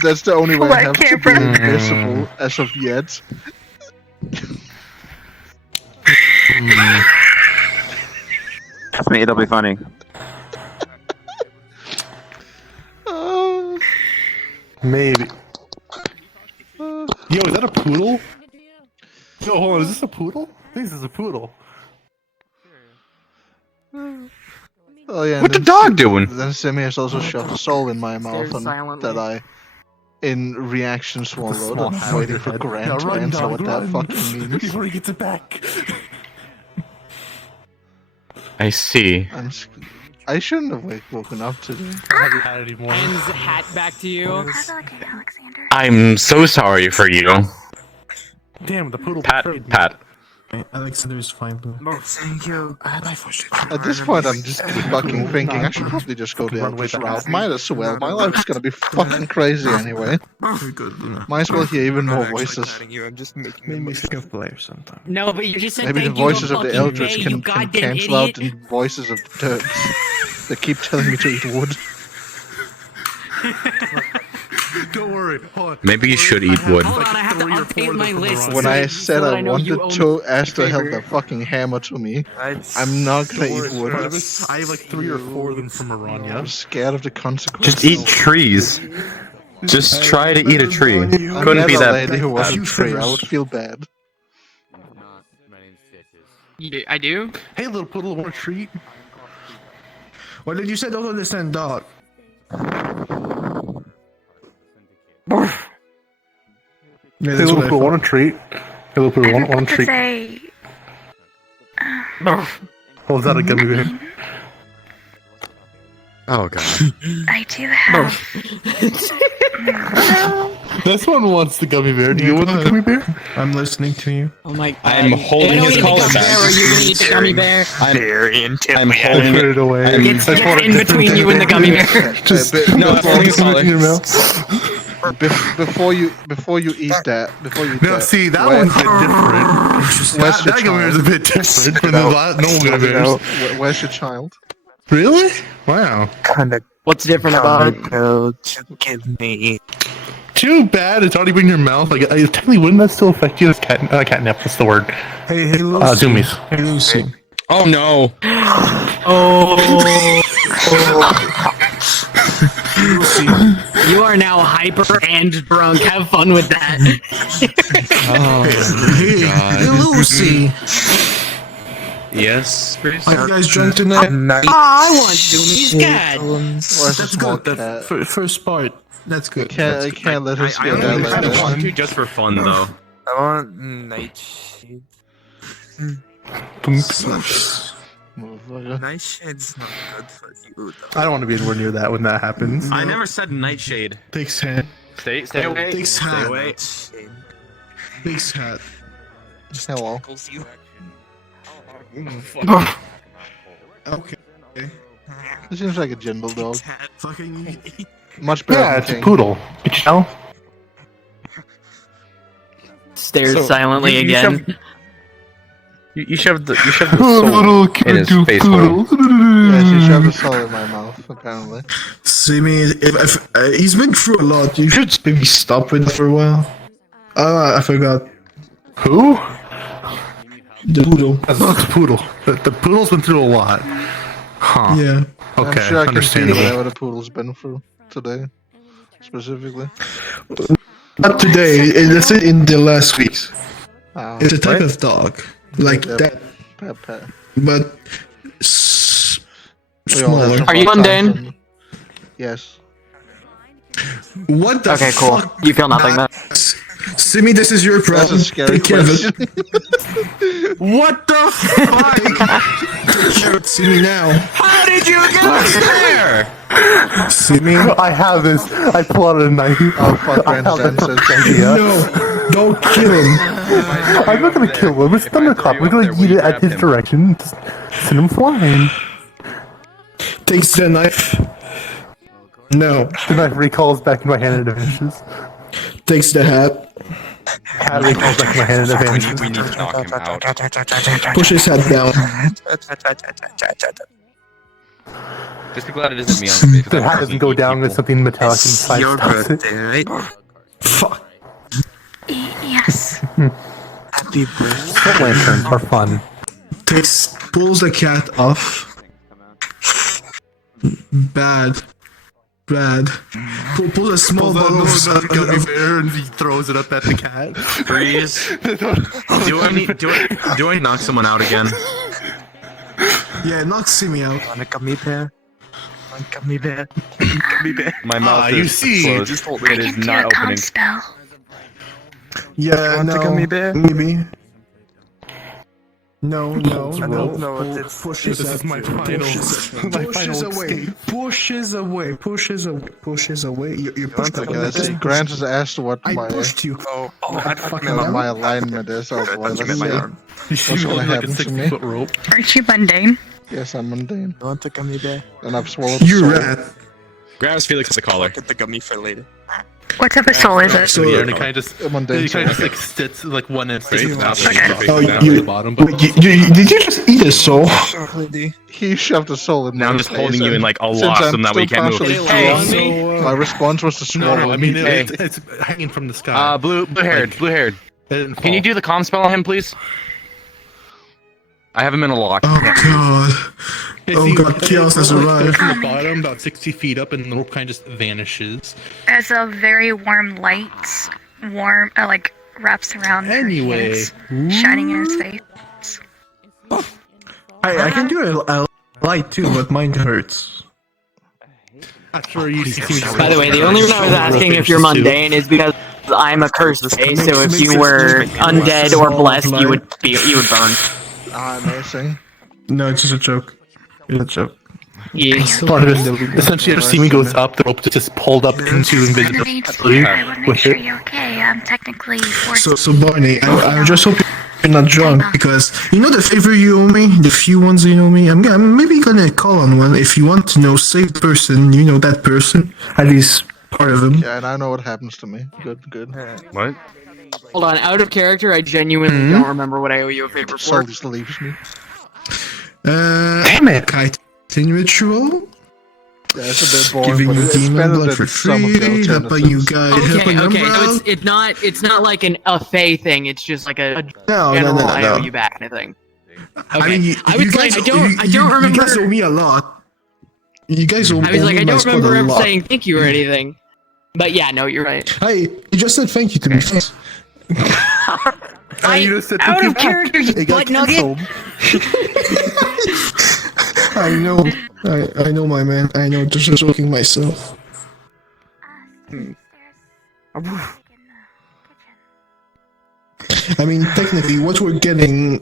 That's the only way I have to be camera. invisible as of yet. Trust me, it'll be funny. Maybe. Yo, is that a poodle? Yo, hold on, is this a poodle? I think this is a poodle. Oh yeah. What the dog doing? Then Simi has also shoved a soul in my mouth, and that I, in reaction, swallowed. And I'm waiting for Grant to answer what that fucking means. Before he gets it back. I see. I shouldn't have woken up today. I haven't had it anymore. En's hat back to you. I'm so sorry for you. Damn, the poodle. Pat. Alexander is fine, bro. Thank you. At this point, I'm just fucking thinking I should probably just go the Eldritch route. Might as well. My life's gonna be fucking crazy anyway. Might as well hear even more voices. I'm just making Maybe you play or something. No, but you just said Maybe the thank you voices a of the fucking Eldritch day, can you goddamn cancel out idiot. the voices of the turds. They keep telling me to eat wood. Don't worry. Hold on. Maybe you should eat wood. Hold on, I have to update my list. When I said so I wanted to ask to help the fucking hammer to me, I'm not gonna eat wood. I have like 3 or 4 of them from Aranya. I'm scared of the consequences. Just eat trees. Just try to eat a tree. Couldn't be that lady who was a You tree. I finish. would feel bad. I do? Hey, little poodle, want a treat? What did you say? Don't understand, dog. Hey, little poodle, want a treat? Hey, little poodle, want a treat? Say, Oh, is that a gummy bear? Oh god. I do have. This one wants the gummy bear. Do you want the gummy bear? I'm listening to you. Oh my god. I'm holding his collar back. Are you gonna eat the gummy bear? I'm holding Put it away. It's in between you and the gummy bear. Just No, I'm holding his collar. in your mouth. Before you eat that, No, see, that one's a bit different. That gummy bear is a bit different from the normal gummy bears. Where's your child? Really? Wow. What's different about it? To give me. Too bad it's already been in your mouth. Like, technically, wouldn't that still affect you as catnip? What's the word? Hey, Lucy. Zoomies. Hey, Lucy. Oh no. You are now hyper and drunk. Have fun with that. Hey, Lucy. Yes. Are you guys drunk tonight? I want Zoomies. God. That's good. That first part. That's good. I can't let her I skip only that kind of like want that. to just for fun though. I want nightshade. Nightshade's not good for you, though. I don't want to be anywhere near that when that happens. I never said nightshade. Big's hat. Stay away. Big's Stay hat. away. Big's hat. Hello. Okay. This seems like a gentle dog. Fucking. Much better. Yeah, than it's a King. poodle. Did you know? Stares So, silently you again. You shoved the soul in his face hole. Yeah, she shoved a soul in my mouth, apparently. See me, if he's been through a lot, you should maybe stop with it for a while. I forgot. Who? The poodle. That's the poodle. The poodle's been through a lot. Huh. Yeah. Okay, I'm sure I can see understandable. whatever the poodle's been through today, specifically. Not today, it's in the last weeks. It's a type What? of dog. Like that. Pet. But We all have smaller. some Are you hard mundane? times and- Yes. What the Okay, cool. fuck? You feel nothing then? Simi, this is your That's problem. a scary Take care of question. it. What the fuck? Take care of Simi now. How did you get there? Simi? I have this. I pull out a knife. Oh, fuck, I have Brandon the says. perfect idea. No, don't kill him. I'm not gonna kill him. It's Thunderclap. We're gonna eat it at his direction. Just send him flying. Takes the knife. No. The knife recalls back in my hand and it vanishes. Takes the hat. Hat recalls back in my hand and it vanishes. We need to knock him out. Push his hat down. Just be glad it isn't me on screen. The hat doesn't go down with something metallic inside. Your stops it. birthday, right? Fuck. Yes. Happy birthday. Salt lanterns are fun. Pulls the cat off. Bad. Pulls a small bottle of gummy bear and he throws it up at the cat. Freeze. Do I knock someone out again? Yeah, knock Simi out. Want a gummy bear? Want gummy bear? Gummy bear? My mouth you is see. closed. I It is can do not a calm opening. spell. Yeah, Want a no. gummy bear? Maybe. No. I don't know what it's. Pushes This is my final escape. Pushes away. You pushed Okay, away. Grant has asked what I my pushed you. Oh, I fucking my alignment is. Oh boy, let's see. You What's shoot gonna like a happen to me? 60-foot rope. Aren't you mundane? Yes, I'm mundane. Want a gummy bear? And I've swallowed You soul. rat. Grabs Felix at the collar. Get the gummy for later. What type of soul is it? So, Yeah, and it kind of just, Mundane it kind of just soul. like sits like one end Face down. Oh, down you- to the bottom, but did you just eat a soul? He shoved a soul in Now my I'm just face, holding you and in like a since lock I'm so that way you still can't move. partially Hey, my response was to swallow. no, I mean Hey. it's hanging from the sky. blue haired. It didn't Can you fall. do the comm spell on him, please? I have him in a lock. Oh god. Oh god, Chaos has arrived. From the bottom, about 60 feet up, and the rope kind of just vanishes. As a very warm light, like wraps around Anyway. his face, shining in his face. I can do a light too, but mine hurts. Not sure you By the way, the only reason I was asking if you're mundane is because I'm a cursed face, so if you were undead or blessed, you would burn. Amazing. No, it's just a joke. It's a joke. Yes. Part of it. Essentially, as Steamy goes up, the rope just pulled up into invisibility. I want to make sure you're okay. I'm technically forced. So Barney, I just hope you're not drunk, because you know the favor you owe me, the few ones you owe me. I'm maybe gonna call on one. If you want to know, save the person, you know that person, at least part of him. Yeah, and I know what happens to me. Good. What? Hold on, out of character, I genuinely don't remember what I owe you a favor for. Soul just leaves me. Damn it! Kiting ritual. Yeah, it's a bit boring, Giving but you it's demon better blood than for some of the free, helping you guys, helping Okay, them so it's not like a fey thing. It's just like a No, general no. I owe you back kind of thing. I mean, I was like, I don't remember. You guys owe me a lot. You guys owe me. I was like, I don't remember a ever lot. saying thank you or anything. But yeah, no, you're right. Hey, you just said thank you to me. Out of character, you butt nugget. I know, my man. I know, just joking myself. I mean, technically, what we're getting.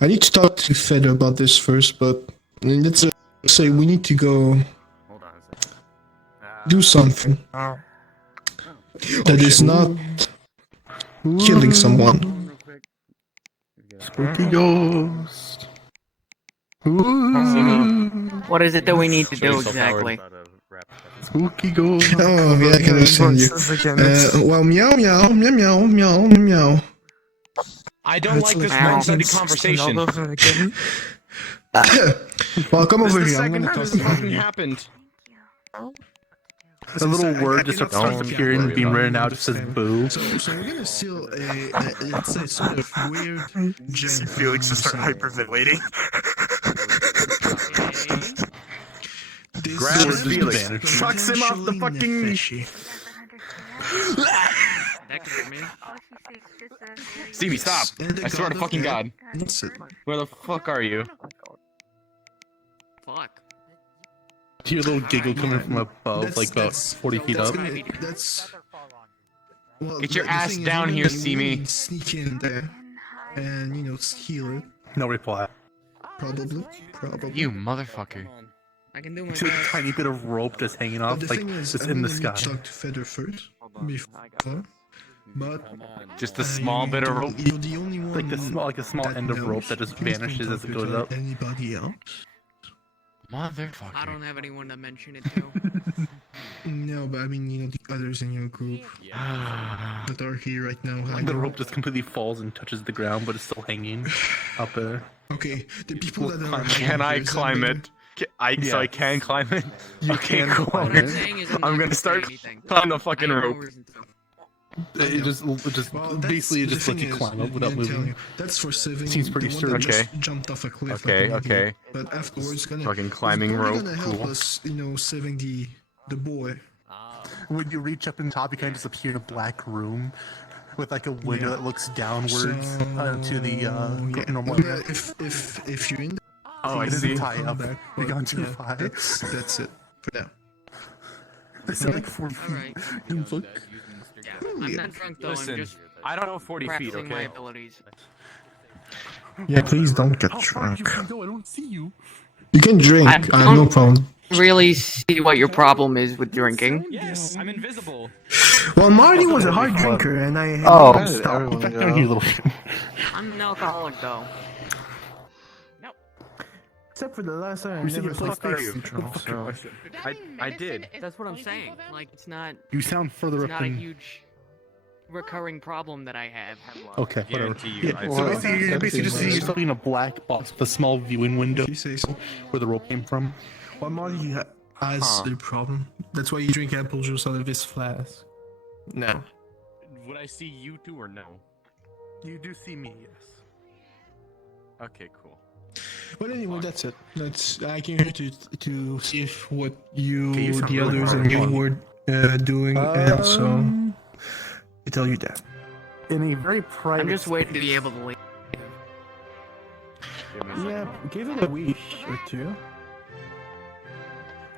I need to talk to Fed about this first, but let's say we need to go do something that is not killing someone. Spooky ghost. What is it that we need to do exactly? Spooky ghost. Oh, yeah, I can understand you. Well, meow, meow, meow, meow, meow, meow. I don't like this one-sided conversation. Well, come over This is here. the I'm second gonna time talk this to you. fucking happened. A little word just starts appearing and being written out. It says boo. So we're gonna seal it's a sort of weird gem. Felix just start hyperventilating. Grabs Felix, chucks him off the fucking. Stevie, stop! I swear to fucking God. Where the fuck are you? Fuck. Your little giggle coming from above, like about 40 feet up. Get your ass down here, Steamy. Sneak in there and heal it. No reply. Probably. You motherfucker. I can do my See a tiny bit of rope just hanging off, like just in the sky. Talk to Feder first before, but just a small bit of rope. You're the only one, like a small end of rope that just vanishes as it goes up. Anybody else? Motherfucker. I don't have anyone to mention it to. No, but I mean, the others in your group that are here right now. Like the rope just completely falls and touches the ground, but it's still hanging up there. Okay, the people that are. Can I climb it? So I can climb it? You okay, can cool. climb it. I'm gonna start climbing the fucking rope. It just basically just lets you climb up without moving. That's for saving. Seems pretty sturdy. Okay. Jumped off a cliff. Okay. But afterwards, fucking climbing rope. Gonna help us, saving the boy. When you reach up in the top, you kind of just appear in a black room with like a window that looks downwards to the normal. If you're in. I see. Tie up. You're going too far. That's it for now. It's like 4 feet. Look. I'm not drunk though. Listen, I'm just I don't know 40 feet. practicing my Okay. abilities. Yeah, please don't get How drunk. far you can go? I don't see you. You can drink. No problem. Really see what your problem is with drinking. Yes, I'm invisible. Well, Marty was a hard drinker, and I had Oh, to stop. back down here, little. I'm an alcoholic though. Except for the last time, I You said never you saw played space. I did. That's what I'm saying. Like it's not. You sound further It's up not a than. huge recurring problem that I have. Okay, whatever. Guarantee you, Yeah, I so saw basically, you're basically just seeing yourself in a black box with a small viewing window You say so. where the rope came from. Well, Marty has a problem. That's why you drink apple juice out of his flask. No. Would I see you two or no? You do see me, yes. Okay, cool. But anyway, that's it. I came here to see if what the others and you were doing, and so I tell you that. In a very private. I'm just waiting to be able to leave. Yeah, give it a wish or two.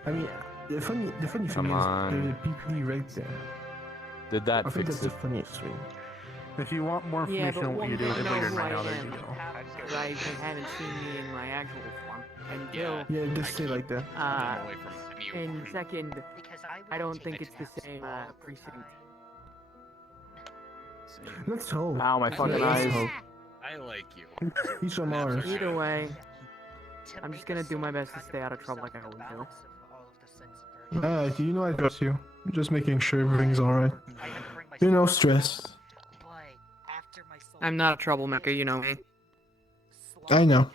I mean, the funny thing is, the PP right there. Did that I think fix that's the it? funniest thing. If you want more Yeah, information but on what you're doing, know you're who right now, I there am, you go. because I haven't seen me in my actual form. And Gil, Yeah, just say like that. and second, I don't think it's the same precinct. Let's hope. Ow, my fucking Let's eyes. hope. I like you. He's from Mars. Either way, I'm just gonna do my best to stay out of trouble like I always do. You know I trust you. I'm just making sure everything's alright. You're no stress. I'm not a troublemaker, you know me. I know.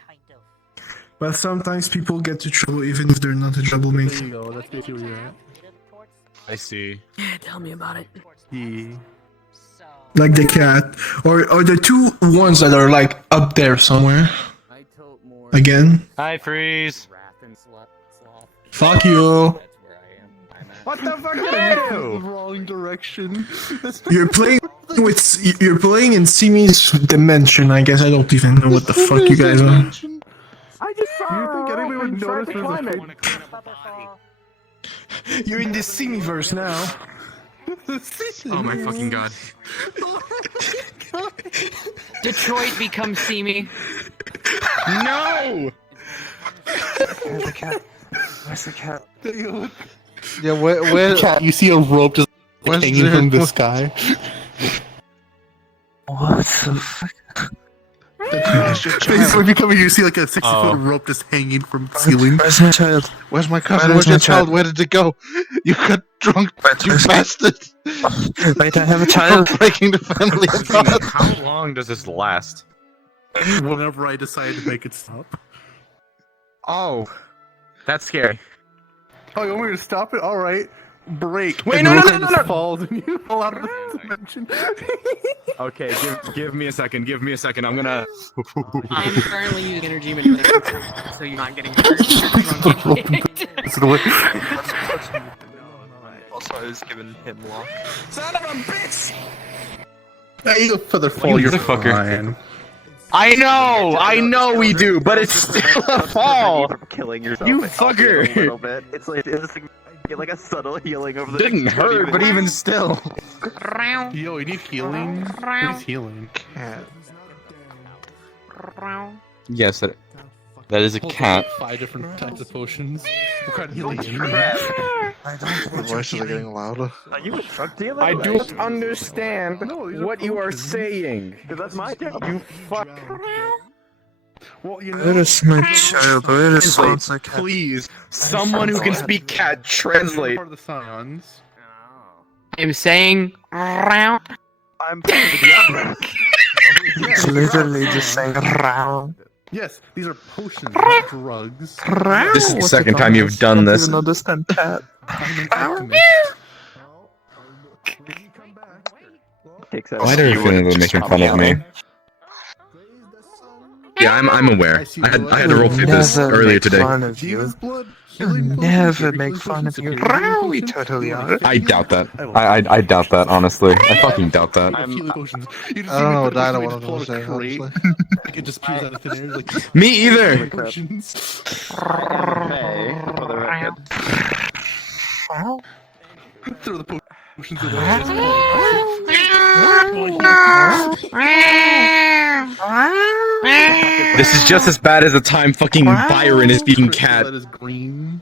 But sometimes people get to trouble even if they're not a There troublemaker. you go. That's basically where you're at. I see. Tell me about it. Yeah. Like the cat. Or the two ones that are like up there somewhere. Again. Hi, Freeze. Fuck you. What the fuck did I I do? do? Wrong direction. You're playing in Simi's dimension, I guess. I don't even know what the fuck you guys are. I just saw. You think anybody would notice there's a You're in the Simiverse now. Oh my fucking god. Detroit becomes Simi. No! Where's the cat? Where's the cat? Yeah, where? Cat, you see a rope just hanging from the sky. What the fuck? Basically, if you come here, you see like a 60-foot rope just hanging from the ceiling. Where's my child? Where's my cousin? Where's your child? Where did it go? You got drunk, you bastard! Wait, I have a child. Breaking the family apart. How long does this last? Whenever I decide to make it stop. Oh. That's scary. Oh, you want me to stop it? Alright. Break. Wait, And no, the no, rope no, just no, no. falls and you fall out of the dimension. Okay, give me a second. Give me a second. I'm gonna. I'm currently using energy manipulation, so you're not getting hurt. It's the way. Also, I was giving him lock. Son of a bitch! Hey, you feather fall, you're fine. I know we do, but it's still a fall. Killing yourself. You fucker. A little bit. It's like a subtle healing over the. Didn't next hurt, 20 but minutes. even still. Yo, you need healing? Who's healing? Yes, that is a cat. 5 different types of potions. What kind of healing? The voices are getting louder. Are you a drug dealer? I don't understand these are what you are potions. saying. That's my job. You fuck. Well, you know. Where is my child? Where is my cat? Please, someone who can speak cat, translate. Part of the scions. I'm saying. I'm It's literally just saying round. Yes, these are potions, not drugs. This is the second time you've done this. I don't understand cat. Why do you feel like making fun of me? Yeah, I'm aware. I had to roleplay this earlier today. Never make fun of you. We totally are. I doubt that. I doubt that, honestly. I fucking doubt that. I don't know what I don't want to say, honestly. It just peels out of thin air. Like, Me either! potions. Throw the potions This is just as bad as the time fucking Byron is speaking cat. That is green.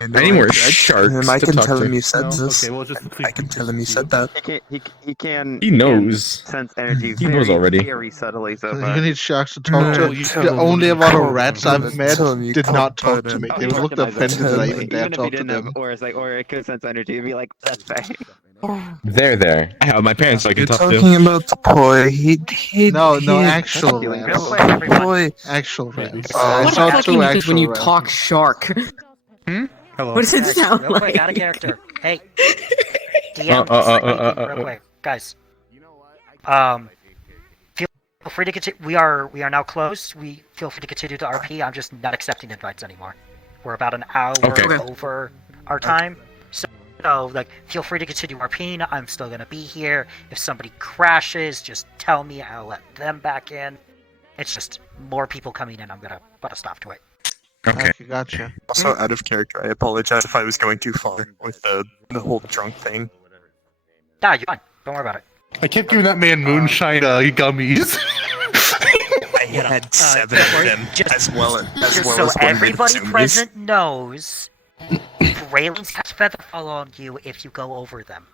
I need more sharks I to can talk tell to. him you said this. Okay, well, just I can tell him you said that. He can. He knows. Sense energy. He knows already. Very subtly so You far. need sharks to talk to. The only amount of rats I've met did not talk to me. They looked offended that I even dare talk to them. Or it could sense energy. It'd be like, that's fine. There. I have my parents I can You're talk talking to. about the boy. No, actual rats. Boy. Actual rats. What I saw fucking two is actual when you rats. talk shark? Hello. What does it sound Real quick, like? out of character. Hey, DM, real quick, guys. Feel free to continue. We are now closed. We feel free to continue to RP. I'm just not accepting invites anymore. We're about an hour over our time. So, like, feel free to continue RPing. I'm still gonna be here. If somebody crashes, just tell me. I'll let them back in. It's just more people coming in. I'm gonna put a stop to it. Okay, gotcha. Also, out of character, I apologize if I was going too far with the whole drunk thing. Nah, you're fine. Don't worry about it. I kept giving that man moonshine gummies. I had 7 of them, as well as so everybody present knows railings have feather fall on you if you go over them.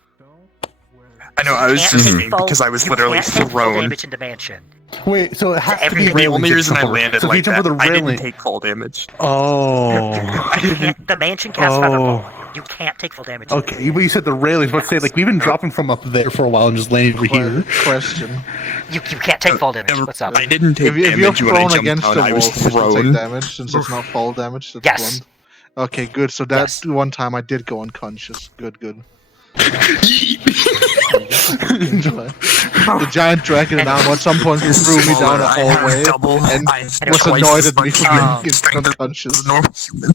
I know, I was just thinking because I was literally thrown. Damage into mansion. Wait, so it has to be the only reason I landed so like that, I didn't railing. take fall damage. Oh. The mansion casts feather fall. You can't take full damage. Okay, but you said the railings. Let's say, like, we've been dropping from up there for a while and just landing over here. Question. You can't take fall damage. What's up? I didn't take if you're damage when I thrown jumped against down, the I wall, was you still thrown. take damage since it's not fall damage. That's Yes. blunt. Okay, good. So that one time I did go unconscious. Good. The giant dragon now at some point threw me down a hallway and was annoyed at me for being unconscious. Normal human.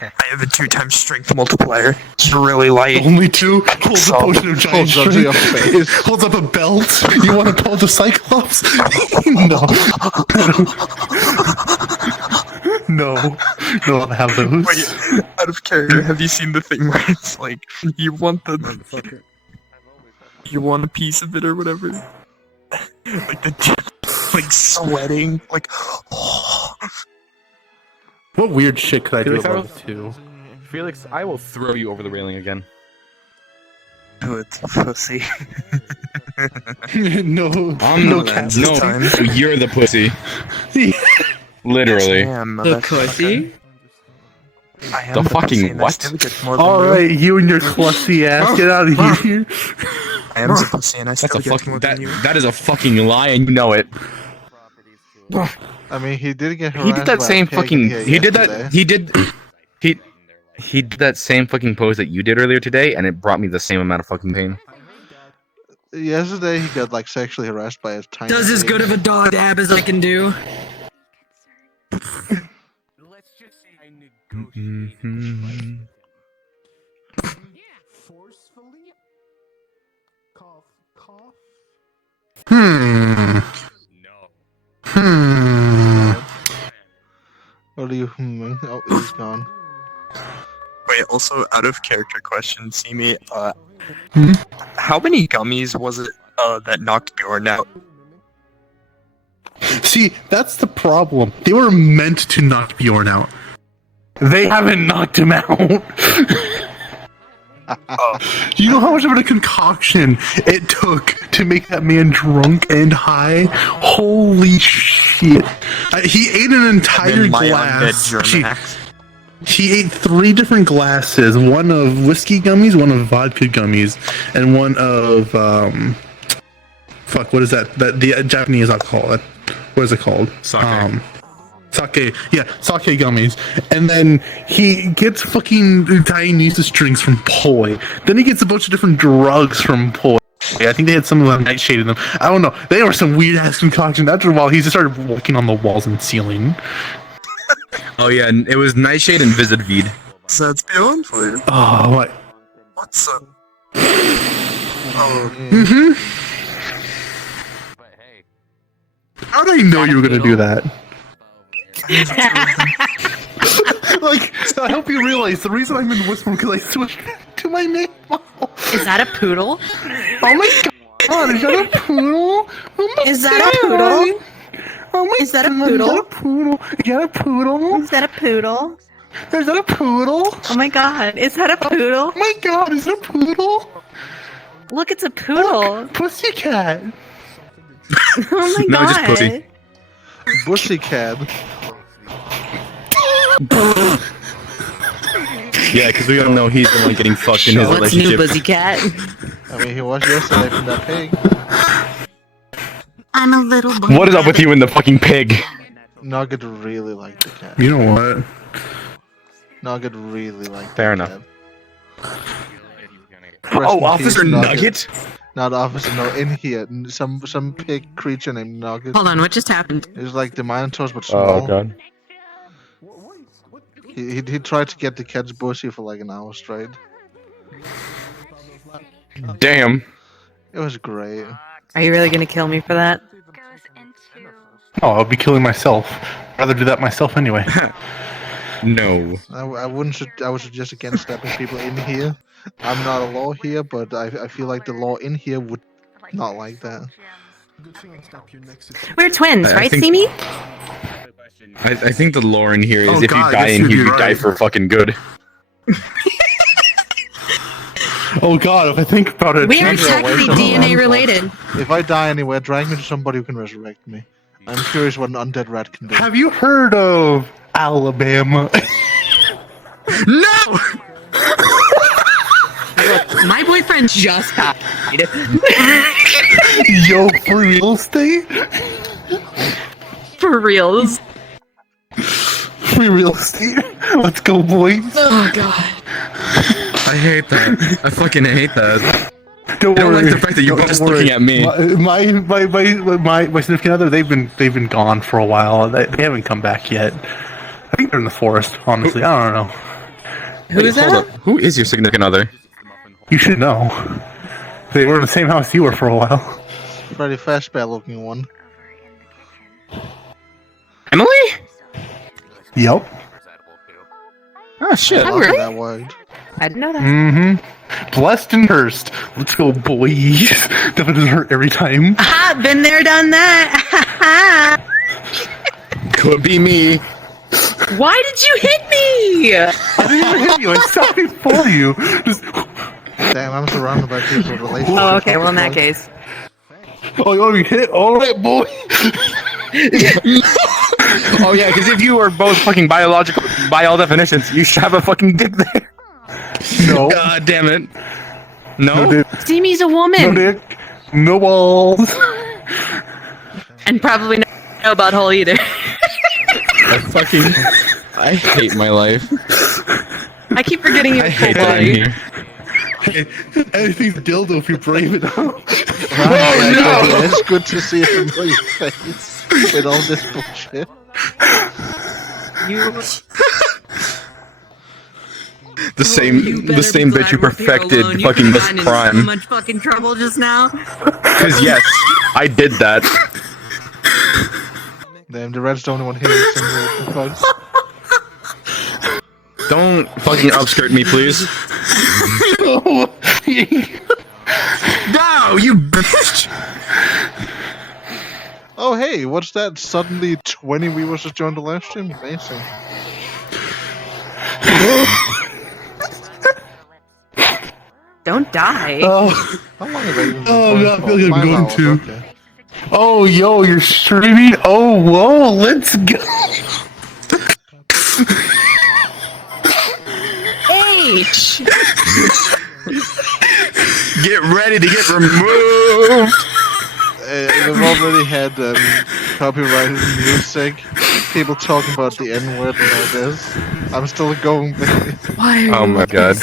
I have a 2 times strength multiplier. It's really light. Only 2? Holds a potion of giant Holds up to your face. Holds up a belt. You want to pull the Cyclops? No. No, don't have those. Wait, out of character, have you seen the thing where it's like, you want a piece of it or whatever? Like sweating, like, What weird shit could I do Felix, about it too? Felix, I will throw you over the railing again. Oh, it's a pussy. No, No, you're the pussy. Literally. The pussy? The fucking what? Alright, you and your clussy ass, get out of here. I am the pussy and I still That's a get fucking more than you. that is a fucking lie and you know it. I mean, he did get harassed. He did that by same a pig fucking. here He did yesterday. that. He did that same fucking pose that you did earlier today, and it brought me the same amount of fucking pain. Yesterday, he got like sexually harassed by a tiny. Does as pig. good of a dog dab as I can do. What are you? Oh, he's gone. Wait, also out of character question, see me. How many gummies was it that knocked Bjorn out? See, that's the problem. They were meant to knock Bjorn out. They haven't knocked him out. You know how much of a concoction it took to make that man drunk and high? Holy shit. He ate an entire glass. He ate 3 different glasses. One of whiskey gummies, one of vodka gummies, and one of, fuck, what is that? The Japanese alcohol. What is it called? Sake. Sake, yeah, sake gummies. And then he gets fucking Dionysus drinks from Poi. Then he gets a bunch of different drugs from Poi. I think they had some of them nightshade in them. I don't know. They were some weird ass concoction. After a while, he just started walking on the walls and ceiling. Oh yeah, and it was Nightshade and Visitvid. So that's Bjorn for you. Oh, what? What's up? Oh. Mm-hmm. How did I know you were gonna do that? Like, I hope you realize the reason I'm in Whisper because I switched to my name. Is that a poodle? Oh my god, is that a poodle? Oh my Is that a poodle? Oh my Is that a god, poodle? Is that a poodle? Is that a poodle? Is that a poodle? Oh my god, is that a poodle? Oh my god, is that a poodle? Look, it's a poodle. Look, pussycat. Oh my No, god. just pussy. Pussycat. Yeah, because we all know he's the one getting fucked in his What's new, relationship. pussycat? I mean, he was yesterday from that pig. I'm a little boy. What is up with you and the fucking pig? Nugget really liked the cat. You know what? Nugget really liked Fair the enough. cat. Oh, Officer Nugget? Not officer, no, in here. Some pig creature named Nugget. Hold on, what just happened? It was like the Minotaurs, but small. Oh god. He tried to get the cat's pussy for like an hour straight. Damn. It was great. Are you really gonna kill me for that? Oh, I'll be killing myself. I'd rather do that myself anyway. No. I would suggest against stepping people in here. I'm not a law here, but I feel like the law in here would not like that. We're twins, I right, think- Simi? I think the lore in here is Oh, if God, you die yes, in you'd here, be you die right. for fucking good. Oh god, if I think about it. We are Change your technically ways. DNA related. If I die anywhere, drag me to somebody who can resurrect me. I'm curious what an undead rat can do. Have you heard of Alabama? No! My boyfriend just died. Yo, for real estate? For reals. Free real estate? Let's go, boys. Oh god. I hate that. I fucking hate that. Don't I don't worry. like the fact that you're Don't just worry. looking at me. My significant other, they've been gone for a while. They haven't come back yet. I think they're in the forest. Honestly, I don't know. Who is Hold that? up. Who is your significant other? You should know. They were in the same house you were for a while. Freddy Fazbear looking one. Emily? Yep. Oh shit. I love that word. I didn't know that. Mm-hmm. Blessed and cursed. Let's go, boys. That doesn't hurt every time. Aha, been there, done that. Could be me. Why did you hit me? I didn't even hit you. I stopped before you. Just... Damn, I'm surrounded by people with relationships. Oh, okay. Well, in that case. Oh, you hit? All right, boy. Oh yeah, because if you were both fucking biological by all definitions, you should have a fucking dick there. No. God damn it. No? No dick. Simi's a No woman. dick. No balls. And probably no butthole either. I hate my life. I keep forgetting you I have a hate full that I'm body. here. Hey, anything's dildo if you brave it up. Right, no! It's good to see a familiar face with all this bullshit. The same bitch you perfected alone. fucking You this got in so crime. much fucking trouble just now. Because yes, I did that. Damn, the red's the only one hitting single folks. Don't fucking upskirt me, please. No, you bitch! Oh hey, what's that? Suddenly 20 viewers just joined the live stream? Amazing. Don't die. Oh, How long have I even been oh going God, I for? feel like I'm 5 going hours, to. okay. Oh, yo, you're streaming? Oh, whoa, let's go. H. Get ready to get removed! We've already had copyrighted music, people talking about the N-word and all this. I'm still going back. Why? Oh my god.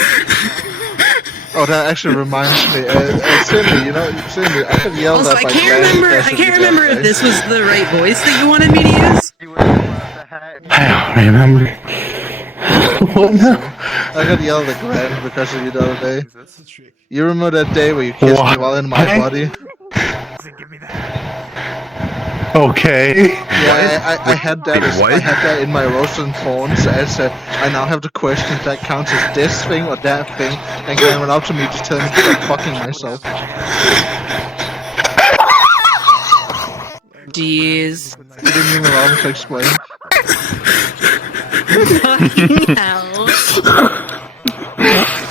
Oh, that actually reminds me. Cindy, Cindy, I got yelled Also, at I by can't remember if this was the right voice that you wanted me to use. I don't remember. What now? I got yelled at Grant because of you the other day. You remember that day where you kissed me while in my body? Okay. Yeah, I had that. I had that in my Roses and Thorns as I now have the question if that counts as this thing or that thing. And Grant went up to me just telling me to stop fucking myself. Jeez. He didn't even allow me to explain. Fucking hell.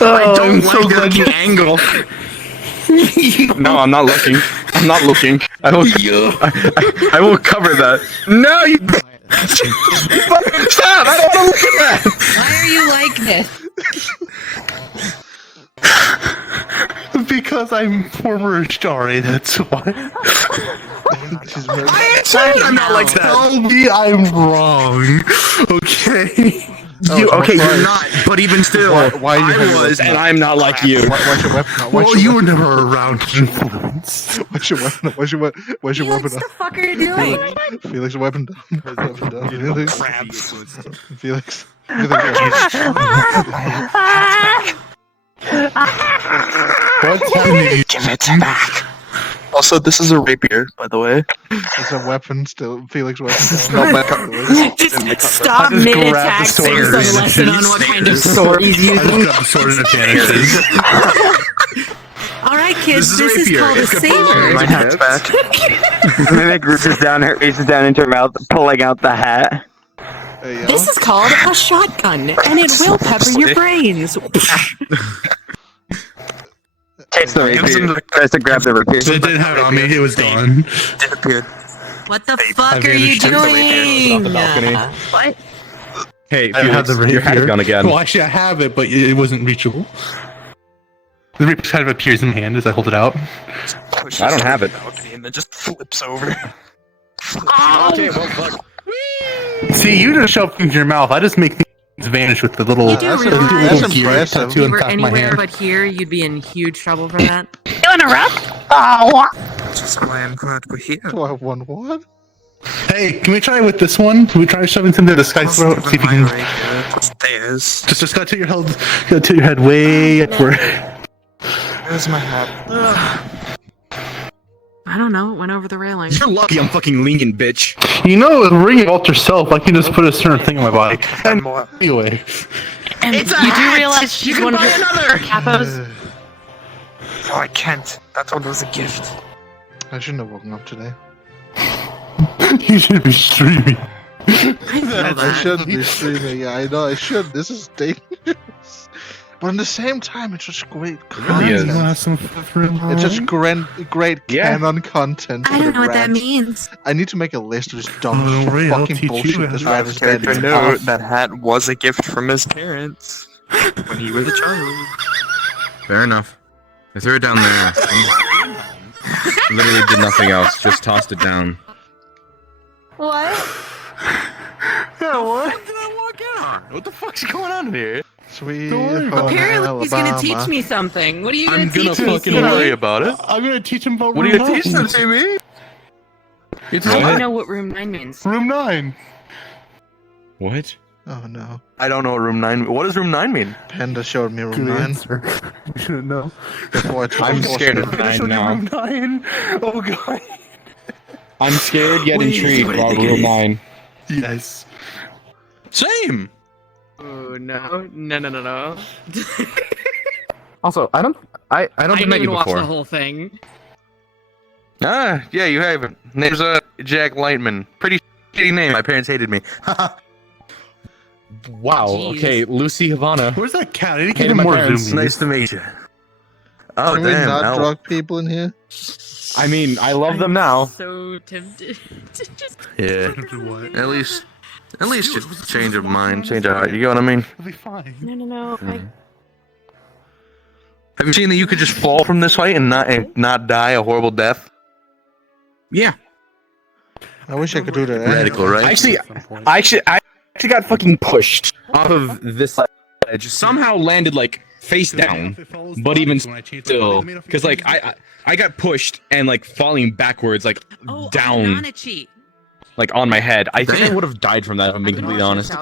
I don't like your angle. No, I'm not looking. I'm not looking. I will cover that. No, you fucking stop! I don't want to look at that! Why are you like this? Because I'm former Ashari, that's why. I'm not like that. Tell me I'm wrong. Okay. Okay, you're not, but even still, why I was, and I'm not like you. What's your weapon? Well, you were never around influence. What's your weapon? What's your weapon? What the fuck are you doing? Felix, weapon down. Weapon down. Felix. Felix. What's happening? Give it back. Also, this is a rapier, by the way. It's a weapon still. Felix weapon. Just stop mid-attack, say some lesson on what kind of sword he's using. I just got the sword and it vanishes. Alright, kids, this is called a saber. My hat's back. Mimic reaches down into her mouth, pulling out the hat. This is called a shotgun, and it will pepper your brains. Takes the rapier. Tries to grab the rapier. So it didn't have it on me. It was gone. Disappeared. What the fuck are you doing? What? Hey, I have the rapier. Your hat is gone again. Well, actually, I have it, but it wasn't reachable. The rapier kind of appears in my hand as I hold it out. I don't have it. And then just flips over. Okay, well, fuck. See, you just shove things in your mouth. I just make things vanish with the little. You do realize that's impressive. if you were anywhere but here, you'd be in huge trouble for that. You wanna rub? That's why I'm glad we're here. Do I want what? Hey, can we try with this one? Can we try shoving some into the sky throat? See if we can. There's. Just got to your head. Go to your head way upward. There's my hat. I don't know, it went over the railing. You're lucky I'm fucking lenient, bitch. You know, with ring of alter self, I can just put a certain thing on my body. And anyway. And you do realize she's one of the capos? No, I can't. That one was a gift. I shouldn't have woken up today. You should be streaming. I shouldn't be streaming. Yeah, I know I should. This is dangerous. But at the same time, it's just great content. It's just great canon content. I don't know what that means. I need to make a list of just dumb fucking bullshit. This rat is dead. Note that hat was a gift from his parents when he was a child. Fair enough. I threw it down there. Literally did nothing else. Just tossed it down. What? Yeah, what? What did I walk in on? What the fuck's going on here? Sweet. Apparently he's gonna teach me something. What are you gonna teach me? I'm gonna fucking worry about it. I'm gonna teach him about what room 9. What are you gonna teach them to me? I don't know what room 9 means. Room 9. What? Oh no. I don't know what room 9 means. What does room 9 mean? Panda showed me room 9. You shouldn't know. I'm scared of 9 now. Room 9. Oh god. I'm scared yet intrigued about room 9. Yes. Same! Oh no. Also, I don't I have met didn't you watch before. the whole thing. Ah, yeah, you haven't. Name's Jack Lightman. Pretty shitty name. My parents hated me. Wow. Jeez. Okay, Lucy Havana. Where's that cat? I need to Hated get my more parents. zoom. Nice to meet you. Oh Can we damn! not no. drug people in here? I mean, I love them now. So tempted to just. Yeah. At least just change of mind, change of heart. You know what I mean? It'll be fine. No. Have you seen that you could just fall from this height and not die a horrible death? Yeah. I wish I could do that. Radical, right? I actually got fucking pushed off of this ledge. Somehow landed like face down, but even still, because like I got pushed and like falling backwards, like down, like on my head. I think I would have died from that. If I'm being completely honest.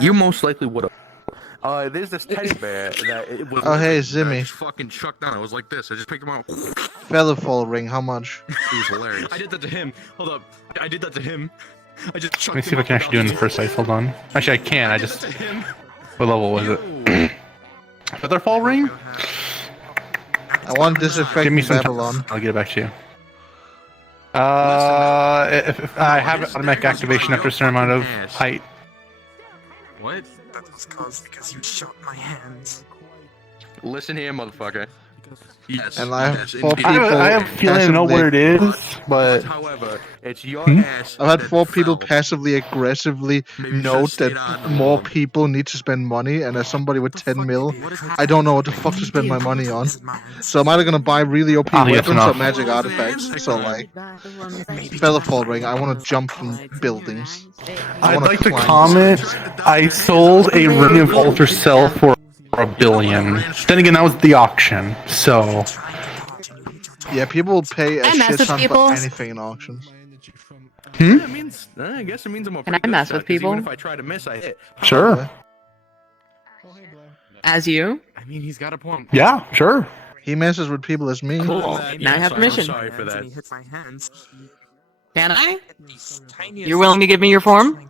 You most likely would have. There's this teddy bear that it was. Oh hey, Zimmy. Fucking chucked down. I was like this. I just picked him up. Featherfall ring. How much? He was hilarious. I did that to him. Hold up. I did that to him. I just chucked Let me see if I can actually do it in the first size. Hold on. Actually, I can. I just. What level was it? Featherfall ring? I want disinfect Give me some Babylon. time. I'll get it back to you. If I have automatic activation after a certain amount of height. What? That was caused because you shot my hands. Listen here, motherfucker. Yes. And I have yes, 4 indeed. people. I have a feeling I know what it is, but However, it's your ass. I've had that 4 people fouls. passively aggressively Maybe you note should've that stayed on the more road. people need to spend money, and as somebody with 10 mil, I don't know what the fuck to spend my money on. So I'm either gonna buy really OP yes, weapons or enough. magic artifacts. So like, Feather Fall Ring, I want to jump from buildings. I'd like to comment. I sold a ring of Alter Cell for $1 billion. Then again, that was the auction, so. Yeah, people will pay a I mess shit with ton people. for anything in auctions. Yeah, it means, I guess it means I'm a Can pretty I good mess shot, with 'cause people? Even if I try to miss, I hit. Sure. As you? I mean, he's got a point. Yeah, sure. He messes with people as me. Cool. Now I have permission. Sorry for that. Can I? You're willing to give me your form?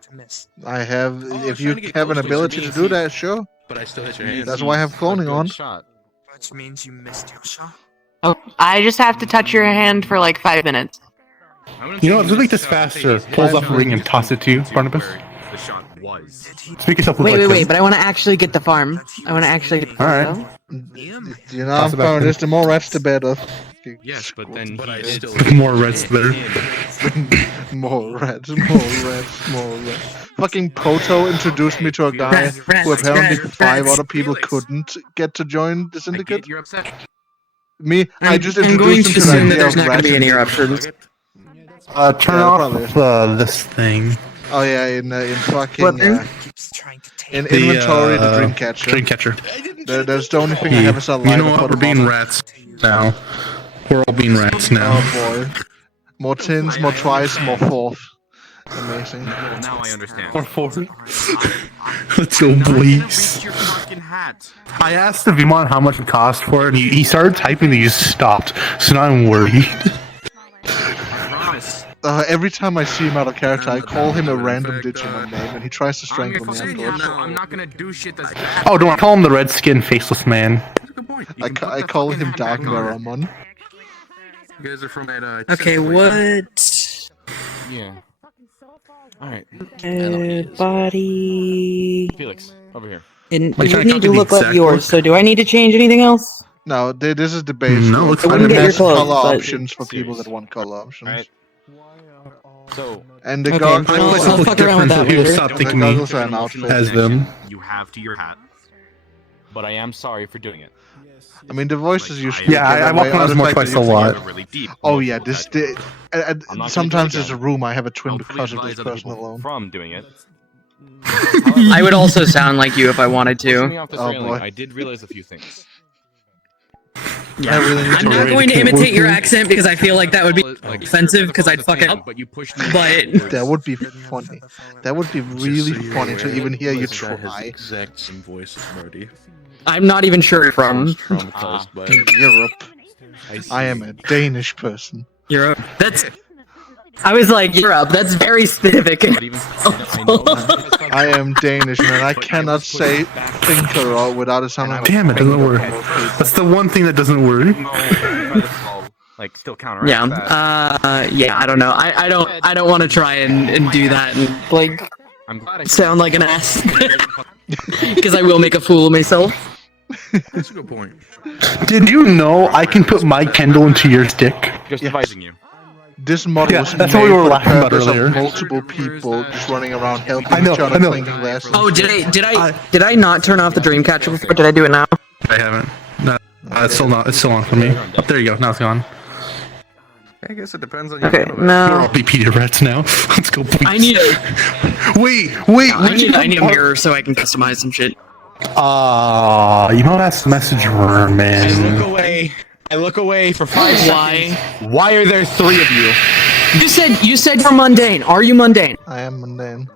I have. If you trying to get have an close to ability to do that, sure. But I still hit your hand. That's why I have cloning on. Which means you missed your shot. Oh, I just have to touch your hand for like 5 minutes. You know what? Let's make this faster. Pulls off a ring and toss it to you, Barnabas. The shot was. Speak yourself with Wait, but I want to actually get the farm. I want to actually get the farm. Alright. You know, I'm fine. Just the more rats, the better. Yes, but then he still. More reds better. More rats, more rats. Fucking Proto introduced me to a guy who apparently 5 other people couldn't get to join the syndicate. You're upset. Me, I just I'm going introduced to him to the assume that idea there's of not going to be any rats. eruptions. Turn Yeah, off this thing. Oh yeah, in fucking in The, inventory, the dream catcher. Dream catcher. That's the only thing I have is a light. You know what? We're being rats now. We're all being rats now. Oh boy. More tins, more twice, more fourth. Amazing. Now I understand. Or 4. Let's go, boys. I asked the Vimon how much it cost for it, and he started typing and he just stopped. So now I'm worried. Every time I see him out of character, I call him a random Digimon name, and he tries to strangle me. I'm not gonna do shit that's. Oh, don't I call him the red skin faceless man? I call him Dark Mirrormon. You guys are from that. Okay, what? Yeah. Alright. Body. Felix, over here. And Like, you trying to need to copy the look like exact yours, work? so do I need to change anything else? No, this is the base. No, one. it's I fine. have Get your massive clothes, color but- options for people that want color options. So, And the Okay, goggles, I'll fuck around with that People later. stop the thinking me goggles are an outfit. as them. you have to your hat. But I am sorry for doing it. I mean, the voices usually. Yeah, I walk around as more twice a lot. Really deep. Oh yeah, this. I'm not gonna Sometimes do it there's a again. room I have a twin I'll because of advise this other person people alone. from doing it. I would also sound like you if I wanted Pushing me to. off this Oh, railing, boy. I did realize a few things. Yeah, I really need I'm to not rate going to it. imitate your accent because I feel like that would be offensive because I'd fuck it up. But you pushed me. But That would be funny. That would be really funny to even hear you This guy has the try. exact same voice as Marty. I'm not even sure from Traumatized by In Europe, I am a Danish person. Europe. That's. I was like Europe. That's very specific. I am Danish, man. I cannot say thinker without it sounding like. Damn, it doesn't work. That's the one thing that doesn't work. like still counteract Yeah. that. Yeah. I don't know. I don't want to try and do that and like I'm glad I sound like an ass because I will make a fool of myself. That's a good point. Did you know I can put my Kendall into your stick? Just advising you. This model Yeah, was that's made what we were for the laughing about purpose of earlier. multiple people just running around helping I know, each other I know. clinking glasses. Oh, did I not turn off the Dreamcatcher before? Did I do it now? I haven't. No, it's still not. It's still on for me. Oh, there you go. Now it's gone. I guess it depends on your Okay, We're no. all BPD rats now. Let's go. Please. I need a Wait. I need a mirror so I can customize some shit. You know that's the message room, man. I look away for 5 Why? seconds. Why are there 3 of you? You said you're mundane. Are you mundane? I am mundane.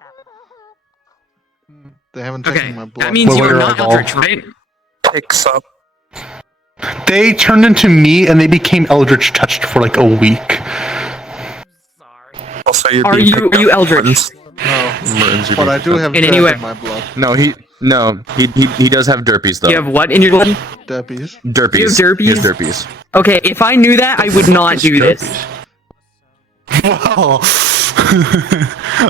They haven't Okay, taken my blood. that means Well, you're we're not all- Eldritch, right? Picks up. They turned into me and they became Eldritch touched for like a week. Also, you're Are being you picked are you up. Eldritch? No, but I do have In dirt any way- in my blood. No, he does have derpies though. You have what in your blood? Derpies. derpies. You have derpies? He has derpies. Okay, if I knew that, I would not do this. Wow.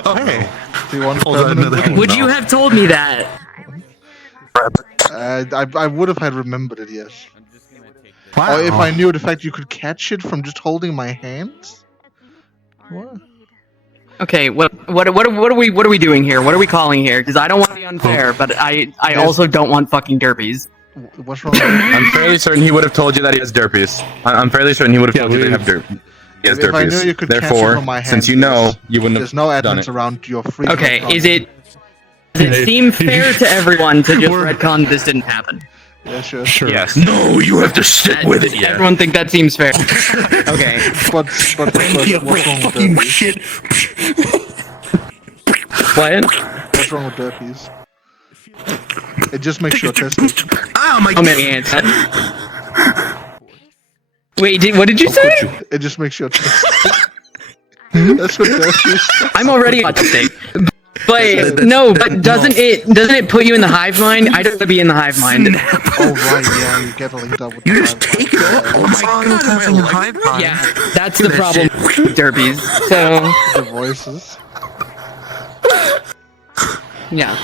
Okay. Do you want Hold on, permanent? another- Would you have told me that? I would have had remembered it, yes. Or if I knew the fact you could catch it from just holding my hands. What? Okay, what are we doing here? What are we calling here? Because I don't want to be unfair, but I also don't want fucking derpies. What's wrong? I'm fairly certain he would have told you that he has derpies. I'm fairly certain he would have told you that he have derpies. He has If I knew derpies. you could catch it Therefore, from my hands, since you know, you wouldn't there's have no done admins it. around your free. Okay, does it seem fair to everyone to just retcon this didn't happen? Yeah, sure. Yes. No, you have to stick with it. Yeah. Everyone think that seems fair. Okay. But what's wrong with derpies? Shit. What? What's wrong with derpies? It just makes your test. Oh my god. Wait, what did you say? It just makes your test. That's what derpies. I'm already autistic. But no, but doesn't it put you in the hive mind? I don't want to be in the hive mind. Oh right, yeah, you get linked up with You the just take it up. Oh What's wrong with having a hive mind? Yeah, that's the problem with derpies. So the voices. Yeah.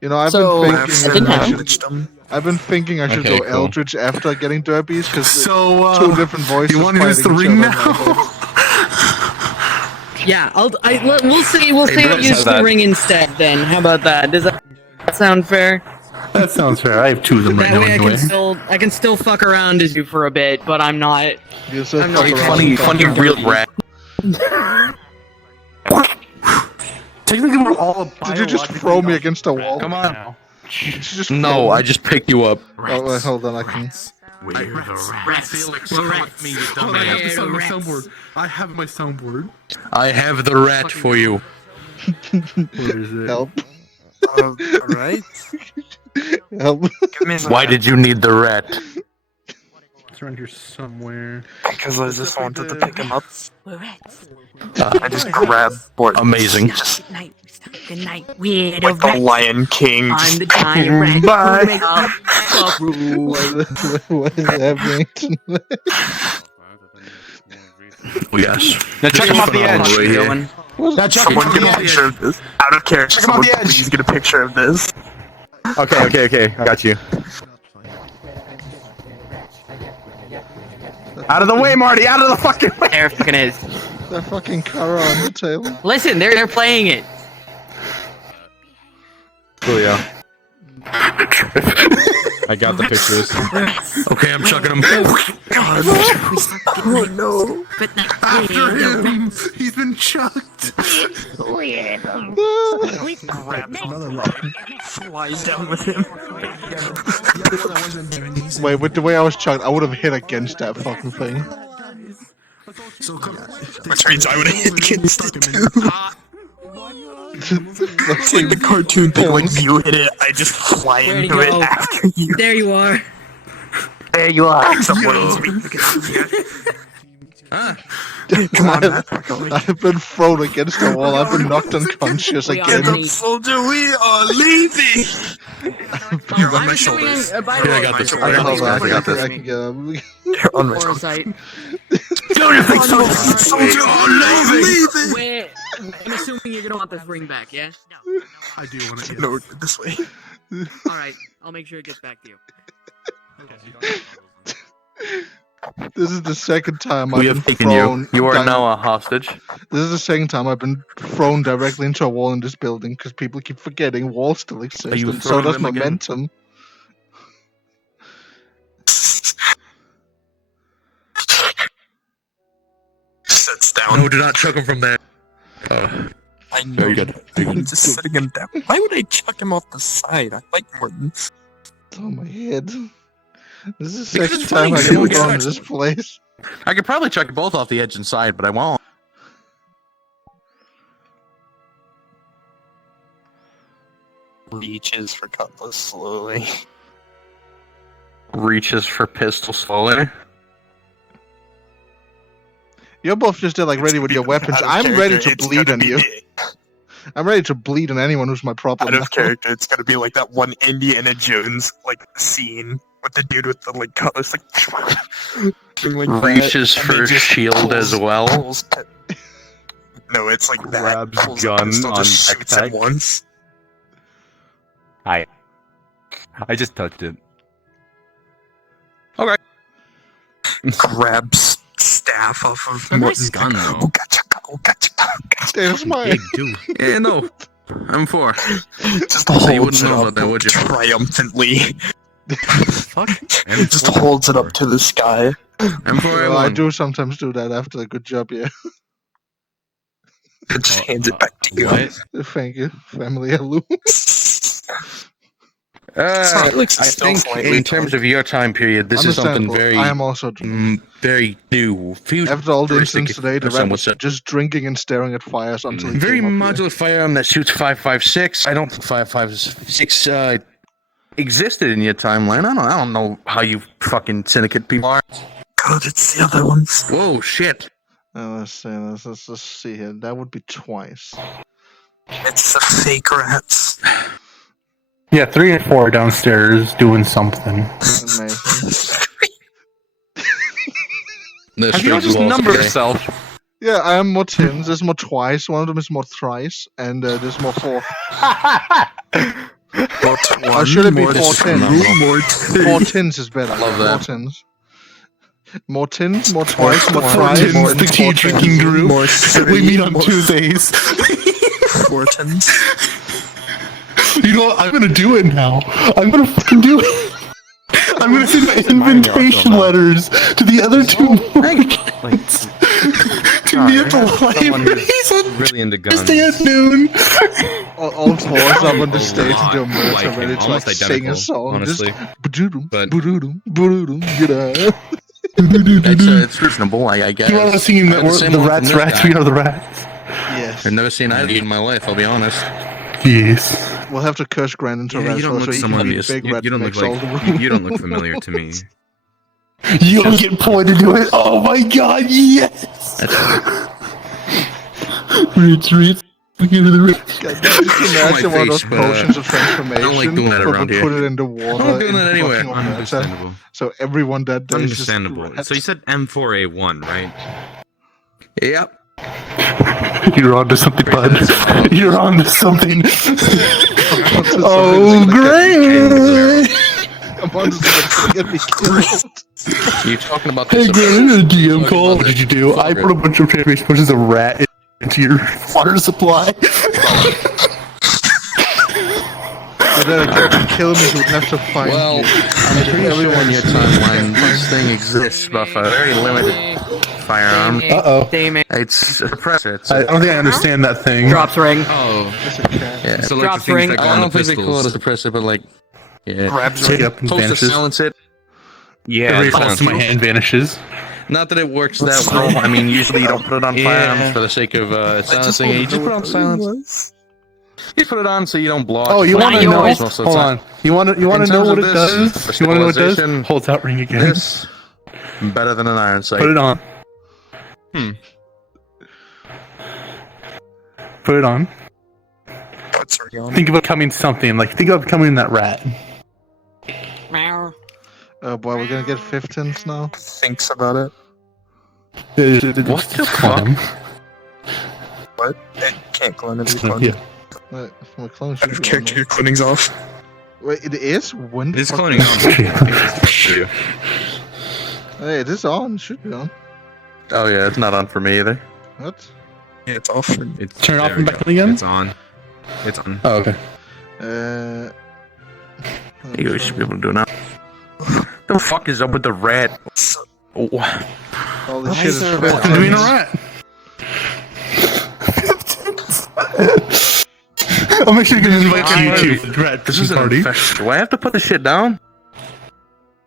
You know, I've been thinking I should go Eldritch after getting derpies because two different voices. You want to use the ring now? Yeah, we'll say I'll use the ring instead. Then how about that? Does that sound fair? That sounds fair. I have two of them right That now way anyway. I can still fuck around as you for a bit, but I'm not. I'm not Funny real rat. Technically, we're all. Did you just throw me against a wall? Come on. No, I just picked you up. Oh, wait, hold on, I can. We're the rats. Felix, fuck me, you dumbass. I have my soundboard. I have the rat for you. Where is it? Help. Alright. Help. Why did you need the rat? It's around here somewhere. Because I just wanted to pick him up. We're rats. I just grabbed Bort. Amazing. Good night. Good night. We're Like the Lion King. I'm the giant rat. Bye. Who make up the rules. What is happening? Yes. Now check him off the edge. Now check him off the edge. Of this. Out of character. Check him off the edge. Please get a picture of this. Okay. I got you. Out of the way, Marty! Out of the fucking way! There fucking is. That fucking car on the table. Listen, they're playing it. Julio. I got the pictures. Okay, I'm chucking him. God. Oh no. After him! He's been chucked! Flies down with him. Wait, with the way I was chucked, I would have hit against that fucking thing. Which means I would have hit against it too. It's like the cartoon thing, like you hit it, I just fly into it after you. There you are. There you are. Someone's me. Come on, I've been thrown against the wall. I've been knocked unconscious again. Soldier, we are leaving. You're on my shoulders. I got this. I got this. I can get him. You're on my shoulders. Foresight. Don't you think so? Soldier, are leaving. Wait, I'm assuming you're gonna want this ring back, yeah? I do want to. No, this way. Alright, I'll make sure it gets back to you. This is the second time We I've have been taken thrown. you. You are now a hostage. This is the second time I've been thrown directly into a wall in this building because people keep forgetting walls still exist, you and so throwing does them again? momentum. Sits down. No, do not chuck him from there. I know. Very good. I'm just sitting him down. Why would I chuck him off the side? I like Morton. Oh my head. This is the Because second it's time funny, I've you don't been get thrown it. into this place. I could probably chuck both off the edge and side, but I won't. Reaches for cutlass slowly. Reaches for pistol slowly. You're both just there, like, ready with your weapons. I'm ready to bleed on you. I'm ready to bleed on anyone who's my problem. Out of character, it's gonna be like that one Indiana Jones like scene with the dude with the like cutlass like, like Reaches that, for shield as well. No, it's like that. Grabs Pulls gun a pistol, on just shoots backpack. at once. I just touched it. grabs staff off of a nice gun, though. There's mine. Big, too. Yeah, no. M4. Just You holds wouldn't it know up about that, would you? triumphantly. Fuck. Just holds it up to the sky. M4, Well, I do sometimes do that after a good job, yeah. Just hands it back to you. What? Thank you, family heirloom. I think in terms of your time period, this is something very, I am also very new. After all the incidents today, the rat was just drinking and staring at fires until he very came up modular firearm that shoots 5.56. I don't think 5.56 existed in your timeline. I don't know how you fucking syndicate people are. God, it's the other ones. Whoa, shit. Let's see here. That would be twice. It's the fake rats. Yeah, 3 and 4 downstairs doing something. Amazing. Have you just number yourself? Yeah, I am more tins. There's more twice. One of them is more thrice, and there's more four. Or should it be 4 tins? 4 tins is better. Love that. 4 tins. More tins, more twice, more thrice. More the tea drinking group. We meet on Tuesdays. 4 tins. You know what? I'm gonna do it now. I'm gonna fucking do it. I'm gonna send invitation letters to the other 2 mortgages to meet at the libraries on really into guns. Tuesday at noon. All 4 up on the stage and do a minute ready to like sing a song. Honestly. Just ba-doodum, ba-doodum, ba-doodum, get out. It's reasonable, I guess. You want to sing the rats, we are the rats. Yes. I've never seen either in my life, I'll be honest. Yes. We'll have to curse Grand into rats you don't look so he can be big rat you don't look mix all like the room. you don't look familiar to me. You don't get pointed to it. Oh my god, yes! Reach. Look into the rich. Just imagine one of those potions of transformation. I don't like doing that around here. Put it into water. I'm doing that anywhere. Understandable. So everyone that day is just Understandable. So you said M4A1, right? Yep. You're on to something, bud. You're on to something. Oh, great! I'm on to something to get me killed. You're talking about Hey, this. Grant, in a DM call, what did you do? I put a bunch of transformation pushes a rat into your water supply. But then to kill me, you would have to find Well, me. I'm pretty sure in your timeline this thing exists, but for a very limited firearm. Uh-oh. It's a suppressor. I don't think I understand that thing. Drops ring. Oh. Yeah. So like Drops the things ring. that go I on don't the think they call it a pistols. suppressor, but like, yeah. Grabs it up and Supposed to vanishes. silence it. Yeah, Every it falls sounds to my hand vanishes. Not that it works that well. I mean, usually you don't put it on firearms for the sake of silencing it. You just put it on silence. You put it on so you don't block. Oh, you want to know? most of the Hold time. on. You want to In know terms what of it this, does? for You want to know what it does? stabilization, Holds out ring again. This better than an iron sight. Put it on. Put it on. Think about becoming something. Like, think about becoming that rat. Oh boy, we're gonna get 15s now. Thinks about it. What the fuck? What? It can't clone it. Yeah. Wait, my clone Out of should be character, on. your cloning's off. Wait, it is? When the It's fuck- cloning on. Hey, it is on. It should be on. Oh yeah, it's not on for me either. What? Yeah, it's off. It's, Turn it off there and we back go. on again? It's on. It's on. Oh, okay. You should be able to do it now. The fuck is up with the rat? Oh. All this shit is Welcome to being a rat. I'll make sure you can invite you to rat This is an party. infection. Do I have to put the shit down?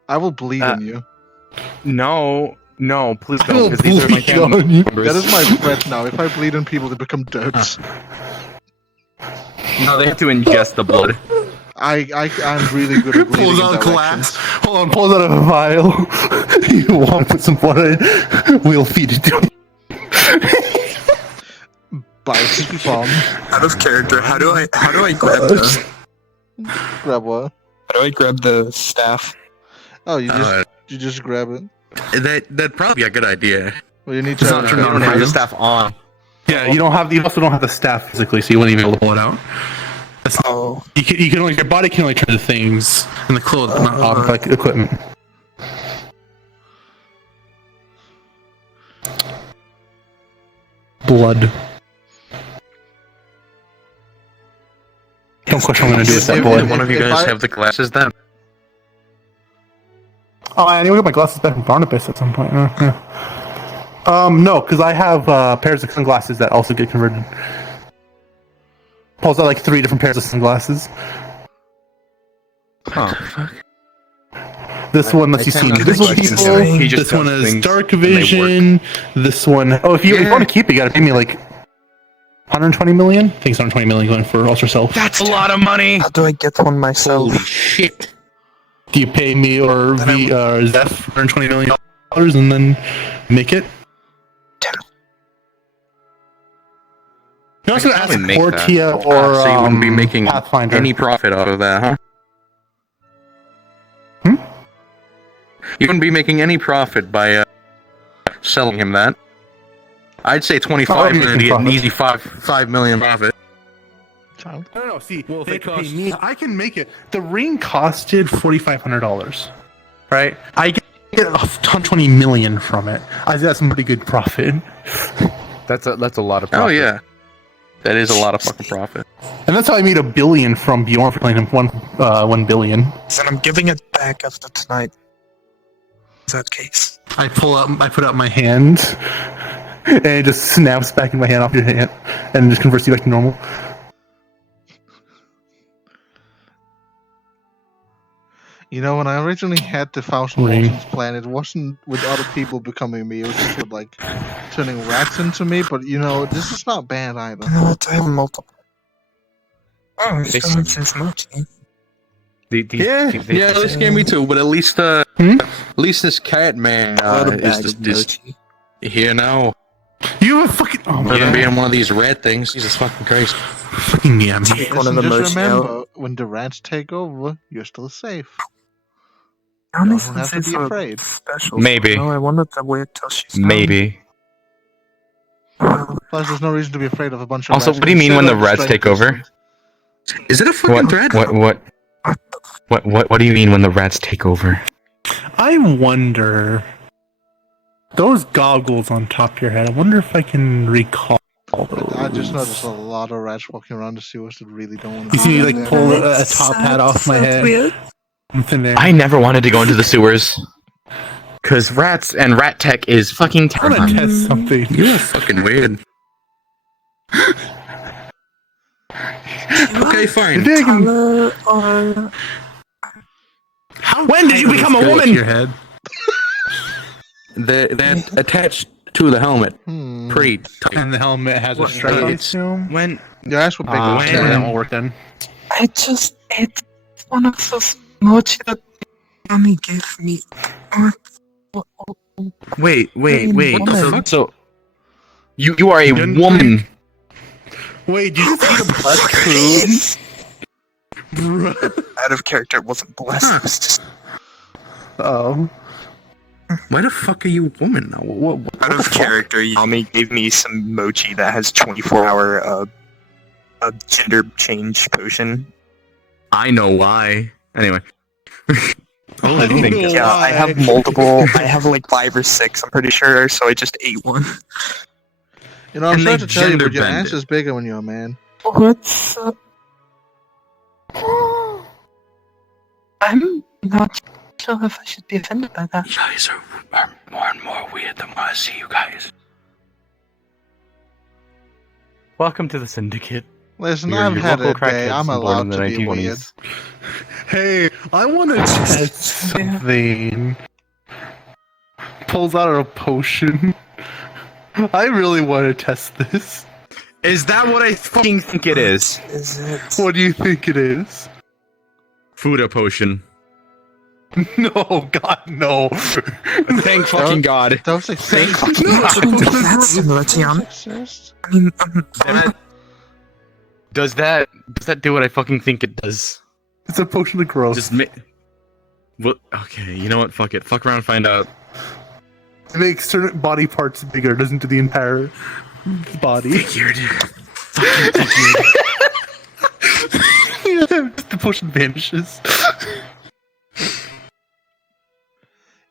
I will bleed on you. No, please I will don't, because these are my bleed family on you. members. That is my threat now. If I bleed on people, they become dirt. No, they have to ingest the blood. I'm really good at bleeding Pulls in out a directions. glass. Hold on, pulls out a vial. You want to put some blood in? We'll feed it to him. Bites bomb. Out of character. How do I grab the? Grab what? How do I grab the staff? Oh, you just grab it. That'd probably be a good idea. Well, you need to It's have not it turned on on for for you. the Staff on. Yeah, you also don't have the staff physically, so you wouldn't even be able to pull it out. Oh. You can only, your body can only turn the things and the clothes, but not like equipment. blood. Don't question what I'm gonna do with that blood. One of you guys have the glasses then? Oh, I need to get my glasses back from Barnabas at some point. Yeah. No, because I have pairs of sunglasses that also get converted. Pulls out like 3 different pairs of sunglasses. Huh. This one lets you see invisible people. This one has dark vision. This one. Oh, if you want to keep it, you gotta pay me like 120 million. I think it's 120 million going for Ultra Self. That's a lot of money. How do I get one myself? Holy shit. Do you pay me or Zeph 120 million dollars and then make it? You also ask Portia or so you wouldn't be making Pathfinder. any profit out of that, huh? You wouldn't be making any profit by selling him that. I'd say 25 million to get an easy 5 million profit. No. See, well, if they pay me, I can make it. The ring costed $4,500, right? I get 120 million from it. I think that's some pretty good profit. That's a lot of profit. Oh yeah, that is a lot of fucking profit. And that's how I made $1 billion from Bjorn for playing him 1 billion. So I'm giving it back after tonight. In that case, I put out my hand, and it just snaps back in my hand off your hand, and just converts you back to normal. You know, when I originally had the Thousand Motions plan, it wasn't with other people becoming me. It was just with, like, turning rats into me. But, you know, this is not bad either. You know what? I have multiple. Oh, it's going since Mochi. Yeah, this scared me too. But at least this cat man is here now. You have a fucking. Rather than being one of these rat things, Jesus fucking Christ. Fucking yeah, Take one of the just remember, when the rats take over, you're still safe. You don't have to be afraid. Maybe. No, I wanted to wait till she's Maybe. Plus, there's no reason to be afraid of a bunch of Also, rats. what do you mean when the rats take over? Is it a fucking thread? What do you mean when the rats take over? I wonder. Those goggles on top of your head, I wonder if I can recall those. I just noticed a lot of rats walking around the sewers that really don't want to. You see me like pull a top hat off my head. Weird. I never wanted to go into the sewers. Cause rats and rat tech is fucking I want to terrifying. test something. You're fucking weird. Okay, fine. When did you become a woman? Your head. They're attached to the helmet. Pretty tight. And the helmet has a strap on it. When Yeah, that's what big that won't work then. It's one of those mochi that mommy gave me. Wait. What the fuck? So, you are a woman. Wait, did you just eat a blessed food? Out of character, it wasn't blessed. It was just Oh. Why the fuck are you a woman now? What out of character. Mommy gave me some mochi that has 24-hour gender change potion. I know why. Anyway. I think. Yeah, I have multiple. I have like 5 or 6. I'm pretty sure. So I just ate one. You know, I'm And sorry they to tell you, but your gender ass bend it. is bigger when you're a man. What's I'm not sure if I should be offended by that. You guys are more and more weird the more I see you guys. Welcome to the syndicate. Listen, Your I've had local a day. crackheads I'm born in allowed the to be weird. 1920s. Hey, I want to test something. Pulls out a potion. I really want to test this. Is that what I fucking think it is? Is it? What do you think it is? Fuda potion. No, God, no. Thank fucking God. Those exist. That's similar to Yum. I mean, Does that do what I fucking think it does? It's a potion of growth. Just well, okay, you know what? Fuck it. Fuck around, find out. It makes certain body parts bigger. It doesn't do the entire body. Figured. The potion vanishes.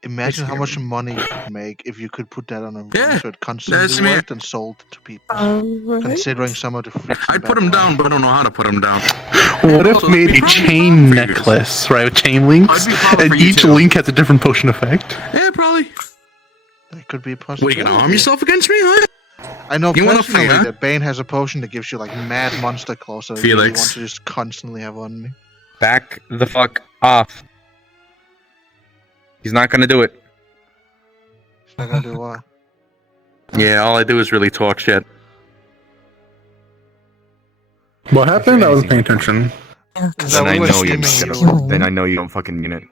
Imagine how much money you could make if you could put that on a ring so it constantly worked and sold to people. Considering some of the freaks. I'd put them down, but I don't know how to put them down. What if made a chain necklace, right, with chain links, and each link has a different potion effect? Yeah, probably. That could be a possibility. What, are you gonna arm yourself against me, huh? I know You wanna personally fight, huh? that Bane has a potion that gives you like mad monster claws that you want to just constantly have on me. Back the fuck off. He's not gonna do it. He's not gonna do what? Yeah, all I do is really talk shit. What happened? I wasn't paying attention. Then I know you. Then I know you don't fucking mean it.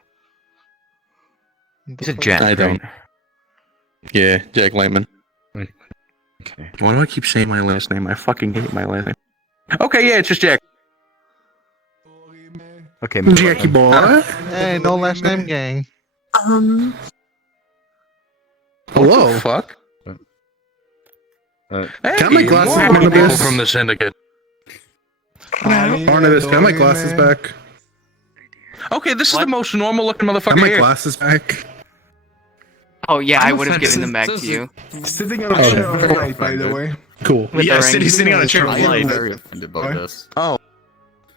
Is it Jack? I don't. Right? Yeah, Jack Lightman. Okay. Why do I keep saying my last name? I fucking hate my last name. Okay, yeah, it's just Jack. Okay, Jackie boy. Hey, no last name gang. Hello. What the fuck? Hey, can I my glasses back? People from the syndicate. Barnabas, can I my glasses back? Okay, this is the most normal looking motherfucker Can I my here. glasses back? Oh yeah, I would have given them back to you. Sitting on a chair right, by the way. Cool. With Yeah, the ring. sitting on a chair. I'm very offended about this. Oh.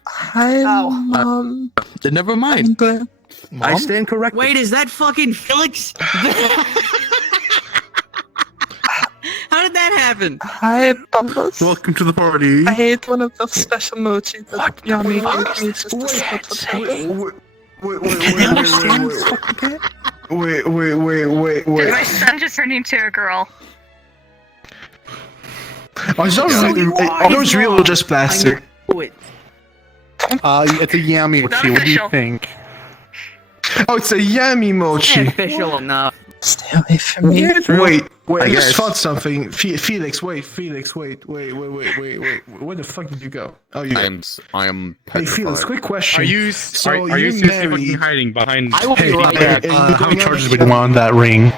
Hi, Mom. Never mind. I stand corrected. Wait, is that fucking Felix? How did that happen? Hi, Bumbles. Welcome to the party. I ate one of those special mochi that Yummy gave me just to slip Did my son just turn into a girl? Oh, it's not real. I know it's real or just plastic. It's a yummy mochi. What do you think? Oh, it's a yummy mochi. Official enough. Stay away from me. Wait, I guess. just thought something. Felix, wait. Where the fuck did you go? Oh, you. I am Hey, Felix, quick question. Are you seriously fucking hiding behind? I will be right back. How many charges would you want on that ring?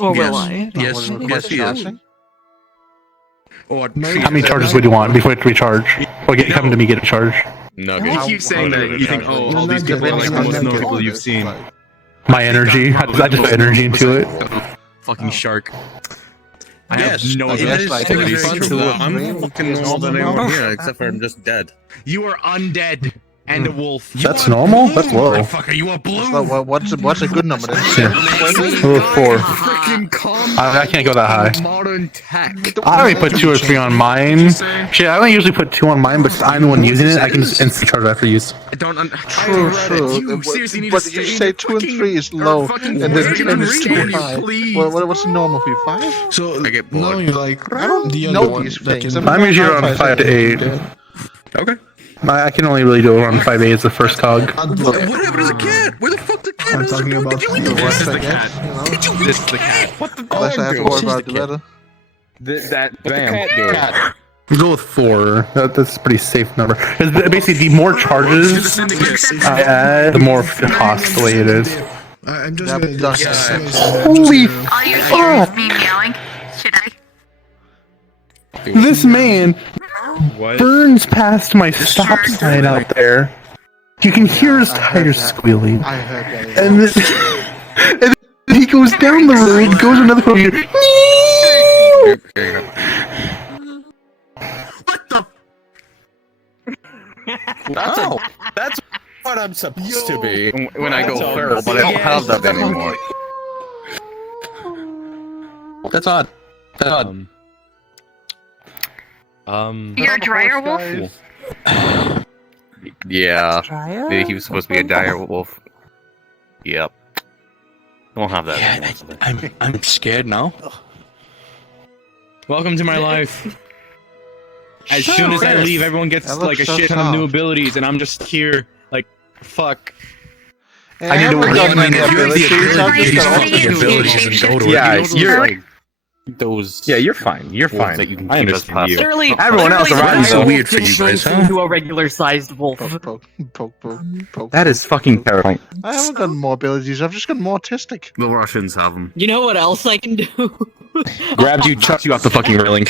Or will I? Yes, yes. Or How many charges would you want before it recharge? Or come to me get a charge? No, You keep saying that. You think, oh, all these people are like the most normal people you've seen. My energy. I just put energy into it. Fucking shark. I Yes, have no it is abilities. very true. I'm fucking normal than anyone here, except for I'm just dead. You are undead and a wolf. That's normal? That's low. Motherfucker, you are blue. So, what's a good number then? Yeah. 4. I can't go that high. Modern tech. I only put 2 or 3 on mine. Shit, I only usually put 2 on mine, but I'm the one using it. I can just instantly charge after use. I don't. True. You seriously need But to you stay say in 2 and fucking- 3 is low, fucking and then fucking 10 is too ring, high. please. What's the normal for you? 5? So, I get bored. no, you're like, I don't the know other one these that things. can- I'm usually around 5 to 8. Okay. I can only really do around 5 as the first cog. What happened to the cat? Where the fuck the cat? I'm talking about Did you eat the What's cat? the cat? Did you eat This is the the cat? cat. What the Unless I have to worry about the letter. That bam. Go with 4. That's a pretty safe number. 'Cause basically, the more charges I add, the more the cost the way it is. I'm just That gonna does just make Holy All you hear is me meowing. Should I? This man What? burns past my stop sign out there. You can hear his tires squealing. I heard that. And then he goes down the road, goes another road. That's what I'm supposed to be. When I go feral, but I don't have that anymore. That's odd. That's odd. You're a dryer wolf? Yeah. Dryer? He was supposed to be a dire wolf. Yep. Don't have that. Yeah, I'm scared now. Welcome to my life. As soon as I leave, everyone gets That like a looks so shit ton of new soft. abilities, and I'm just here, like, fuck. I need to work on any abilities. I've just got all What do you do? Yeah, you're. Like, Those. Yeah, you're fine. You're fine. That you can I keep as understand you. Literally, Everyone else around is you. Weird for you guys, huh? Into a regular-sized wolf. Poke. That is fucking terrifying. I haven't got more abilities. I've just got more autistic. The Russians have them. You know what else I can do? Grabs you, chucks you off the fucking railing.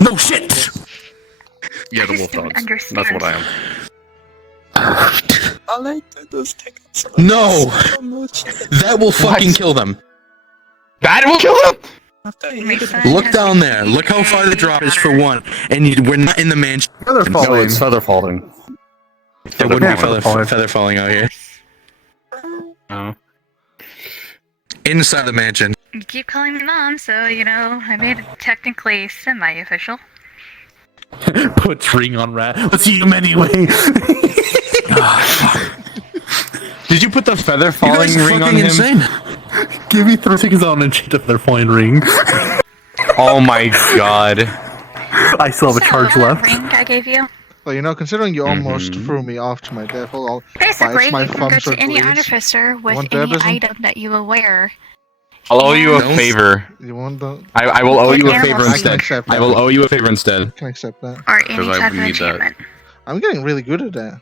No shit! Yeah, the I wolf just don't dogs. understand. That's what I am. All I did was take out some No! That will fucking kill them. That will kill them? Look down there. Look how far the drop is for one. And we're not in the mansion. Feather falling. No, it's feather falling. There wouldn't be feather falling out here. Oh. Inside the mansion. You keep calling me mom, so, you know, I made it technically semi-official. Puts ring on rat. Let's eat him anyway. Did you put the feather falling ring on him? Insane. Give me 3 seconds on and cheat the feather falling ring. Oh my god. I still have a charge left. Ring I gave you. Well, you know, considering you almost threw me off to my death, I'll Basically, my you can go thumbs to are any bleeds. artificer with Want any Derbism? item that you will wear. I'll owe you a favor. You want the? I will owe you a favor I can instead. accept that. I will owe you a favor instead. I can accept that. Or any type of enchantment. I'm getting really good at that.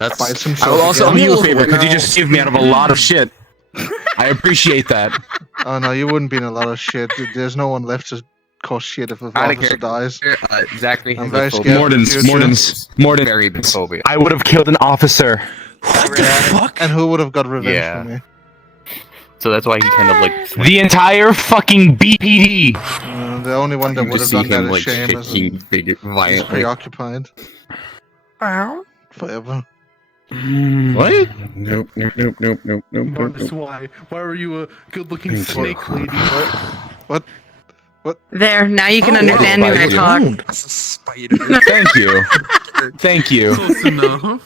That's. Fight some I will also owe again. you a favor because you just saved me out of a lot of shit. I appreciate that. Oh no, you wouldn't be in a lot of shit. There's no one left to cause shit if the officer dies. Exactly. I'm very scared. Mordens. Very big phobia. I would have killed an officer. What the fuck? And who would have got revenge for me? So that's why he kind of like. The entire fucking BPD. The only one that would have done that is like Shame as shaking he's violently. preoccupied. Forever. What? Nope. Marcus, why? Why were you a good-looking snake lady? What? There, now you can understand me when I talk. Thank you. Thank you.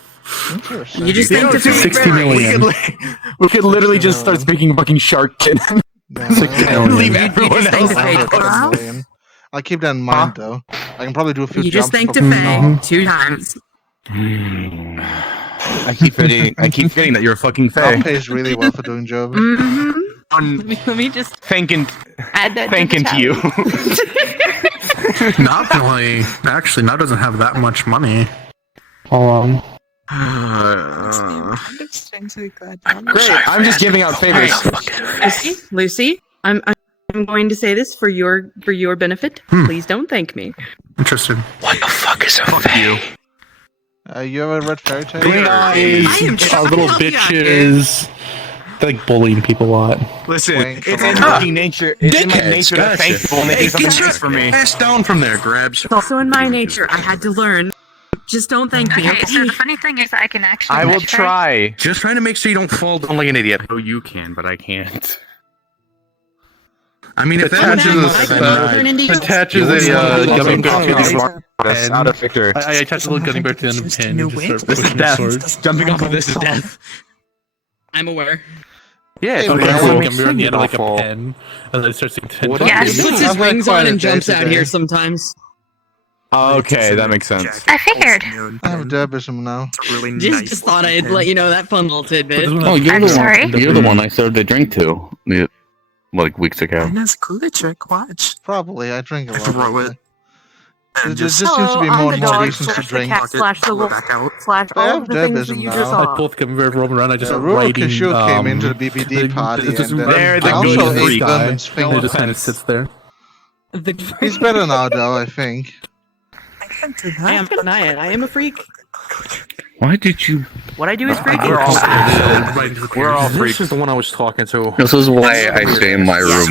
You just think to 60 million. We could literally just start speaking fucking shark shit. Leave everyone else out. I'll keep that in mind though. I can probably do a few You jumps. just thanked from a now Fae on. 2 times. I keep forgetting that you're a fucking That fae. pays really well for doing jobs. Let me just Thanking add that to you. Not really. Actually, now doesn't have that much money. Hold on. Great. I'm just giving out favors. Lucy, I'm going to say this for your benefit. Please don't thank me. Interesting. What the fuck is a fae? You ever read fairy tales? Green eyes, little bitches. They like bullying people a lot. Listen, Wank, it's come in on. my nature. It's in my nature to thank people when they do something nice for me. Ass down from there, Grabs. It's also in my nature. I had to learn. Just don't thank me, Okay, so okay? the funny thing is I can actually I will measure. try. Just trying to make sure you don't fall down like an idiot. Oh, you can, but I can't. I mean, if that Attaches a gummy bear to the pen. Out of Victor. I attach a little gummy bear to the end of the pen and just start This is pushing death. swords. Jumping off of this is death. I'm aware. Yeah. Okay, man, so what gummy bear on the end of like a awful. pen, and then it starts saying 10 Yes. He puts his rings on and jumps out here sometimes. Okay, that makes sense. I figured. I have Derbism now. Just thought I'd let you know that fun little tidbit. Oh, you're I'm the sorry? one. You're the one I started to drink to, like weeks ago. That's cool, trick. Watch. Probably, I drink a lot. Throw it. There just seems to be more and more reasons to drink. slash the wolf slash I all have of the things that Derbism you now. just I saw. pulled gummy bear roaming around. I just So started Rural writing. Cashew came into the BBD party and They're the I also good ate freak. Lemons And it just kind of fingerprints. sits there. He's better now though, I think. I am deny it. I am a freak. Why did you? What I do is freaky. We're all We're all This freaks. is the one I was talking to. This is why I stay in my room.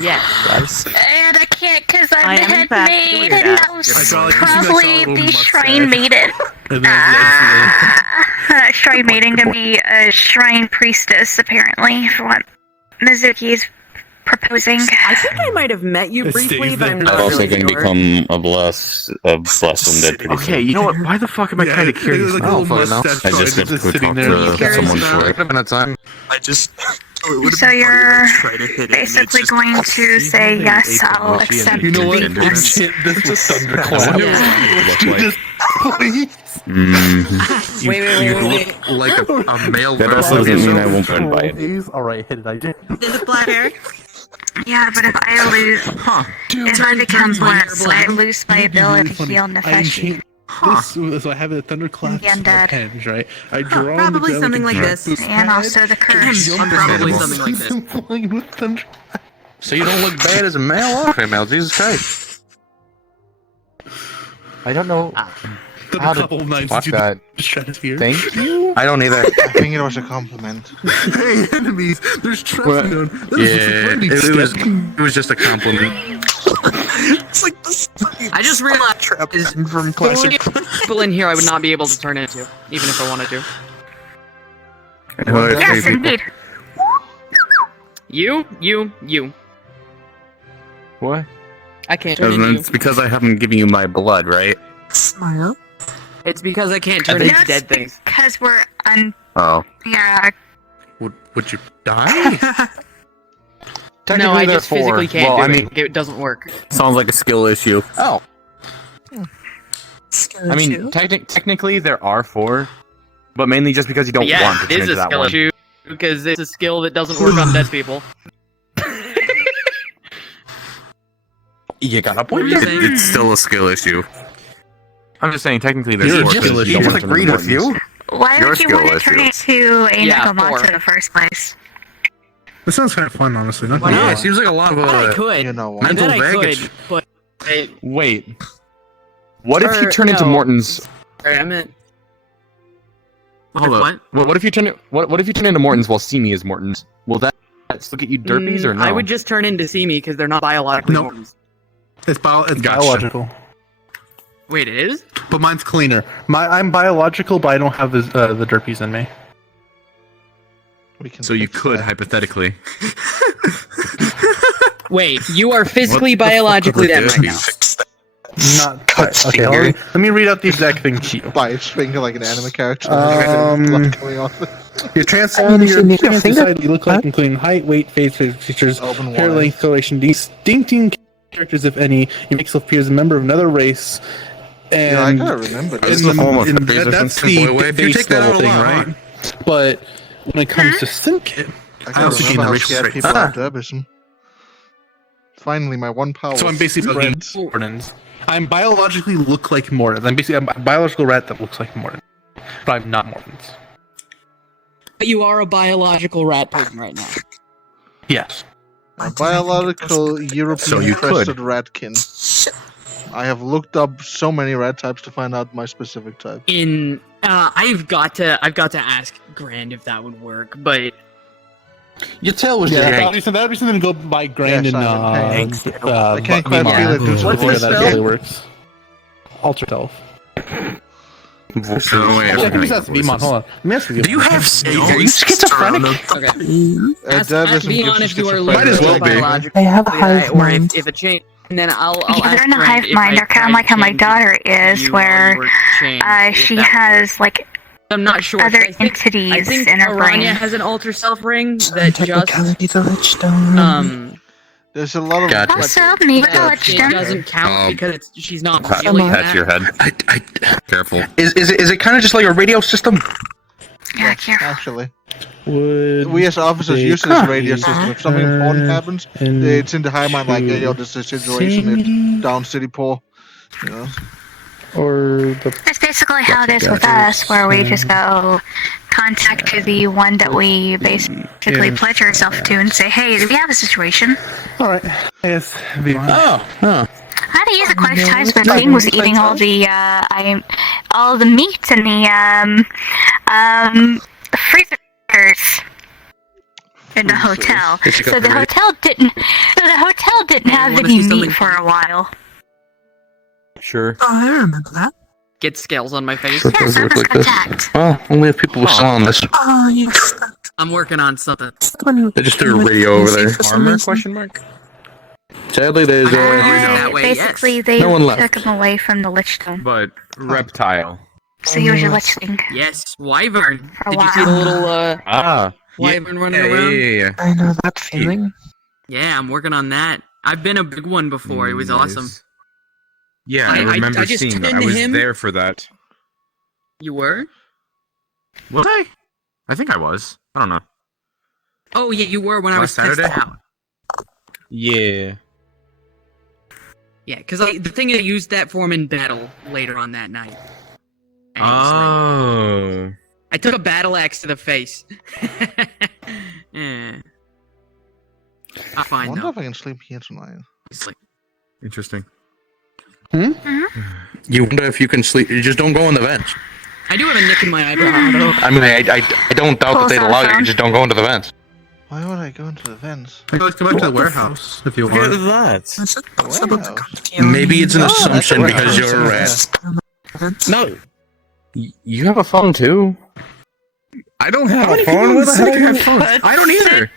Yes. And I can't because I I'm the am, in head fact, maid, weird and ass. that was probably the shrine maiden. And then, Shrine maiden can be a shrine priestess, apparently, for what Mizuki's proposing. I think I might have met you It briefly, stays but I'm there. not I also really can sure. become a blessed undead pretty Okay, soon. you know what? Why the fuck am I kind of curious? like a now? little Fucking know. mustache I just trying have to to sitting talk there. to someone for it. At a time. I just. So you're basically going to say yes, I'll accept You know what? the Let's request. hit this with thunderclap. Yeah. Do this, please. Mhm. Wait. Like a male. That also doesn't mean I won't burn by it. All right, hit it. I did. Is it black hair? Yeah, but if I lose, if I become blessed, I lose my ability to heal Nefeshi. So I have a thunderclap The undead. pens, right? I draw on Probably the something like this. And also the curse. Probably something like this. So you don't look bad as a male or female, Jesus Christ. I don't know. It's been a couple of nights Fuck since that. you stratosphere. Thank you. I don't either. I think it was a compliment. Hey, enemies! There's trust me on. It was just a compliment. It's like this. I just realized Trap from classic. people in here I would not be able to turn into, even if I wanted to. Yes, indeed. You. What? I can't turn into you. It's because I haven't given you my blood, right? Smile. It's because I can't turn into dead things. Because we're Oh. Yeah. Would you die? No, I just physically can't Well, do I mean, it. It doesn't work. Sounds like a skill issue. Oh. Skill I mean, issue. technically there are 4, but mainly just because you don't Yeah, want to it turn is into a that skill one. issue because it's a skill that doesn't work on dead people. You got a point. It's still a skill issue. I'm just saying, technically there's You're 4. just because you you don't just want to turn agreed into with Mortons. you. Why Your would you skill want to turn issue. into a Yeah, Necromancer 4. in the first place? This sounds kind of fun, honestly. Not Why gonna not? lie. It seems like a lot of I could. You know I what? bet mental I baggage. could, but Wait. What if you Or, turn into no. Mortons? Sorry, I meant. Hold up. What if you turn what if you turn into Mortons while see me as Mortons? Will that still get you derpies or no? I would just turn into Simi because they're not biologically Nope. Mortons. It's Gotcha. biological. Wait, it is? But mine's cleaner. I'm biological, but I don't have the derpies in me. We can So you fix could, that. hypothetically. Wait, you are physically What the fuck biologically are them right now. Not okay. Let me read out the exact thing to you. By its finger like an anime character. Um, Coming off. You're transformed your appearance decide what you look like, including height, weight, face, features, Open hair wide. length, coloration, distincting characters, if any. You make yourself appear as a member of another race. And Yeah, I gotta remember in this. It's a form of in- phrase or that's something, the boy, wait, you base take that level out a thing, lot, right? But when it comes to syndicate, I also gotta gain remember the how racial scared traits. people are of Derbism. Finally, my one power. So I'm basically friend. Mortons. I'm biologically look like Mortons. I'm basically a biological rat that looks like Mortons. But I'm not Mortons. But you are a biological rat person right now. Yes. A biological European you crested could. ratkin. I have looked up so many rat types to find out my specific type. I've got to ask Grand if that would work, but Your tail was Yeah, just that'd be something to go by Grand Yes, and I can't quite feel it due to the I think voice that spell. really works. Alter self. No way. Yeah, who's that? Vemon, hold on. Let me ask you. Do you have skills? Are you schizophrenic? okay. Ask Derbism Leon gives if you you are schizophrenia. Might as well be. biological. I have a hive or mind. if it changed, and then I'll Yeah, ask they're in a Grand hive if mind. I They're kind of tried like how my changing daughter you is, while where you were changed, if she that would has like I'm not sure. other I think entities in her Aranya brain. has an alter self ring that just Technicality, the Lich There's a lot of. Gotcha. Also, me it Lich doesn't count because she's not Pat feeling pat your that. head. Careful. Is it kind of just like a radio system? Yeah, careful. Actually, Would we as officers they use this radio system. If something important turn happens, into it's in the high mind like, yo, this is a situation. It's down city poor. You know. or the That's basically how it is with us, where we just go contact to the one that we basically pledge ourselves to and say, hey, do we have a situation? Alright. Yes. Vemon. Oh. I had to use it quite a few times when King was eating all the meat in the freezers in the hotel. So the hotel didn't have wanna any see something meat for a while. Sure. Oh, I remember that. Get scales on my face. Sure Yes, does I look was like this. contact. Well, only if people were selling this. Oh, you. I'm working on something. They just threw a radio over there. Armor? Question mark. Sadly, there's that way, Basically, yes. they No one left. took him away from the Lichstone. But reptile. So he was your Lich Thing. Yes, Wyvern. For a Did you see the while. little Ah. Wyvern running Yeah, around? yeah. I know that feeling. Yeah, I'm working on that. I've been a big one before. It was awesome. Yeah, I I remember just seeing that. I turned was him- there for that. You were? Was I? I think I was. I don't know. Oh yeah, you were when I was Last pissed Saturday? out. Yeah. Yeah, because the thing I used that form in battle later on that night. And Oh. I took a battle axe to the face. Yeah. I'm I fine wonder though. if I can sleep here tonight. It's like, Interesting. You wonder if you can sleep. You just don't go in the vents. I do have a nick in my eyebrow. I mean, I don't doubt that they'd allow you. You just don't go into the vents. Why would I go into the vents? Let's go back to the warehouse if you want. Look at that. Maybe it's an assumption because you're a rat. No. You have a phone too. I don't have a phone. What the hell do you have phones? I don't either.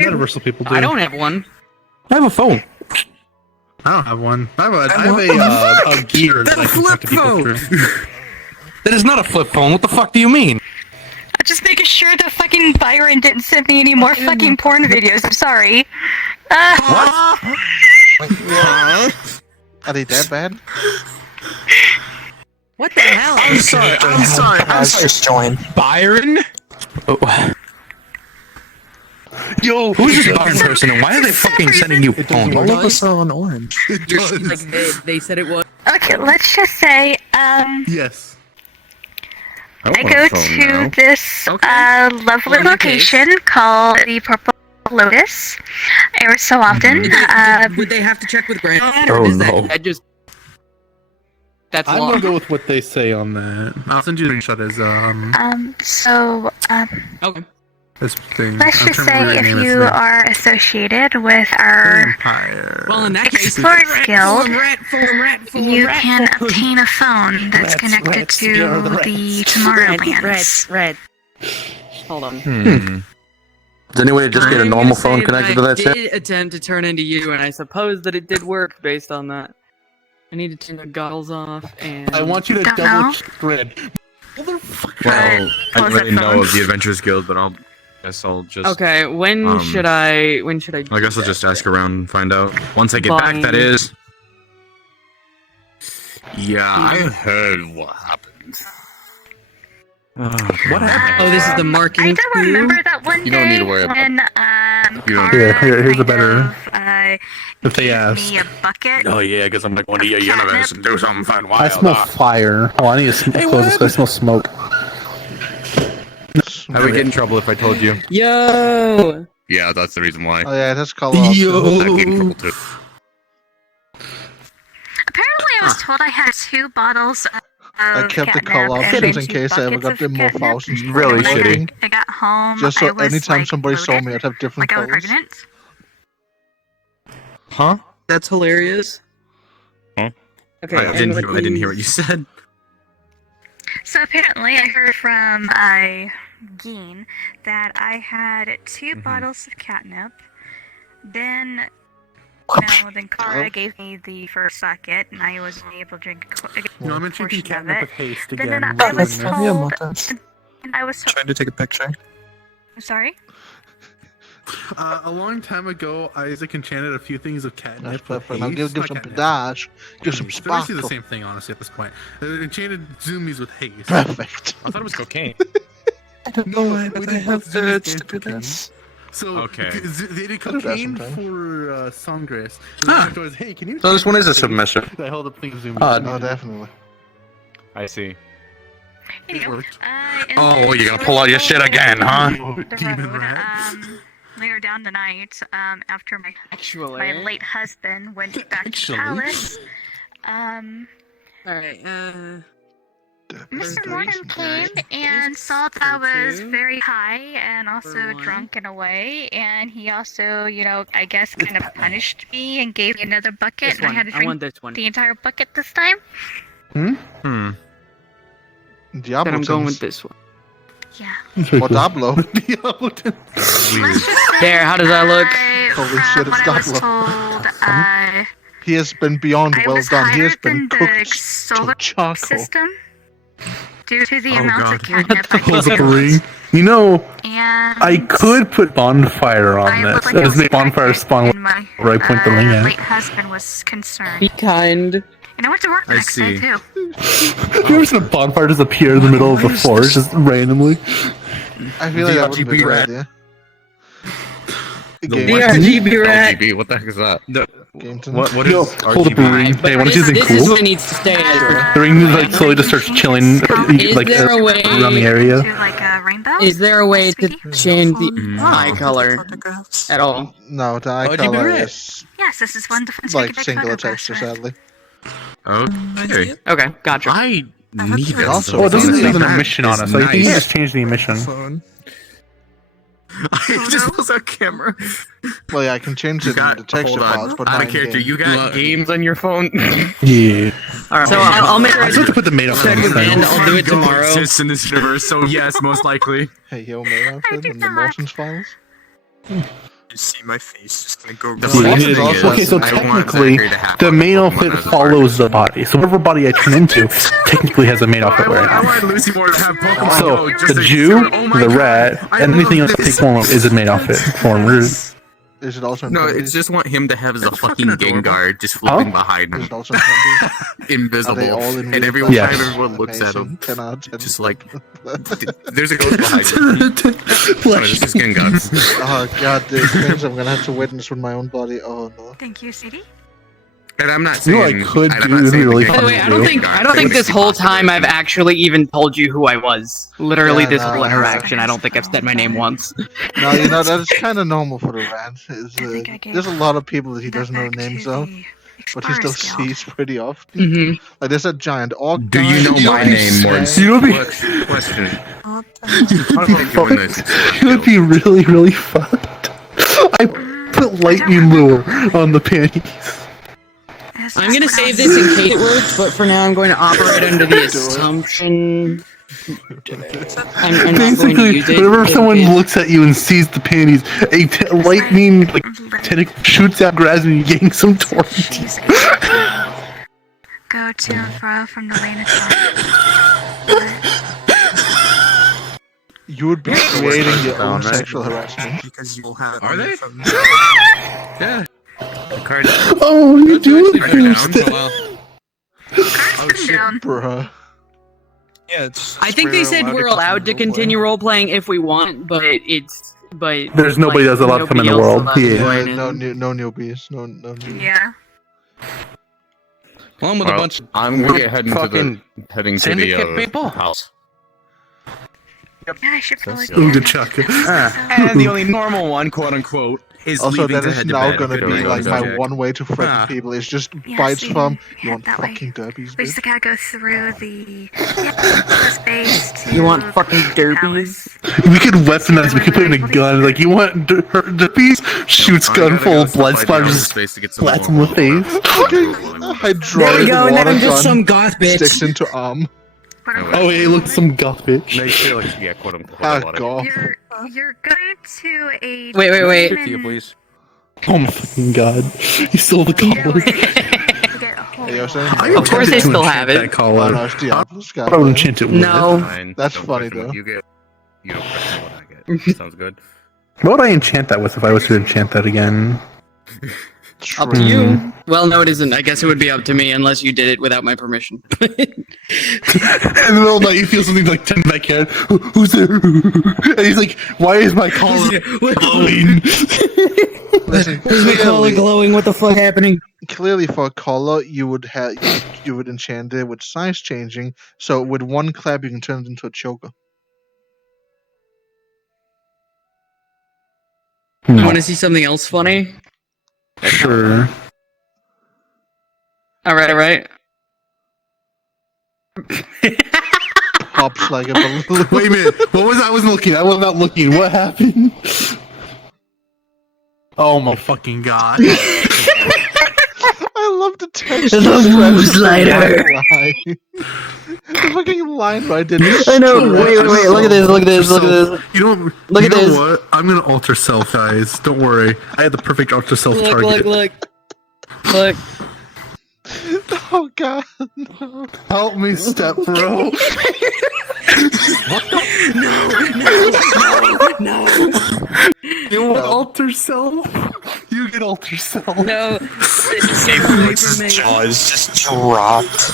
Universal people do. I don't have one. I have a phone. I don't have one. I have a gear that I can talk to people through. That is not a flip phone. What the fuck do you mean? I'm just making sure that fucking Byron didn't send me any more fucking porn videos. I'm sorry. What? Are they that bad? What the hell? I'm sorry. Just join. Byron? Yo, who's this Byron person and why are they fucking sending you phones? All of us are on orange. They said it was. Okay, let's just say, Yes. I go to this lovely location called the Purple Lotus every so often. Would they have to check with Grant? Oh no. That's I'm long. gonna go with what they say on that. I'll send you a screenshot as Okay. this thing. Let's I'm just trying to say remember if the name you of it. are associated with our Empire. Well, in that case, Explorers Guild, you rat, can obtain a phone that's connected to the Tomorrowlands. Red. Hold on. Does anyone just get a normal phone connected to that I shit? did attempt to turn into you, and I suppose that it did work based on that. I need to turn the goggles off, and... I want you to Don't double know. check Red. Well, I don't really know of the Adventurers Guild, but I'll just. Okay, when should I? I guess I'll just ask around and find out once I get back. That is. Yeah, I heard what happened. What happened? Oh, this is the marketing. I don't remember that one You don't need day to worry about when Here's a better. if they ask. me a bucket. Oh yeah, because I'm like going to your universe and do something fun wild. I smell fire. Oh, I need to close this. I smell smoke. I would get in trouble if I told you. Yo. Yeah, that's the reason why. Oh yeah, that's called off. I'd get in trouble too. Apparently, I was told I had 2 bottles of I kept the call catnip options and in 2 case I ever buckets got of more catnip. thousands. Really And when shitty. I got home, Just so I was, anytime like, somebody saw me, loaded, I'd have different like I was colors. pregnant. Huh? That's hilarious. Huh? Okay, I didn't hear what you said. So apparently, I heard from Geen that I had 2 bottles of catnip. Then, then Kara gave me the first bucket, and I was able to drink No, I'm a drinking portion of catnip it. with haste Then again. I was Yeah, told. Montes. And I was told. Trying to take a picture. I'm sorry. A long time ago, Isaac enchanted a few things of catnip. That's with perfect. Now haste. give Not some catnip. dash, give some It's basically sparkle. the same thing, honestly, at this point. Enchanted zoomies with haste. Perfect. I thought it was cocaine. I don't know why, but I have the urge to do this. So, Okay. they did I'll do that cocaine sometime. for Songgrace. So Huh. the was, hey, can you... So this one is a submission. I held up things of zoomies. Oh, definitely. I see. Anyway, and Oh, then you're gonna I pull was out your shit told again, huh? the Demon road, rat. later down the night, after my late husband went back to the palace, Alright, Mr. Morton came and saw that I was very high and also drunk in a way, and he also, I guess kind of punished me and gave me another bucket, This and I one. had to I want drink this one. the entire bucket this time. Diablo. Then I'm going with this one. Yeah. Or Diablo. There, how does that look? Holy shit, it's What I was Diablo. told, He has been beyond I well was done. He has higher been than the cooked solar to charcoal. system due to the Oh, amount God. of catnip I Hold up a consumed. ring. You know, And I could put bonfire on I this. looked like That I does was make bonfire pregnant, spawn and my where I point the ring late at. husband was concerned. Be kind. And I went to work the I next day see. too. Have you ever seen a bonfire just appear in the middle of the forest, just randomly? I feel like that would be a VRGB good rat. idea. The Game. what? BRGB rat. LGB, what the heck is that? Game What Yo, is hold up a ring. RGB? Hey, want to see This something is cool? what needs to stay as. The ring like slowly just starts chilling, like there a way- around the area. To like a rainbow. Is there a way to change the eye color Photographs. at all? No, the eye RGB color red. is Yes, this is one difference. like singular texture, sadly. Okay. Okay, gotcha. I need it. Also, it doesn't leave an emission on us. Like, you can just change the emission. I just was a camera. Well, yeah, I can change it in the texture files, but out not of character. in-game. You got games on your phone? Yeah. Alright, so I'll make sure I have to put the made up check on and I'll do it tomorrow. Exists in this universe, so yes, most likely. Hey, yo, made outfit in the motions files? You see my face just gonna go. Okay, so technically, the main outfit follows the body. So whatever body I turn into, technically has a main outfit right now. I want Lucy more to have Pokemon So Go, just the a Jew, zero. the rat, and anything else that takes form is a main outfit form. Is it also in No, 20s? it's just want him to have as a fucking Gengar just floating behind Is him. it also in 20s? Invisible. Are they all in And every real time time? everyone looks at him, 10 out of 10. just like, there's a ghost behind him. This is Gengar. Oh god, there's things I'm gonna have to witness with my own body. Oh no. Thank you, CD. And I'm not You know saying... what I could I'm do not is saying really the By the fun way, to I don't do. think this whole time I've actually even told you who I was. Literally, Yeah, this no, whole I- interaction, I don't think I've said my name once. No, you know, that's kind of normal for the rat. There's a lot of people that he doesn't know the names of, but he still sees pretty often. Mm-hmm. Like, there's a giant orc Do guy, you know my name, Mortis? You know me. Question. It would be really, really fucked. I put lightning lure on the panties. I'm gonna save this in case it works, but for now I'm going to operate under the assumption... I'm not going to Basically, use it. whenever someone looks at you and sees the panties, a lightning tentacle shoots out, grabs you, and yanks them towards you. Go to and fro from the lane itself. You would be creating your own sexual harassment. Because you'll have. Are they? From... Yeah. The card. Oh, you do it Card down. first. Well, Oh shit, bruh. Yeah, it's. I think they said we're allowed to continue role playing if we want, but There's nobody that's allowed to come in the world. Yeah. No newbies. No newbies. Yeah. well, I'm with a bunch of I'm gonna get heading to fucking the syndicate people. house. Yeah, I should probably Ooh, good chuck. And the only normal one, quote unquote, is Also, leaving that to is head to now bed. gonna Good be night. like my Okay. one way to threaten people. It's just Yeah, bites see, from, you head want that way. fucking derbies, We bitch? just gotta go through the space to You want fucking derbies? We could weaponize. We could put in a gun. Like, you want the piece? Shoots gun full of blood splatters. Splats him in the face. Hydraulic go, and water then I'm just gun some goth bitch. sticks into arm. Oh, hey, look, some goth bitch. They feel like, yeah, quote unquote. Ah, a lot of- goth. You're going to a Wait. demon- please. Oh my fucking god. You stole the collar. Hey, yo, Sam, I Of course attempted they to still enchant have that it. Oh, no, collar. it's Diablo's got I would it. enchant it with No. Fine. That's Don't funny, question what though. You get. You don't question what I get. Sounds good. What would I enchant that with if I was to enchant that again? Up to you. Well, no, it isn't. I guess it would be up to me unless you did it without my permission. In the middle of the night, you feel something like 10 back here. Who's there? And he's like, why is my collar glowing? Listen, Where's my collar glowing? What the fuck happening? clearly for a collar, you would enchant it with size changing. So with one clap, you can turn it into a choker. You want to see something else funny? Sure. Alright. Pops like a balloon. Wait a minute. What was I wasn't looking? I was not looking. What happened? Oh my fucking god. I love the texture. The moonlighter. The fucking line right there. I know. Wait. Look at this. You know, Look you at know this. what? I'm gonna alter self, guys. Don't worry. I had the perfect alter self target. Look. Oh god. No. Help me, step bro. No. You want alter self? You get alter self. No. His jaw is just dropped.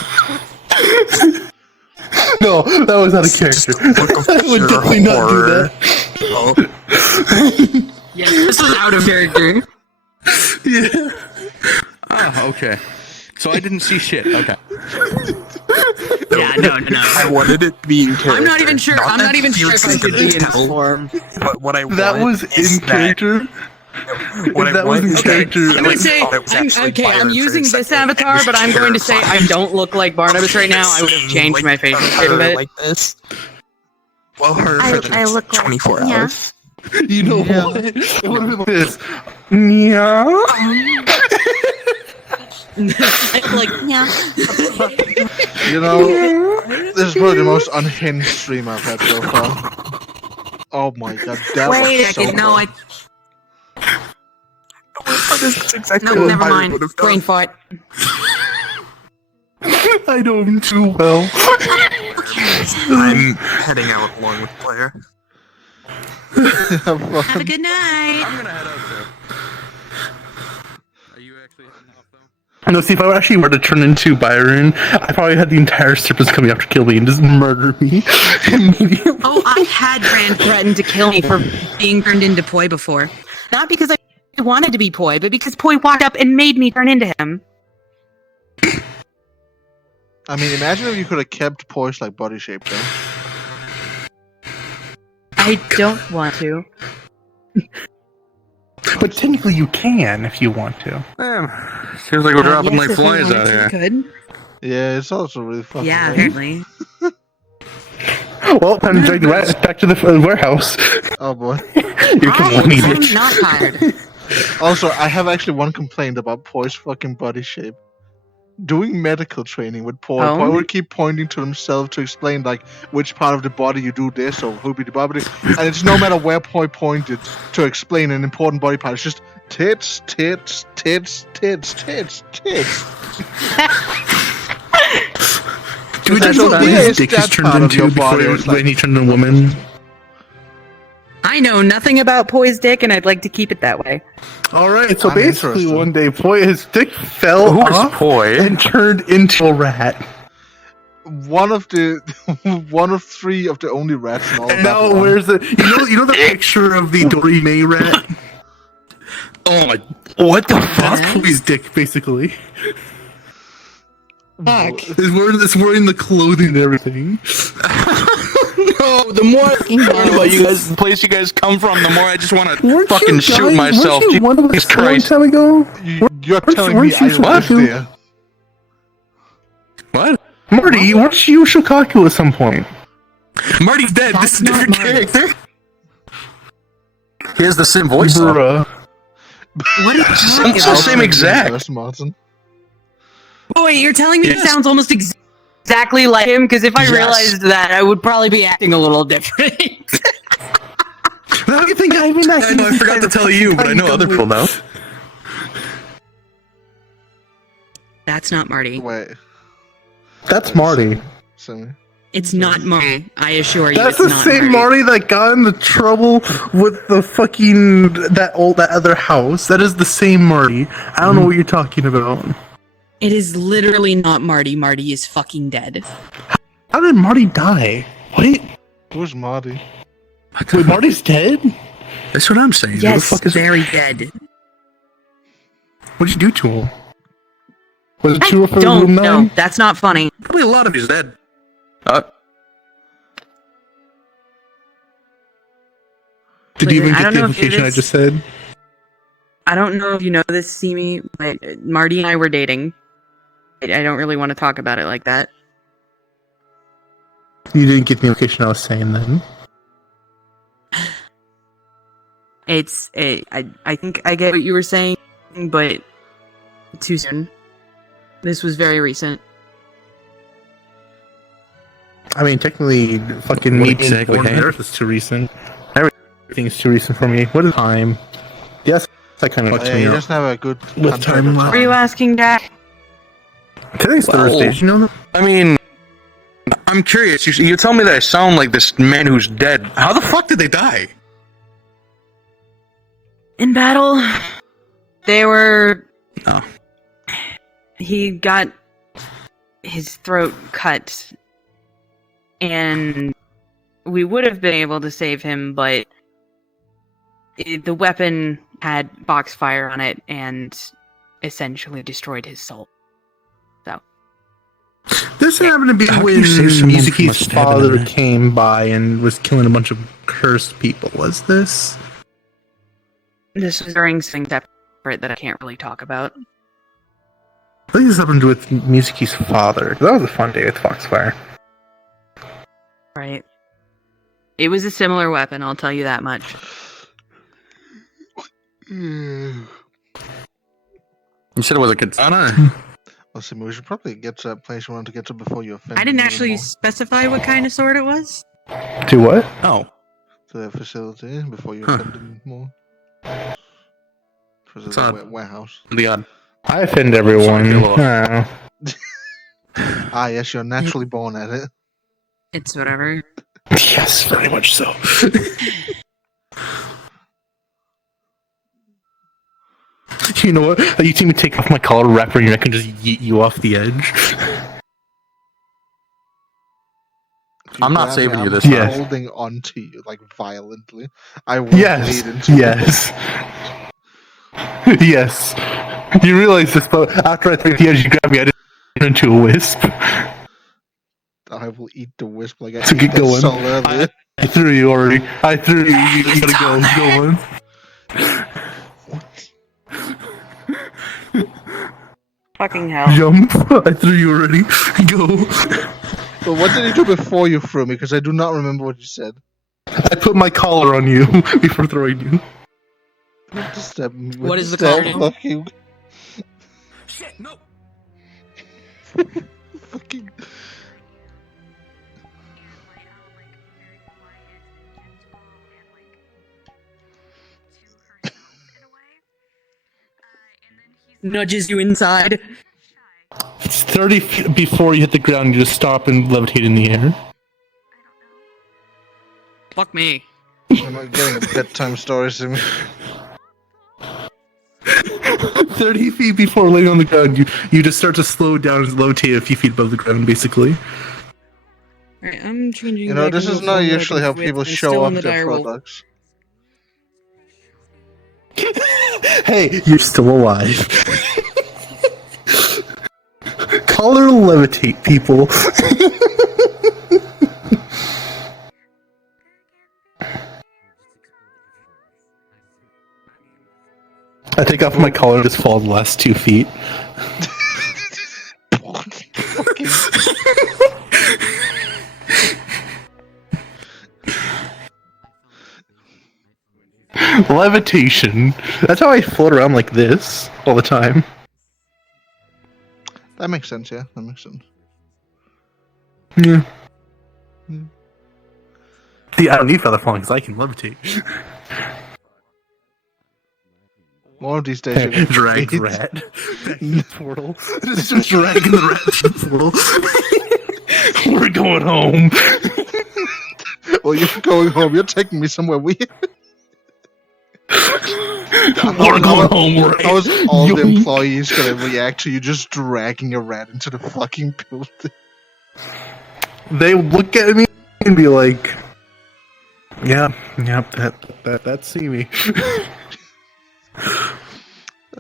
No, that was out of character. I would definitely not do that. Yeah, this is out of character. Yeah. Ah, okay. So I didn't see shit. Okay. Yeah, no. I wanted it to be in character. I'm not even sure. I'm not even sure if I could be in this form. But what I That wanted was is in character. If that wasn't character, I would say, I'm using this avatar, but I'm going to say I don't look like Barnabas right now. I would have changed my facial shape a bit. Like this. Well, her for the I next look 24 like, hours. You know what? It would have been like this. Meow. Like, yeah. You know, this is probably the most unhinged stream I've had so far. Oh my god, that Wait was a so second, no, good. No, never mind. Brain fart. I know him too well. I'm heading out along with Blair. Have a good night. I'm gonna head out too. Are you actually heading off though? No, see, if I actually were to turn into Byron, I probably had the entire serpents coming out to kill me and just murder me immediately. Oh, I had Brand threatened to kill me for being turned into Poi before. Not because I wanted to be Poi, but because Poi walked up and made me turn into him. I mean, imagine if you could have kept Poise like body shape though. I don't want to. But technically you can if you want to. Seems like we're dropping Yes, like if I flies wanted out to, here. could. Yeah, it's also really fucking Yeah, lame. apparently. Well, time to drag the rat back to the warehouse. Oh boy. You can let me, bitch. I'm not tired. Also, I have actually one complaint about Poi's fucking body shape. Doing medical training with Poi, Oh? Poi would keep pointing to himself to explain like which part of the body you do this or who be the body, and it's no matter where Poi pointed to explain an important body part. It's just tits, tits, tits, tits, tits, tits. Do we That's just know okay, what his it's dick that is turned part of into your body, before it's like- when he turned into a woman? I know nothing about Poi's dick, and I'd like to keep it that way. Alright, so I'm basically interested. one day his dick fell Who is off Poi? and turned into a rat. One of 3 of the only rats in all of And now Babylon. where's the you know the picture of the Dory May rat? Oh my! What the fuck? That's Poi's dick, basically. Fuck. It's wearing the clothing and everything. No, the more I learn about you guys, the place you guys come from, the more I just want to Weren't fucking you shoot dying- myself. Weren't you one of Jesus us a long Christ! time ago? You're telling weren't me you I was Shikaku? there. What? Marty, weren't you Shikaku at some point? Marty's dead. That's This is a different not Marty. character. He has the same voice. though. Bruh. What are you talking It's the about? same exact. Yes, Martin. Oh, wait, you're telling me Yes. it sounds almost exactly like him? Because if I Yes. realized that, I would probably be acting a little different. How do you think I've been acting? I know. I forgot to tell you, but I know other people know. That's not Marty. Wait. That's Marty. Sorry. It's not Marty. I assure you, That's it's the not same Marty that got in the trouble with the fucking that other house. That is the same Marty. I don't know what you're talking about. It is literally not Marty. Marty is fucking dead. How did Marty die? Wait, Who's Marty? wait, Marty's dead? That's what I'm saying. Yes, fuck is- very dead. What'd you do to him? Was it I true for don't room know. 9? That's not funny. Probably a lot of he's dead. Did you even I get don't the know if implication I this- just said? I don't know if you know this, Simi, but Marty and I were dating. I don't really want to talk about it like that. You didn't get the implication I was saying then. I think I get what you were saying, but too soon. This was very recent. I mean, technically, fucking What me exactly being born on happened? Earth is too recent. Everything's too recent for me. What is time? Yes, that kind of Oh, yeah, he doesn't have a good With concept time of left. Were you asking, Jack? Today's Thursday. Did you know that? I mean, I'm curious. You tell me that I sound like this man who's dead. How the fuck did they die? In battle, they were. Oh. He got his throat cut, and we would have been able to save him, but the weapon had box fire on it and essentially destroyed his soul. So. This happened to be How can when you say someone from a Mizuki's stab in father the- came by and was killing a bunch of cursed people. Was this? This was during something separate that I can't really talk about. I think this happened with Mizuki's father. That was a fun day with Foxfire. Right. It was a similar weapon, I'll tell you that much. You said it was a katana? Listen, we should probably get to that place we want to get to before you offend I didn't me actually anymore. specify what kind of sword it was. To what? Oh. To the facility before you offend me more. It was a warehouse. I offend everyone. Ah, yes, you're naturally born at it. It's whatever. Yes, very much so. You know what? You see me take off my collar, wrap around your neck, and just yeet you off the edge. I'm not saving you this time. I'm holding onto you, like, violently. I will bleed into Yes. Yes. You realize this, but after I take the edge, you grab me, I didn't turn into a wisp. I will eat the wisp like I So ate get that going. soul earlier. I threw you already. I threw you. You gotta go. Go on. Fucking hell. Jump. I threw you already. Go. But what did you do before you threw me? Because I do not remember what you said. I put my collar on you before throwing you. What is the collar do? Fucking... Shit, no! Fucking... Nudges you inside. It's 30 feet before you hit the ground, you just stop and levitate in the air. Fuck me. I'm not getting a bedtime story to me. 30 feet before laying on the ground, you just start to slow down and levitate a few feet above the ground, basically. Alright, I'm changing. You know, this is not usually how people show off their products. Hey, you're still alive. Collar levitate, people. I take off my collar and just fall the last 2 feet. Levitation. That's how I float around like this all the time. That makes sense, yeah. That makes sense. Yeah. See, I don't need feather falling because I can levitate. One of these days you're gonna drag beat. rat back in the portal. Just dragging the rat to the portal. We're going home. Well, you're going home. You're taking me somewhere weird. We're going home. How is all the employees gonna react to you just dragging a rat into the fucking building? They look at me and be like, "Yeah, that see me."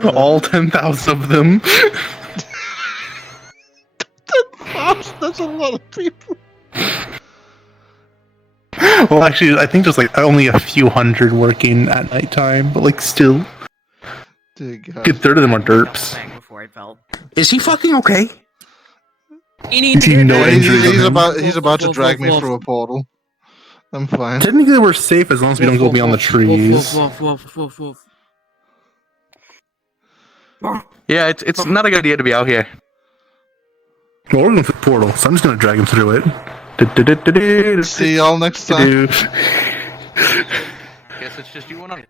All 10,000 of them. 10,000? That's a lot of people. Well, actually, I think there's like only a few hundred working at nighttime, but like still. Good third of them are derps. Before I fell. Is he fucking okay? He's about to drag me through a portal. I'm fine. Technically, we're safe as long as we don't go beyond the trees. Yeah, it's not a good idea to be out here. Well, we're going through the portal, so I'm just gonna drag him through it. See y'all next time. Guess it's just you and I.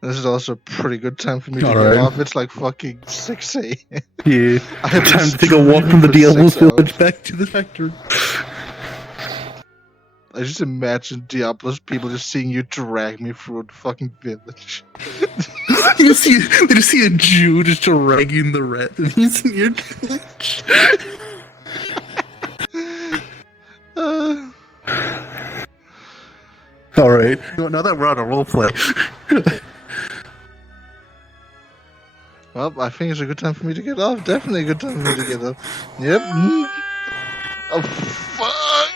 This is also a pretty good time for me to Alright. get off. It's like fucking 6 a.m. Yeah, I have time been to take a walk from the streaming for Diablo's 6 hours. village back to the factory. I just imagine Diablo's people just seeing you drag me through the fucking village. They just see a Jew just dragging the rat and he's in your village. Alright, now that we're on a roleplay. Well, I think it's a good time for me to get off. Definitely a good time for me to get off. Yep. Oh, fuck.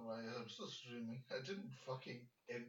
Alright, I'm still streaming. I didn't fucking end.